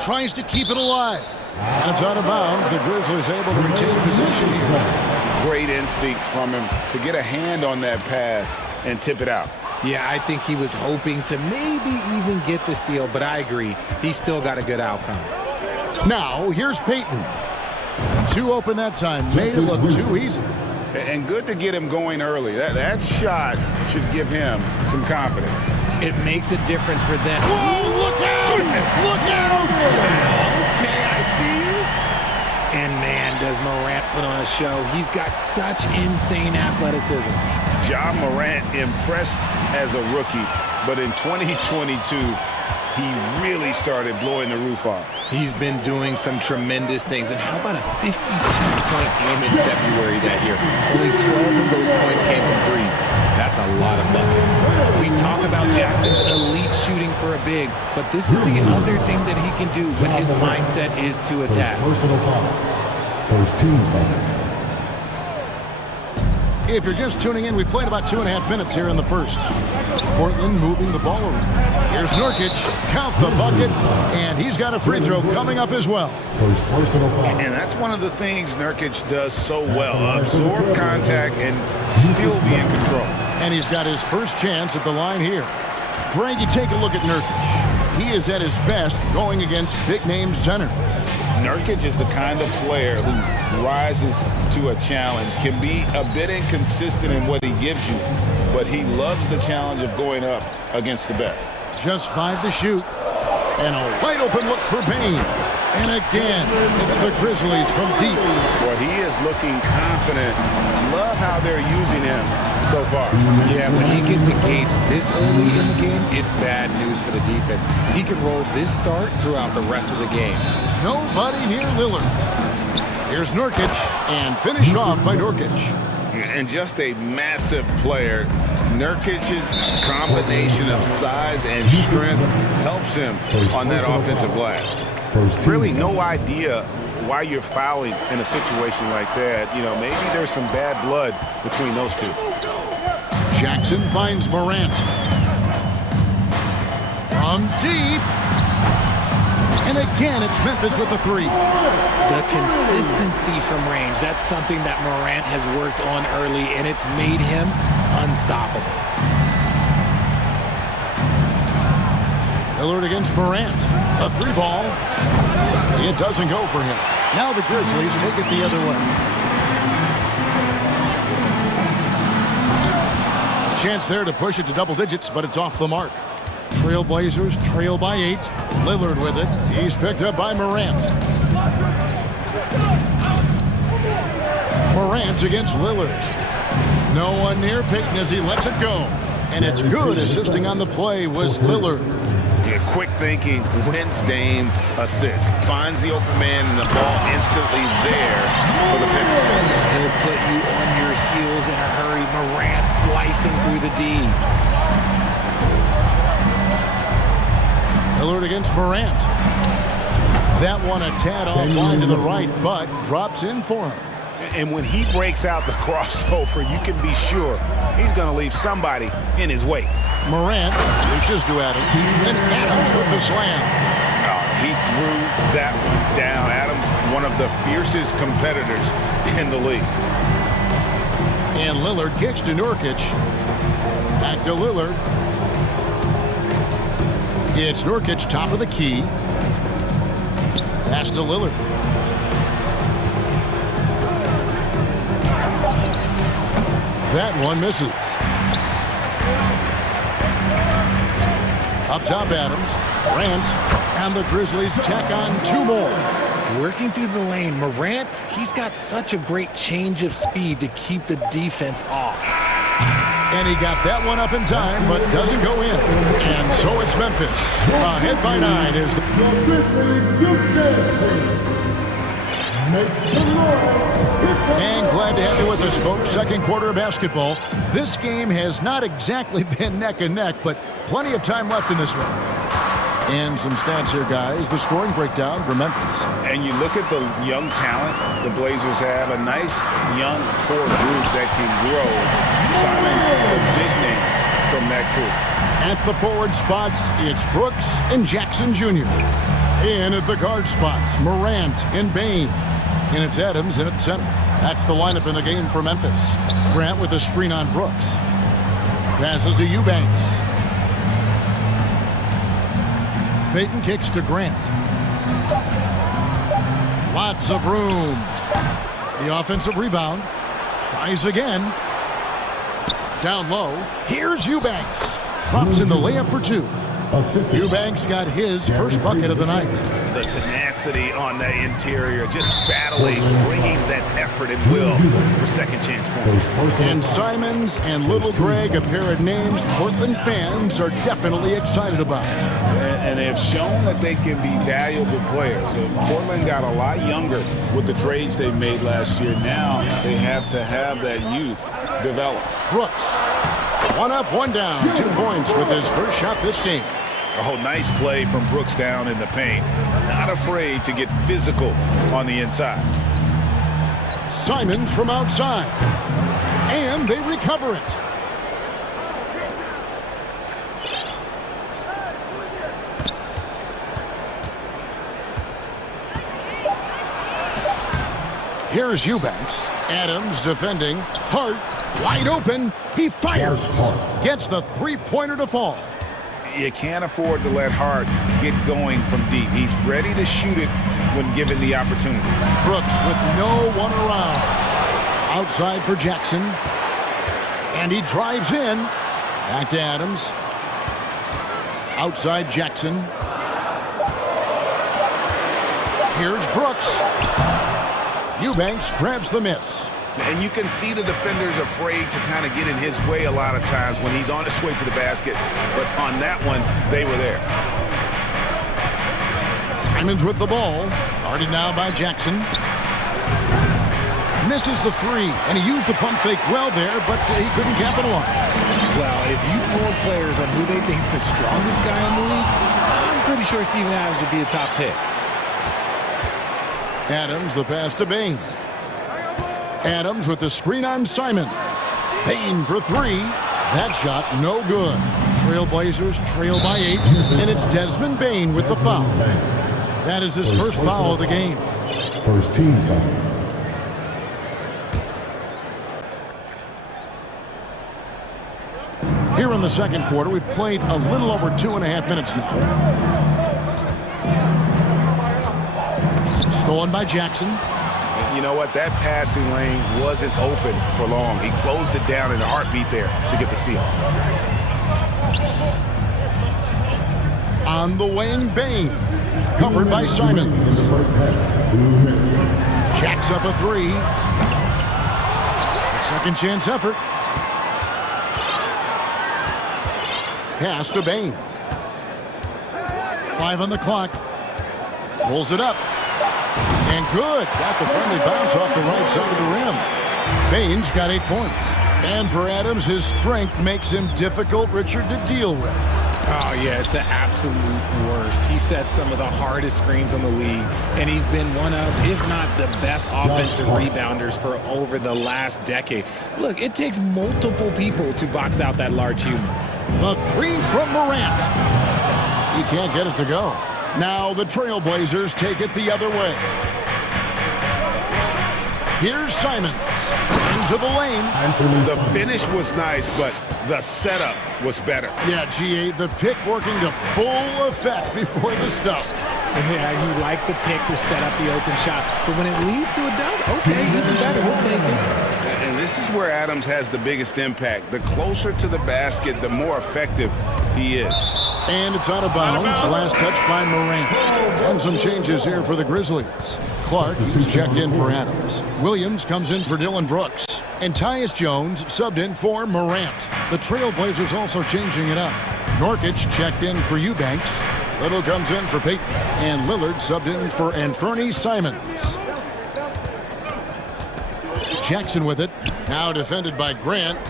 Tries to keep it alive. And it's out of bounds. The Grizzlies able to retain possession here. Great instincts from him to get a hand on that pass and tip it out. Yeah, I think he was hoping to maybe even get the steal, but I agree. He still got a good outcome. Now, here's Payton. Too open that time. Made it look too easy. And good to get him going early. That shot should give him some confidence. It makes a difference for them. Whoa, look out! Look out! Okay, I see you. And man, does Morant put on a show. He's got such insane athleticism. Ja Morant impressed as a rookie, but in 2022, he really started blowing the roof off. He's been doing some tremendous things. And how about a 52-point game in February that year? Only 12 of those points came from threes. That's a lot of buckets. We talk about Jackson's elite shooting for a big, but this is the other thing that he can do when his mindset is to attack. First team foul. If you're just tuning in, we played about 2.5 minutes here in the first. Portland moving the ball around. Here's Nurkic. Count the bucket. And he's got a free throw coming up as well. First personal foul. And that's one of the things Nurkic does so well. Absorb contact and still be in control. And he's got his first chance at the line here. Greg, you take a look at Nurkic. He is at his best going against big-name centers. Nurkic is the kind of player who rises to a challenge, can be a bit inconsistent in what he gives you, but he loves the challenge of going up against the best. Just 5 to shoot. And a wide open look for Bane. And again, it's the Grizzlies from deep. Well, he is looking confident. Love how they're using him so far. Yeah, when he gets engaged this early in the game, it's bad news for the defense. He can roll this start throughout the rest of the game. Nobody near Lillard. Here's Nurkic, and finished off by Nurkic. And just a massive player. Nurkic's combination of size and strength helps him on that offensive glass. Really no idea why you're fouling in a situation like that. You know, maybe there's some bad blood between those two. Jackson finds Morant. From deep. And again, it's Memphis with the 3. The consistency from range, that's something that Morant has worked on early, and it's made him unstoppable. Lillard against Morant. A 3 ball. It doesn't go for him. Now the Grizzlies take it the other way. A chance there to push it to double digits, but it's off the mark. Trailblazers trail by 8. Lillard with it. He's picked up by Morant. Morant against Lillard. No one near Payton as he lets it go. And it's good. Assisting on the play was Lillard. Yeah, quick thinking, wins Dame assist. Finds the open man and the ball instantly there for the finish. He'll put you on your heels in a hurry. Morant slicing through the D. Lillard against Morant. That one a tad offline to the right, but drops in for him. And when he breaks out the crossover, you can be sure he's going to leave somebody in his wake. Morant reaches to Adams, and Adams with the slam. Oh, he threw that one down. Adams, one of the fiercest competitors in the league. And Lillard kicks to Nurkic. Back to Lillard. It's Nurkic, top of the key. Pass to Lillard. That one misses. Up top, Adams. Morant. And the Grizzlies check on two more. Working through the lane, Morant, he's got such a great change of speed to keep the defense off. And he got that one up in time, but doesn't go in. And so it's Memphis. Ahead by 9 is the And glad to have you with us, folks. Second quarter of basketball. This game has not exactly been neck and neck, but plenty of time left in this one. And some stats here, guys. The scoring breakdown for Memphis. And you look at the young talent the Blazers have, a nice young core group that can grow. Simon's a big name from that group. At the forward spots, it's Brooks and Jackson Jr. And at the guard spots, Morant and Bane. And it's Adams in at center. That's the lineup in the game for Memphis. Grant with a screen on Brooks. Passes to Eubanks. Payton kicks to Grant. Lots of room. The offensive rebound. Tries again. Down low. Here's Eubanks. Drops in the layup for two. Eubanks got his first bucket of the night. The tenacity on the interior, just battling, bringing that effort and will for second chance points. And Simons and Little Greg, a pair of names Portland fans are definitely excited about. And they have shown that they can be valuable players. So Portland got a lot younger with the trades they made last year. Now they have to have that youth develop. Brooks, one up, one down, 2 points with his first shot this game. Oh, nice play from Brooks down in the paint. Not afraid to get physical on the inside. Simons from outside. And they recover it. Here's Eubanks. Adams defending. Hart wide open. He fires. Gets the three-pointer to fall. You can't afford to let Hart get going from deep. He's ready to shoot it when given the opportunity. Brooks with no one around. Outside for Jackson. And he drives in. Back to Adams. Outside Jackson. Here's Brooks. Eubanks grabs the miss. And you can see the defenders afraid to kind of get in his way a lot of times when he's on his way to the basket. But on that one, they were there. Simons with the ball. Guarded now by Jackson. Misses the three, and he used the pump fake well there, but he couldn't capitalize. Well, if you poll players on who they think the strongest guy in the league, I'm pretty sure Steven Adams would be a top pick. Adams, the pass to Bane. Adams with the screen on Simons. Bane for three. That shot no good. Trailblazers trail by 8, and it's Desmond Bane with the foul. That is his first foul of the game. First team foul. Here in the second quarter, we've played a little over 2.5 minutes now. Stolen by Jackson. You know what? That passing lane wasn't open for long. He closed it down in a heartbeat there to get the steal. On the wing, Bane. Covered by Simons. Jacks up a three. Second chance effort. Pass to Bane. 5 on the clock. Pulls it up. And good. Got the friendly bounce off the right side of the rim. Baines got 8 points. And for Adams, his strength makes him difficult, Richard, to deal with. Oh, yeah, it's the absolute worst. He sets some of the hardest screens on the league, and he's been one of, if not the best offensive rebounders for over the last decade. Look, it takes multiple people to box out that large human. The 3 from Morant. He can't get it to go. Now the Trailblazers take it the other way. Here's Simons. Into the lane. The finish was nice, but the setup was better. Yeah, G8, the pick working to full effect before the stuff. Yeah, you like the pick to set up the open shot, but when it leads to a dunk, okay, even better, we'll take it. And this is where Adams has the biggest impact. The closer to the basket, the more effective he is. And it's out of bounds. Last touch by Morant. And some changes here for the Grizzlies. Clark, he's checked in for Adams. Williams comes in for Dylan Brooks. And Tyus Jones subbed in for Morant. The Trailblazers also changing it up. Nurkic checked in for Eubanks. Little comes in for Payton. And Lillard subbed in for Anthony Simons. Jackson with it. Now defended by Grant.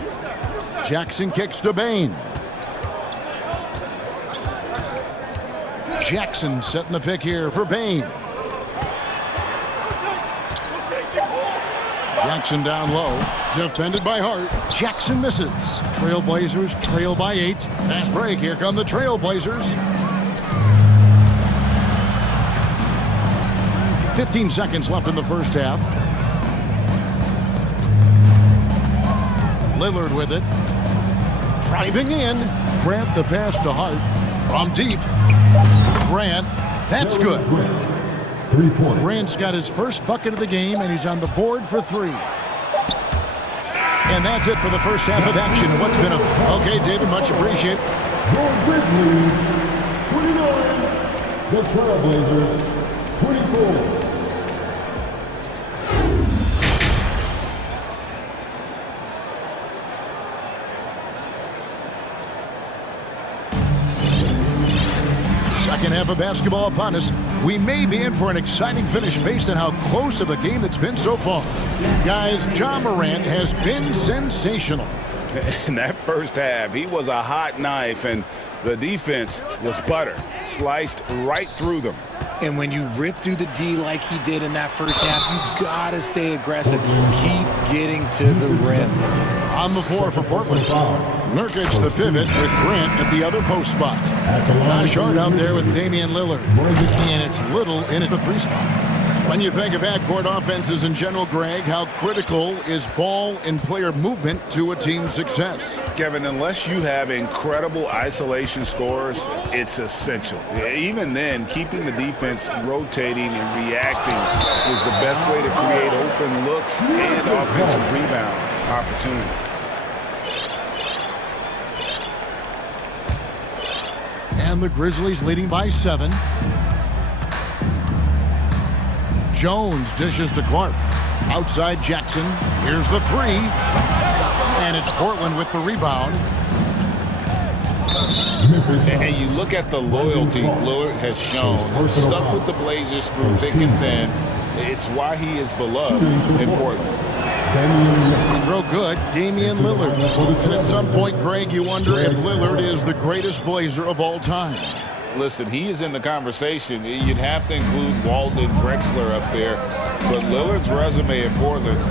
Jackson kicks to Bain. Jackson setting the pick here for Bain. Jackson down low. Defended by Hart. Jackson misses. Trailblazers trail by 8. Fast break. Here come the Trailblazers. 15 seconds left in the first half. Lillard with it. Driving in. Grant the pass to Hart. From deep. Grant, that's good. 3 points. Grant's got his first bucket of the game, and he's on the board for 3. And that's it for the first half of action. What's been a... Okay, David, much appreciated. Your Grizzlies, 29. The Trailblazers, 24. Second half of basketball upon us. We may be in for an exciting finish based on how close of a game it's been so far. Guys, John Morant has been sensational. In that first half, he was a hot knife, and the defense was butter. Sliced right through them. And when you rip through the D like he did in that first half, you gotta stay aggressive. Keep getting to the rim. On the floor for Portland. Nurkic the pivot with Grant at the other post spot. Josh Hart out there with Damian Lillard. And it's Little in at the 3 spot. When you think of half-court offenses in general, Greg, how critical is ball and player movement to a team's success? Kevin, unless you have incredible isolation scores, it's essential. Even then, keeping the defense rotating and reacting is the best way to create open looks and offensive rebound opportunity. And the Grizzlies leading by 7. Jones dishes to Clark. Outside Jackson. Here's the 3. And it's Portland with the rebound. And you look at the loyalty Lillard has shown. Stuck with the Blazers through thick and thin. It's why he is beloved in Portland. Throw good, Damian Lillard. And at some point, Greg, you wonder if Lillard is the greatest Blazer of all time. Listen, he is in the conversation. You'd have to include Walton and Drexler up there. But Lillard's resume in Portland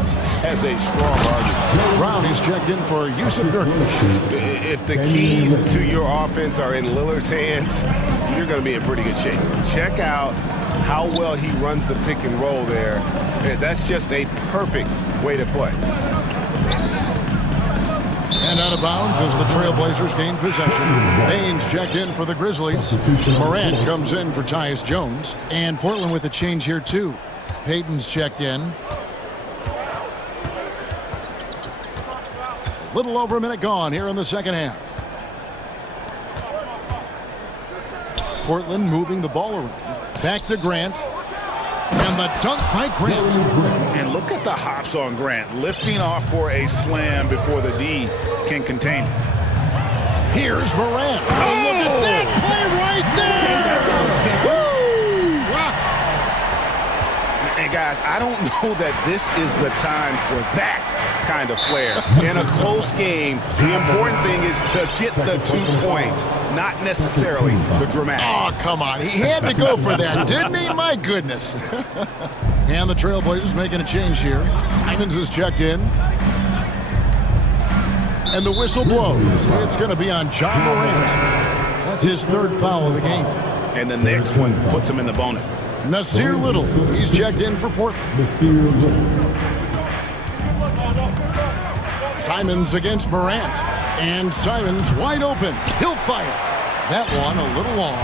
has a strong argument. Brown is checked in for Yusuf Nurkic. If the keys to your offense are in Lillard's hands, you're going to be in pretty good shape. Check out how well he runs the pick and roll there. That's just a perfect way to play. And out of bounds as the Trailblazers gain possession. Baines checked in for the Grizzlies. Morant comes in for Tyus Jones. And Portland with a change here too. Payton's checked in. A little over a minute gone here in the second half. Portland moving the ball around. Back to Grant. And the dunk by Grant. And look at the hops on Grant, lifting off for a slam before the D can contain him. Here's Morant. Oh, look at that play right there. guys, I don't know that this is the time for that kind of flair. In a close game, the important thing is to get the 2 points, not necessarily the dramatics. Oh, come on. He had to go for that, didn't he? My goodness. And the Trailblazers making a change here. Simons is checked in. And the whistle blows. It's going to be on John Morant. That's his 3rd foul of the game. And the next one puts him in the bonus. Nasir Little, he's checked in for Portland. Simons against Morant. And Simons wide open. He'll fire. That one a little long.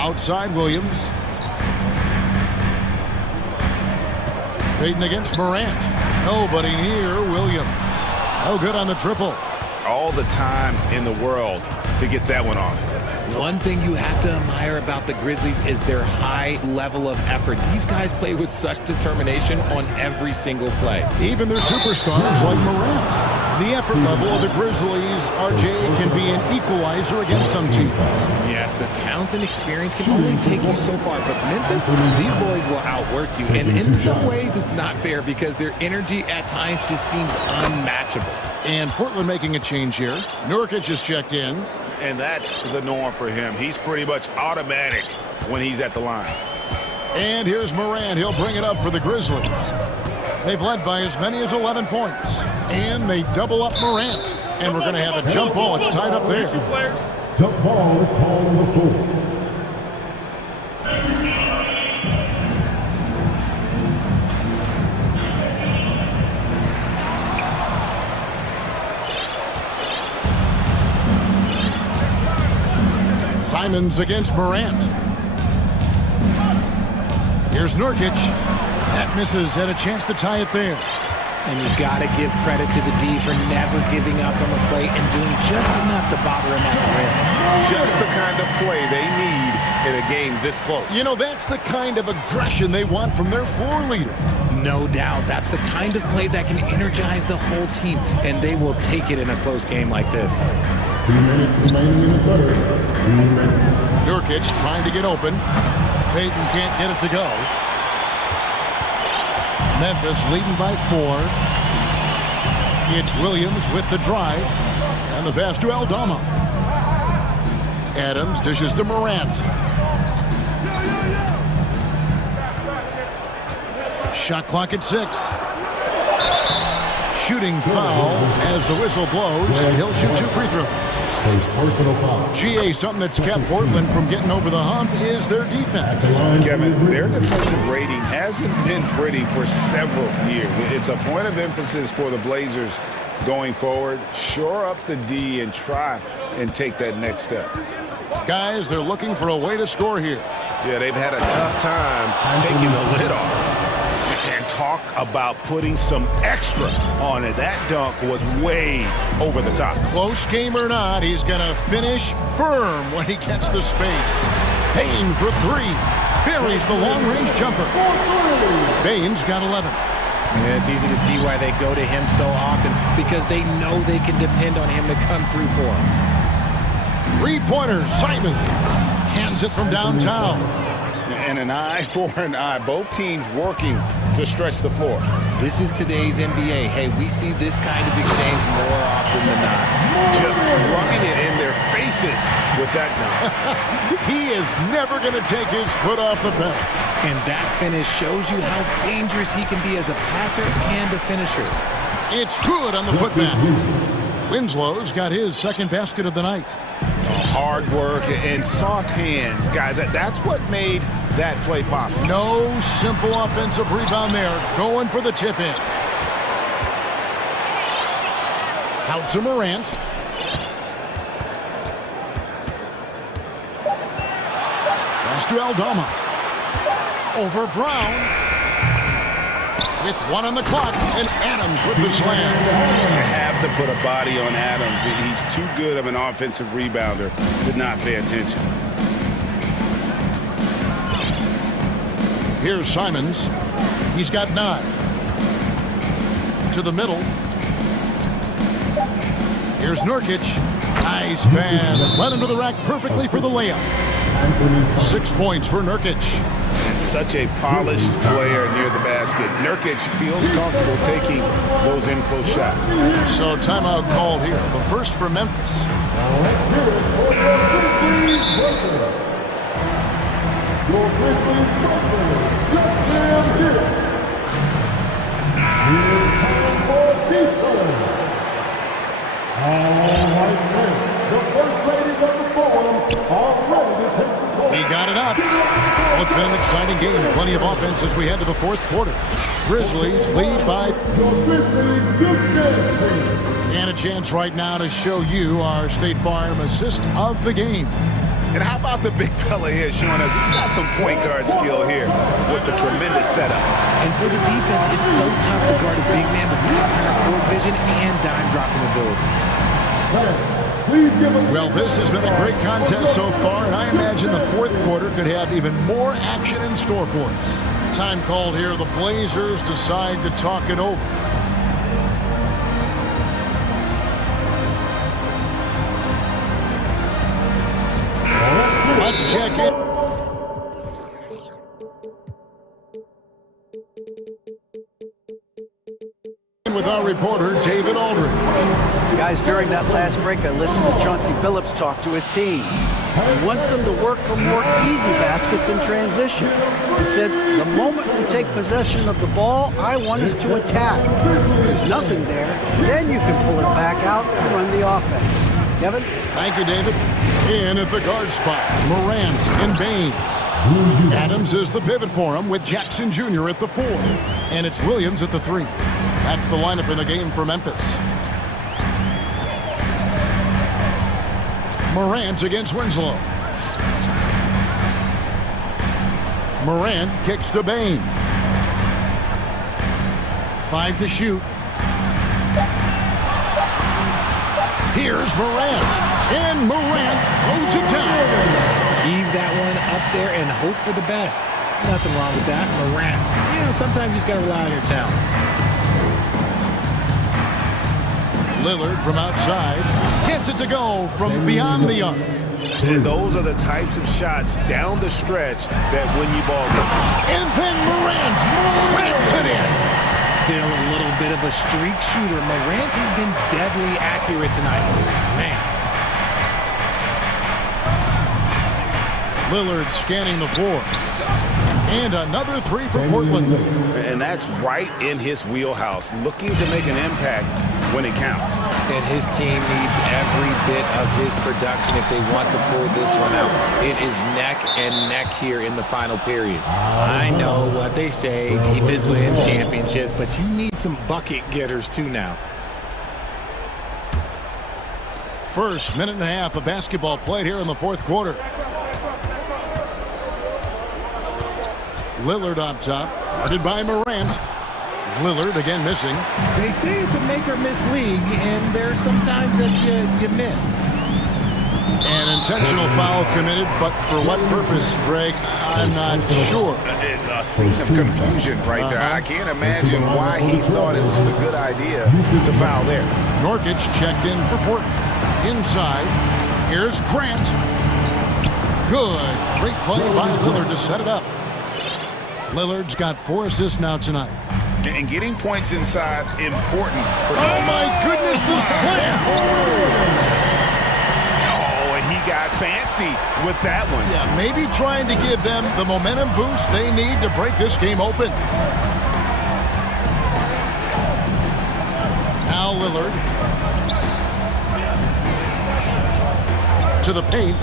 Outside Williams. Payton against Morant. Nobody near Williams. No good on the triple. All the time in the world to get that one off. One thing you have to admire about the Grizzlies is their high level of effort. These guys play with such determination on every single play. Even their superstars like Morant. The effort level of the Grizzlies, RJ, can be an equalizer against some teams. Yes, the talent and experience can only take you so far, but Memphis, these boys will outwork you. And in some ways, it's not fair because their energy at times just seems unmatchable. And Portland making a change here. Nurkic is checked in. And that's the norm for him. He's pretty much automatic when he's at the line. And here's Morant. He'll bring it up for the Grizzlies. They've led by as many as 11 points. And they double up Morant. And we're going to have a jump ball. It's tied up there. Jump ball is called on the floor. Simons against Morant. Here's Nurkic. That misses, had a chance to tie it there. And you got to give credit to the D for never giving up on the play and doing just enough to bother him at the rim. Just the kind of play they need in a game this close. You know, that's the kind of aggression they want from their floor leader. No doubt. That's the kind of play that can energize the whole team, and they will take it in a close game like this. 2 minutes remaining in the third. 2 minutes. Nurkic trying to get open. Payton can't get it to go. Memphis leading by 4. It's Williams with the drive. And the pass to Aldama. Adams dishes to Morant. Shot clock at 6. Shooting foul as the whistle blows. He'll shoot 2 free throws. First personal foul. GA, something that's kept Portland from getting over the hump is their defense. Kevin, their defensive rating hasn't been pretty for several years. It's a point of emphasis for the Blazers going forward. Shore up the D and try and take that next step. Guys, they're looking for a way to score here. Yeah, they've had a tough time taking the lid off. And talk about putting some extra on it. That dunk was way over the top. Close game or not, he's going to finish firm when he gets the space. Payne for 3. Buries the long-range jumper. Payne's got 11. Yeah, it's easy to see why they go to him so often, because they know they can depend on him to come through for them. 3-pointers, Simon cans it from downtown. And an eye for an eye. Both teams working to stretch the floor. This is today's NBA. Hey, we see this kind of exchange more often than not. Just rubbing it in their faces with that dunk. He is never going to take his foot off the pedal. And that finish shows you how dangerous he can be as a passer and a finisher. It's good on the putback. Winslow's got his second basket of the night. Hard work and soft hands, guys. That's what made that play possible. No simple offensive rebound there. Going for the tip-in. Out to Morant. Pass to Aldama. Over Brown. With 1 on the clock, and Adams with the slam. You have to put a body on Adams. He's too good of an offensive rebounder to not pay attention. Here's Simons. He's got 9. To the middle. Here's Nurkic. Nice pass. Led into the rack perfectly for the layup. 6 points for Nurkic. And such a polished player near the basket. Nurkic feels comfortable taking those in-close shots. So timeout called here. The first for Memphis. He got it up. Well, it's been an exciting game. Plenty of offense as we head to the fourth quarter. Grizzlies lead by... And a chance right now to show you our State Farm assist of the game. And how about the big fella here showing us he's got some point guard skill here with the tremendous setup. And for the defense, it's so tough to guard a big man with that kind of court vision and dime dropping ability. Well, this has been a great contest so far, and I imagine the fourth quarter could have even more action in store for us. Time called here. The Blazers decide to talk it over. Let's check in. With our reporter, David Aldridge. Guys, during that last break, I listened to Chauncey Billups talk to his team. He wants them to work for more easy baskets in transition. He said, the moment we take possession of the ball, I want us to attack. If there's nothing there, then you can pull it back out and run the offense. Kevin? Thank you, David. In at the guard spots, Morant and Bain. Adams is the pivot for him with Jackson Jr. at the 4. And it's Williams at the 3. That's the lineup in the game for Memphis. Morant against Winslow. Morant kicks to Bain. 5 to shoot. Here's Morant. And Morant throws it down. Heave that one up there and hope for the best. Nothing wrong with that. Morant, sometimes you just got to rely on your talent. Lillard from outside gets it to go from beyond the arc. And those are the types of shots down the stretch that win you ball games. And then Morant wraps it in. Still a little bit of a streak shooter. Morant has been deadly accurate tonight. Man. Lillard scanning the floor. And another 3 for Portland. And that's right in his wheelhouse, looking to make an impact when it counts. And his team needs every bit of his production if they want to pull this one out. It is neck and neck here in the final period. I know what they say, defense wins championships, but you need some bucket getters too now. First minute and a half of basketball played here in the fourth quarter. Lillard on top, guarded by Morant. Lillard again missing. They say it's a make-or-miss league, and there's sometimes that you miss. An intentional foul committed, but for what purpose, Greg? I'm not sure. A scene of confusion right there. I can't imagine why he thought it was a good idea to foul there. Nurkic checked in for Portland. Inside, here's Grant. Good. Great play by Lillard to set it up. Lillard's got 4 assists now tonight. And getting points inside important for... Oh, my goodness, the slam! Oh, and he got fancy with that one. Yeah, maybe trying to give them the momentum boost they need to break this game open. Now Lillard. To the paint.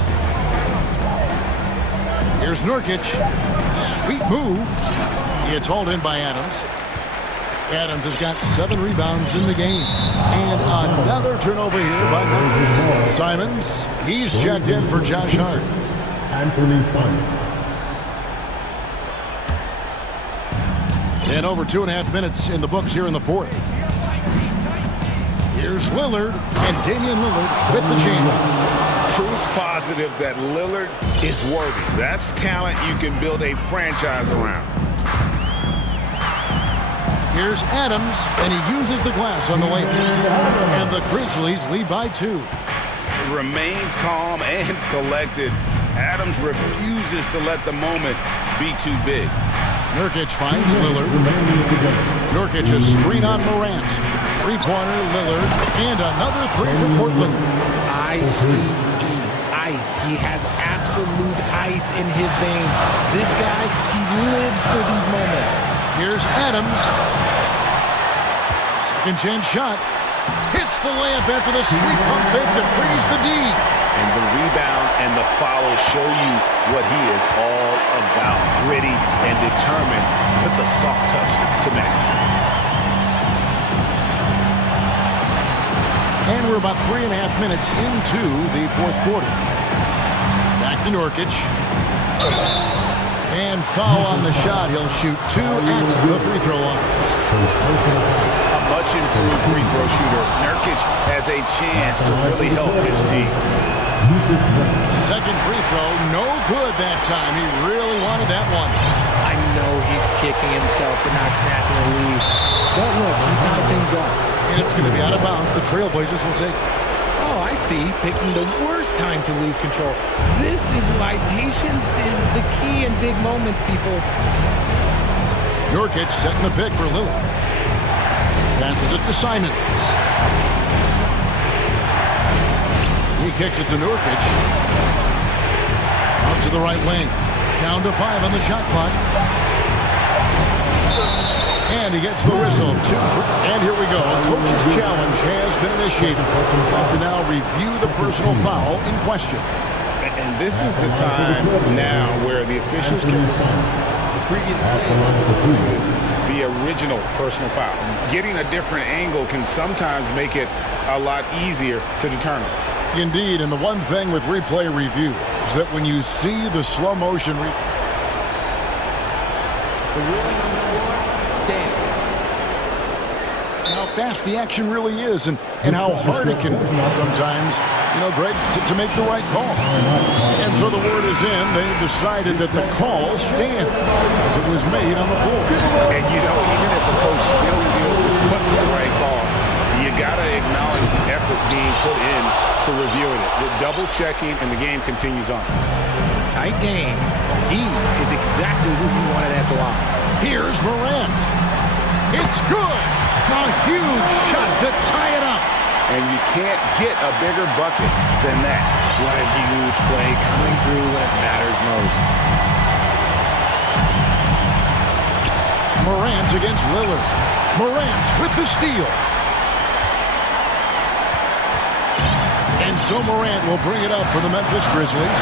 Here's Nurkic. Sweet move. It's hauled in by Adams. Adams has got 7 rebounds in the game. And another turnover here by Memphis. Simons, he's checked in for Josh Hart. Anthony Simons. And over 2.5 minutes in the books here in the fourth. Here's Lillard, and Damian Lillard with the jam. Proof positive that Lillard is worthy. That's talent you can build a franchise around. Here's Adams, and he uses the glass on the way. And the Grizzlies lead by 2. Remains calm and collected Adams refuses to let the moment be too big. Nurkic finds Lillard. Nurkic a screen on Morant. Three-pointer, Lillard, and another three for Portland. ICE, ice. He has absolute ice in his veins. This guy, he lives for these moments. Here's Adams. Second chance shot. Hits the layup after the sweet pump fake to freeze the D. And the rebound and the follow show you what he is all about. Gritty and determined with a soft touch to match. And we're about 3.5 minutes into the fourth quarter. Back to Nurkic. And foul on the shot. He'll shoot two at the free throw line. A much improved free throw shooter. Nurkic has a chance to really help his team. Second free throw, no good that time. He really wanted that one. I know he's kicking himself for not snatching the lead. But look, he tied things up. And it's going to be out of bounds. The Trailblazers will take. Oh, I see. Picking the worst time to lose control. This is why patience is the key in big moments, people. Nurkic setting the pick for Lillard. Passes it to Simons. He kicks it to Nurkic. Out to the right wing. Down to 5 on the shot clock. And he gets the whistle. And here we go. A coach's challenge has been initiated. Have to now review the personal foul in question. And this is the time now where the officials can the previous play to the original personal foul. Getting a different angle can sometimes make it a lot easier to determine. Indeed, and the one thing with replay review is that when you see the slow motion the ruling on the floor stands. How fast the action really is and how hard it can be sometimes, Greg, to make the right call. And so the word is in. They've decided that the call stands as it was made on the floor. And even if a coach still feels this wasn't the right call, you got to acknowledge the effort being put in to reviewing it. The double checking, and the game continues on. Tight game. He is exactly who you wanted at the line. Here's Morant. It's good. A huge shot to tie it up. And you can't get a bigger bucket than that. What a huge play coming through when it matters most. Morant against Lillard. Morant with the steal. And so Morant will bring it up for the Memphis Grizzlies.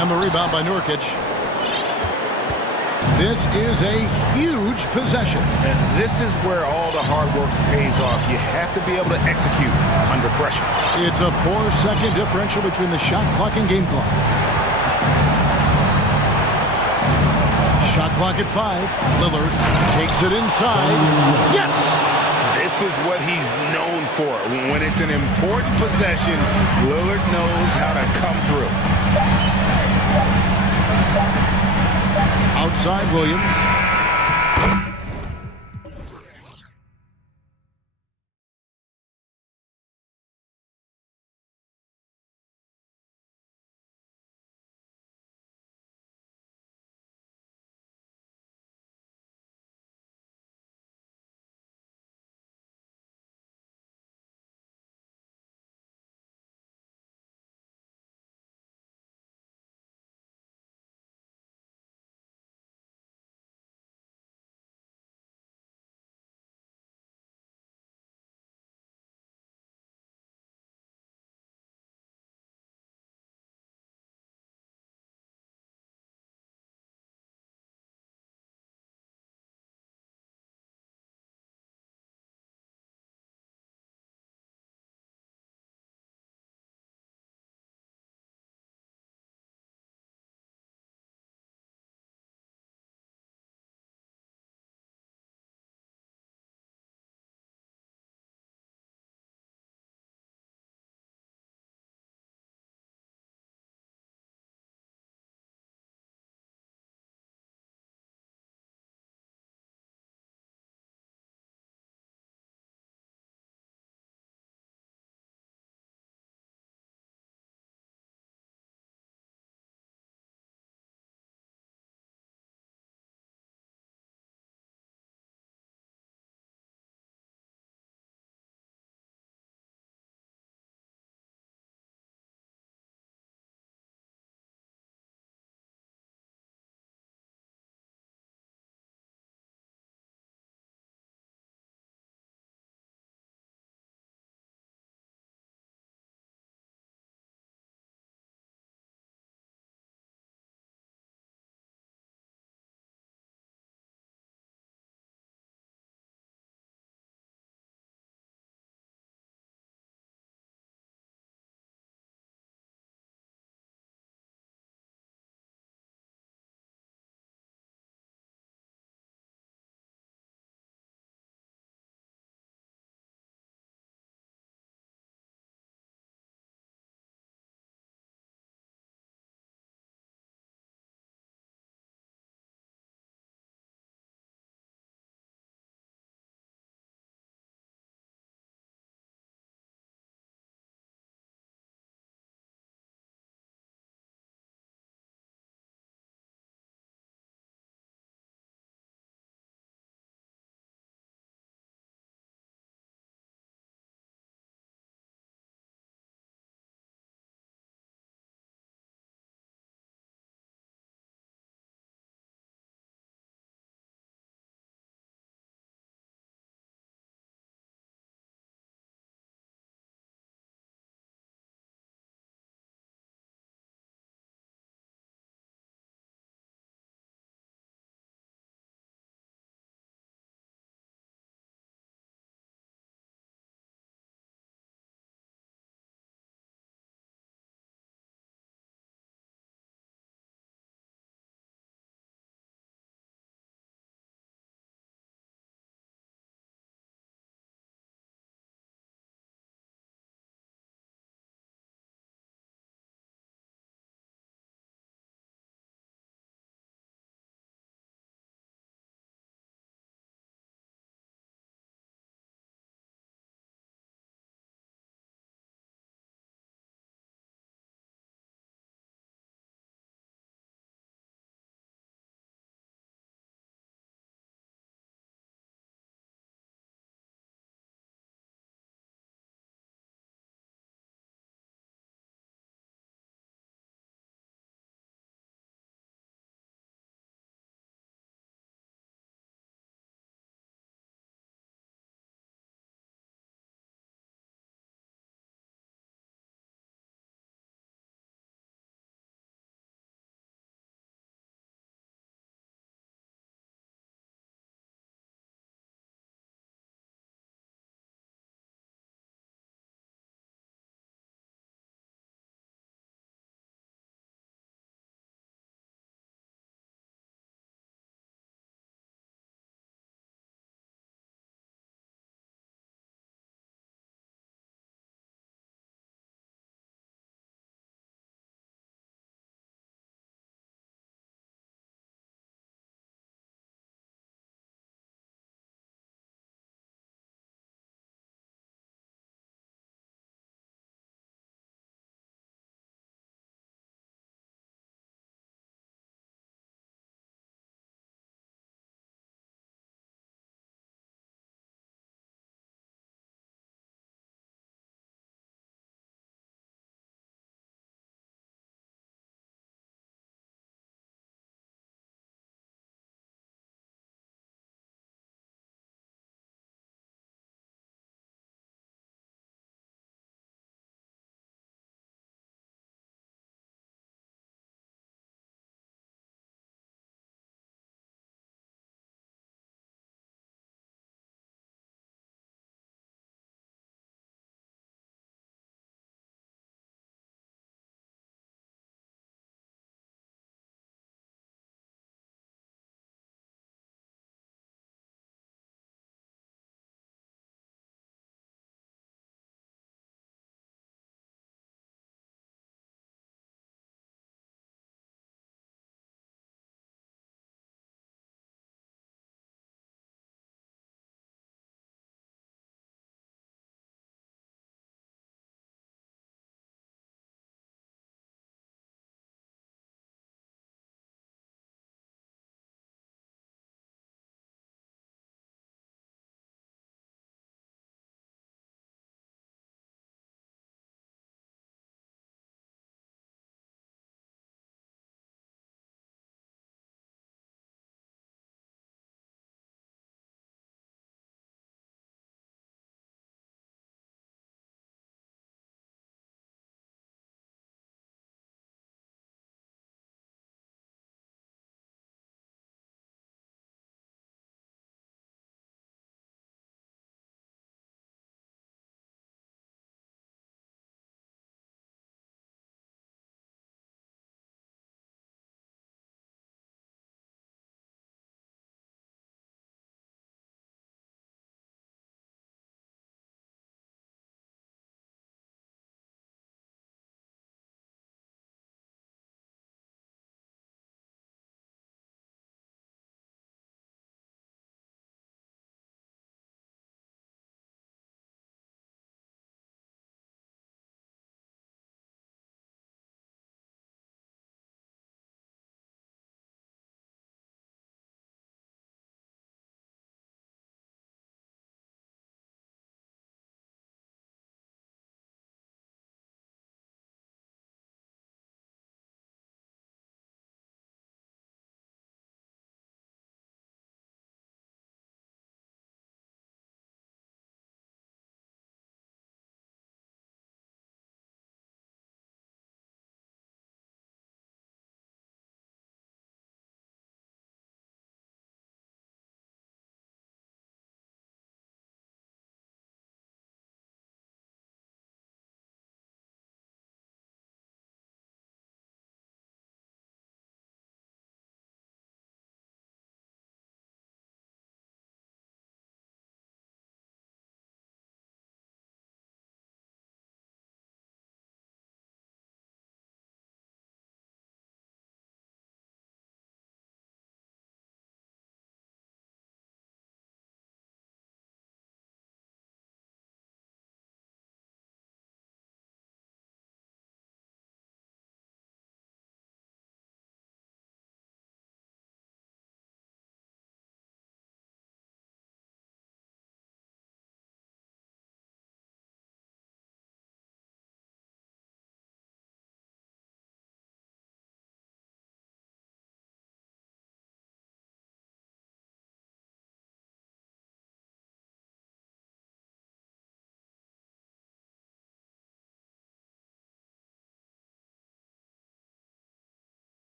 And the rebound by Nurkic. This is a huge possession. And this is where all the hard work pays off. You have to be able to execute under pressure. It's a 4-second differential between the shot clock and game clock. Shot clock at 5. Lillard takes it inside. Yes! This is what he's known for. When it's an important possession, Lillard knows how to come through. Outside Williams.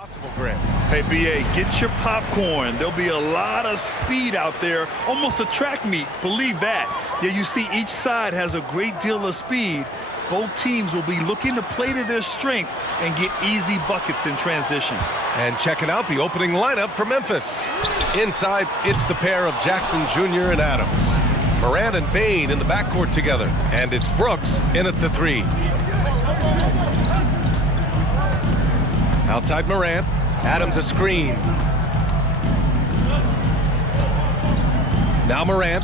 Possible, Grant. Hey, BA, get your popcorn. There'll be a lot of speed out there, almost a track meet, believe that. Yeah, you see each side has a great deal of speed. Both teams will be looking to play to their strength and get easy buckets in transition. And checking out the opening lineup for Memphis. Inside, it's the pair of Jackson Jr. and Adams. Morant and Bain in the backcourt together. And it's Brooks in at the three. Outside Morant, Adams a screen. Now Morant,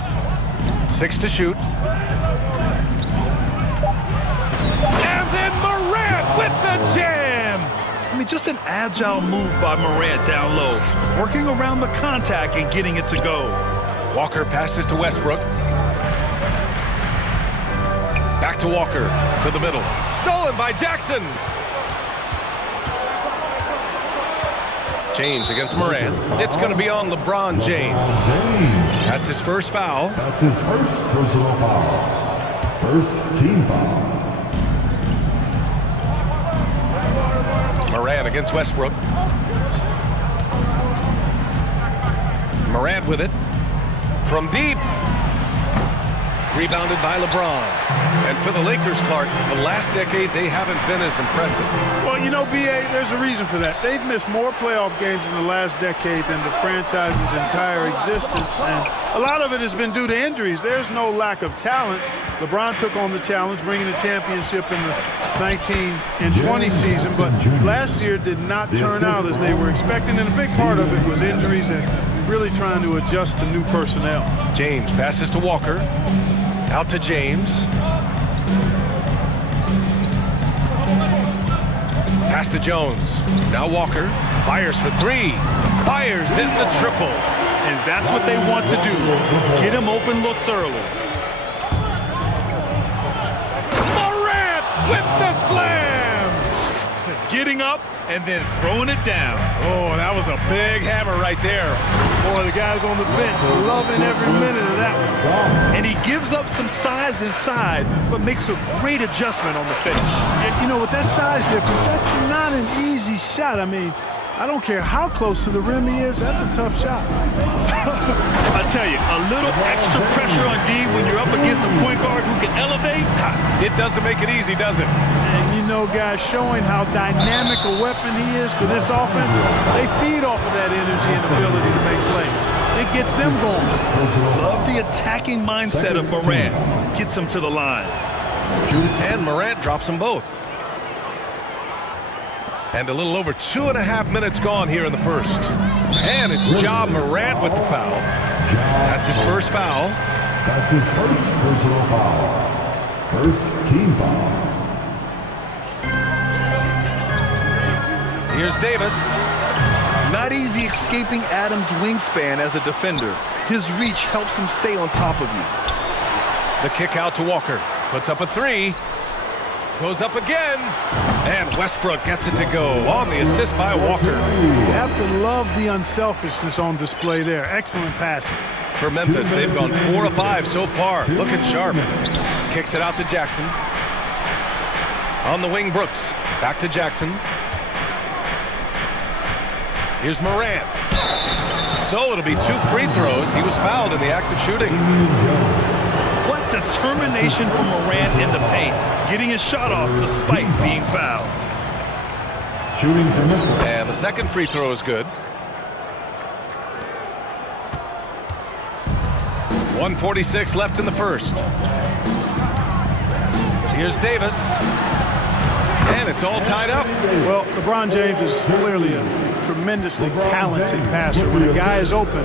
6 to shoot. And then Morant with the jam! I mean, just an agile move by Morant down low, working around the contact and getting it to go. Walker passes to Westbrook. Back to Walker, to the middle. Stolen by Jackson! James against Morant. It's going to be on LeBron James. That's his first foul. That's his first personal foul. First team foul. Morant against Westbrook. Morant with it. From deep. Rebounded by LeBron. And for the Lakers, Clark, the last decade, they haven't been as impressive. Well, you know, B.A., there's a reason for that. They've missed more playoff games in the last decade than the franchise's entire existence. And a lot of it has been due to injuries. There's no lack of talent. LeBron took on the challenge, bringing the championship in the 19 and 20 season. But last year did not turn out as they were expecting. And a big part of it was injuries and really trying to adjust to new personnel. James passes to Walker. Out to James. Pass to Jones. Now Walker fires for three. Fires in the triple. And that's what they want to do. Get him open looks early. Morant with the slam! Getting up and then throwing it down. Oh, that was a big hammer right there. Boy, the guys on the bench loving every minute of that one. And he gives up some size inside, but makes a great adjustment on the finish. And, you know, with that size difference, that's not an easy shot. I mean, I don't care how close to the rim he is, that's a tough shot. I tell you, a little extra pressure on D when you're up against a point guard who can elevate. It doesn't make it easy, does it? And you know, guys, showing how dynamic a weapon he is for this offense, they feed off of that energy and ability to make plays. It gets them going. Love the attacking mindset of Morant. Gets him to the line. And Morant drops them both. And a little over 2.5 minutes gone here in the first. And it's Ja Morant with the foul. That's his first foul. That's his first personal foul. First team foul. Here's Davis. Not easy escaping Adams' wingspan as a defender. His reach helps him stay on top of you. The kick out to Walker. Puts up a three. Goes up again. And Westbrook gets it to go on the assist by Walker. You have to love the unselfishness on display there. Excellent passing. For Memphis, they've gone 4 of 5 so far. Looking sharp. Kicks it out to Jackson. On the wing, Brooks. Back to Jackson. Here's Morant. So it'll be 2 free throws. He was fouled in the act of shooting. What determination from Morant in the paint, getting his shot off despite being fouled. Shooting from Memphis. And the second free throw is good. 1:46 left in the first. Here's Davis. And it's all tied up. Well, LeBron James is clearly a tremendously talented passer. When a guy is open,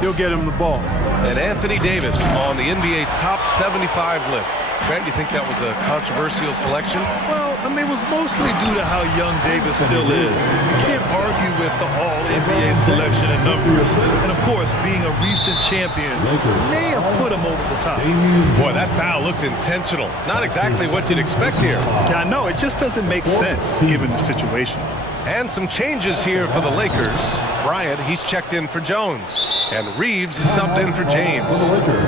he'll get him the ball. And Anthony Davis on the NBA's top 75 list. Grant, you think that was a controversial selection? Well, I mean, it was mostly due to how young Davis still is. You can't argue with the all-NBA selection and numbers. And, of course, being a recent champion may have put him over the top. Boy, that foul looked intentional. Not exactly what you'd expect here. Yeah, I know. It just doesn't make sense, given the situation. And some changes here for the Lakers. Bryant, he's checked in for Jones. And Reeves is subbed in for James.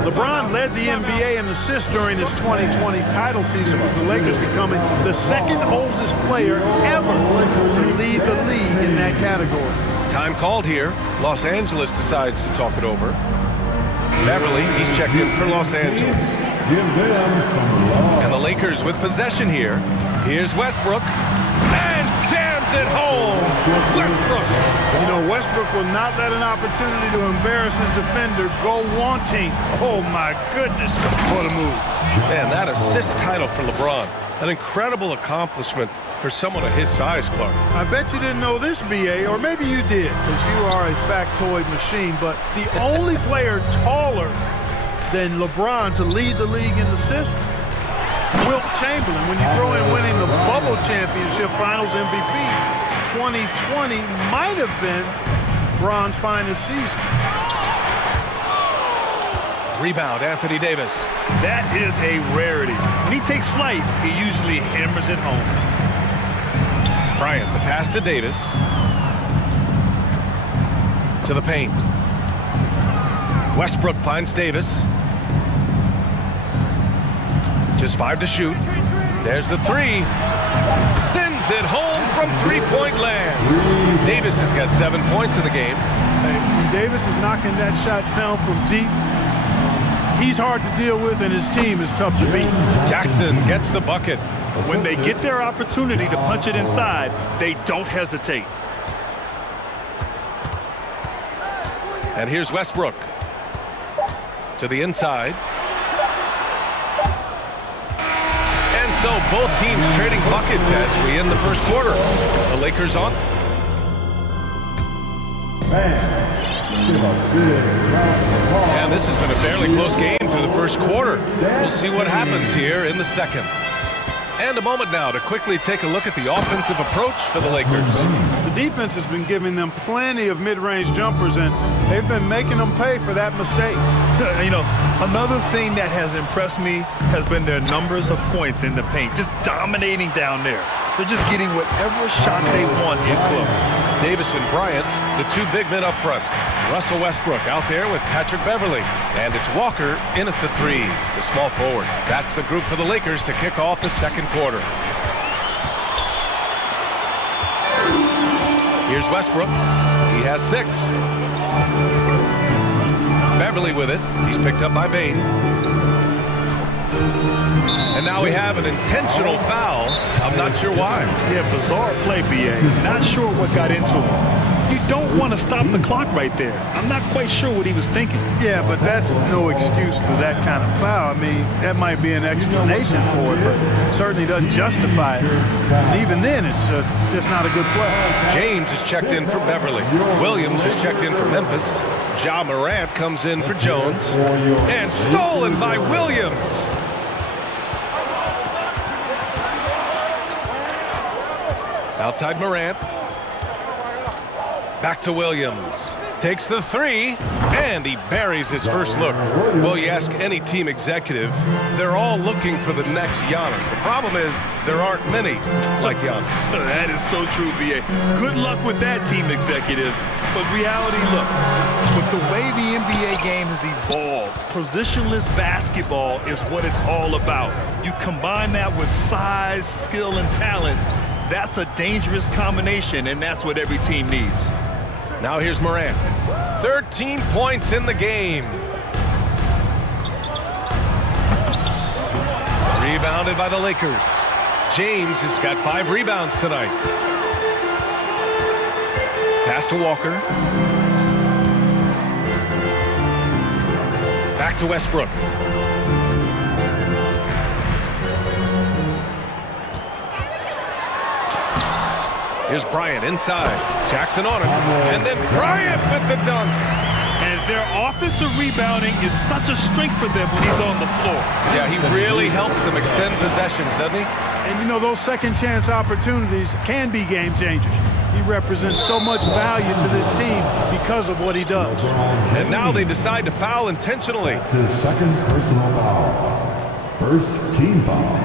LeBron led the NBA in assists during his 2020 title season, with the Lakers becoming the second oldest player ever to lead the league in that category. Time called here. Los Angeles decides to talk it over. Beverly, he's checked in for Los Angeles. And the Lakers with possession here. Here's Westbrook. And jams it home. Westbrook. You know, Westbrook will not let an opportunity to embarrass his defender go wanting. Oh, my goodness. What a move. Man, that assist title for LeBron. An incredible accomplishment for someone of his size, Clark. I bet you didn't know this, B.A., or maybe you did, because you are a factoid machine, but the only player taller than LeBron to lead the league in assists, Wilt Chamberlain. When you throw in winning the Bubble Championship Finals MVP, 2020 might have been Bron's finest season. Rebound, Anthony Davis. That is a rarity. When he takes flight, he usually hammers it home. Bryant, the pass to Davis. To the paint. Westbrook finds Davis. Just 5 to shoot. There's the three. Sends it home from three-point land. Davis has got 7 points in the game. Hey, Davis is knocking that shot down from deep. He's hard to deal with, and his team is tough to beat. Jackson gets the bucket. When they get their opportunity to punch it inside, they don't hesitate. And here's Westbrook. To the inside. And so both teams trading buckets as we end the first quarter. The Lakers on. And this has been a fairly close game through the first quarter. We'll see what happens here in the second. And a moment now to quickly take a look at the offensive approach for the Lakers. The defense has been giving them plenty of mid-range jumpers, and they've been making them pay for that mistake. You know, another thing that has impressed me has been their numbers of points in the paint, just dominating down there. They're just getting whatever shot they want in close. Davis and Bryant, the two big men up front. Russell Westbrook out there with Patrick Beverly. And it's Walker in at the three, the small forward. That's the group for the Lakers to kick off the second quarter. Here's Westbrook. He has 6. Beverly with it. He's picked up by Bain. And now we have an intentional foul. I'm not sure why. Yeah, bizarre play, B.A. Not sure what got into him. You don't want to stop the clock right there. I'm not quite sure what he was thinking. Yeah, but that's no excuse for that kind of foul. I mean, that might be an explanation for it, but certainly doesn't justify it. And even then, it's just not a good play. James is checked in for Beverly. Williams is checked in for Memphis. Ja Morant comes in for Jones. And stolen by Williams. Outside Morant. Back to Williams. Takes the three, and he buries his first look. Well, you ask any team executive, they're all looking for the next Giannis. The problem is there aren't many like Giannis. That is so true, B.A. Good luck with that, team executives. But reality, look, with the way the NBA game has evolved, positionless basketball is what it's all about. You combine that with size, skill, and talent, that's a dangerous combination, and that's what every team needs. Now here's Morant. 13 points in the game. Rebounded by the Lakers. James has got 5 rebounds tonight. Pass to Walker. Back to Westbrook. Here's Bryant inside. Jackson on him. And then Bryant with the dunk. And their offensive rebounding is such a strength for them when he's on the floor. Yeah, he really helps them extend possessions, doesn't he? And you know, those second chance opportunities can be game changers. He represents so much value to this team because of what he does. And now they decide to foul intentionally. That's his second personal foul. First team foul.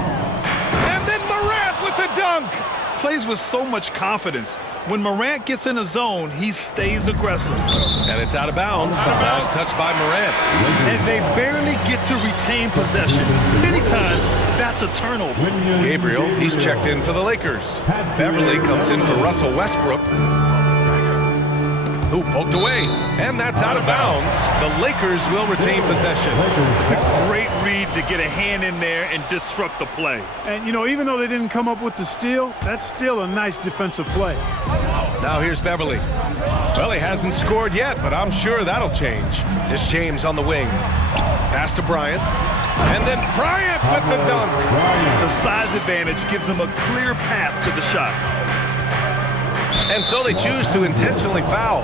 And then Morant with the dunk. Plays with so much confidence. When Morant gets in a zone, he stays aggressive. And it's out of bounds. Last touch by Morant. And they barely get to retain possession. Many times, that's a turnover. Gabriel, he's checked in for the Lakers. Beverly comes in for Russell Westbrook, who poked away. And that's out of bounds. The Lakers will retain possession. A great read to get a hand in there and disrupt the play. And, you know, even though they didn't come up with the steal, that's still a nice defensive play. Now here's Beverly. Well, he hasn't scored yet, but I'm sure that'll change. It's James on the wing. Pass to Bryant. And then Bryant with the dunk. The size advantage gives him a clear path to the shot. And so they choose to intentionally foul.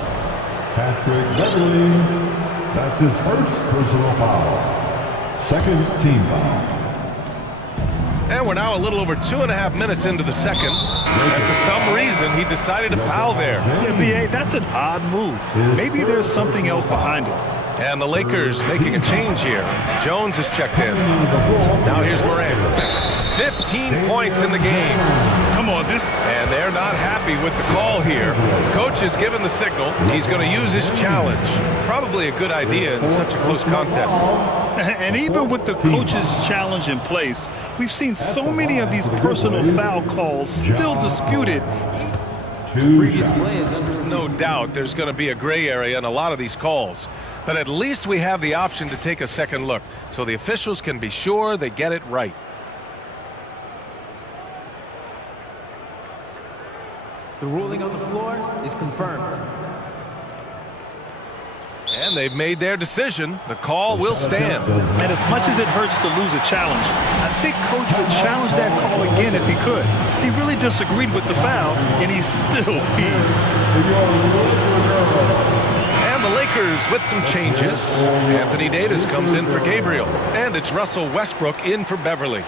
Patrick Beverly, that's his first personal foul. Second team foul. And we're now a little over 2.5 minutes into the second. And for some reason, he decided to foul there. Yeah, B.A., that's an odd move. Maybe there's something else behind it. And the Lakers making a change here. Jones is checked in. Now here's Morant. 15 points in the game. Come on, this... And they're not happy with the call here. Coach has given the signal. He's going to use his challenge. Probably a good idea in such a close contest. And even with the coach's challenge in place, we've seen so many of these personal foul calls still disputed. No doubt there's going to be a gray area in a lot of these calls. But at least we have the option to take a second look, so the officials can be sure they get it right. The ruling on the floor is confirmed. And they've made their decision. The call will stand. And as much as it hurts to lose a challenge, I think Coach would challenge that call again if he could. He really disagreed with the foul, and he's still beat. And the Lakers with some changes. Anthony Davis comes in for Gabriel. And it's Russell Westbrook in for Beverly.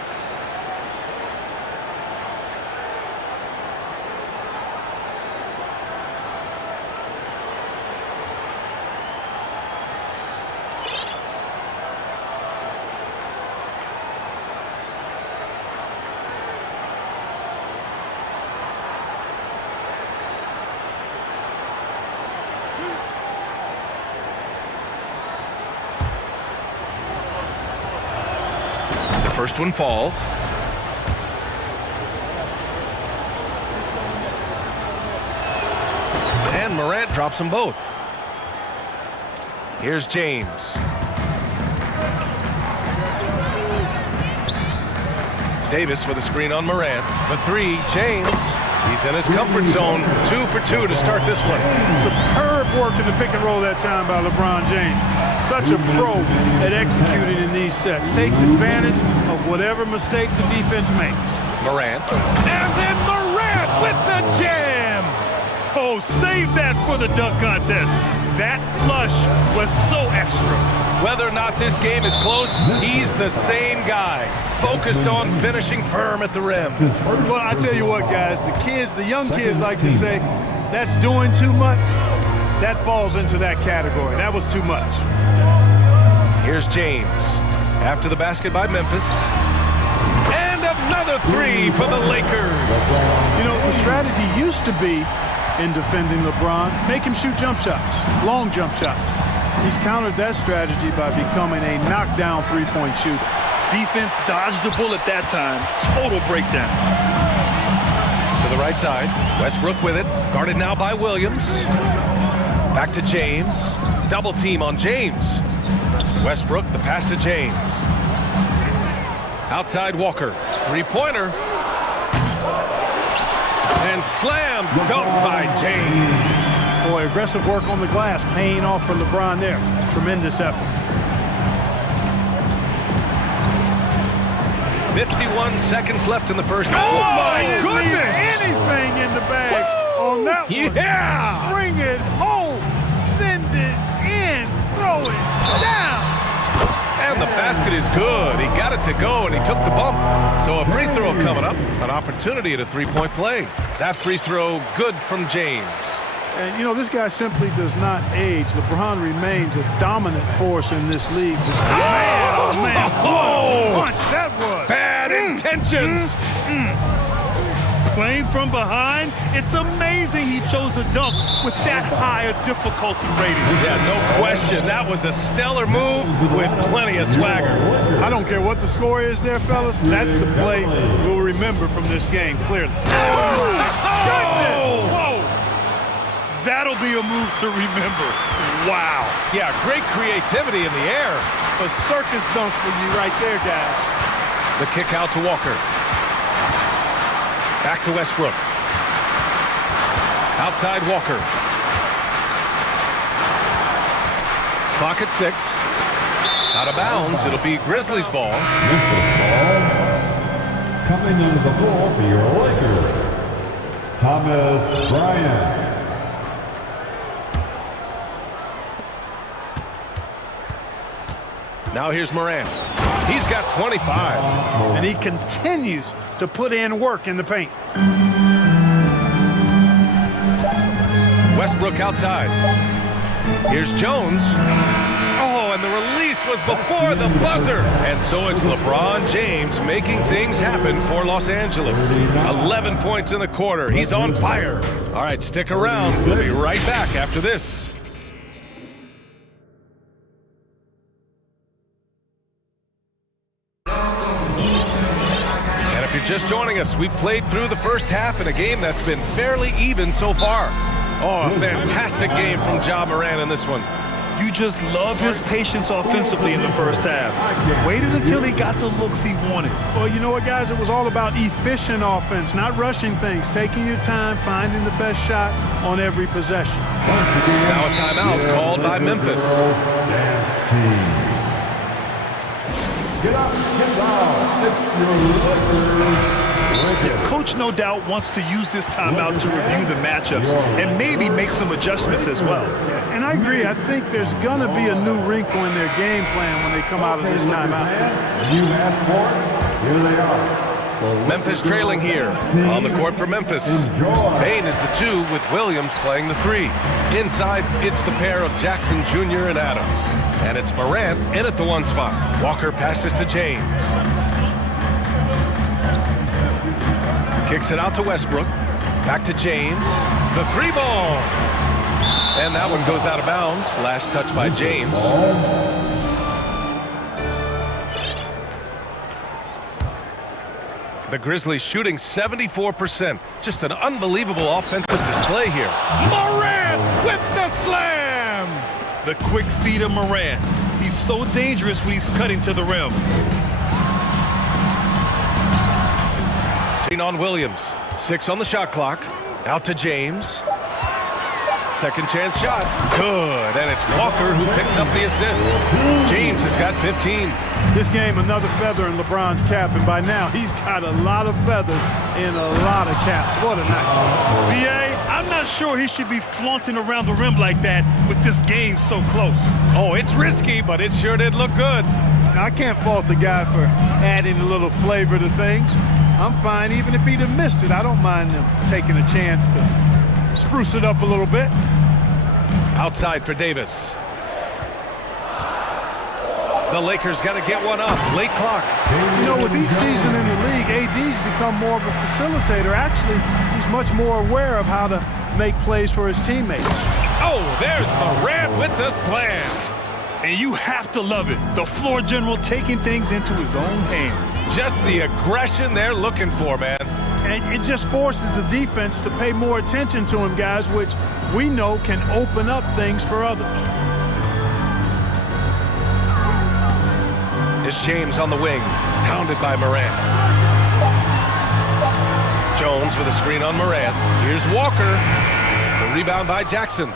First one falls. And Morant drops them both. Here's James. Davis with a screen on Morant. For three, James. He's in his comfort zone. 2 for 2 to start this one. Superb work in the pick and roll that time by LeBron James. Such a pro at executing in these sets. Takes advantage of whatever mistake the defense makes. Morant. And then Morant with the jam. Oh, save that for the dunk contest. That flush was so extra. Whether or not this game is close, he's the same guy. Focused on finishing firm at the rim. Well, I tell you what, guys, the young kids like to say, that's doing too much. That falls into that category. That was too much. Here's James. After the basket by Memphis. And another three for the Lakers. You know, the strategy used to be in defending LeBron, make him shoot jump shots, long jump shots. He's countered that strategy by becoming a knockdown three-point shooter. Defense dodged the bullet that time. Total breakdown. To the right side. Westbrook with it. Guarded now by Williams. Back to James. Double team on James. Westbrook, the pass to James. Outside Walker. Three-pointer. And slam dunk by James. Boy, aggressive work on the glass, paying off for LeBron there. Tremendous effort. 51 seconds left in the first. Oh my goodness! Anything in the bag on that one. Yeah! Bring it home. Send it in. Throw it down. And the basket is good. He got it to go, and he took the bump. So a free throw coming up. An opportunity at a three-point play. That free throw good from James. And, you know, this guy simply does not age. LeBron remains a dominant force in this league. Just, man, what a punch that was. Bad intentions. Playing from behind, it's amazing he chose a dunk with that high a difficulty rating. Yeah, no question. That was a stellar move with plenty of swagger. I don't care what the score is there, fellas. That's the play we'll remember from this game, clearly. Goodness! Whoa! That'll be a move to remember. Wow. Yeah, great creativity in the air. A circus dunk for you right there, guys. The kick out to Walker. Back to Westbrook. Outside Walker. Clock at 6. Out of bounds. It'll be Grizzlies ball. Coming into the floor for your Lakers, Thomas Bryant. Now here's Morant. He's got 25. And he continues to put in work in the paint. Westbrook outside. Here's Jones. Oh, and the release was before the buzzer. And so it's LeBron James making things happen for Los Angeles. 11 points in the quarter. He's on fire. All right, stick around. We'll be right back after this. Just joining us, we played through the first half in a game that's been fairly even so far. Oh, a fantastic game from Ja Morant in this one. You just love his patience offensively in the first half. Waited until he got the looks he wanted. Well, you know what, guys? It was all about efficient offense, not rushing things, taking your time, finding the best shot on every possession. Now a timeout called by Memphis. Get up, get down. It's your Lakers. Coach no doubt wants to use this timeout to review the matchups and maybe make some adjustments as well. And I agree. I think there's going to be a new wrinkle in their game plan when they come out of this timeout. You asked for it. Here they are. Memphis trailing here. On the court for Memphis. Payne is the 2 with Williams playing the 3. Inside, it's the pair of Jackson Jr. and Adams. And it's Morant in at the 1 spot. Walker passes to James. Kicks it out to Westbrook. Back to James. The 3 ball. And that one goes out of bounds. Last touch by James. The Grizzlies shooting 74%. Just an unbelievable offensive display here. Morant with the slam! The quick feed of Morant. He's so dangerous when he's cutting to the rim. On Williams. 6 on the shot clock. Out to James. Second chance shot. Good. And it's Walker who picks up the assist. James has got 15. This game, another feather in LeBron's cap, and by now he's got a lot of feathers in a lot of caps. What a night. B.A., I'm not sure he should be flaunting around the rim like that with this game so close. Oh, it's risky, but it sure did look good. Now, I can't fault the guy for adding a little flavor to things. I'm fine, even if he'd have missed it. I don't mind them taking a chance to spruce it up a little bit. Outside for Davis. The Lakers got to get one up. Late clock. You know, with each season in the league, AD's become more of a facilitator. Actually, he's much more aware of how to make plays for his teammates. Oh, there's Morant with the slam. And you have to love it. The floor general taking things into his own hands. Just the aggression they're looking for, man. And it just forces the defense to pay more attention to him, guys, which we know can open up things for others. It's James on the wing, hounded by Morant. Jones with a screen on Morant. Here's Walker. The rebound by Jackson.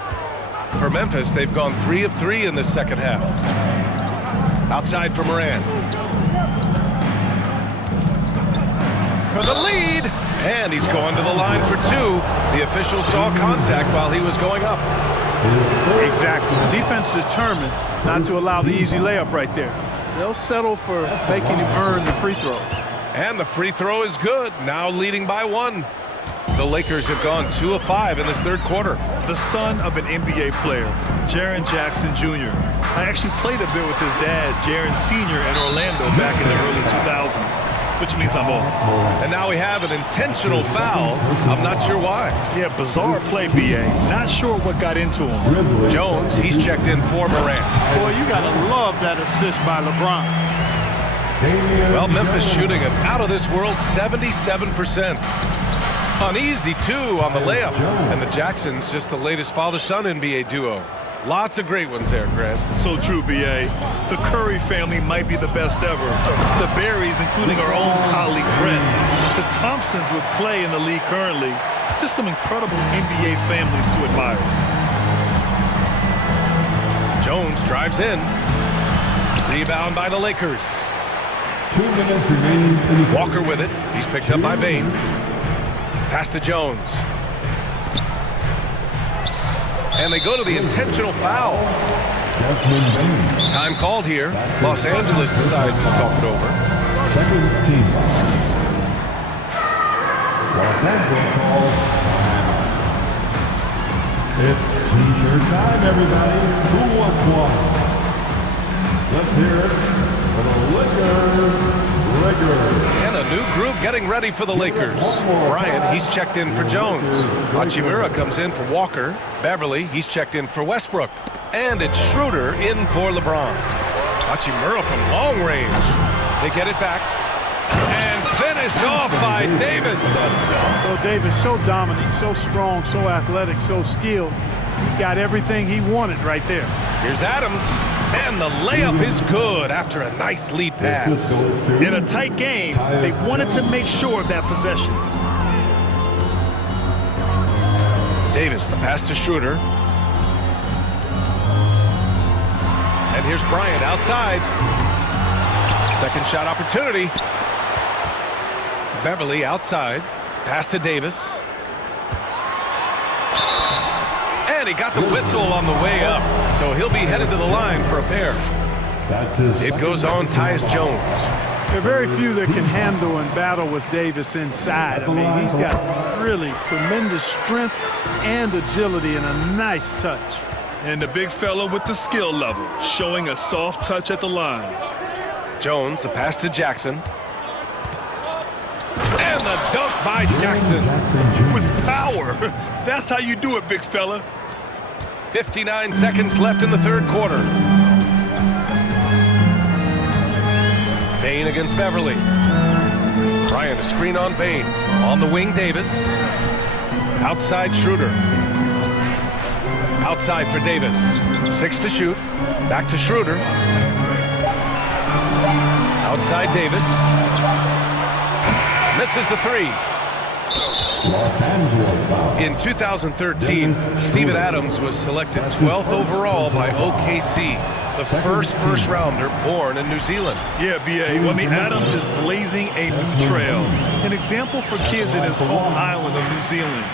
For Memphis, they've gone 3 of 3 in this second half. Outside for Morant. For the lead, and he's going to the line for 2. The official saw contact while he was going up. Exactly. The defense determined not to allow the easy layup right there. They'll settle for making him earn the free throws. And the free throw is good, now leading by 1. The Lakers have gone 2 of 5 in this third quarter. The son of an NBA player, Jaren Jackson Jr. I actually played a bit with his dad, Jaren Sr. in Orlando back in the early 2000s. which means I'm on. And now we have an intentional foul. I'm not sure why. Yeah, bizarre play, B.A. Not sure what got into him. Jones, he's checked in for Morant. Boy, you got to love that assist by LeBron. Well, Memphis shooting an out-of-this-world 77%. Uneasy, too, on the layup. And the Jacksons, just the latest father-son NBA duo. Lots of great ones there, Grant. So true, B.A. The Curry family might be the best ever. The Berrys, including our own colleague Brent. The Thompsons with Clay in the league currently. Just some incredible NBA families to admire. Jones drives in. Rebound by the Lakers. 2 minutes remaining. Walker with it. He's picked up by Bain. Pass to Jones. And they go to the intentional foul. Time called here. Los Angeles decides to talk it over. Second team. Los Angeles calls. It's t-shirt time, everybody. Who wants one? Let's hear it for the Lakers. And a new group getting ready for the Lakers. Bryant, he's checked in for Jones. Hachimura comes in for Walker. Beverly, he's checked in for Westbrook. And it's Schroeder in for LeBron. Hachimura from long range. They get it back. And finished off by Davis. Well, Davis, so dominant, so strong, so athletic, so skilled. He got everything he wanted right there. Here's Adams. And the layup is good after a nice lead pass. In a tight game, they wanted to make sure of that possession. Davis, the pass to Schroeder. And here's Bryant outside. Second shot opportunity. Beverly outside. Pass to Davis. And he got the whistle on the way up, so he'll be headed to the line for a pair. It goes on Tyus Jones. There are very few that can handle and battle with Davis inside. I mean, he's got really tremendous strength and agility and a nice touch. And the big fella with the skill level, showing a soft touch at the line. Jones, the pass to Jackson. And the dunk by Jackson. With power. That's how you do it, big fella. 59 seconds left in the third quarter. Bain against Beverly. Bryant, a screen on Bain. On the wing, Davis. Outside, Schroeder. Outside for Davis. 6 to shoot. Back to Schroeder. Outside, Davis. Misses the three. In 2013, Steven Adams was selected 12th overall by OKC, the first rounder born in New Zealand. Yeah, B.A. Well, I mean, Adams is blazing a new trail. An example for kids in his home island of New Zealand.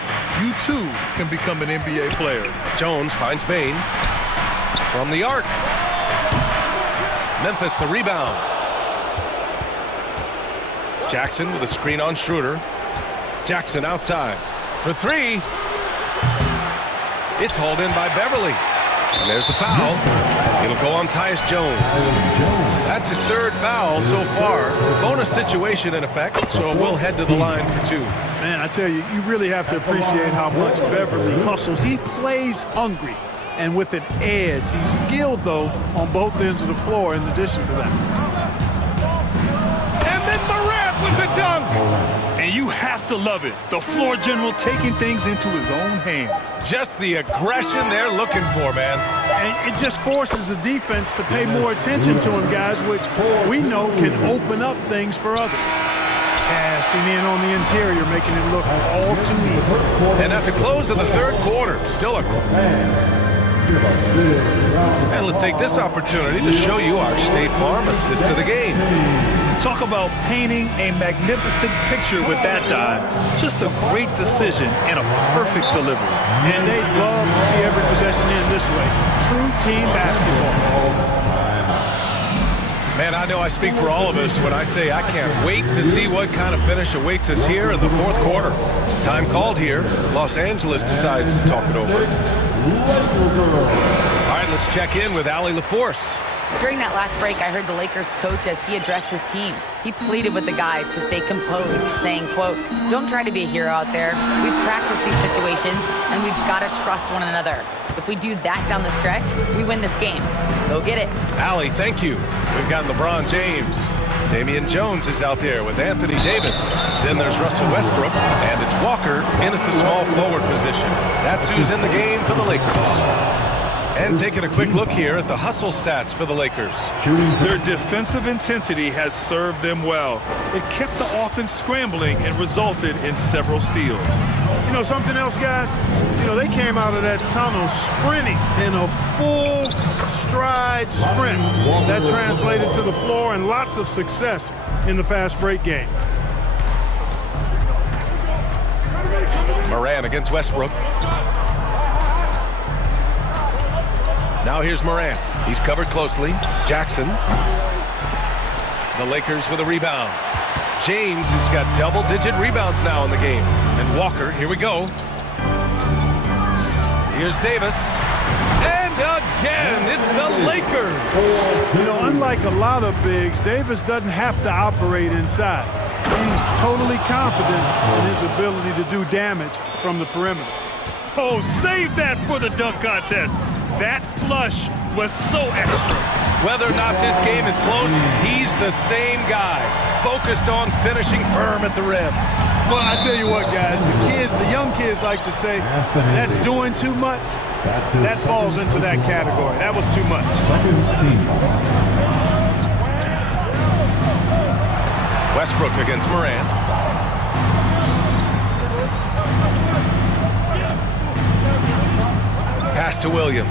You, too, can become an NBA player. Jones finds Bain from the arc. Memphis the rebound. Jackson with a screen on Schroeder. Jackson outside for three. It's hauled in by Beverly. And there's the foul. It'll go on Tyus Jones. That's his third foul so far. Bonus situation in effect, so we'll head to the line for two. Man, I tell you, you really have to appreciate how much Beverly hustles. He plays hungry and with an edge. He's skilled, though, on both ends of the floor in addition to that. And then Morant with the dunk. And you have to love it. The floor general taking things into his own hands. Just the aggression they're looking for, man. And it just forces the defense to pay more attention to him, guys, which we know can open up things for others. Passing in on the interior, making it look all too easy. And at the close of the third quarter, still a... And let's take this opportunity to show you our State Farm assist to the game. Talk about painting a magnificent picture with that dive. Just a great decision and a perfect delivery. And they'd love to see every possession in this way. True team basketball. Man, I know I speak for all of us when I say I can't wait to see what kind of finish awaits us here in the fourth quarter. Time called here. Los Angeles decides to talk it over. All right, let's check in with Allie LaForce. During that last break, I heard the Lakers coach as he addressed his team. He pleaded with the guys to stay composed, saying, quote, "Don't try to be a hero out there. We've practiced these situations, and we've got to trust one another. If we do that down the stretch, we win this game. Go get it." Allie, thank you. We've got LeBron James. Damian Jones is out there with Anthony Davis. Then there's Russell Westbrook, and it's Walker in at the small forward position. That's who's in the game for the Lakers. And taking a quick look here at the hustle stats for the Lakers. Their defensive intensity has served them well. It kept the offense scrambling and resulted in several steals. You know something else, guys? You know, they came out of that tunnel sprinting in a full stride sprint. That translated to the floor and lots of success in the fast break game. Moran against Westbrook. Now here's Moran. He's covered closely. Jackson. The Lakers with a rebound. James has got double-digit rebounds now in the game. And Walker, here we go. Here's Davis. And again, it's the Lakers. You know, unlike a lot of bigs, Davis doesn't have to operate inside. He's totally confident in his ability to do damage from the perimeter. Oh, save that for the dunk contest. That flush was so extra. Whether or not this game is close, he's the same guy, focused on finishing firm at the rim. Well, I tell you what, guys, the young kids like to say, that's doing too much. That falls into that category. That was too much. Westbrook against Moran. Pass to Williams.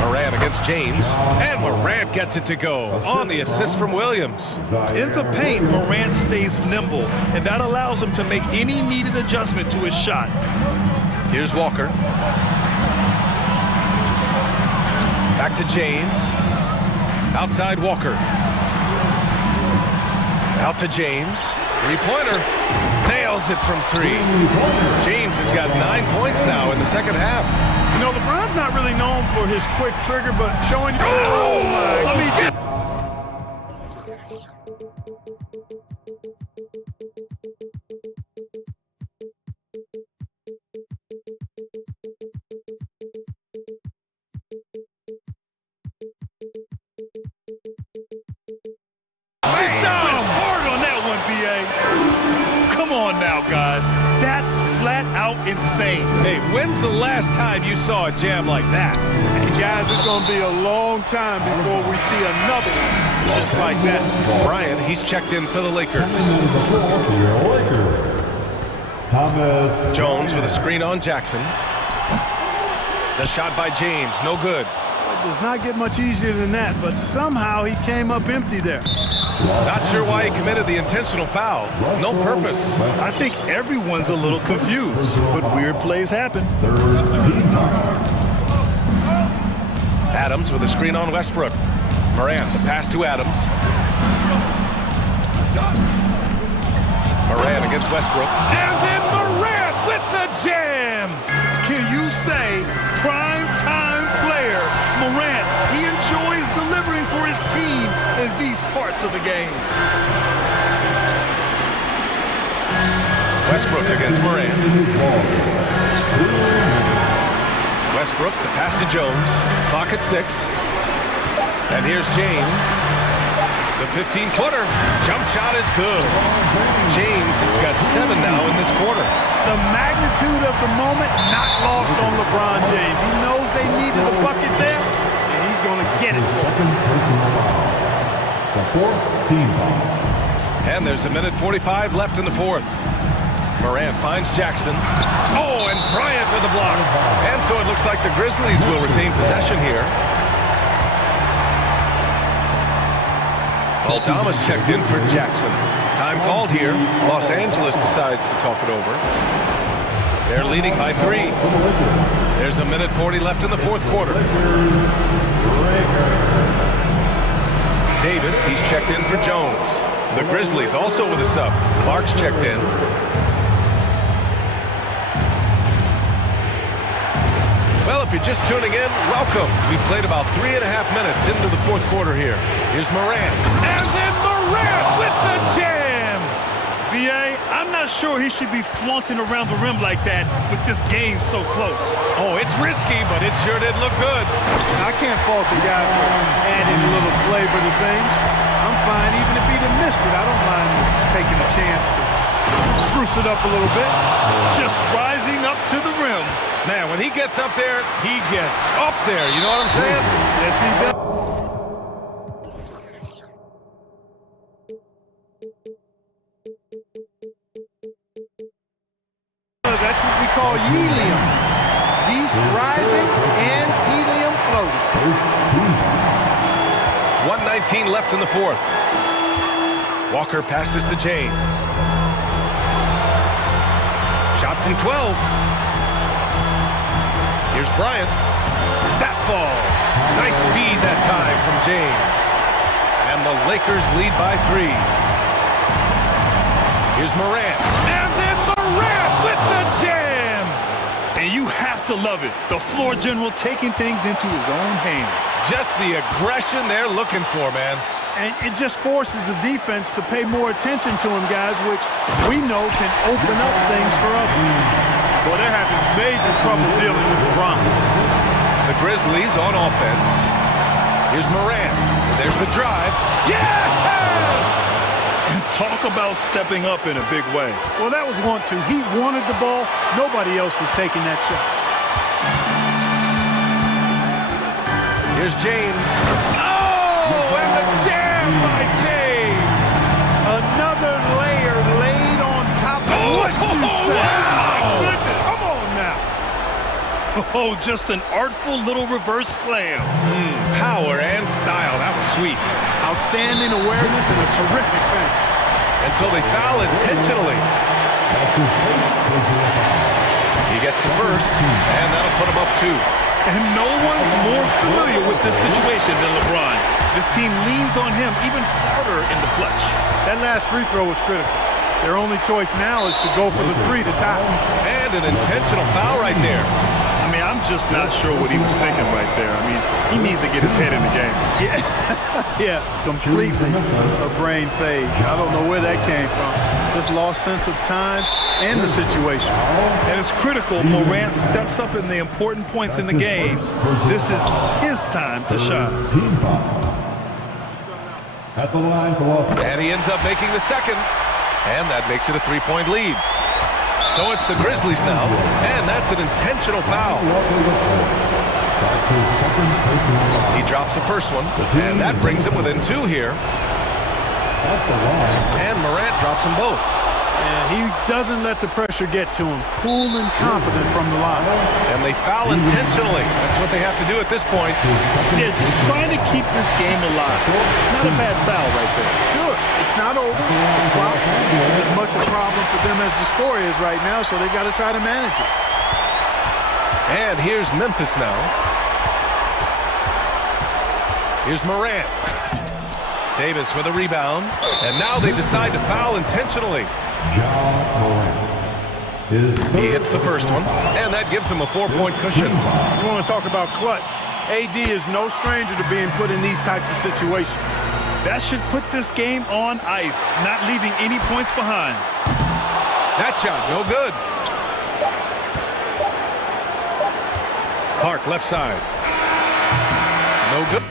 Moran against James. And Moran gets it to go on the assist from Williams. In the paint, Moran stays nimble, and that allows him to make any needed adjustment to his shot. Here's Walker. Back to James. Outside Walker. Out to James. Three-pointer. Nails it from three. James has got 9 points now in the second half. You know, LeBron's not really known for his quick trigger, but showing... Oh, my God. Hard on that one, B.A. Come on now, guys. That's flat out insane. Hey, when's the last time you saw a jam like that? Hey, guys, it's going to be a long time before we see another one just like that. Bryant, he's checked in for the Lakers. Jones with a screen on Jackson. The shot by James, no good. It does not get much easier than that, but somehow he came up empty there. Not sure why he committed the intentional foul. No purpose. I think everyone's a little confused, but weird plays happen. Adams with a screen on Westbrook. Moran, the pass to Adams. Moran against Westbrook. And then Moran with the jam! Can you say prime time player Moran? He enjoys delivering for his team in these parts of the game. Westbrook against Moran. Westbrook, the pass to Jones. Clock at 6. And here's James. The 15-footer. Jump shot is good. James has got 7 now in this quarter. The magnitude of the moment not lost on LeBron James. He knows they needed a bucket there, and he's going to get it. And there's a minute 45 left in the fourth. Moran finds Jackson. Oh, and Bryant with the block. And so it looks like the Grizzlies will retain possession here. Aldama's checked in for Jackson. Time called here. Los Angeles decides to talk it over. They're leading by 3. There's a minute 40 left in the fourth quarter. Davis, he's checked in for Jones. The Grizzlies also with a sub. Clark's checked in. Well, if you're just tuning in, welcome. We've played about 3.5 minutes into the fourth quarter here. Here's Morant. And then Morant with the jam! B.A., I'm not sure he should be flaunting around the rim like that with this game so close. Oh, it's risky, but it sure did look good. I can't fault the guy for adding a little flavor to things. I'm fine. Even if he'd have missed it, I don't mind taking a chance to spruce it up a little bit. Just rising up to the rim. Man, when he gets up there, he gets up there. You know what I'm saying? Yes, he does. That's what we call helium. Yeast rising and helium floating. 1:19 left in the fourth. Walker passes to James. Shot from 12. Here's Bryant. That falls. Nice feed that time from James. And the Lakers lead by 3. Here's Morant. And then Morant with the jam! And you have to love it. The floor general taking things into his own hands. Just the aggression they're looking for, man. And it just forces the defense to pay more attention to him, guys, which we know can open up things for others. Well, they're having major trouble dealing with LeBron. The Grizzlies on offense. Here's Morant. And there's the drive. Yes! And talk about stepping up in a big way. Well, that was 1-2. He wanted the ball. Nobody else was taking that shot. Here's James. Oh, and the jam by James. Another layer laid on top of what you said. My goodness. Come on now. Oh, just an artful little reverse slam. Power and style. That was sweet. Outstanding awareness and a terrific finish. And so they foul intentionally. He gets the first, and that'll put him up 2. And no one's more familiar with this situation than LeBron. This team leans on him even harder in the clutch. That last free throw was critical. Their only choice now is to go for the 3 to tie. And an intentional foul right there. I mean, I'm just not sure what he was thinking right there. I mean, he needs to get his head in the game. Yeah, completely a brain phase. I don't know where that came from. Just lost sense of time and the situation. And it's critical Morant steps up in the important points in the game. This is his time to shine. At the line for offense. And he ends up making the second. And that makes it a 3-point lead. So it's the Grizzlies now. And that's an intentional foul. He drops the first one. And that brings him within 2 here. And Morant drops them both. And he doesn't let the pressure get to him. Cool and confident from the line. And they foul intentionally. That's what they have to do at this point. Yeah, just trying to keep this game alive. Not a bad foul right there. Sure, it's not over. It's as much a problem for them as the score is right now, so they got to try to manage it. And here's Memphis now. Here's Morant. Davis with a rebound. And now they decide to foul intentionally. He hits the first one, and that gives him a 4-point cushion. You want to talk about clutch. AD is no stranger to being put in these types of situations. That should put this game on ice, not leaving any points behind. That shot, no good. Clark, left side. No good.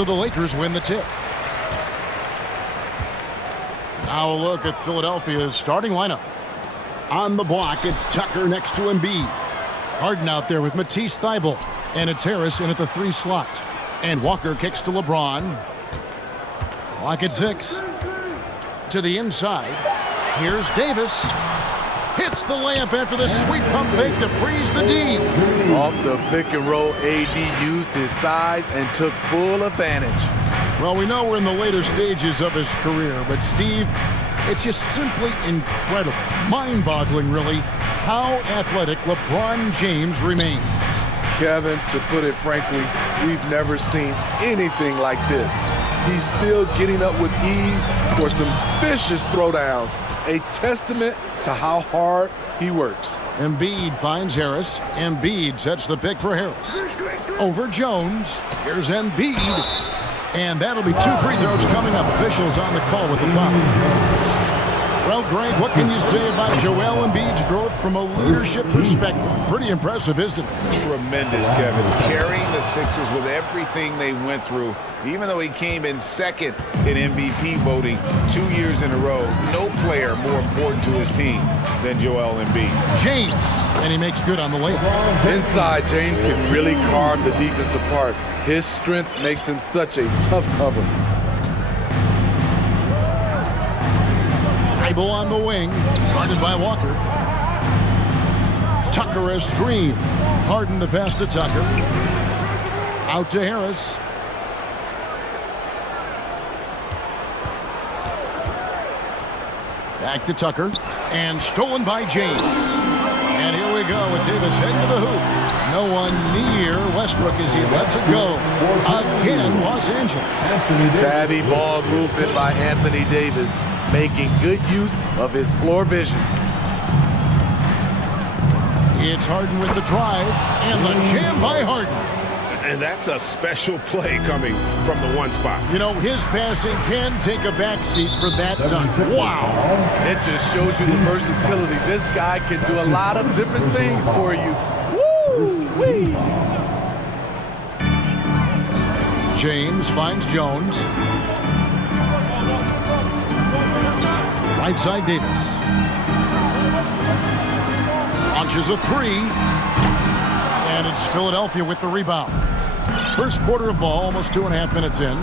So the Lakers win the tip. Now a look at Philadelphia's starting lineup. On the block, it's Tucker next to Embiid. Harden out there with Matisse Thybulle. And it's Harris in at the 3 slot. And Walker kicks to LeBron. Clock at 6. To the inside. Here's Davis. Hits the layup after the sweet pump fake to freeze the D. Off the pick and roll, AD used his size and took full advantage. Well, we know we're in the later stages of his career, but Steve, it's just simply incredible, mind-boggling really, how athletic LeBron James remains. Kevin, to put it frankly, we've never seen anything like this. He's still getting up with ease for some vicious throwdowns, a testament to how hard he works. Embiid finds Harris. Embiid sets the pick for Harris. Over Jones. Here's Embiid. And that'll be 2 free throws coming up. Officials on the call with the foul. Well, Greg, what can you say about Joel Embiid's growth from a leadership perspective? Pretty impressive, isn't it? Tremendous, Kevin. Carrying the Sixers with everything they went through, even though he came in second in MVP voting 2 years in a row, no player more important to his team than Joel Embiid. James, and he makes good on the layup. Inside, James can really carve the defense apart. His strength makes him such a tough cover. Thybulle on the wing, guarded by Walker. Tucker a screen. Harden the pass to Tucker. Out to Harris. Back to Tucker. And stolen by James. And here we go with Davis heading to the hoop. No one near Westbrook as he lets it go. Again, Los Angeles. Savvy ball movement by Anthony Davis, making good use of his floor vision. It's Harden with the drive, and the jam by Harden. And that's a special play coming from the one spot. You know, his passing can take a backseat for that dunk. Wow. It just shows you the versatility. This guy can do a lot of different things for you. Woo-wee! James finds Jones. Right side Davis. Launches a 3. And it's Philadelphia with the rebound. First quarter of ball, almost 2.5 minutes in.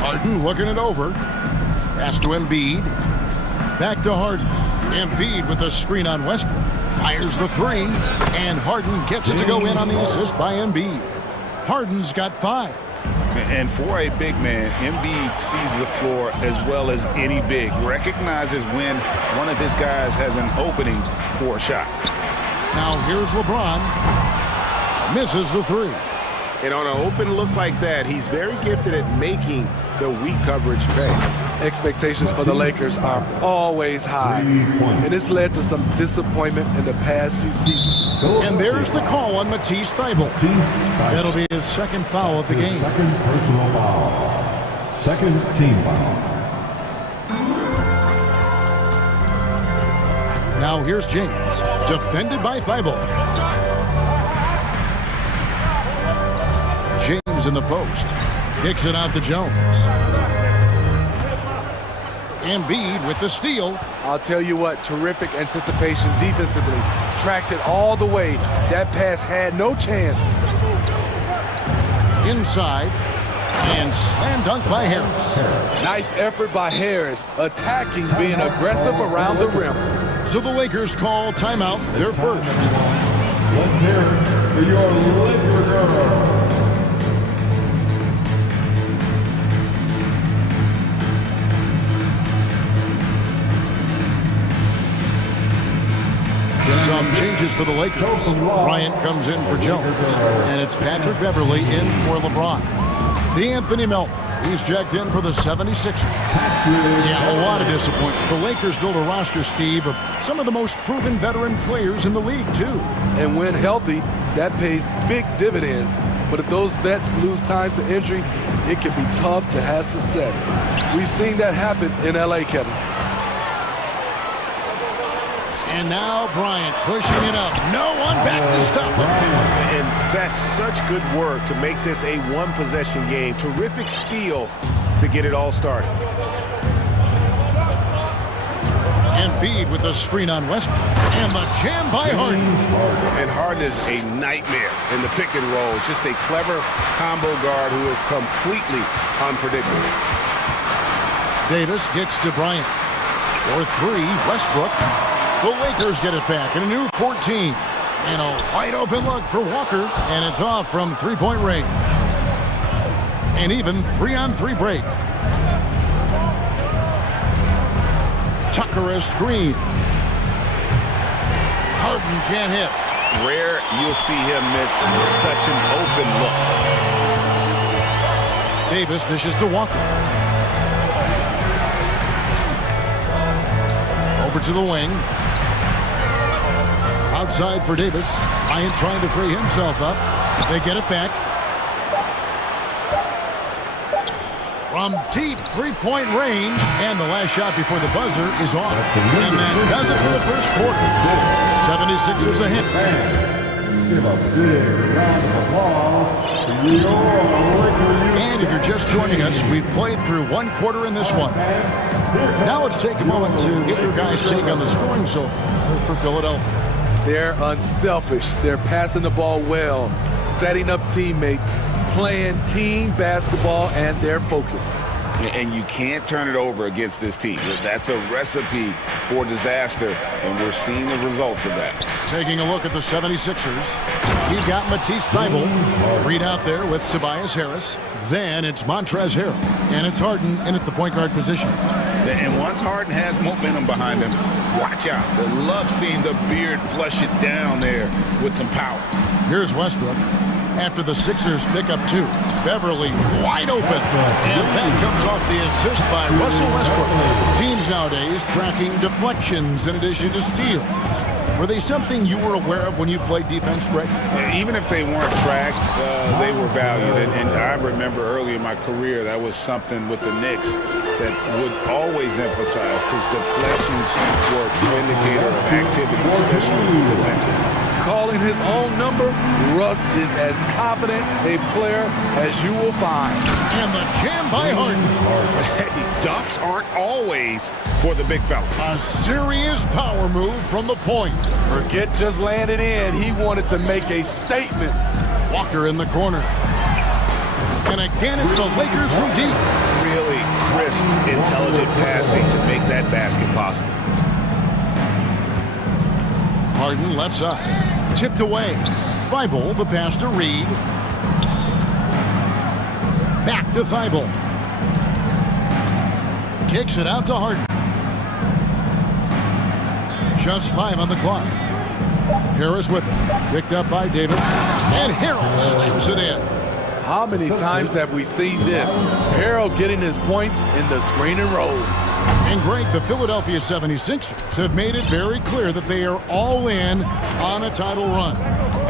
Harden looking it over. Pass to Embiid. Back to Harden. Embiid with a screen on Westbrook. Fires the 3. And Harden gets it to go in on the assist by Embiid. Harden's got 5. And for a big man, Embiid sees the floor as well as any big. Recognizes when one of his guys has an opening for a shot. Now here's LeBron. Misses the 3. And on an open look like that, he's very gifted at making the weak coverage pay. Expectations for the Lakers are always high, and it's led to some disappointment in the past few seasons. And there's the call on Matisse Thybulle. That'll be his second foul of the game. Second personal foul. Second team foul. Now here's James, defended by Thybulle. James in the post. Kicks it out to Jones. Embiid with the steal. I'll tell you what, terrific anticipation defensively. Tracked it all the way. That pass had no chance. Inside. And slam dunk by Harris. Nice effort by Harris, attacking, being aggressive around the rim. So the Lakers call timeout, their first. Let's hear it for your Lakers. Some changes for the Lakers. Bryant comes in for Jones. And it's Patrick Beverley in for LeBron. DeAnthony Melton, he's checked in for the 76ers. Yeah, a lot of disappointment. The Lakers built a roster, Steve, of some of the most proven veteran players in the league, too. And when healthy, that pays big dividends. But if those vets lose time to injury, it can be tough to have success. We've seen that happen in LA, Kevin. And now Bryant pushing it up. No one back to stop him. And that's such good work to make this a one-possession game. Terrific steal to get it all started. Embiid with the screen on Westbrook. And the jam by Harden. And Harden is a nightmare in the pick and roll. Just a clever combo guard who is completely unpredictable. Davis gets to Bryant. For three, Westbrook. The Lakers get it back in a new 14. And a wide open look for Walker. And it's off from three-point range. An even 3-on-3 break. Tucker a screen. Harden can't hit. Rare you'll see him miss such an open look. Davis dishes to Walker. Over to the wing. Outside for Davis. Bryant trying to free himself up. They get it back. From deep three-point range. And the last shot before the buzzer is off. And that does it for the first quarter. 76ers ahead. Give a big round of applause to your Lakers. And if you're just joining us, we've played through one quarter in this one. Now let's take a moment to get your guys' take on the scoring so far for Philadelphia. They're unselfish. They're passing the ball well, setting up teammates, playing team basketball, and their focus. And you can't turn it over against this team. That's a recipe for disaster, and we're seeing the results of that. Taking a look at the 76ers, you've got Matisse Thybulle, Reed out there with Tobias Harris. Then it's Montrezl Harrell, and it's Harden in at the point guard position. And once Harden has momentum behind him, watch out. They love seeing the beard flush it down there with some power. Here's Westbrook. After the Sixers pick up two. Beverly wide open. And that comes off the assist by Russell Westbrook. Teams nowadays tracking deflections in addition to steals. Were they something you were aware of when you played defense, Greg? Even if they weren't tracked, they were valued. And I remember early in my career, that was something with the Knicks that would always emphasize, because deflections were a true indicator of activity, especially defensively. Calling his own number, Russ is as confident a player as you will find. And the jam by Harden. Dunks aren't always for the big fella. A serious power move from the point. Forget just laying it in. He wanted to make a statement. Walker in the corner. And again, it's the Lakers from deep. Really crisp, intelligent passing to make that basket possible. Harden left side. Tipped away. Thybulle, the pass to Reed. Back to Thybulle. Kicks it out to Harden. Just 5 on the clock. Harris with it. Picked up by Davis. And Harrell slams it in. How many times have we seen this? Harrell getting his points in the screen and roll. And Greg, the Philadelphia 76ers have made it very clear that they are all in on a title run.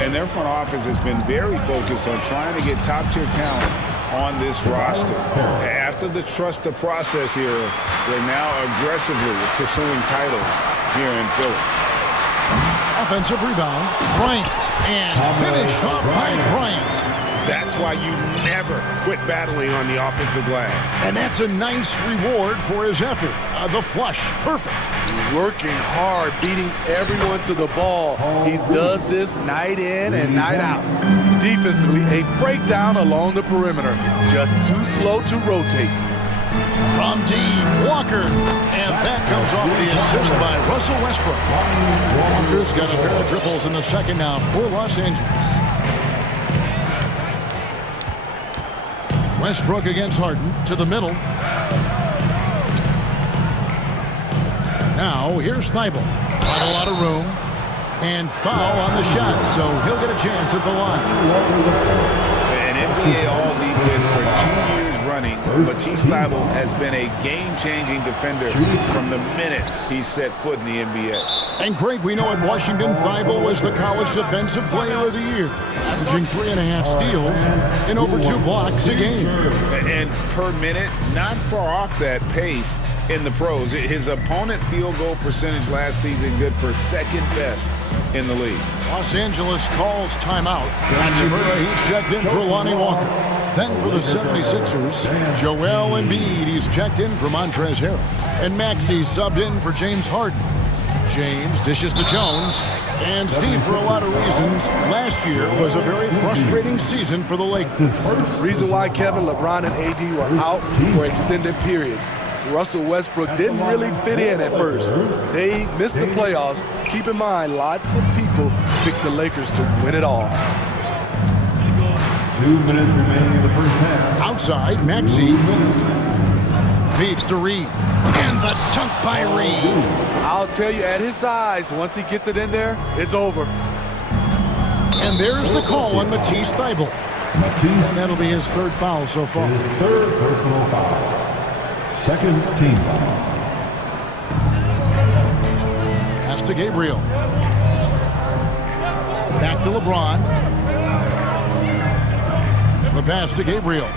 And their front office has been very focused on trying to get top-tier talent on this roster. After the trust the process era, they're now aggressively pursuing titles here in Philly. Offensive rebound, Bryant, and finish off by Bryant. That's why you never quit battling on the offensive glass. And that's a nice reward for his effort. The flush, perfect. Working hard, beating everyone to the ball. He does this night in and night out. Defensively, a breakdown along the perimeter. Just too slow to rotate. From deep, Walker. And that comes off the assist by Russell Westbrook. Walker's got a pair of triples in the second now for Los Angeles. Westbrook against Harden to the middle. Now here's Thybulle. Not a lot of room. And foul on the shot, so he'll get a chance at the line. An NBA All-Defense for 2 years running, Matisse Thybulle has been a game-changing defender from the minute he set foot in the NBA. And Greg, we know at Washington, Thybulle was the College Defensive Player of the Year, averaging 3.5 steals and over 2 blocks a game. And per minute, not far off that pace in the pros. His opponent field goal percentage last season good for second best in the league. Los Angeles calls timeout. Hachimura, he's checked in for Lonnie Walker. Then for the 76ers, Joel Embiid, he's checked in for Montrezl Harrell. And Maxey subbed in for James Harden. James dishes to Jones. And Steve, for a lot of reasons, last year was a very frustrating season for the Lakers. Reason why Kevin, LeBron, and AD were out for extended periods. Russell Westbrook didn't really fit in at first. They missed the playoffs. Keep in mind, lots of people picked the Lakers to win it all. 2 minutes remaining in the first half. Outside, Maxey feeds to Reed. And the dunk by Reed. I'll tell you, at his size, once he gets it in there, it's over. And there's the call on Matisse Thybulle. And that'll be his third foul so far. His third personal foul. Second team foul. Pass to Gabriel. Back to LeBron. The pass to Gabriel.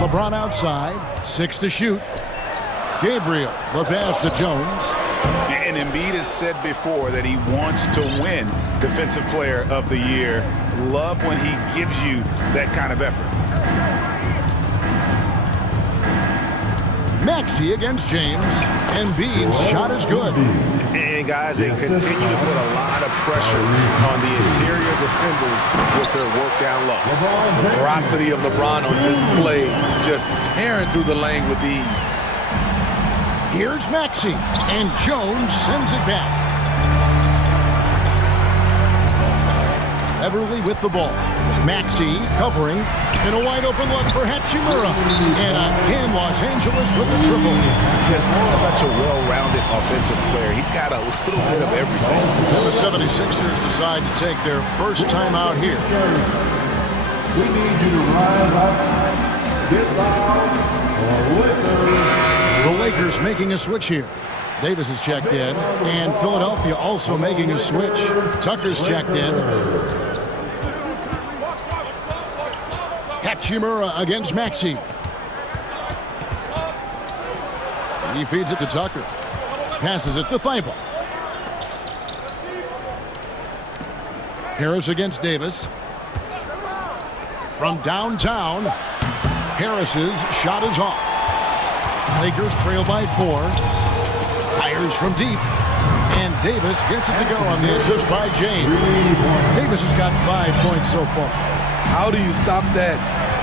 LeBron outside. 6 to shoot. Gabriel, the pass to Jones. And Embiid has said before that he wants to win Defensive Player of the Year. Love when he gives you that kind of effort. Maxey against James. Embiid's shot is good. And guys, they continue to put a lot of pressure on the interior defenders with their work down low. The ferocity of LeBron on display, just tearing through the lane with ease. Here's Maxey, and Jones sends it back. Everly with the ball. Maxey covering, and a wide-open look for Hachimura. And again, Los Angeles with the triple. Just such a well-rounded offensive player. He's got a little bit of everything. And the 76ers decide to take their first time out here. We need you to rise up, get loud, or Lakers. The Lakers making a switch here. Davis is checked in, and Philadelphia also making a switch. Tucker's checked in. Hachimura against Maxey. He feeds it to Tucker. Passes it to Thybulle. Harris against Davis. From downtown, Harris's shot is off. Lakers trail by 4. Fires from deep. And Davis gets it to go on the assist by James. Davis has got 5 points so far. How do you stop that?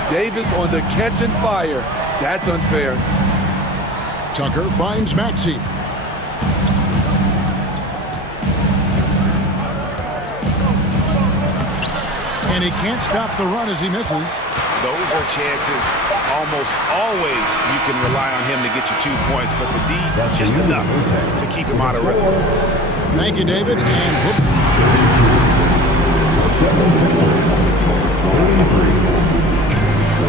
Davis on the catch and fire. That's unfair. Tucker finds Maxey. And he can't stop the run as he misses. Those are chances almost always you can rely on him to get you 2 points, but the D, just enough to keep him out of rhythm. Thank you, David. And whoop. 7-6.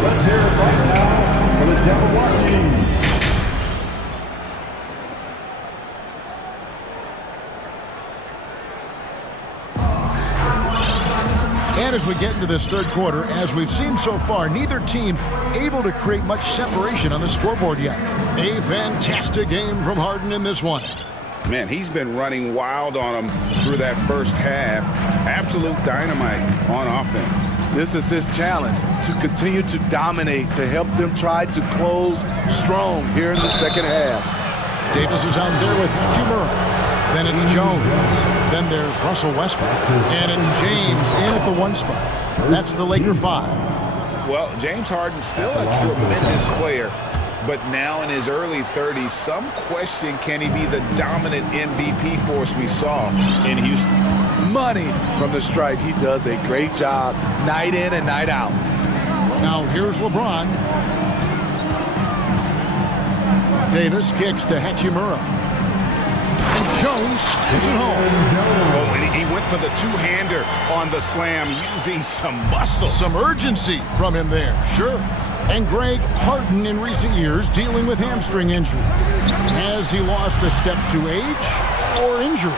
Let's hear it right now for the Devil watching. And as we get into this third quarter, as we've seen so far, neither team able to create much separation on the scoreboard yet. A fantastic game from Harden in this one. Man, he's been running wild on them through that first half. Absolute dynamite on offense. This is his challenge, to continue to dominate, to help them try to close strong here in the second half. Davis is out there with Hachimura. Then it's Jones. Then there's Russell Westbrook. And it's James in at the 1 spot. That's the Laker 5. Well, James Harden's still a tremendous player, but now in his early 30s, some question, can he be the dominant MVP force we saw in Houston? Money from the stripe. He does a great job night in and night out. Now here's LeBron. Davis kicks to Hachimura. And Jones is it home. Oh, and he went for the two-hander on the slam, using some muscle. Some urgency from him there, sure. And Greg, Harden in recent years dealing with hamstring injuries. Has he lost a step to age or injury?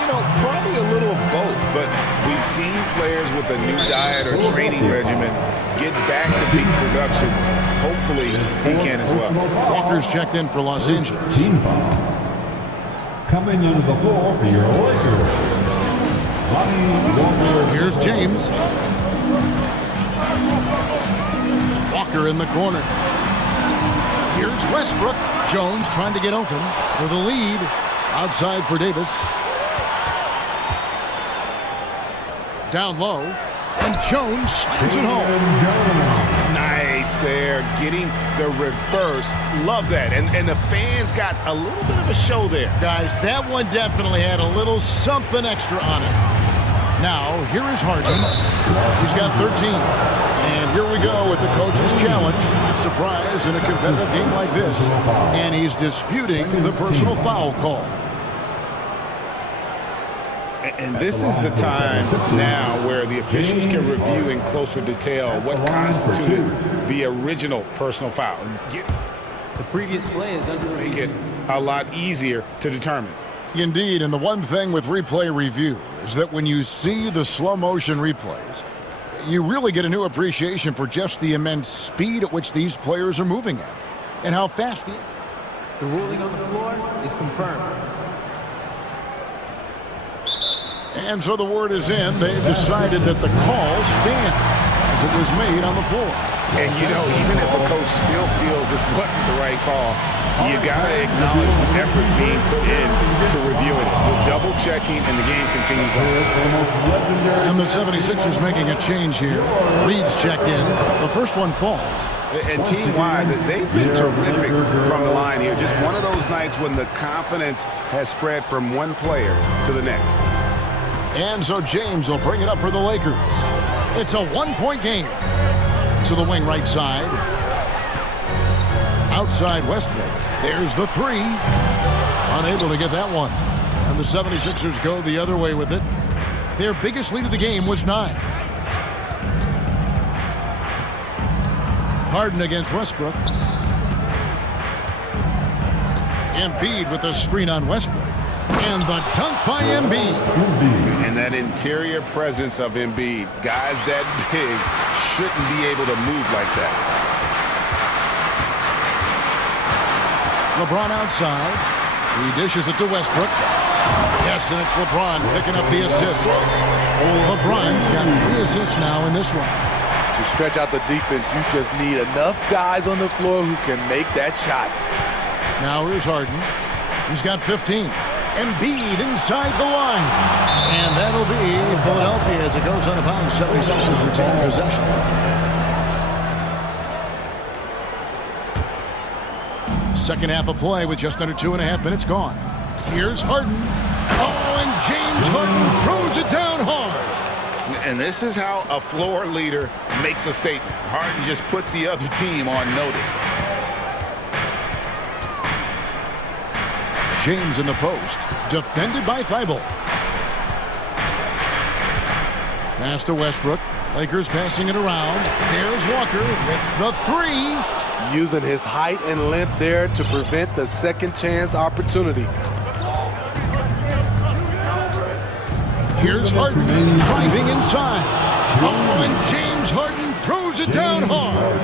You Well, probably a little of both, but we've seen players with a new diet or training regimen get back to peak production. Hopefully, he can as well. Walker's checked in for Los Angeles. Team foul. Coming under the floor for your Lakers. Here's James. Walker in the corner. Here's Westbrook. Jones trying to get open for the lead. Outside for Davis. Down low. And Jones slams it home. Nice there, getting the reverse. Love that. And the fans got a little bit of a show there. Guys, that one definitely had a little something extra on it. Now, here is Harden. He's got 13. And here we go with the coach's challenge. Surprise in a competitive game like this. And he's disputing the personal foul call. And this is the time now where the officials can review in closer detail what constituted the original personal foul. The previous play is under Make it a lot easier to determine. Indeed, and the one thing with replay review is that when you see the slow motion replays, you really get a new appreciation for just the immense speed at which these players are moving at and how fast The ruling on the floor is confirmed. And so the word is in. They've decided that the call stands as it was made on the floor. And, you know, even if a coach still feels this wasn't the right call, you got to acknowledge the effort being put in to review it. We're double-checking, and the game continues on. And the 76ers making a change here. Reed's checked in. The first one falls. And team-wide, they've been terrific from the line here. Just one of those nights when the confidence has spread from one player to the next. And so James will bring it up for the Lakers. It's a one-point game. To the wing right side. Outside Westbrook. There's the three. Unable to get that one. And the 76ers go the other way with it. Their biggest lead of the game was 9. Harden against Westbrook. Embiid with the screen on Westbrook. And the dunk by Embiid. And that interior presence of Embiid. Guys that big shouldn't be able to move like that. LeBron outside. He dishes it to Westbrook. Yes, and it's LeBron picking up the assist. LeBron's got 3 assists now in this one. To stretch out the defense, you just need enough guys on the floor who can make that shot. Now here's Harden. He's got 15. Embiid inside the line. And that'll be Philadelphia as it goes on a pound. 76ers retain possession. Second half of play with just under 2.5 minutes gone. Here's Harden. Oh, and James Harden throws it down hard. And this is how a floor leader makes a statement. Harden just put the other team on notice. James in the post. Defended by Thibault. Pass to Westbrook. Lakers passing it around. There's Walker with the three. Using his height and length there to prevent the second chance opportunity. Here's Harden driving inside. Oh, and James Harden throws it down hard.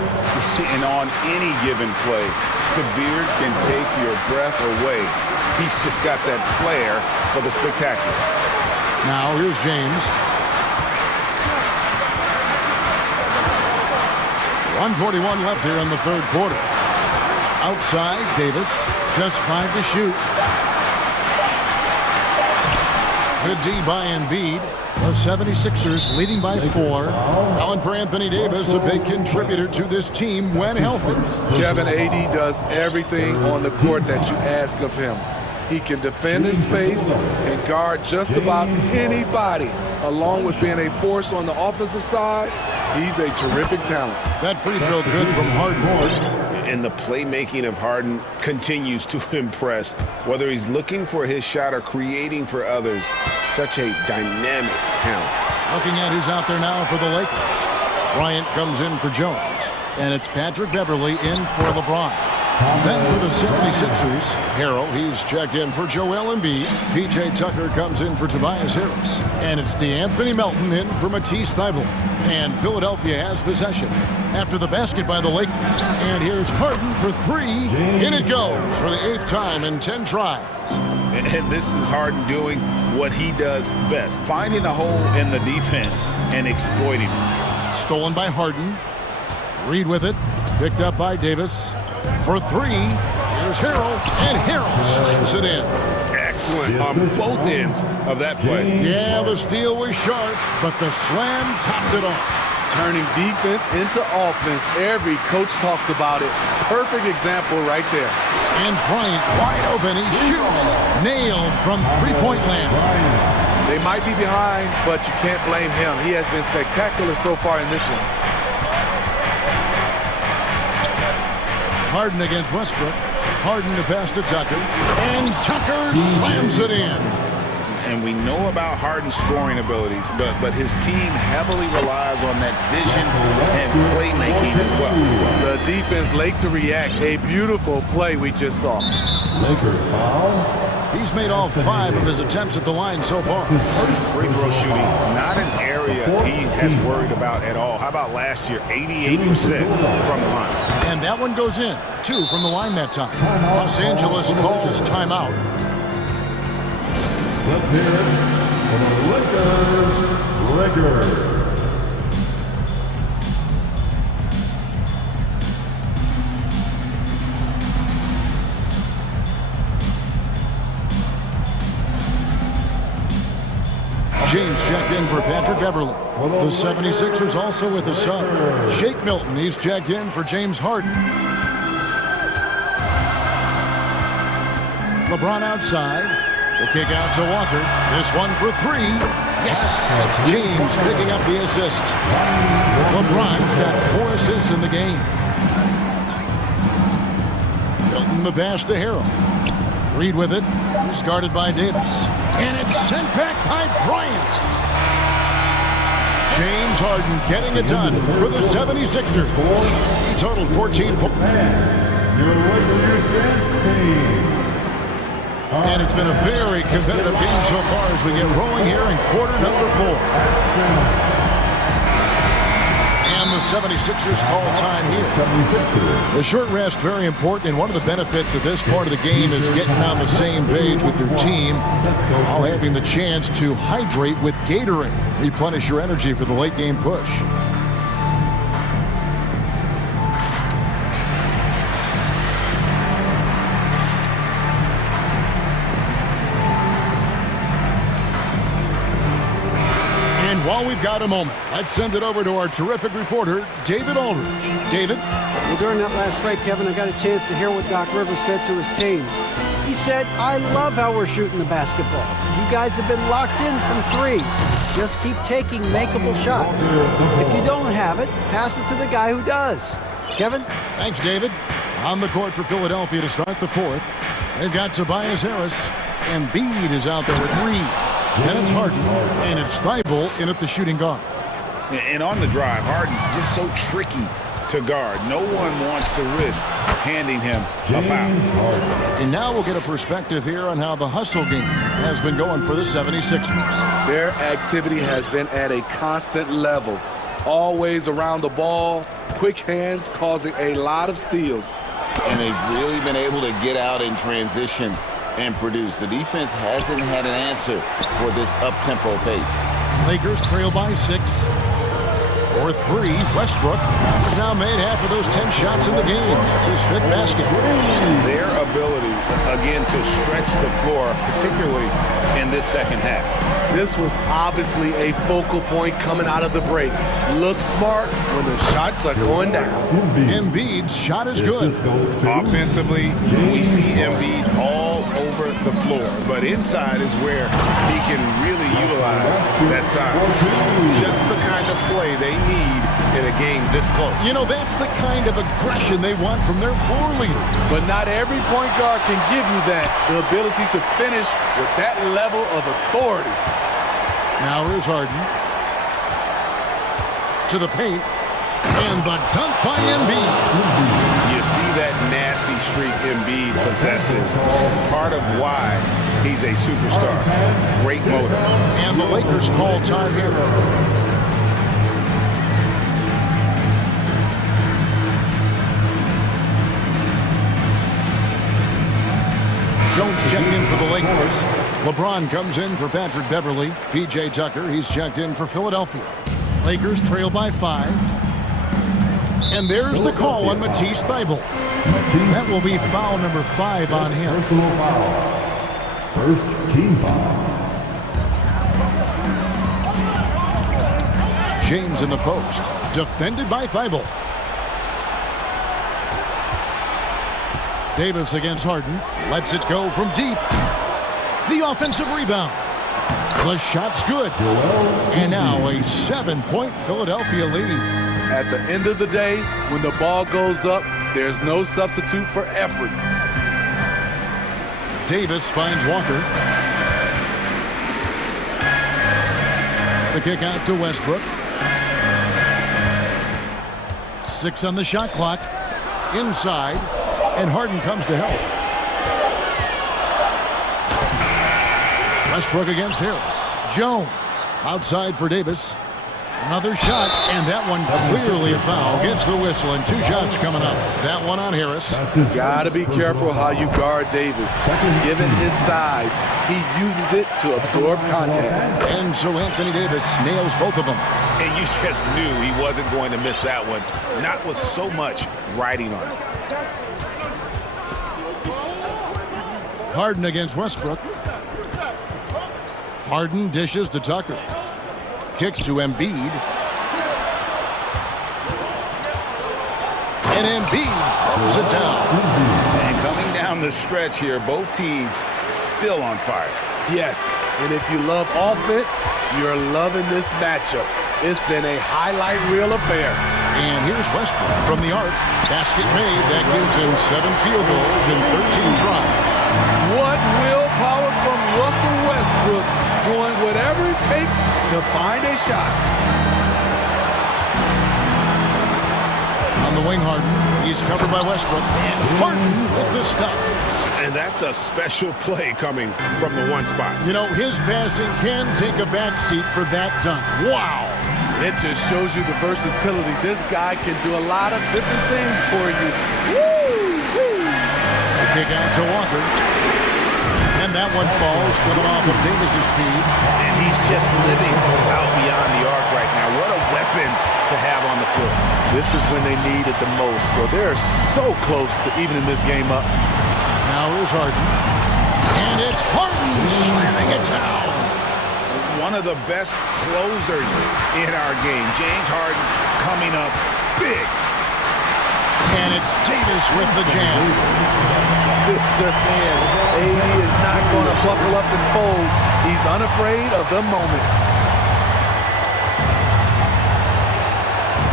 And on any given play, Kabir can take your breath away. He's just got that flair for the spectacular. Now here's James. 1:41 left here in the third quarter. Outside, Davis. Just 5 to shoot. Good D by Embiid. The 76ers leading by 4. Calling for Anthony Davis, a big contributor to this team when healthy. Kevin, AD does everything on the court that you ask of him. He can defend in space and guard just about anybody. Along with being a force on the offensive side, he's a terrific talent. That free throw good from Harden. And the playmaking of Harden continues to impress. Whether he's looking for his shot or creating for others, such a dynamic talent. Looking at who's out there now for the Lakers. Bryant comes in for Jones. And it's Patrick Beverley in for LeBron. Then for the 76ers, Harrell, he's checked in for Joel Embiid. P.J. Tucker comes in for Tobias Harris. And it's DeAnthony Melton in for Matisse Thybulle. And Philadelphia has possession after the basket by the Lakers. And here's Harden for three. In it goes for the 8th time in 10 tries. And this is Harden doing what he does best, finding a hole in the defense and exploiting it. Stolen by Harden. Reed with it. Picked up by Davis. For three, here's Harrell, and Harrell slams it in. Excellent on both ends of that play. Yeah, the steal was sharp, but the slam topped it off. Turning defense into offense. Every coach talks about it. Perfect example right there. And Bryant wide open. He shoots. Nailed from three-point land. They might be behind, but you can't blame him. He has been spectacular so far in this one. Harden against Westbrook. Harden to pass to Tucker. And Tucker slams it in. And we know about Harden's scoring abilities, but his team heavily relies on that vision and playmaking as well. The defense late to react. A beautiful play we just saw. Lakers foul. He's made all 5 of his attempts at the line so far. Free throw shooting, not an area he has worried about at all. How about last year, 88% from the line? And that one goes in. 2 from the line that time. Los Angeles calls timeout. Let's hear it for the Lakers. James checked in for Patrick Beverly. The 76ers also with a sub. Shake Milton, he's checked in for James Harden. LeBron outside. The kick out to Walker. This one for three. Yes, it's James picking up the assist. LeBron's got 4 assists in the game. Milton the pass to Harrell. Reed with it. He's guarded by Davis. And it's sent back by Bryant. James Harden getting it done for the 76ers. He totaled 14 points. And it's been a very competitive game so far as we get rolling here in quarter number 4. And the 76ers call time here. The short rest, very important, and one of the benefits of this part of the game is getting on the same page with your team while having the chance to hydrate with Gatorade. Replenish your energy for the late game push. While we've got a moment, let's send it over to our terrific reporter, David Aldridge. David? Well, during that last break, Kevin, I got a chance to hear what Doc Rivers said to his team. He said, I love how we're shooting the basketball. You guys have been locked in from 3. Just keep taking makeable shots. If you don't have it, pass it to the guy who does. Kevin? Thanks, David. On the court for Philadelphia to start the 4th. They've got Tobias Harris. Embiid is out there with Reed. Then it's Harden, and it's Thybulle in at the shooting guard. And on the drive, Harden just so tricky to guard. No one wants to risk handing him a foul. And now we'll get a perspective here on how the hustle game has been going for the 76ers. Their activity has been at a constant level. Always around the ball, quick hands causing a lot of steals. And they've really been able to get out in transition and produce. The defense hasn't had an answer for this up-tempo pace. Lakers trail by 6. For 3, Westbrook has now made half of those 10 shots in the game. That's his 5th basket. Their ability, again, to stretch the floor, particularly in this second half. This was obviously a focal point coming out of the break. Looks smart when the shots are going down. Embiid's shot is good. Offensively, we see Embiid all over the floor, but inside is where he can really utilize that size. Just the kind of play they need in a game this close. You know, that's the kind of aggression they want from their floor leader. But not every point guard can give you that, the ability to finish with that level of authority. Now here's Harden. To the paint. And the dunk by Embiid. You You see that nasty streak Embiid possesses. Part of why he's a superstar. Great motor. And the Lakers call time here. Jones checked in for the Lakers. LeBron comes in for Patrick Beverly. P.J. Tucker, he's checked in for Philadelphia. Lakers trail by 5. And there's the call on Matisse Thybulle. That will be foul number 5 on him. Personal foul. First team foul. James in the post. Defended by Thybulle. Davis against Harden. Lets it go from deep. The offensive rebound. The shot's good. And now a 7-point Philadelphia lead. At the end of the day, when the ball goes up, there's no substitute for effort. Davis finds Walker. The kick out to Westbrook. 6 on the shot clock. Inside. And Harden comes to help. Westbrook against Harris. Jones outside for Davis. Another shot, and that one clearly a foul. Gets the whistle, and 2 shots coming up. That one on Harris. Gotta be careful how you guard Davis. Given his size, he uses it to absorb contact. And so Anthony Davis nails both of them. And you just knew he wasn't going to miss that one. Not with so much riding on it. Harden against Westbrook. Harden dishes to Tucker. Kicks to Embiid. And Embiid throws it down. And coming down the stretch here, both teams still on fire. Yes, and if you love offense, you're loving this matchup. It's been a highlight reel affair. And here's Westbrook from the arc. Basket made. That gives him 7 field goals in 13 tries. What willpower from Russell Westbrook, doing whatever it takes to find a shot. On the wing, Harden. He's covered by Westbrook. And Harden with the stuff. And that's a special play coming from the one spot. You know, his passing can take a backseat for that dunk. Wow. It just shows you the versatility. This guy can do a lot of different things for you. Woo! Woo! The kick out to Walker. And that one falls, coming off of Davis's feed. And he's just living out beyond the arc right now. What a weapon to have on the floor. This is when they need it the most. So they're so close to evening this game up. Now here's Harden. And it's Harden slamming it down. One of the best closers in our game. James Harden coming up big. And it's Davis with the jam. It's just saying, AD is not going to buckle up and fold. He's unafraid of the moment.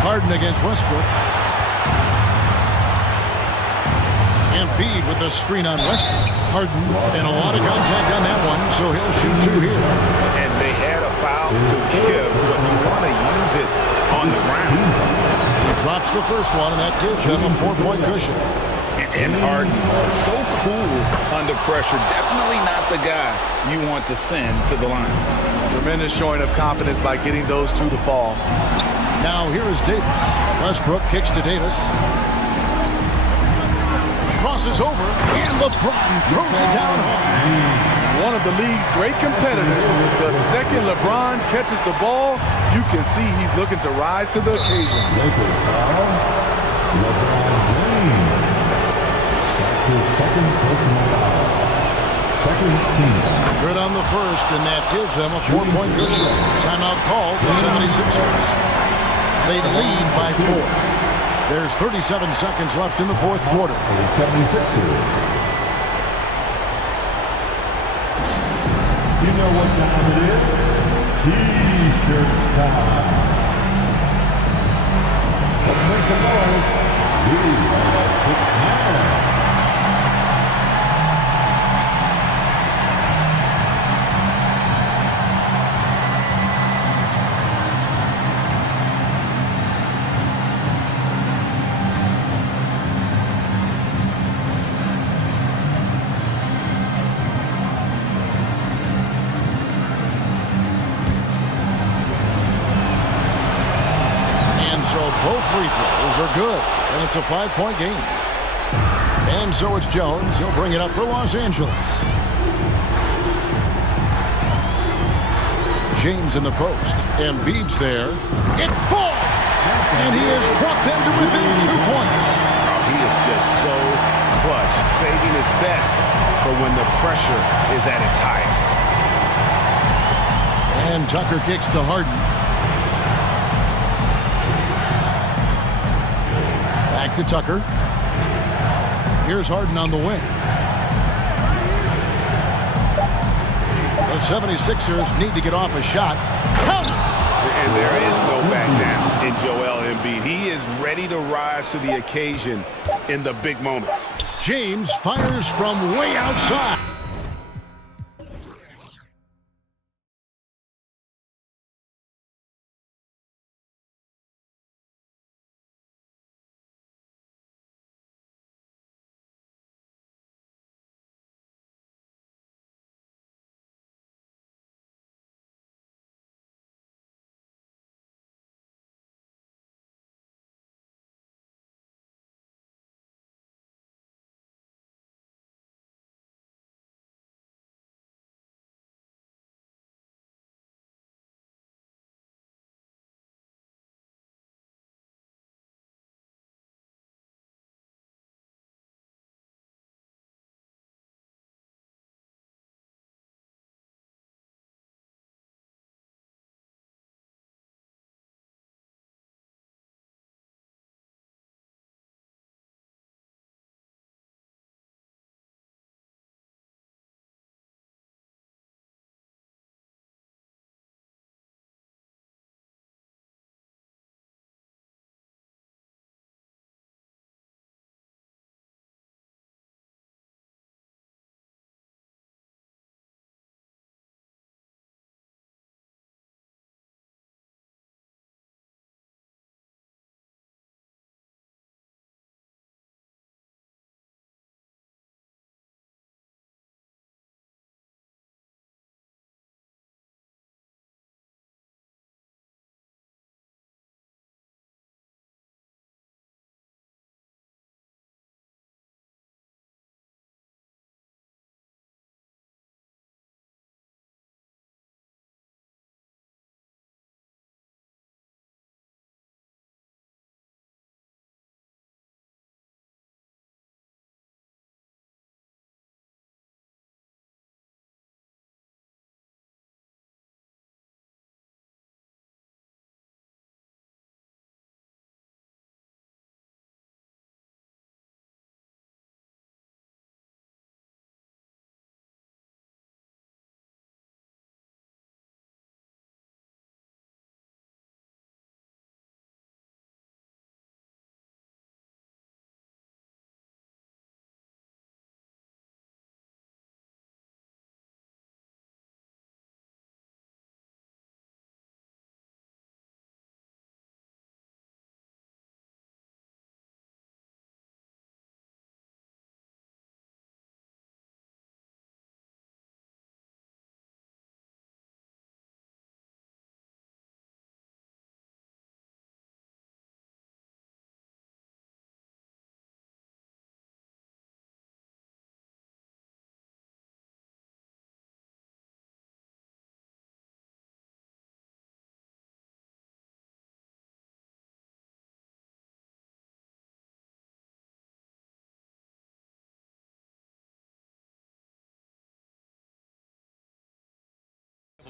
Harden against Westbrook. Embiid with the screen on Westbrook. Harden, and a lot of contact on that one, so he'll shoot 2 here. And they had a foul to give, but you want to use it on the ground. He drops the first one, and that gives them a 4-point cushion. And Harden, so cool under pressure. Definitely not the guy you want to send to the line. Tremendous showing of confidence by getting those 2 to fall. Now here is Davis. Westbrook kicks to Davis. Crosses over, and LeBron throws it down home. One of the league's great competitors. The second LeBron catches the ball, you can see he's looking to rise to the occasion. Second personal foul. Second team. Good on the first, and that gives them a 4-point cushion. Timeout call for 76ers. They lead by 4. There's 37 seconds left in the 4th quarter. The 76ers. You know what time it is? T-shirts time. Let's make some noise. We are the 6th man. Well, both free throws are good, and it's a 5-point game. And so it's Jones. He'll bring it up for Los Angeles. James in the post. Embiid's there. It falls! And he has brought them to within 2 points. He is just so clutch, saving his best for when the pressure is at its highest. And Tucker kicks to Harden. Back to Tucker. Here's Harden on the wing. The 76ers need to get off a shot. Count! And there is no back down in Joel Embiid. He is ready to rise to the occasion in the big moments. James fires from way outside.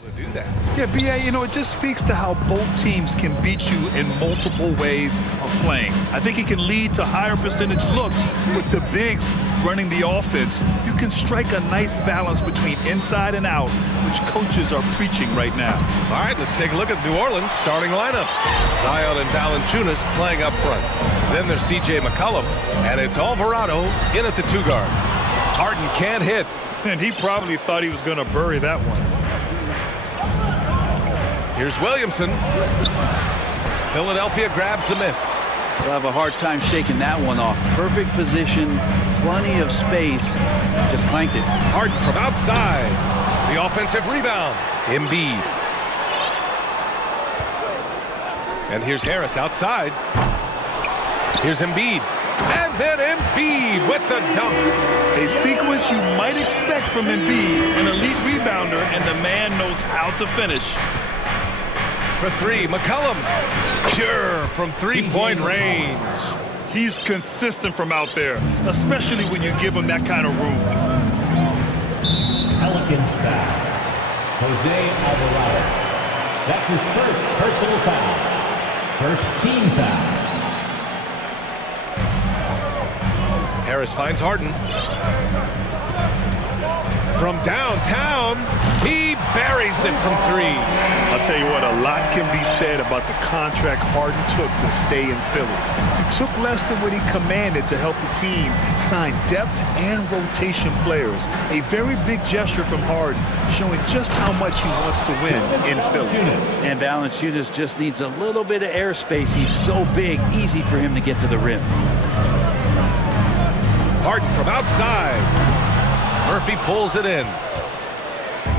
To do that. Yeah, B.A., you know, it just speaks to how both teams can beat you in multiple ways of playing. I think it can lead to higher percentage looks with the bigs running the offense. You can strike a nice balance between inside and out, which coaches are preaching right now. All right, let's take a look at New Orleans' starting lineup. Zion and Valanciunas playing up front. Then there's C.J. McCollum, and it's Alvarado in at the 2 guard. Harden can't hit. And he probably thought he was going to bury that one. Here's Williamson. Philadelphia grabs the miss. They'll have a hard time shaking that one off. Perfect position, plenty of space. Just clanked it. Harden from outside. The offensive rebound. Embiid. And here's Harris outside. Here's Embiid. And then Embiid with the dunk. A sequence you might expect from Embiid, an elite rebounder, and the man knows how to finish. For three, McCollum. Pure from three-point range. He's consistent from out there, especially when you give him that kind of room. Pelicans foul. Jose Alvarado. That's his first personal foul. First team foul. Harris finds Harden. From downtown, he buries it from three. I'll tell you what, a lot can be said about the contract Harden took to stay in Philly. He took less than what he commanded to help the team sign depth and rotation players. A very big gesture from Harden, showing just how much he wants to win in Philly. And Valanciunas just needs a little bit of airspace. He's so big, easy for him to get to the rim. Harden from outside. Murphy pulls it in.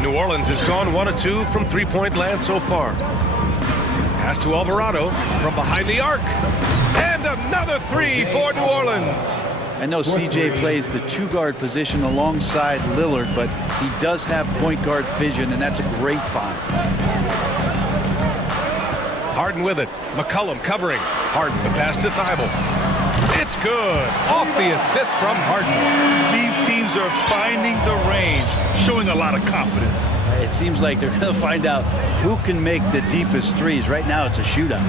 New Orleans has gone 1 of 2 from three-point land so far. Pass to Alvarado from behind the arc. And another three for New Orleans. I know CJ plays the two-guard position alongside Lillard, but he does have point guard vision, and that's a great find. Harden with it. McCollum covering. Harden, the pass to Thibault. It's good. Off the assist from Harden. These teams are finding the range, showing a lot of confidence. It seems like they're going to find out who can make the deepest threes. Right now, it's a shootout.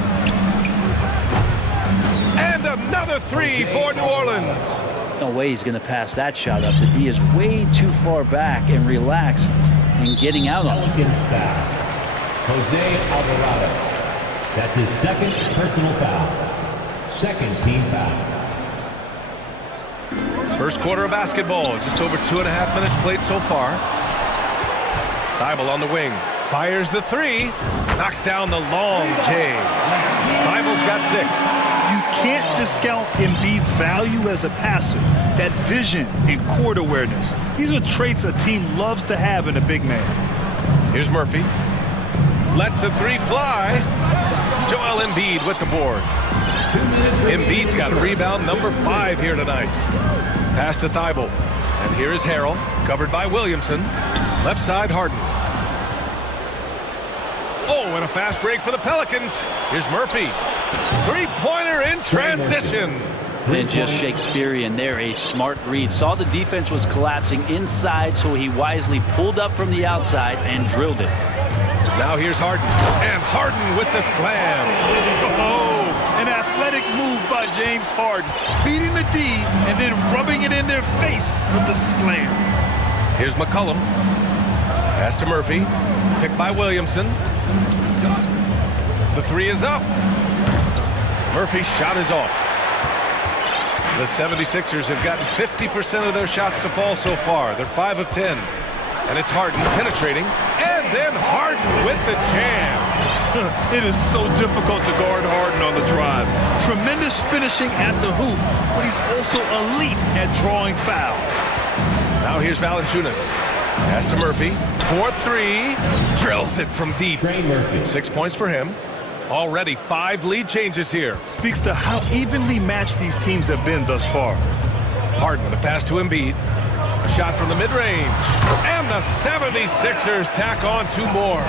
And another three for New Orleans. No way he's going to pass that shot up. The D is way too far back and relaxed in getting out on it. Pelicans foul. Jose Alvarado. That's his second personal foul. Second team foul. First quarter of basketball. Just over 2.5 minutes played so far. Thibault on the wing. Fires the three. Knocks down the long J. Thibault's got 6. You can't discount Embiid's value as a passer. That vision and court awareness. These are traits a team loves to have in a big man. Here's Murphy. Lets the three fly. Joel Embiid with the board. Embiid's got rebound number 5 here tonight. Pass to Thibault. And here is Harrell, covered by Williamson. Left side, Harden. Oh, and a fast break for the Pelicans. Here's Murphy. Three-pointer in transition. And just Shakespearean there, a smart read. Saw the defense was collapsing inside, so he wisely pulled up from the outside and drilled it. Now here's Harden. And Harden with the slam. Oh, an athletic move by James Harden. Beating the D and then rubbing it in their face with the slam. Here's McCollum. Pass to Murphy. Picked by Williamson. The three is up. Murphy's shot is off. The 76ers have gotten 50% of their shots to fall so far. They're 5 of 10. And it's Harden penetrating. And then Harden with the jam. It is so difficult to guard Harden on the drive. Tremendous finishing at the hoop, but he's also elite at drawing fouls. Now here's Valanciunas. Pass to Murphy. 4-3. Drills it from deep. 6 points for him. Already 5 lead changes here. Speaks to how evenly matched these teams have been thus far. Harden, the pass to Embiid. A shot from the mid-range. And the 76ers tack on 2 more.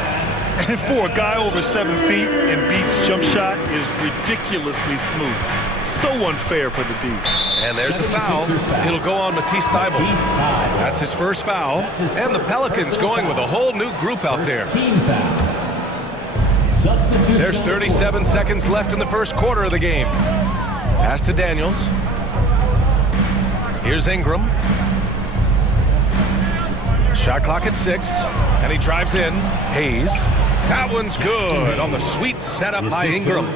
And for a guy over 7 feet, Embiid's jump shot is ridiculously smooth. So unfair for the D. And there's the foul. It'll go on Matisse Thybulle. That's his first foul. And the Pelicans going with a whole new group out there. There's 37 seconds left in the first quarter of the game. Pass to Daniels. Here's Ingram. Shot clock at 6. And he drives in. Hayes. That one's good on the sweet setup by Ingram.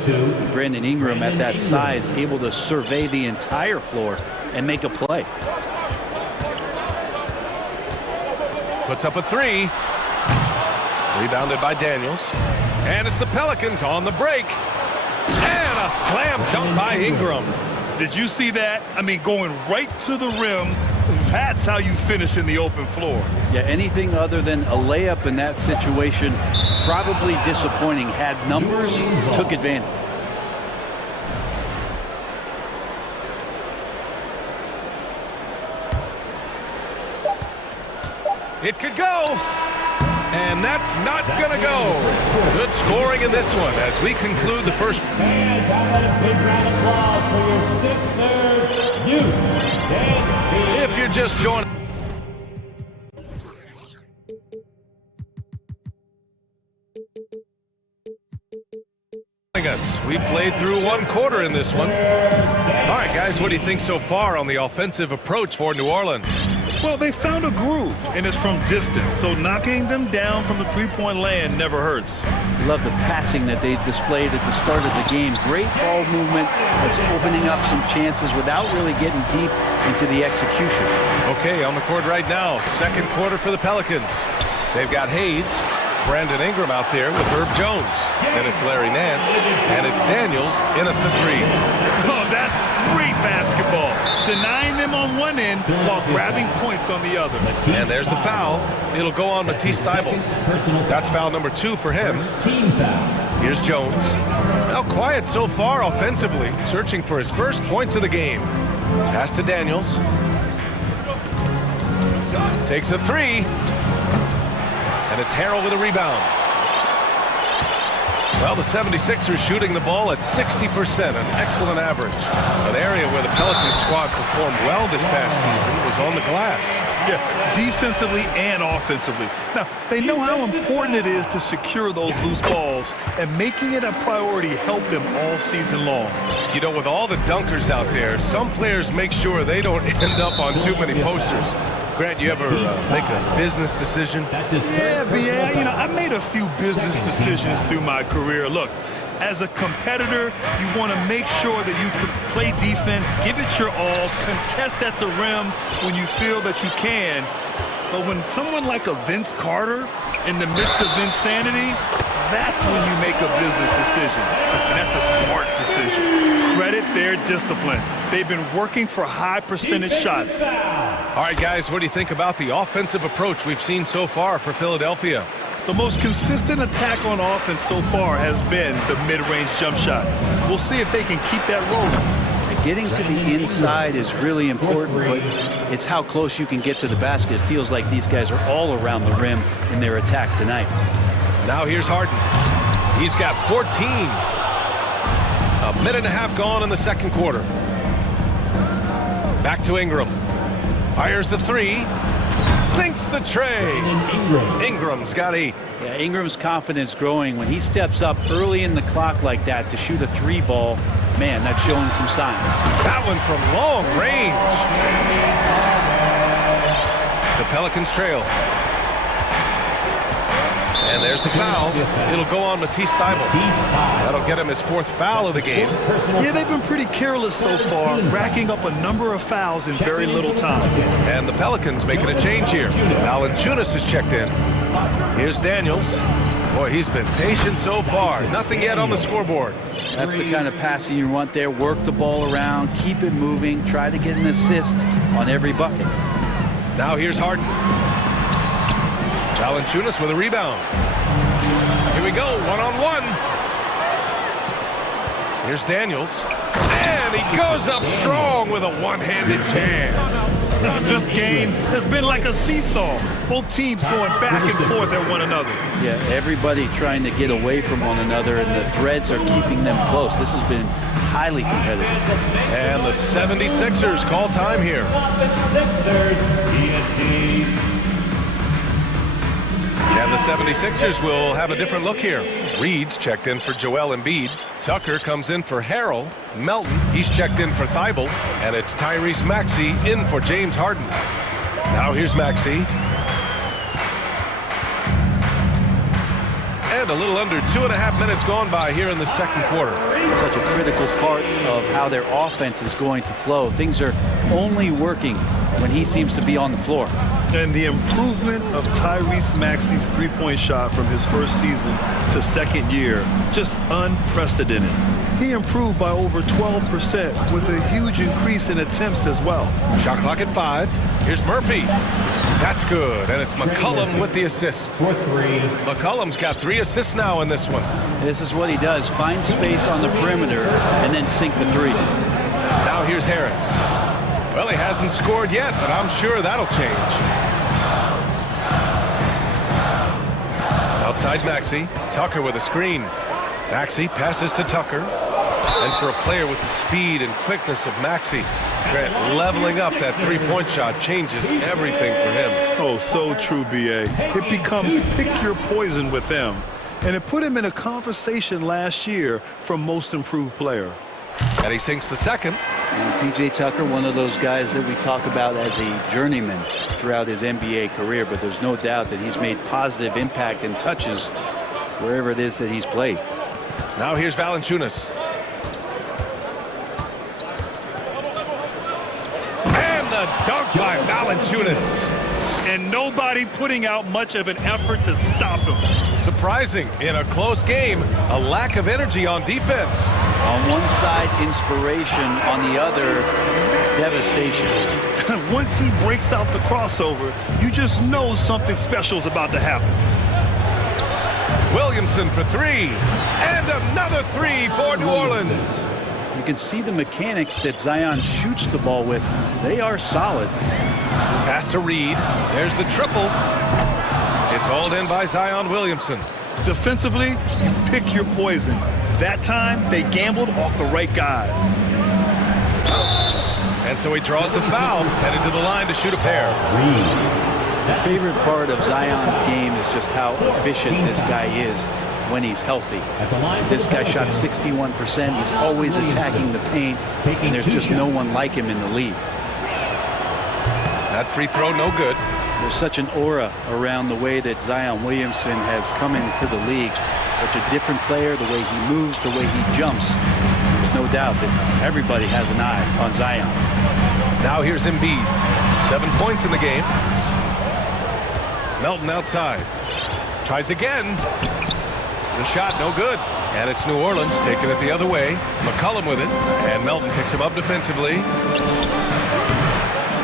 Brandon Ingram at that size, able to survey the entire floor and make a play. Puts up a 3. Rebounded by Daniels. And it's the Pelicans on the break. And a slam dunk by Ingram. Did you see that? I mean, going right to the rim. That's how you finish in the open floor. Yeah, anything other than a layup in that situation, probably disappointing. Had numbers, took advantage. It could go. And that's not going to go. Good scoring in this one as we conclude the first. And a big round of applause for your Sixers youth. If you're just joining us, we played through one quarter in this one. All right, guys, what do you think so far on the offensive approach for New Orleans? Well, they found a groove, and it's from distance, so knocking them down from the three-point land never hurts. Love the passing that they displayed at the start of the game. Great ball movement that's opening up some chances without really getting deep into the execution. Okay, on the court right now, second quarter for the Pelicans. They've got Hayes, Brandon Ingram out there with Herb Jones. Then it's Larry Nance, and it's Daniels in at the three. Oh, that's great basketball. Denying them on one end while grabbing points on the other. And there's the foul. It'll go on Matisse Thybulle. That's foul number 2 for him. Here's Jones. Now quiet so far offensively, searching for his first points of the game. Pass to Daniels. Takes a three. And it's Harrell with a rebound. Well, the 76ers shooting the ball at 60%, an excellent average. An area where the Pelicans squad performed well this past season was on the glass. Yeah, defensively and offensively. Now, they know how important it is to secure those loose balls, and making it a priority helped them all season long. You know, with all the dunkers out there, some players make sure they don't end up on too many posters. Grant, you ever make a business decision? Yeah, you know, I made a few business decisions through my career. Look, as a competitor, you want to make sure that you can play defense, give it your all, contest at the rim when you feel that you can. But when someone like a Vince Carter in the midst of insanity, that's when you make a business decision. And that's a smart decision. Credit their discipline. They've been working for high percentage shots. All right, guys, what do you think about the offensive approach we've seen so far for Philadelphia? The most consistent attack on offense so far has been the mid-range jump shot. We'll see if they can keep that rolling. Getting to the inside is really important, but it's how close you can get to the basket. It feels like these guys are all around the rim in their attack tonight. Now here's Harden. He's got 14. A minute and a half gone in the second quarter. Back to Ingram. Fires the three. Sinks the tray. Ingram's got 8. Yeah, Ingram's confidence growing when he steps up early in the clock like that to shoot a 3 ball. Man, that's showing some signs. That one from long range. The Pelicans trail. And there's the foul. It'll go on Matisse Thybulle. That'll get him his 4th foul of the game. Yeah, they've been pretty careless so far, racking up a number of fouls in very little time. And the Pelicans making a change here. Valanciunas has checked in. Here's Daniels. Boy, he's been patient so far. Nothing yet on the scoreboard. That's the kind of passing you want there. Work the ball around, keep it moving, try to get an assist on every bucket. Now here's Harden. Valanciunas with a rebound. Here we go, one-on-one. Here's Daniels. And he goes up strong with a one-handed jam. This game has been like a seesaw. Both teams going back and forth at one another. Yeah, everybody trying to get away from one another, and the threads are keeping them close. This has been highly competitive. And the 76ers call time here. And the 76ers will have a different look here. Reed's checked in for Joel Embiid. Tucker comes in for Harrell. Melton, he's checked in for Thybulle. And it's Tyrese Maxey in for James Harden. Now here's Maxey. And a little under 2.5 minutes gone by here in the second quarter. Such a critical part of how their offense is going to flow. Things are only working when he seems to be on the floor. And the improvement of Tyrese Maxey's three-point shot from his first season to second year, just unprecedented. He improved by over 12% with a huge increase in attempts as well. Shot clock at 5. Here's Murphy. That's good, and it's McCollum with the assist. McCollum's got 3 assists now in this one. This is what he does, find space on the perimeter and then sink the 3. Now here's Harris. Well, he hasn't scored yet, but I'm sure that'll change. Outside Maxey. Tucker with a screen. Maxey passes to Tucker. And for a player with the speed and quickness of Maxey, Grant, leveling up that three-point shot changes everything for him. Oh, so true, B.A. It becomes pick your poison with them. And it put him in a conversation last year for most improved player. And he sinks the second. And P.J. Tucker, one of those guys that we talk about as a journeyman throughout his NBA career, but there's no doubt that he's made positive impact and touches wherever it is that he's played. Now here's Valanciunas. And the dunk by Valanciunas. And nobody putting out much of an effort to stop him. Surprising in a close game, a lack of energy on defense. On one side, inspiration. On the other, devastation. Once he breaks out the crossover, you just know something special is about to happen. Williamson for three. And another three for New Orleans. You can see the mechanics that Zion shoots the ball with. They are solid. Pass to Reed. There's the triple. It's hauled in by Zion Williamson. Defensively, you pick your poison. That time, they gambled off the right guy. And so he draws the foul, headed to the line to shoot a pair. My favorite part of Zion's game is just how efficient this guy is when he's healthy. This guy shot 61%. He's always attacking the paint, and there's just no one like him in the league. That free throw, no good. There's such an aura around the way that Zion Williamson has come into the league. Such a different player, the way he moves, the way he jumps. There's no doubt that everybody has an eye on Zion. Now here's Embiid. 7 points in the game. Melton outside. Tries again. The shot, no good. And it's New Orleans taking it the other way. McCollum with it. And Melton picks him up defensively.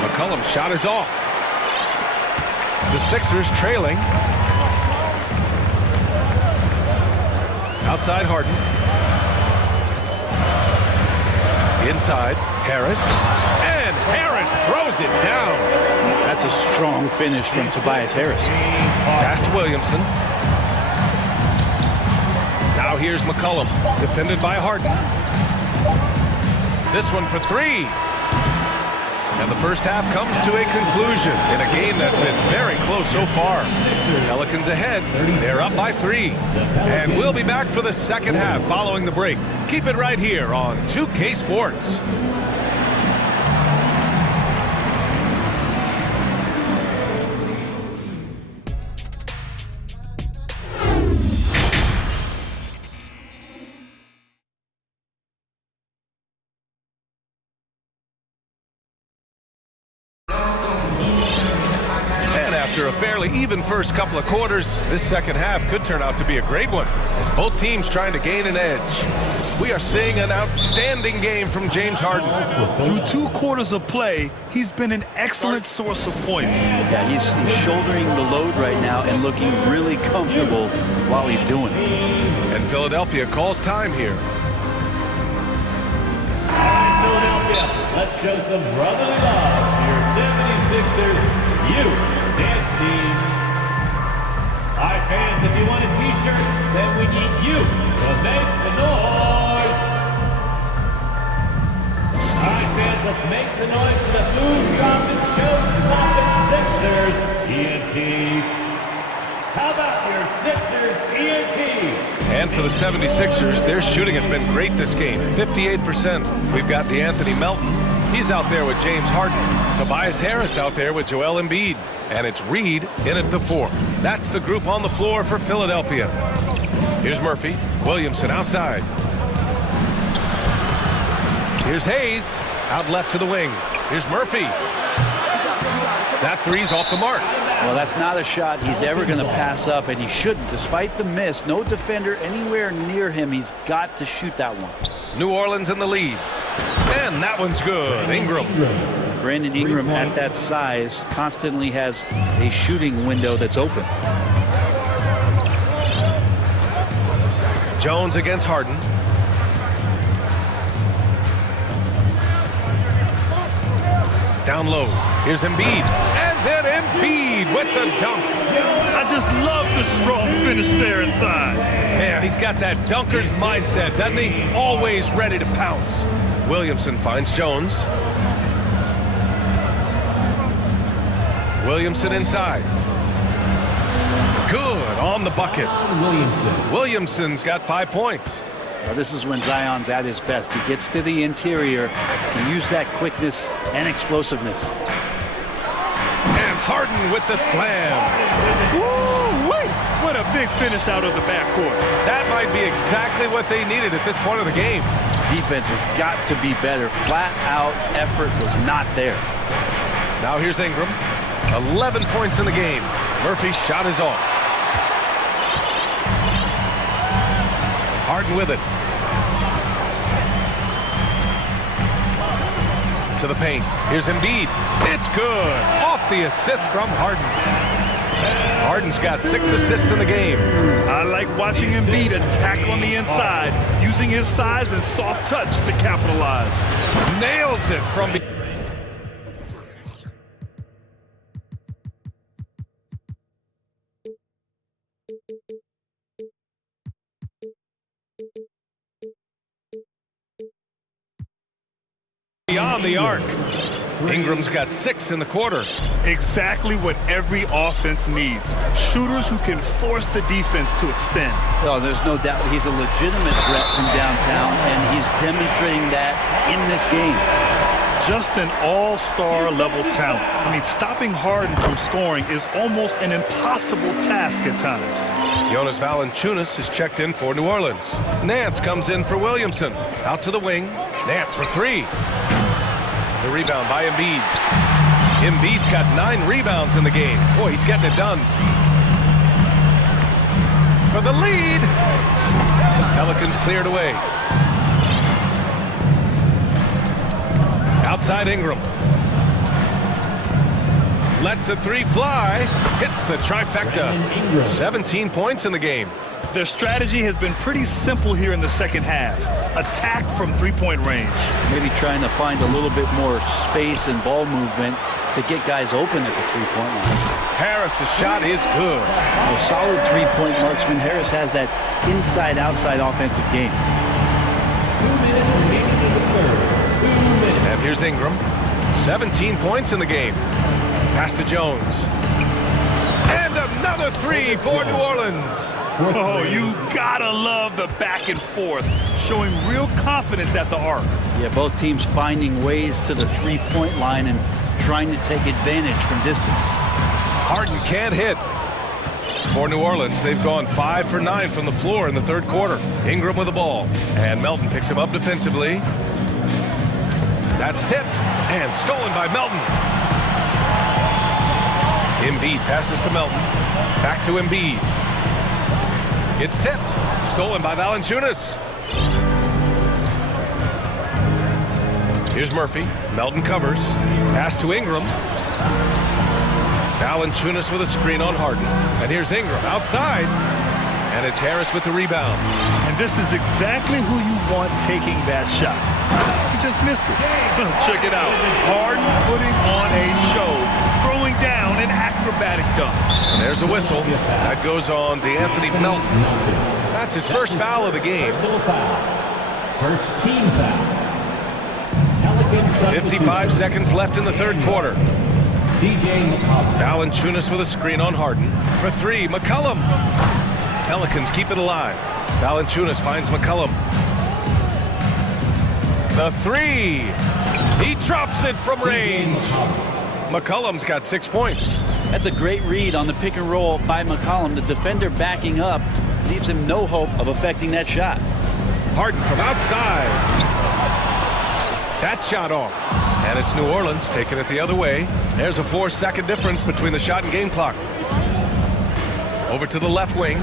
McCollum's shot is off. The Sixers trailing. Outside Harden. Inside Harris. And Harris throws it down. That's a strong finish from Tobias Harris. Pass to Williamson. Now here's McCollum, defended by Harden. This one for three. And the first half comes to a conclusion in a game that's been very close so far. Pelicans ahead. They're up by 3. And we'll be back for the second half following the break. Keep it right here on 2K Sports. After a fairly even first couple of quarters, this second half could turn out to be a great one, as both teams trying to gain an edge. We are seeing an outstanding game from James Harden. Through 2 quarters of play, he's been an excellent source of points. Yeah, he's shouldering the load right now and looking really comfortable while he's doing it. And Philadelphia calls time here. All right, Philadelphia, let's show some brotherly love to your 76ers youth dance team. All right, fans, if you want a t-shirt, then we need you to make some noise. All right, fans, let's make some noise for the food-dropping, show-stopping Sixers ENT. How about your Sixers ENT? And for the 76ers, their shooting has been great this game, 58%. We've got DeAnthony Melton. He's out there with James Harden. Tobias Harris out there with Joel Embiid. And it's Reed in at the 4. That's the group on the floor for Philadelphia. Here's Murphy. Williamson outside. Here's Hayes. Out left to the wing. Here's Murphy. That three's off the mark. Well, that's not a shot he's ever going to pass up, and he shouldn't. Despite the miss, no defender anywhere near him. He's got to shoot that one. New Orleans in the lead. And that one's good. Ingram. Brandon Ingram at that size constantly has a shooting window that's open. Jones against Harden. Down low. Here's Embiid. And then Embiid with the dunk. I just love the strong finish there inside. Man, he's got that dunker's mindset, doesn't he? Always ready to pounce. Williamson finds Jones. Williamson inside. Good on the bucket. Williamson's got 5 points. Well, this is when Zion's at his best. He gets to the interior, can use that quickness and explosiveness. And Harden with the slam. Woo-wee! What a big finish out of the backcourt. That might be exactly what they needed at this point of the game. Defense has got to be better. Flat out effort was not there. Now here's Ingram. 11 points in the game. Murphy's shot is off. Harden with it. To the paint. Here's Embiid. It's good. Off the assist from Harden. Harden's got 6 assists in the game. I like watching Embiid attack on the inside, using his size and soft touch to capitalize. Nails it from beyond the arc. Ingram's got 6 in the quarter. Exactly what every offense needs. Shooters who can force the defense to extend. Oh, there's no doubt he's a legitimate threat from downtown, and he's demonstrating that in this game. Just an all-star level talent. I mean, stopping Harden from scoring is almost an impossible task at times. Jonas Valanciunas is checked in for New Orleans. Nance comes in for Williamson. Out to the wing. Nance for 3. The rebound by Embiid. Embiid's got 9 rebounds in the game. Boy, he's getting it done. For the lead. Pelicans cleared away. Outside Ingram. Lets the 3 fly. Hits the trifecta. 17 points in the game. Their strategy has been pretty simple here in the second half. Attack from three-point range. Maybe trying to find a little bit more space and ball movement to get guys open at the three-point line. Harris's shot is good. A solid three-point marksman. Harris has that inside-outside offensive game. 2 minutes remaining in the third. 2 minutes. And here's Ingram. 17 points in the game. Pass to Jones. And another 3 for New Orleans. Oh, you gotta love the back and forth, showing real confidence at the arc. Yeah, both teams finding ways to the three-point line and trying to take advantage from distance. Harden can't hit. For New Orleans, they've gone 5 for 9 from the floor in the third quarter. Ingram with the ball. And Melton picks him up defensively. That's tipped and stolen by Melton. Embiid passes to Melton. Back to Embiid. It's tipped. Stolen by Valanciunas. Here's Murphy. Melton covers. Pass to Ingram. Valanciunas with a screen on Harden. And here's Ingram outside. And it's Harris with the rebound. And this is exactly who you want taking that shot. He just missed it. Check it out. Harden putting on a show, throwing down an acrobatic dunk. And there's a whistle. That goes on DeAnthony Melton. That's his first foul of the game. First team foul. 55 seconds left in the third quarter. CJ McCollum. Valanciunas with a screen on Harden. For 3, McCollum. Pelicans keep it alive. Valanciunas finds McCollum. The 3. He drops it from range. McCollum's got 6 points. That's a great read on the pick and roll by McCollum. The defender backing up leaves him no hope of affecting that shot. Harden from outside. That shot off. And it's New Orleans taking it the other way. There's a 4-second difference between the shot and game clock. Over to the left wing.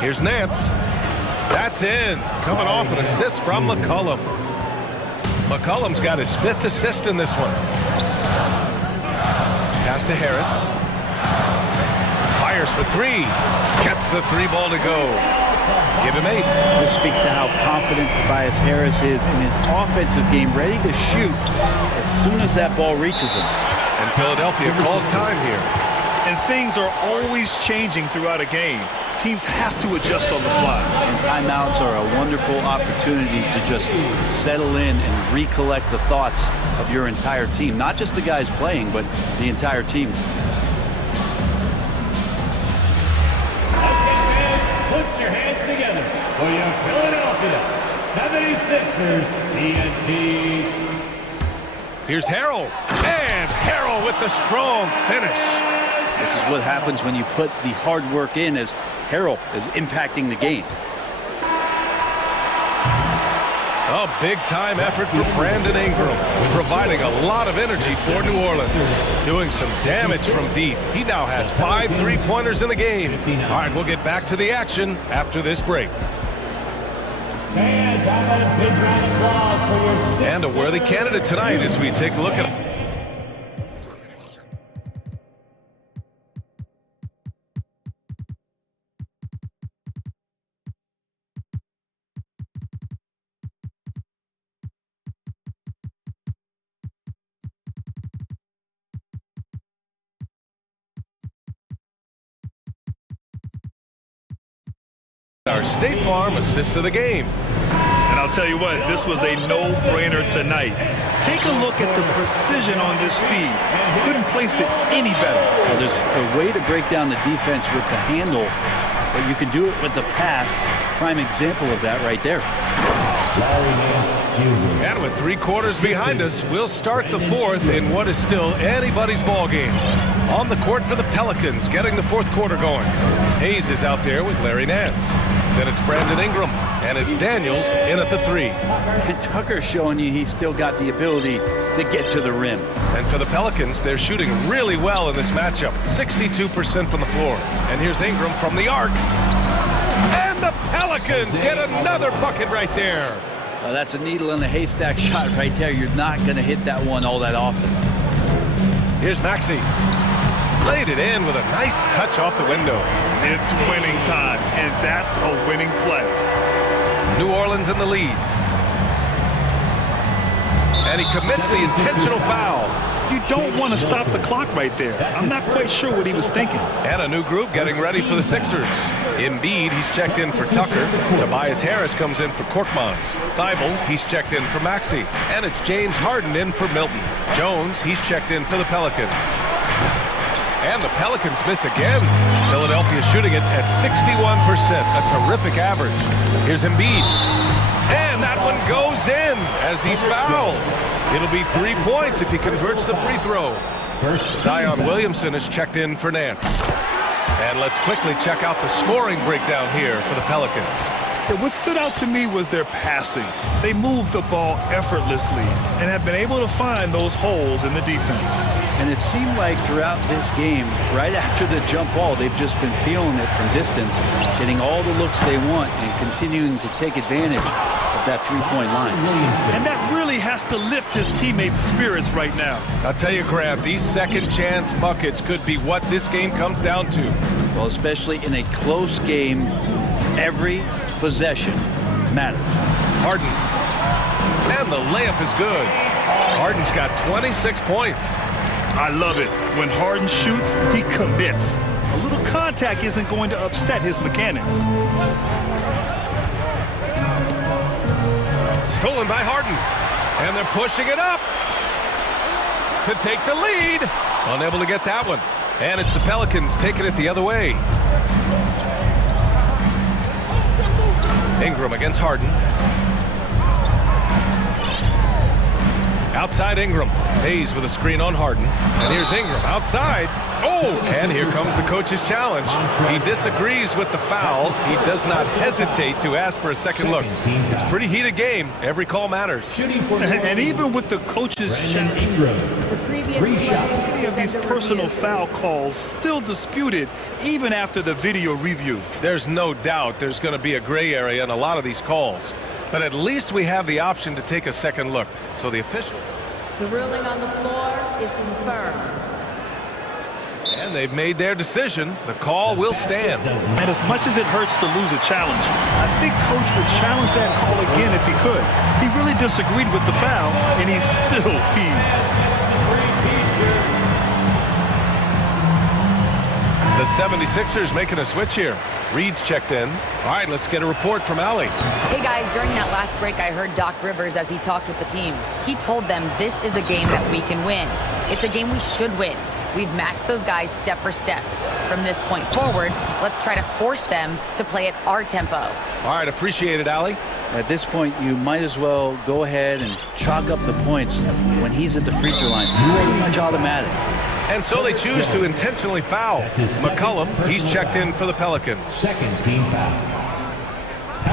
Here's Nance. That's in. Coming off an assist from McCollum. McCollum's got his 5th assist in this one. Pass to Harris. Fires for 3. Gets the 3 ball to go. Give him 8. This speaks to how confident Tobias Harris is in his offensive game, ready to shoot as soon as that ball reaches him. And Philadelphia calls time here. And And things are always changing throughout a game. Teams have to adjust on the fly. And timeouts are a wonderful opportunity to just settle in and recollect the thoughts of your entire team. Not just the guys playing, but the entire team. Okay, fans, put your hands together for your Philadelphia 76ers ENT. Here's Harrell. And Harrell with the strong finish. This is what happens when you put the hard work in, as Harrell is impacting the game. A big-time effort for Brandon Ingram, providing a lot of energy for New Orleans, doing some damage from deep. He now has 5 3-pointers in the game. All right, we'll get back to the action after this break. Fans, how about a big round of applause for your And a worthy candidate tonight as we take a look at our State Farm assist of the game. And I'll tell you what, this was a no-brainer tonight. Take a look at the precision on this feed. Couldn't place it any better. Well, there's a way to break down the defense with the handle, but you can do it with the pass. Prime example of that right there. And with 3 quarters behind us, we'll start the fourth in what is still anybody's ball game. On the court for the Pelicans, getting the fourth quarter going. Hayes is out there with Larry Nance. Then it's Brandon Ingram, and it's Daniels in at the 3. And Tucker's showing you he's still got the ability to get to the rim. And for the Pelicans, they're shooting really well in this matchup, 62% from the floor. And here's Ingram from the arc. And the Pelicans get another bucket right there. That's a needle in the haystack shot right there. You're not going to hit that one all that often. Here's Maxey. Laid it in with a nice touch off the window. It's winning time, and that's a winning play. New Orleans in the lead. And he commits the intentional foul. You don't want to stop the clock right there. I'm not quite sure what he was thinking. And a new group getting ready for the Sixers. Embiid, he's checked in for Tucker. Tobias Harris comes in for Korkmaz. Thibault, he's checked in for Maxey. And it's James Harden in for Milton. Jones, he's checked in for the Pelicans. And the Pelicans miss again. Philadelphia shooting it at 61%, a terrific average. Here's Embiid. And that one goes in as he's fouled. It'll be 3 points if he converts the free throw. Zion Williamson is checked in for Nance. And let's quickly check out the scoring breakdown here for the Pelicans. What stood out to me was their passing. They moved the ball effortlessly and have been able to find those holes in the defense. And it seemed like throughout this game, right after the jump ball, they've just been feeling it from distance, getting all the looks they want and continuing to take advantage of that three-point line. And that really has to lift his teammates' spirits right now. I'll tell you, Grant, these second chance buckets could be what this game comes down to. Well, especially in a close game, every possession matters. Harden. And the layup is good. Harden's got 26 points. I love it. When Harden shoots, he commits. A little contact isn't going to upset his mechanics. Stolen by Harden. And they're pushing it up to take the lead. Unable to get that one. And it's the Pelicans taking it the other way. Ingram against Harden. Outside Ingram. Hayes with a screen on Harden. And here's Ingram outside. Oh, and here comes the coach's challenge. He disagrees with the foul. He does not hesitate to ask for a second look. It's a pretty heated game. Every call matters. And even with the coach's challenge, many of these personal foul calls still disputed even after the video review. There's no doubt there's going to be a gray area in a lot of these calls. But at least we have the option to take a second look. So the official. The ruling on the floor is confirmed. And they've made their decision. The call will stand. And as much as it hurts to lose a challenge, I think Coach would challenge that call again if he could. He really disagreed with the foul, and he's still peeved. The 76ers making a switch here. Reed's checked in. All right, let's get a report from Allie. Hey guys, during that last break, I heard Doc Rivers as he talked with the team. He told them this is a game that we can win. It's a game we should win. We've matched those guys step for step. From this point forward, let's try to force them to play at our tempo. All right, appreciate it, Allie. At this point, you might as well go ahead and chalk up the points when he's at the free throw line. Pretty much automatic. And so they choose to intentionally foul. McCollum, he's checked in for the Pelicans. Second team foul.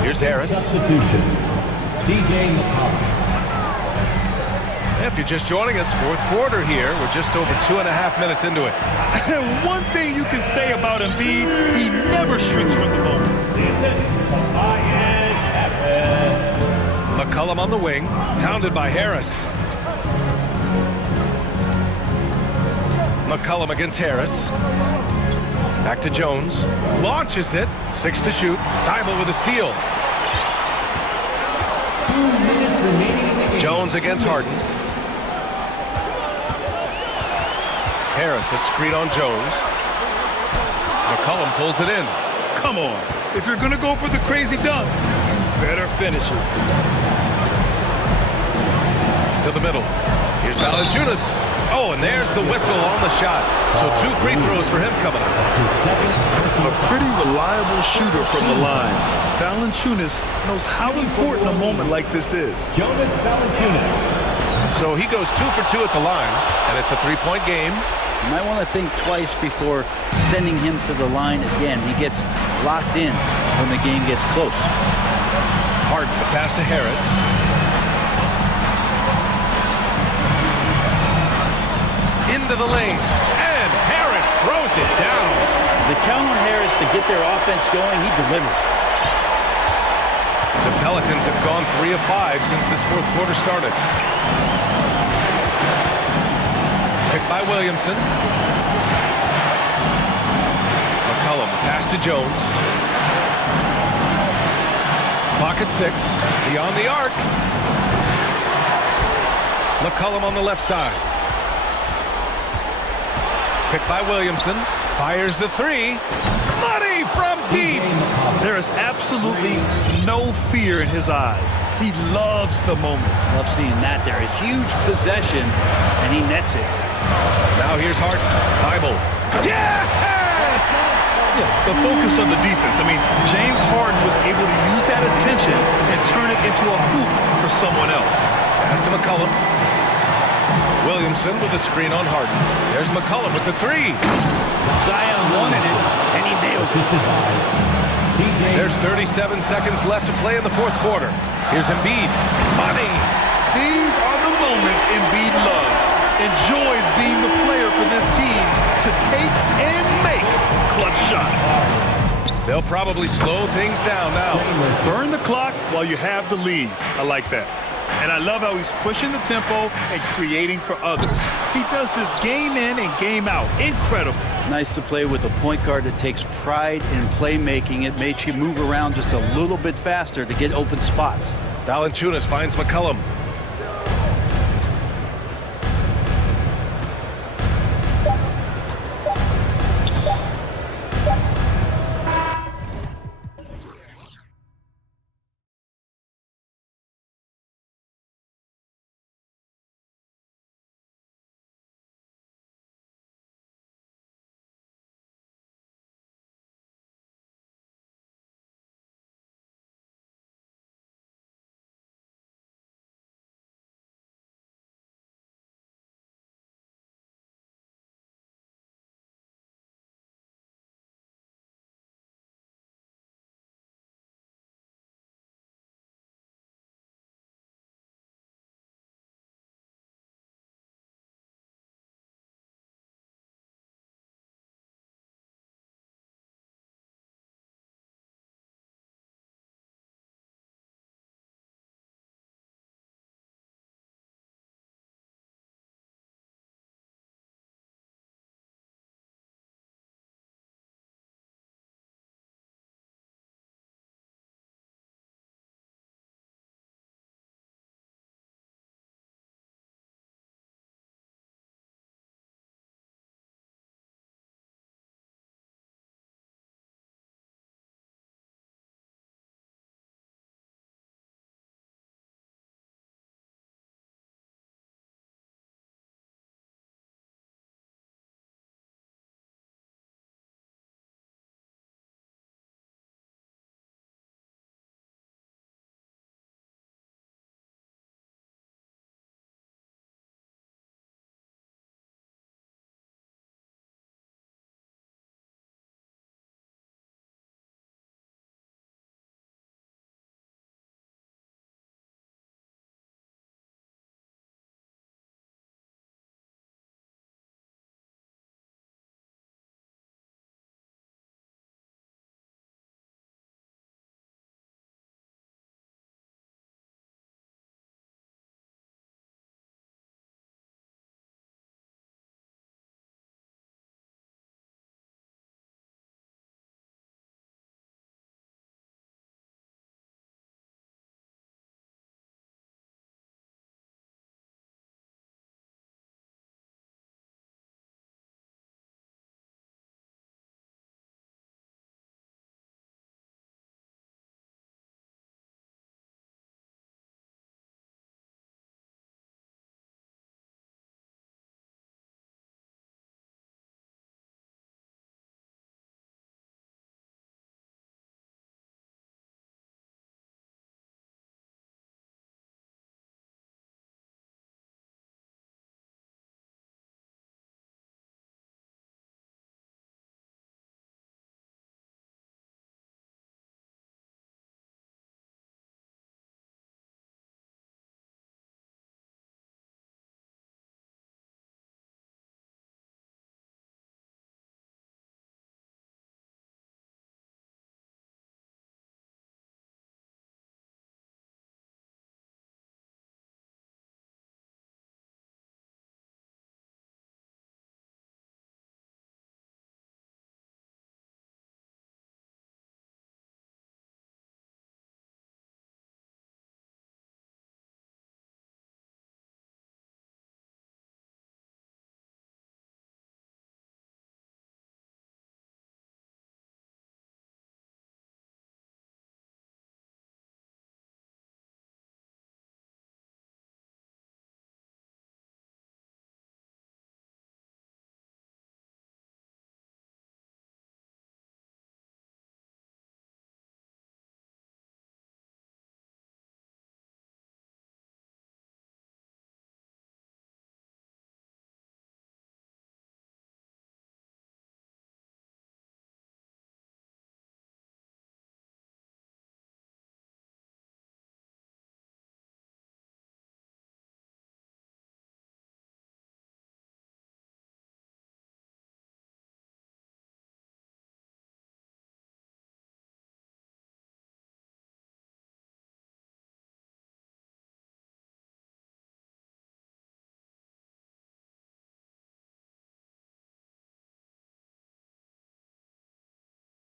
Here's Harris. Substitution. C.J. McCollum. If you're just joining us, fourth quarter here. We're just over 2.5 minutes into it. One thing you can say about Embiid, he never shrinks from the moment. McCollum on the wing, hounded by Harris. McCollum against Harris. Back to Jones. Launches it. 6 to shoot. Thibault with a steal. 2 minutes remaining in the game. Jones against Harden. Harris, a screen on Jones. McCollum pulls it in. Come on. If you're going to go for the crazy dunk, better finish it. To the middle. Here's Valanciunas. Oh, and there's the whistle on the shot. So 2 free throws for him coming up. A pretty reliable shooter from the line. Valanciunas knows how important a moment like this is. Jonas Valanciunas. So he goes 2 for 2 at the line, and it's a 3-point game. You might want to think twice before sending him to the line again. He gets locked in when the game gets close. Harden, the pass to Harris. Into the lane, and Harris throws it down. The count on Harris to get their offense going, he delivered. The Pelicans have gone 3 of 5 since this fourth quarter started. Picked by Williamson. McCollum, pass to Jones. Clock at 6. Beyond the arc. McCollum on the left side. Picked by Williamson. Fires the 3. Money from deep. There is absolutely no fear in his eyes. He loves the moment. Love seeing that there. A huge possession, and he nets it. Now here's Harden. Thibault. Yes! The focus of the defense. I mean, James Harden was able to use that attention and turn it into a hoop for someone else. Pass to McCollum. Williamson with a screen on Harden. There's McCollum with the 3. Zion wanted it, and he nailed it. There's 37 seconds left to play in the fourth quarter. Here's Embiid. Money! These are the moments Embiid loves. Enjoys being the player for this team to take and make clutch shots. They'll probably slow things down now. Burn the clock while you have the lead. I like that. And I love how he's pushing the tempo and creating for others. He does this game in and game out. Incredible. Nice to play with a point guard that takes pride in playmaking. It makes you move around just a little bit faster to get open spots. Valanciunas finds McCollum.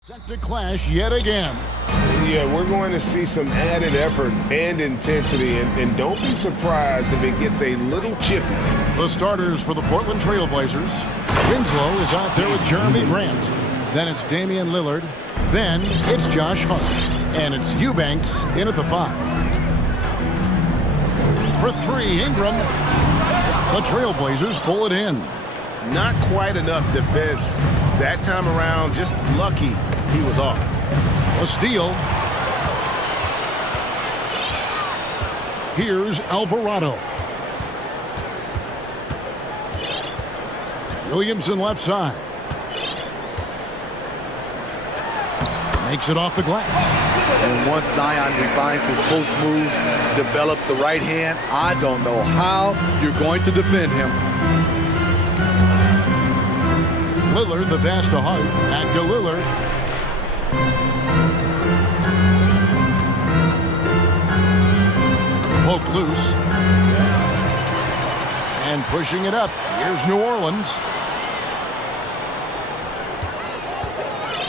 Set to clash yet again. Yeah, we're going to see some added effort and intensity, and don't be surprised if it gets a little chippy. The starters for the Portland Trail Blazers. Winslow is out there with Jeremy Grant. Then it's Damian Lillard. Then it's Josh Hart. And it's Eubanks in at the 5. For 3, Ingram. The Trail Blazers pull it in. Not quite enough defense that time around. Just lucky he was off. A steal. Here's Alvarado. Williamson left side. Makes it off the glass. And once Zion refines his post moves, develops the right hand, I don't know how you're going to defend him. Lillard, the pass to Hart. Back to Lillard. Poked loose. And pushing it up. Here's New Orleans.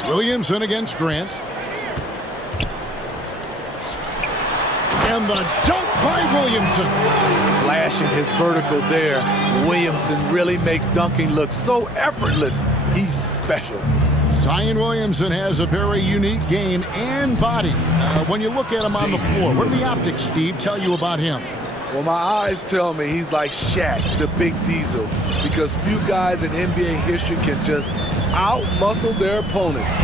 Williamson against Grant. And the dunk by Williamson. Flashing his vertical there. Williamson really makes dunking look so effortless. He's special. Zion Williamson has a very unique game and body. When you look at him on the floor, what do the optics, Steve, tell you about him? Well, my eyes tell me he's like Shaq, the big diesel, because few guys in NBA history can just out-muscle their opponents.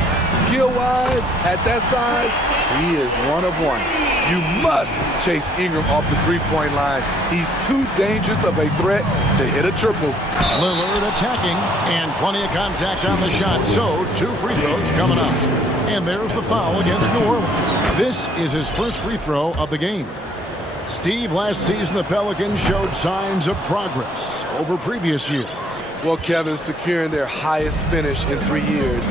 Skill-wise, at that size, he is one of one. You must chase Ingram off the three-point line. He's too dangerous of a threat to hit a triple. Lillard attacking, and plenty of contact on the shot. So, 2 free throws coming up. And there's the foul against New Orleans. This is his first free throw of the game. Steve, last season the Pelicans showed signs of progress over previous years. Well, Kevin, securing their highest finish in 3 years.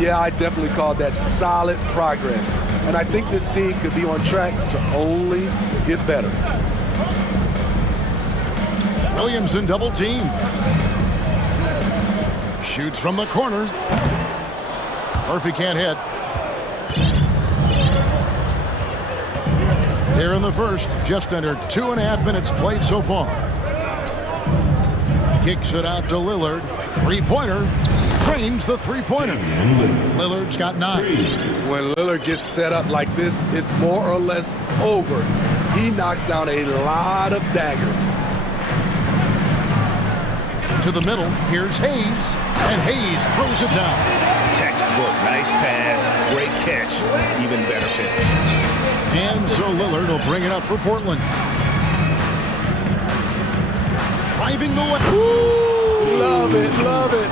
Yeah, I definitely call that solid progress. And I think this team could be on track to only get better. Williamson double team. Shoots from the corner. Murphy can't hit. Here in the first, just under 2.5 minutes played so far. Kicks it out to Lillard. Three-pointer. Trains the three-pointer. Lillard's got 9. When Lillard gets set up like this, it's more or less over. He knocks down a lot of daggers. To the middle, here's Hayes. And Hayes throws it down. Textbook, nice pass, great catch, even better finish. And so Lillard will bring it up for Portland. Driving the way. Ooh, love it, love it.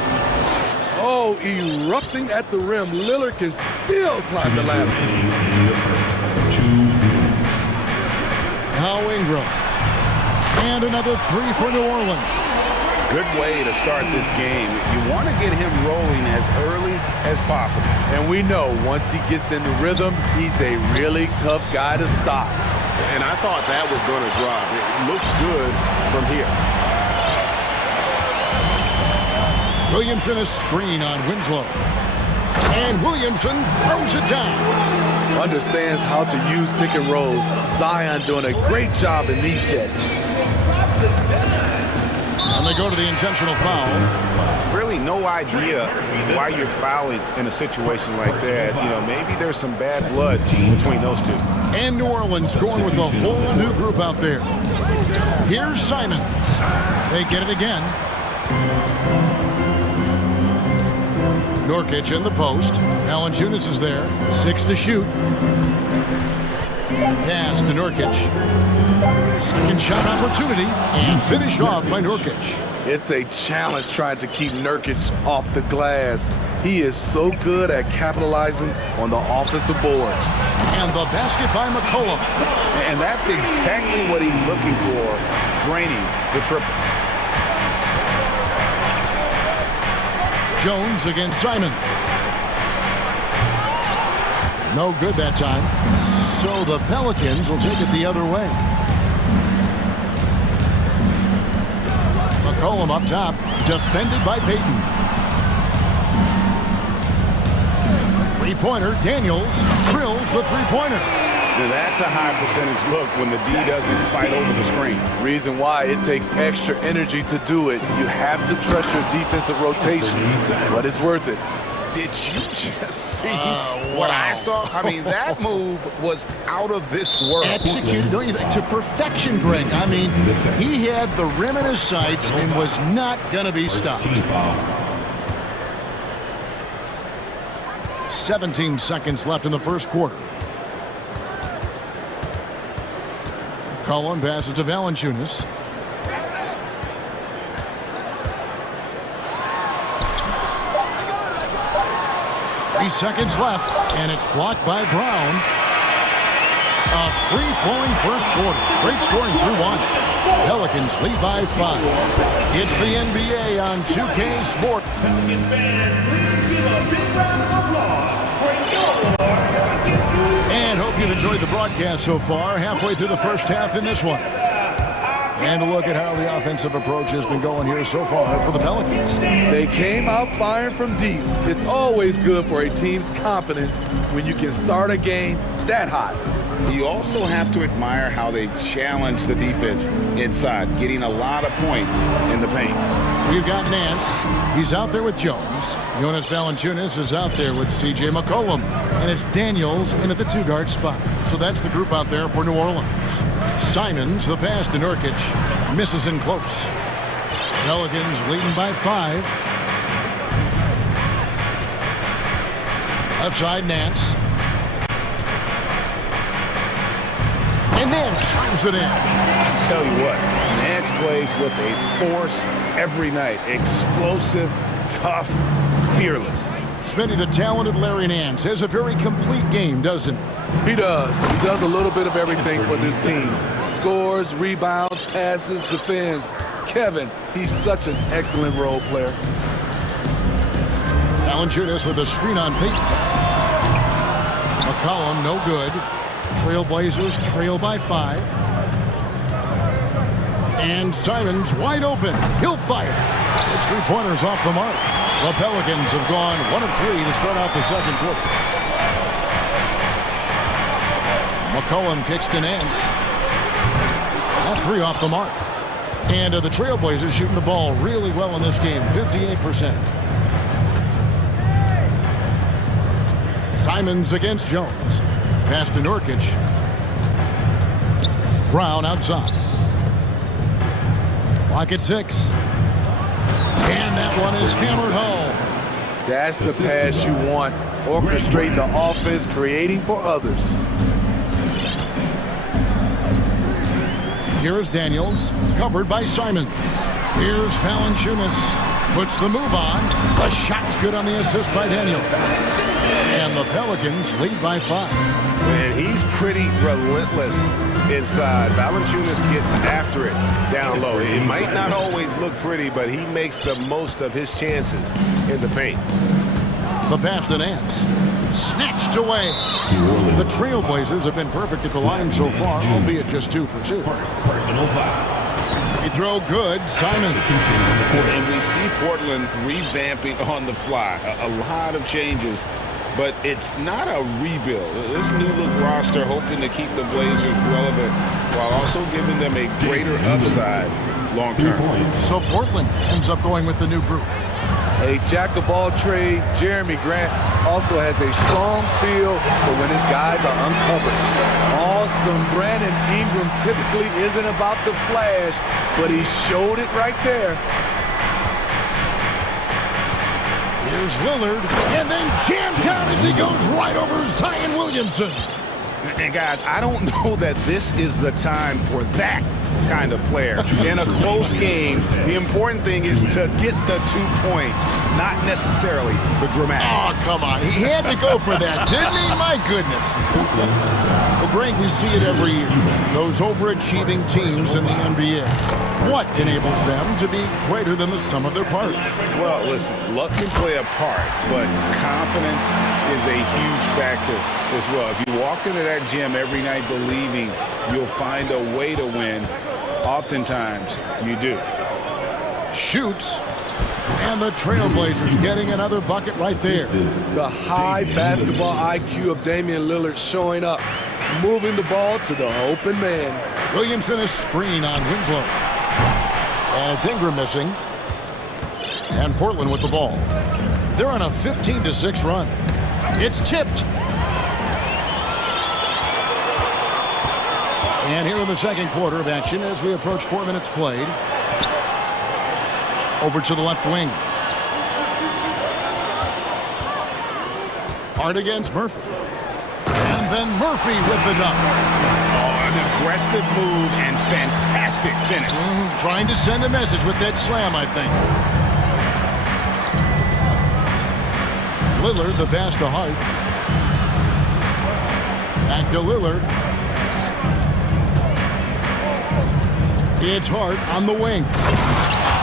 Oh, erupting at the rim. Lillard can still climb the ladder. Now Ingram. And another 3 for New Orleans. Good way to start this game. You want to get him rolling as early as possible. And we know once he gets in the rhythm, he's a really tough guy to stop. And I thought that was going to drop. It looked good from here. Williamson a screen on Winslow. And Williamson throws it down. Understands how to use pick and rolls. Zion doing a great job in these sets. And they go to the intentional foul. Really no idea why you're fouling in a situation like that. You know, maybe there's some bad blood between those two. And New Orleans going with a whole new group out there. Here's Simon. They get it again. Nurkic in the post. Valanciunas is there. 6 to shoot. Pass to Nurkic. Second shot opportunity and finished off by Nurkic. It's a challenge trying to keep Nurkic off the glass. He is so good at capitalizing on the offensive boards. And the basket by McCollum. And that's exactly what he's looking for, draining the triple. Jones against Simon. No good that time. So the Pelicans will take it the other way. McCollum up top, defended by Payton. Three-pointer, Daniels drills the three-pointer. That's a high percentage look when the D doesn't fight over the screen. Reason why it takes extra energy to do it. You have to trust your defensive rotations, but it's worth it. Did you just see what I saw? I mean, that move was out of this world. Executed, don't you think, to perfection, Greg. I mean, he had the rim in his sights and was not going to be stopped. 17 seconds left in the first quarter. Cullen passes to Valanciunas. Three seconds left, and it's blocked by Brown. A free-flowing first quarter. Great scoring through one. Pelicans lead by 5. It's the NBA on 2K Sport. And hope you've enjoyed the broadcast so far. Halfway through the first half in this one. And a look at how the offensive approach has been going here so far for the Pelicans. They came out firing from deep. It's always good for a team's confidence when you can start a game that hot. You also have to admire how they've challenged the defense inside, getting a lot of points in the paint. We've got Nance. He's out there with Jones. Jonas Valanciunas is out there with C.J. McCollum. And it's Daniels in at the two-guard spot. So that's the group out there for New Orleans. Simons, the pass to Nurkic. Misses in close. Pelicans leading by 5. Left side, Nance. And then slams it in. I tell you what, Nance plays with a force every night. Explosive, tough, fearless. Smitty, the talented Larry Nance has a very complete game, doesn't he? He does. He does a little bit of everything for this team. Scores, rebounds, passes, defends. Kevin, he's such an excellent role player. Valanciunas with a screen on Peyton. McCollum, no good. Trailblazers trail by 5. And Simons wide open. He'll fire. It's three-pointers off the mark. The Pelicans have gone 1 of 3 to start out the second quarter. McCollum kicks to Nance. That 3 off the mark. And the Trailblazers shooting the ball really well in this game, 58%. Simons against Jones. Pass to Nurkic. Brown outside. Clock at 6. And that one is hammered home. That's the pass you want. Orchestrate the offense, creating for others. Here's Daniels, covered by Simons. Here's Valanciunas. Puts the move on. The shot's good on the assist by Daniels. And the Pelicans lead by 5. And he's pretty relentless inside. Valanciunas gets after it down low. It might not always look pretty, but he makes the most of his chances in the paint. The pass to Nance. Snatched away. The Trailblazers have been perfect at the line so far, albeit just 2 for 2. Personal foul. They throw good. Simon. And we see Portland revamping on the fly. A lot of changes. But it's not a rebuild. This new look roster hoping to keep the Blazers relevant while also giving them a greater upside long term. So Portland ends up going with the new group. A jack-of-all trades, Jeremy Grant also has a strong feel for when his guys are uncovered. Awesome. Brandon Ingram typically isn't about the flash, but he showed it right there. Here's Lillard, and then jammed down as he goes right over Zion Williamson. And guys, I don't know that this is the time for that kind of flair. In a close game, the important thing is to get the 2 points, not necessarily the dramatics. Oh, come on. He had to go for that, didn't he? My goodness. Well, Greg, we see it every year. Those overachieving teams in the NBA. What enables them to be greater than the sum of their parts? Well, listen, luck can play a part, but confidence is a huge factor as well. If you walk into that gym every night believing you'll find a way to win, oftentimes you do. Shoots. And the Trailblazers getting another bucket right there. The high basketball IQ of Damian Lillard showing up, moving the ball to the open man. Williamson a screen on Winslow. And it's Ingram missing. And Portland with the ball. They're on a 15-6 run. It's tipped. And here in the second quarter of action as we approach 4 minutes played. Over to the left wing. Hard against Murphy. And then Murphy with the dunk. Oh, an aggressive move and fantastic finish. Trying to send a message with that slam, I think. Lillard, the pass to Hart. Back to Lillard. It's Hart on the wing.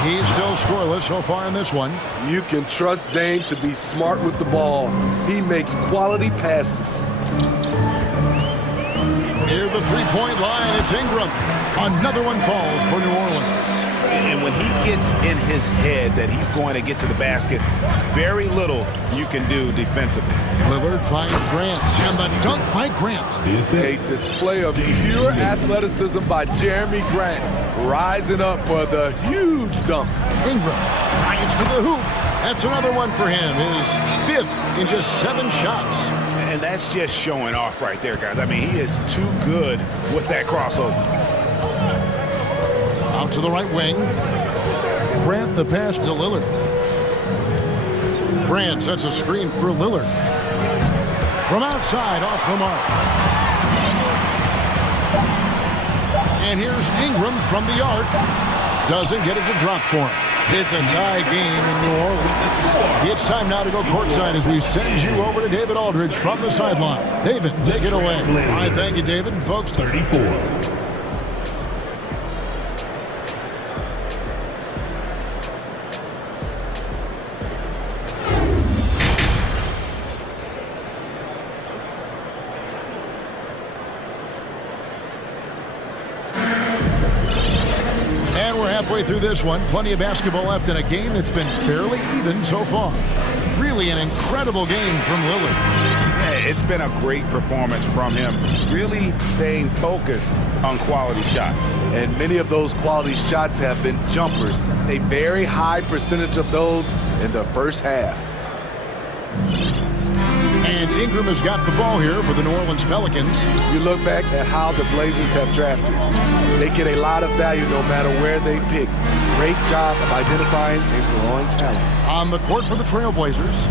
He's still scoreless so far in this one. You can trust Dame to be smart with the ball. He makes quality passes. Near the three-point line, it's Ingram. Another one falls for New Orleans. And when he gets in his head that he's going to get to the basket, very little you can do defensively. Lillard finds Grant, and the dunk by Grant. A display of pure athleticism by Jeremy Grant, rising up for the huge dunk. Ingram drives to the hoop. That's another one for him, his 5th in just 7 shots. And that's just showing off right there, guys. I mean, he is too good with that crossover. Out to the right wing. Grant the pass to Lillard. Grant sets a screen for Lillard. From outside, off the mark. And here's Ingram from the arc. Doesn't get it to drop for him. It's a tie game in New Orleans. It's time now to go courtside as we send you over to David Aldridge from the sideline. David, take it away. All right, thank you, David. And folks, 34. Halfway through this one, plenty of basketball left in a game that's been fairly even so far. Really an incredible game from Lillard. It's been a great performance from him, really staying focused on quality shots. And many of those quality shots have been jumpers, a very high percentage of those in the first half. And Ingram has got the ball here for the New Orleans Pelicans. You look back at how the Blazers have drafted. They get a lot of value no matter where they pick. Great job of identifying and growing talent. On the court for the Trailblazers,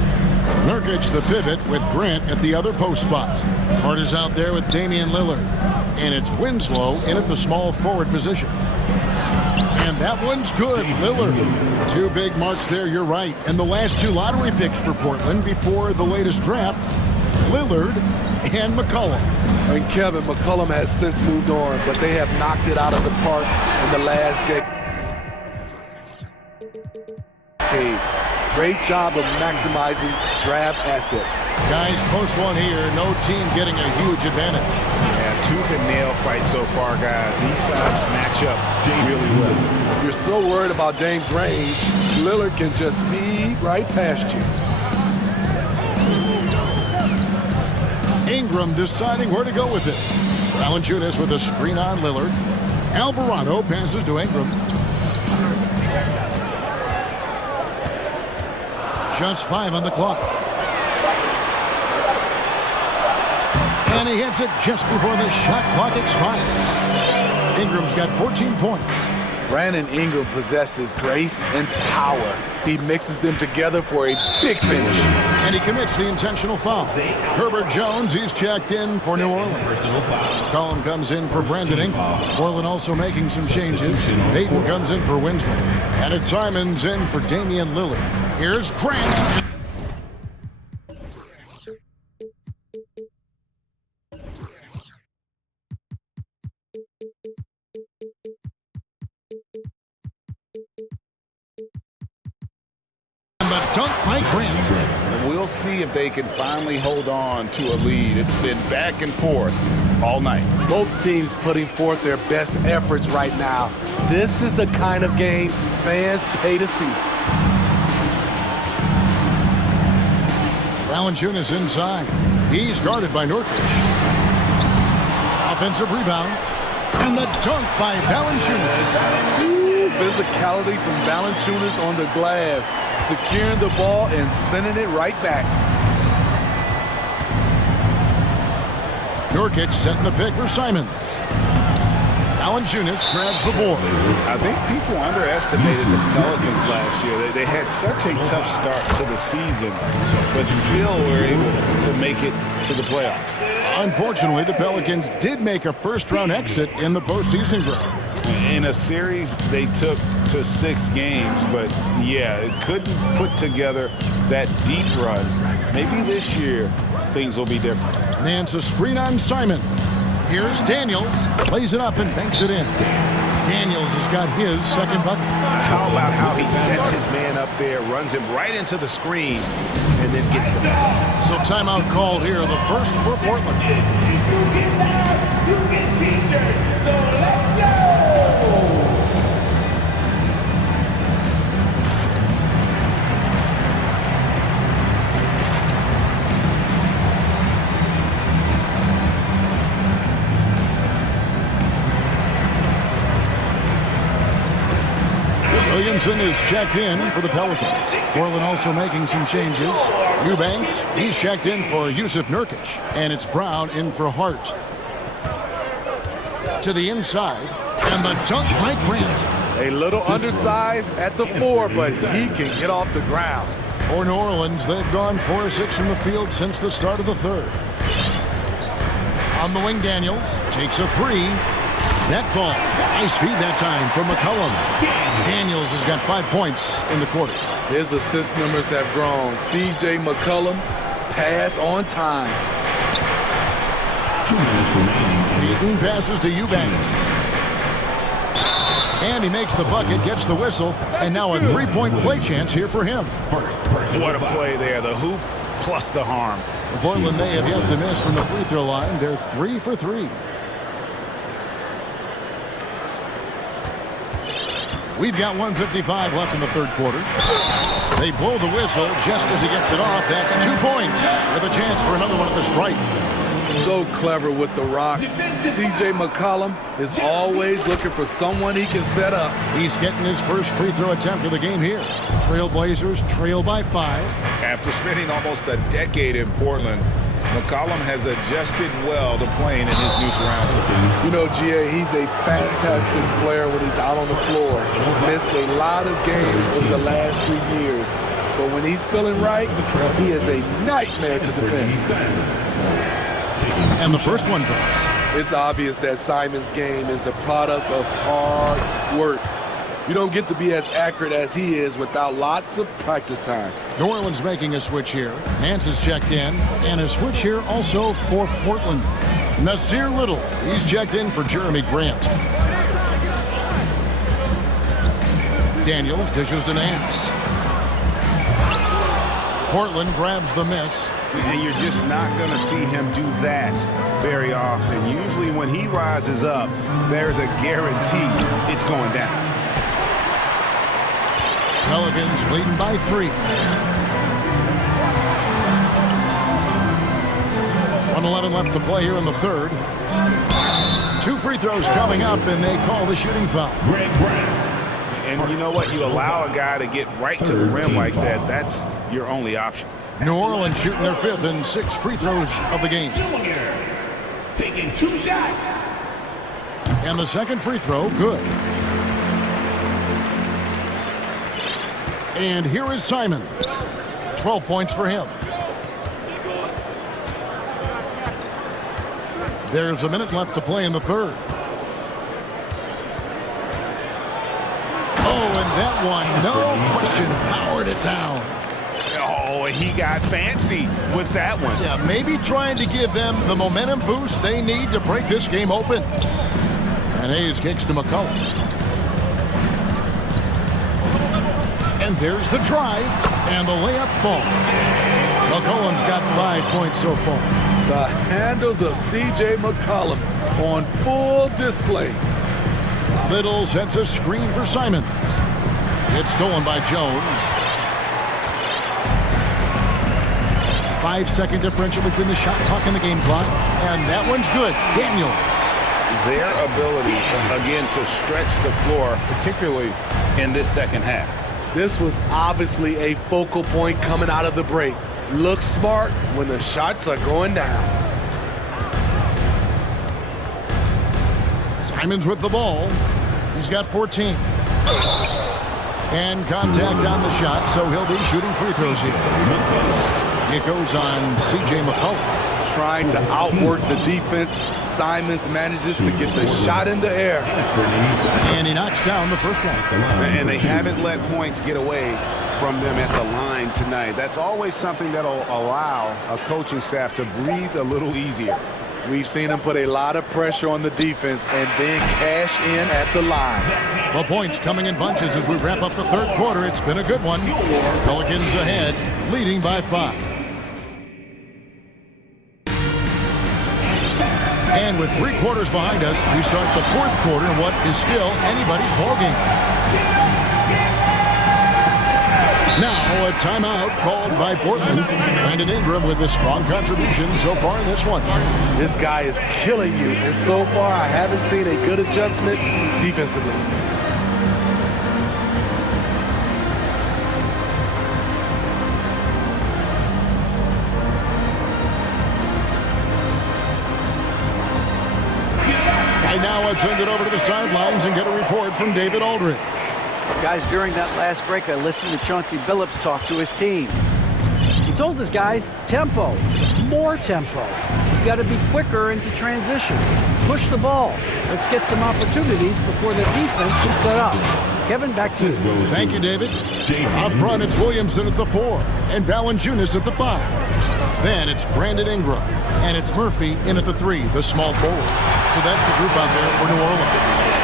Nurkic the pivot with Grant at the other post spot. Hart is out there with Damian Lillard. And it's Winslow in at the small forward position. And that one's good, Lillard. 2 big marks there, you're right. And the last 2 lottery picks for Portland before the latest draft, Lillard and McCollum. And Kevin, McCollum has since moved on, but they have knocked it out of the park in the last decade. Great job of maximizing draft assets. Guys, close one here. No team getting a huge advantage. Yeah, tooth and nail fight so far, guys. These sides match up really well. You're so worried about Dame's range, Lillard can just speed right past you. Ingram deciding where to go with it. Valanciunas with a screen on Lillard. Alvarado passes to Ingram. Just 5 on the clock. And he hits it just before the shot clock expires. Ingram's got 14 points. Brandon Ingram possesses grace and power. He mixes them together for a big finish. And he commits the intentional foul. Herbert Jones, he's checked in for New Orleans. Collin comes in for Brandon Ingram. Portland also making some changes. Payton comes in for Winslow. And it's Simons in for Damian Lillard. Here's Grant. And the dunk by Grant. We'll see if they can finally hold on to a lead. It's been back and forth all night. Both teams putting forth their best efforts right now. This is the kind of game fans pay to see. Valanciunas inside. He's guarded by Nurkic. Offensive rebound. And the dunk by Valanciunas. Ooh, physicality from Valanciunas on the glass. Securing the ball and sending it right back. Nurkic setting the pick for Simons. Valanciunas grabs the board. I think people underestimated the Pelicans last year. They had such a tough start to the season, but still were able to make it to the playoffs. Unfortunately, the Pelicans did make a first-round exit in the postseason group. In a series they took to 6 games, but yeah, it couldn't put together that deep run. Maybe this year things will be different. Nance a screen on Simons. Here's Daniels, plays it up and banks it in. Daniels has got his second bucket. How about how he sets his man up there, runs him right into the screen, and then gets the basket. So timeout called here, the first for Portland. You get that, you get t-shirts, so let's go! Williamson is checked in for the Pelicans. Portland also making some changes. Eubanks, he's checked in for Yusuf Nurkic. And it's Brown in for Hart. To the inside. And the dunk by Grant. A little undersized at the 4, but he can get off the ground. For New Orleans, they've gone 4-6 from the field since the start of the third. On the wing, Daniels takes a 3. That falls. Nice feed that time from McCollum. Daniels has got 5 points in the quarter. His assist numbers have grown. C.J. McCollum, pass on time. 2 minutes remaining. Eaton passes to Eubanks. And he makes the bucket, gets the whistle, and now a 3-point play chance here for him. What a play there. The hoop plus the harm. Portland, they have yet to miss from the free throw line. They're 3 for 3. We've got 1:55 left in the third quarter. They blow the whistle just as he gets it off. That's 2 points with a chance for another one at the stripe. So clever with the rock. C.J. McCollum is always looking for someone he can set up. He's getting his first free throw attempt of the game here. Trailblazers trail by 5. After spending almost a decade in Portland, McCollum has adjusted well to playing in his new surroundings. You know, G.A., he's a fantastic player when he's out on the floor. Missed a lot of games over the last 3 years. But when he's feeling right, he is a nightmare to defend. And the first one drops. It's obvious that Simon's game is the product of hard work. You don't get to be as accurate as he is without lots of practice time. New Orleans making a switch here. Nance is checked in. And a switch here also for Portland. Nasir Little, he's checked in for Jeremy Grant. Daniels dishes to Nance. Portland grabs the miss. And you're just not going to see him do that very often. Usually when he rises up, there's a guarantee it's going down. Pelicans leading by 3. 1:11 left to play here in the third. 2 free throws coming up, and they call the shooting foul. And you know what? You allow a guy to get right to the rim like that, that's your only option. New Orleans shooting their 5th and 6th free throws of the game. Taking 2 shots. And the second free throw, good. And here is Simons. 12 points for him. There's a minute left to play in the third. Oh, and that one, no question, powered it down. Oh, he got fancy with that one. Yeah, maybe trying to give them the momentum boost they need to break this game open. And Hayes kicks to McCollum. And there's the drive, and the layup falls. McCollum's got 5 points so far. The handles of C.J. McCollum on full display. Little sets a screen for Simons. It's stolen by Jones. 5-second differential between the shot clock and the game clock. And that one's good. Daniels. Their ability, again, to stretch the floor, particularly in this second half. This was obviously a focal point coming out of the break. Look smart when the shots are going down. Simons with the ball. He's got 14. And contact on the shot, so he'll be shooting free throws here. It goes on C.J. McCollum. Trying to outwork the defense. Simons manages to get the shot in the air. And he knocks down the first one. And they haven't let points get away from them at the line tonight. That's always something that'll allow a coaching staff to breathe a little easier. We've seen him put a lot of pressure on the defense and then cash in at the line. Well, points coming in bunches as we wrap up the third quarter. It's been a good one. Pelicans ahead, leading by 5. And with 3 quarters behind us, we start the fourth quarter in what is still anybody's ballgame. Now, a timeout called by Portland. Brandon Ingram with a strong contribution so far in this one. This guy is killing you, and so far I haven't seen a good adjustment defensively. And now let's send it over to the sidelines and get a report from David Aldridge. Guys, during that last break, I listened to Chauncey Billups talk to his team. He told his guys, tempo, more tempo. You've got to be quicker into transition. Push the ball. Let's get some opportunities before the defense can set up. Kevin, back to you. Thank you, David. Up front, it's Williamson at the 4 and Valanciunas at the 5. Then it's Brandon Ingram, and it's Murphy in at the 3, the small forward. So that's the group out there for New Orleans.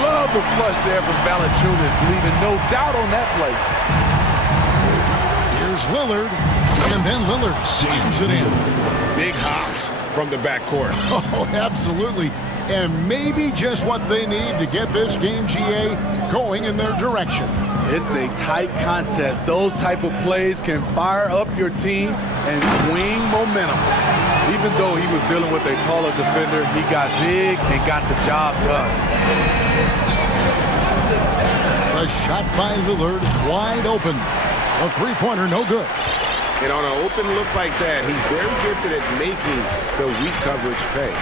Love the flush there from Valanciunas, leaving no doubt on that play. Here's Lillard, and then Lillard slams it in. Big hops from the backcourt. Oh, absolutely. And maybe just what they need to get this game, GA, going in their direction. It's a tight contest. Those type of plays can fire up your team and swing momentum. Even though he was dealing with a taller defender, he got big and got the job done. A shot by Lillard, wide open. A three-pointer, no good. And on an open look like that, he's very gifted at making the weak coverage pay.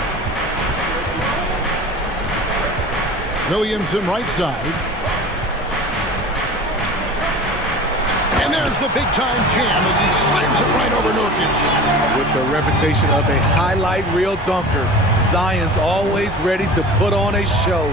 Williamson right side. And there's the big-time jam as he slams it right over Nurkic. With the reputation of a highlight reel dunker, Zion's always ready to put on a show.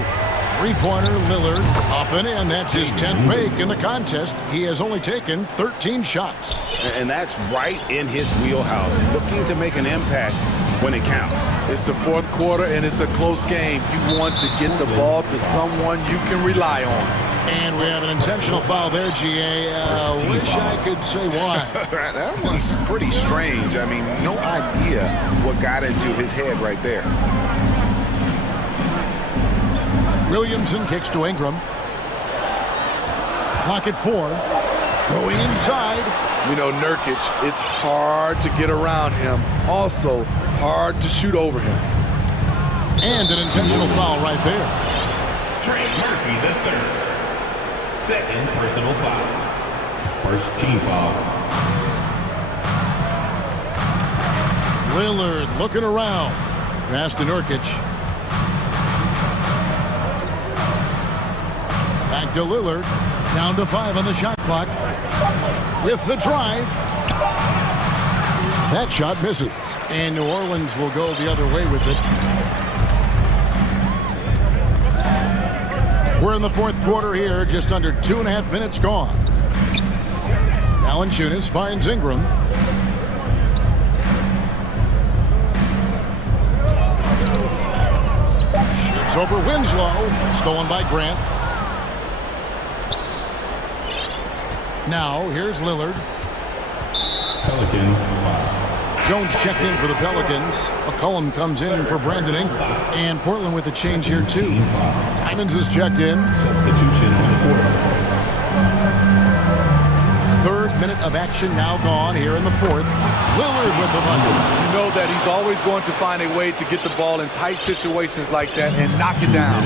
Three-pointer, Lillard up and in. That's his 10th make in the contest. He has only taken 13 shots. And that's right in his wheelhouse, looking to make an impact when it counts. It's the fourth quarter, and it's a close game. You want to get the ball to someone you can rely on. And we have an intentional foul there, GA. Wish I could say why. That one's pretty strange. I mean, no idea what got into his head right there. Williamson kicks to Ingram. Clock at 4. Going inside. You know, Nurkic, it's hard to get around him. Also, hard to shoot over him. And an intentional foul right there. Trey Murphy, the third. Second personal foul. First team foul. Lillard looking around. Pass to Nurkic. Back to Lillard. Down to 5 on the shot clock. With the drive. That shot misses. And New Orleans will go the other way with it. We're in the fourth quarter here, just under 2.5 minutes gone. Valanciunas finds Ingram. Shoots over Winslow. Stolen by Grant. Now, here's Lillard. Pelicans. Jones checked in for the Pelicans. McCollum comes in for Brandon Ingram. And Portland with a change here, too. Simons is checked in. Substitution on the court. Third minute of action. action now gone here in the fourth. Lillard with the bucket. You know that he's always going to find a way to get the ball in tight situations like that and knock it down.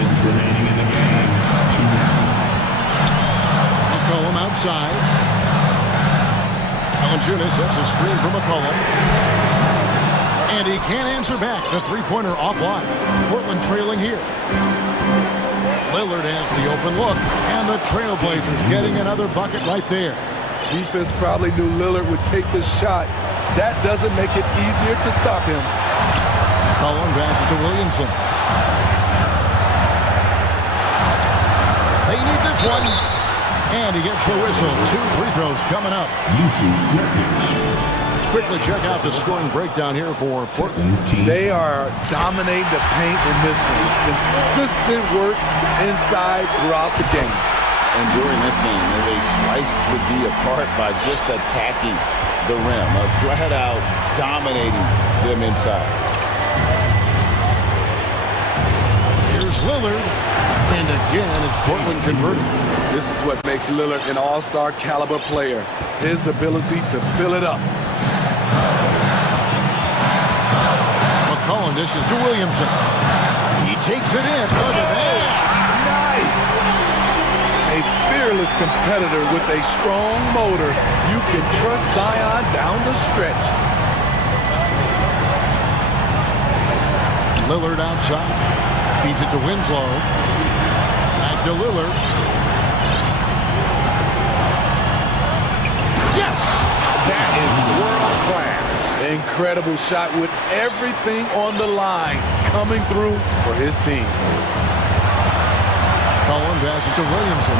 McCollum outside. Valanciunas sets a screen for McCollum. And he can't answer back. The three-pointer offline. Portland trailing here. Lillard has the open look. And the Trailblazers getting another bucket right there. Defense probably knew Lillard would take this shot. That doesn't make it easier to stop him. McCollum passes to Williamson. They need this one. And he gets the whistle. 2 free throws coming up. Let's quickly check out the scoring breakdown here for Portland. They are dominating the paint in this one. Consistent work inside throughout the game. And during this game, they sliced the D apart by just attacking the rim, flat out dominating them inside. Here's Lillard. And again, it's Portland converting. This is what makes Lillard an all-star caliber player. His ability to fill it up. McCollum dishes to Williamson. He takes it in. Look at that. Nice. A fearless competitor with a strong motor. You can trust Zion down the stretch. Lillard outside. Feeds it to Winslow. Back to Lillard. Yes! That is world class. Incredible shot with everything on the line coming through for his team. Collin passes to Williamson.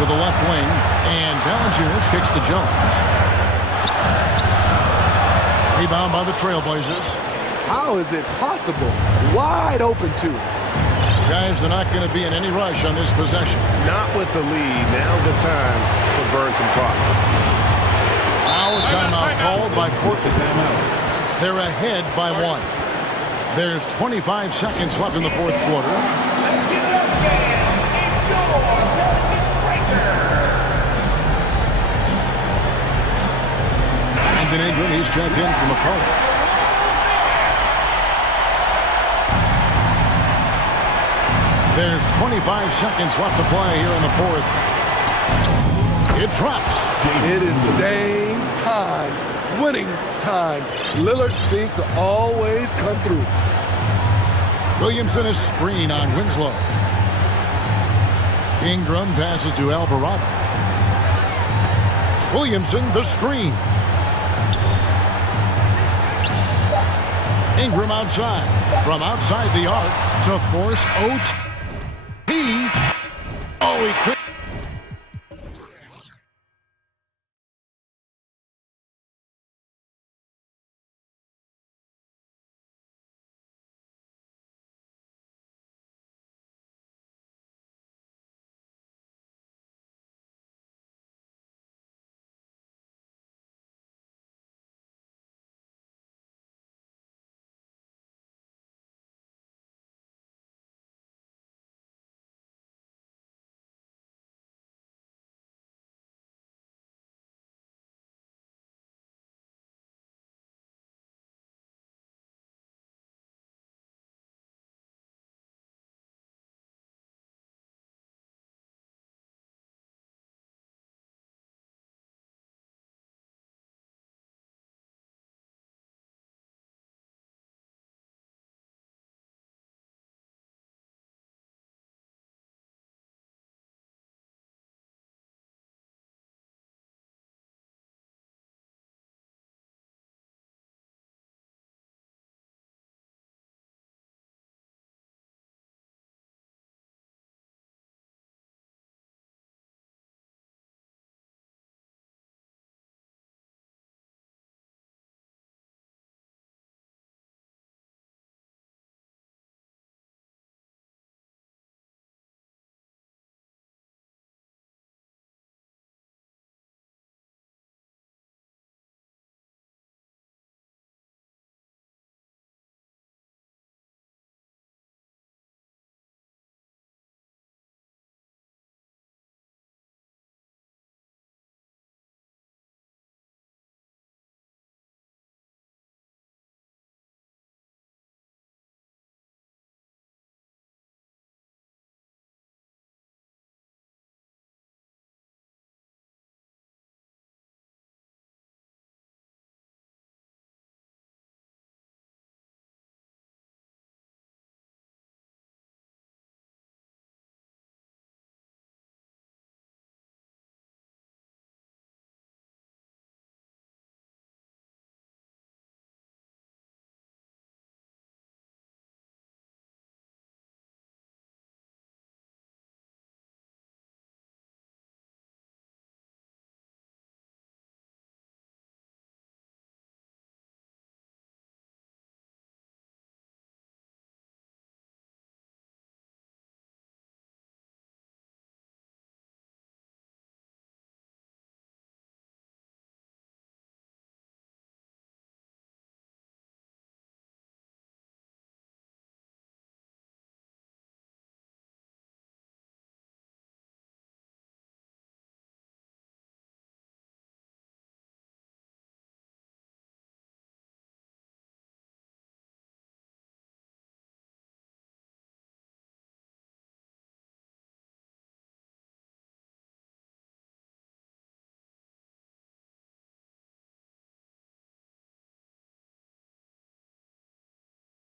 To the left wing. And Valanciunas kicks to Jones. Rebound by the Trailblazers. How is it possible? Wide open too. Guys, they're not going to be in any rush on this possession. Not with the lead. Now's the time to burn some clock. Now a timeout called by Portland. They're ahead by 1. There's 25 seconds left in the fourth quarter. Brandon Ingram, he's checked in from McCollum. There's 25 seconds left to play here in the fourth. It drops. It is game time. Winning time. Lillard seems to always come through. Williamson is screen on Winslow. Ingram passes to Alvarado. Williamson, the screen. Ingram outside. From outside the arc to force OT. He couldn't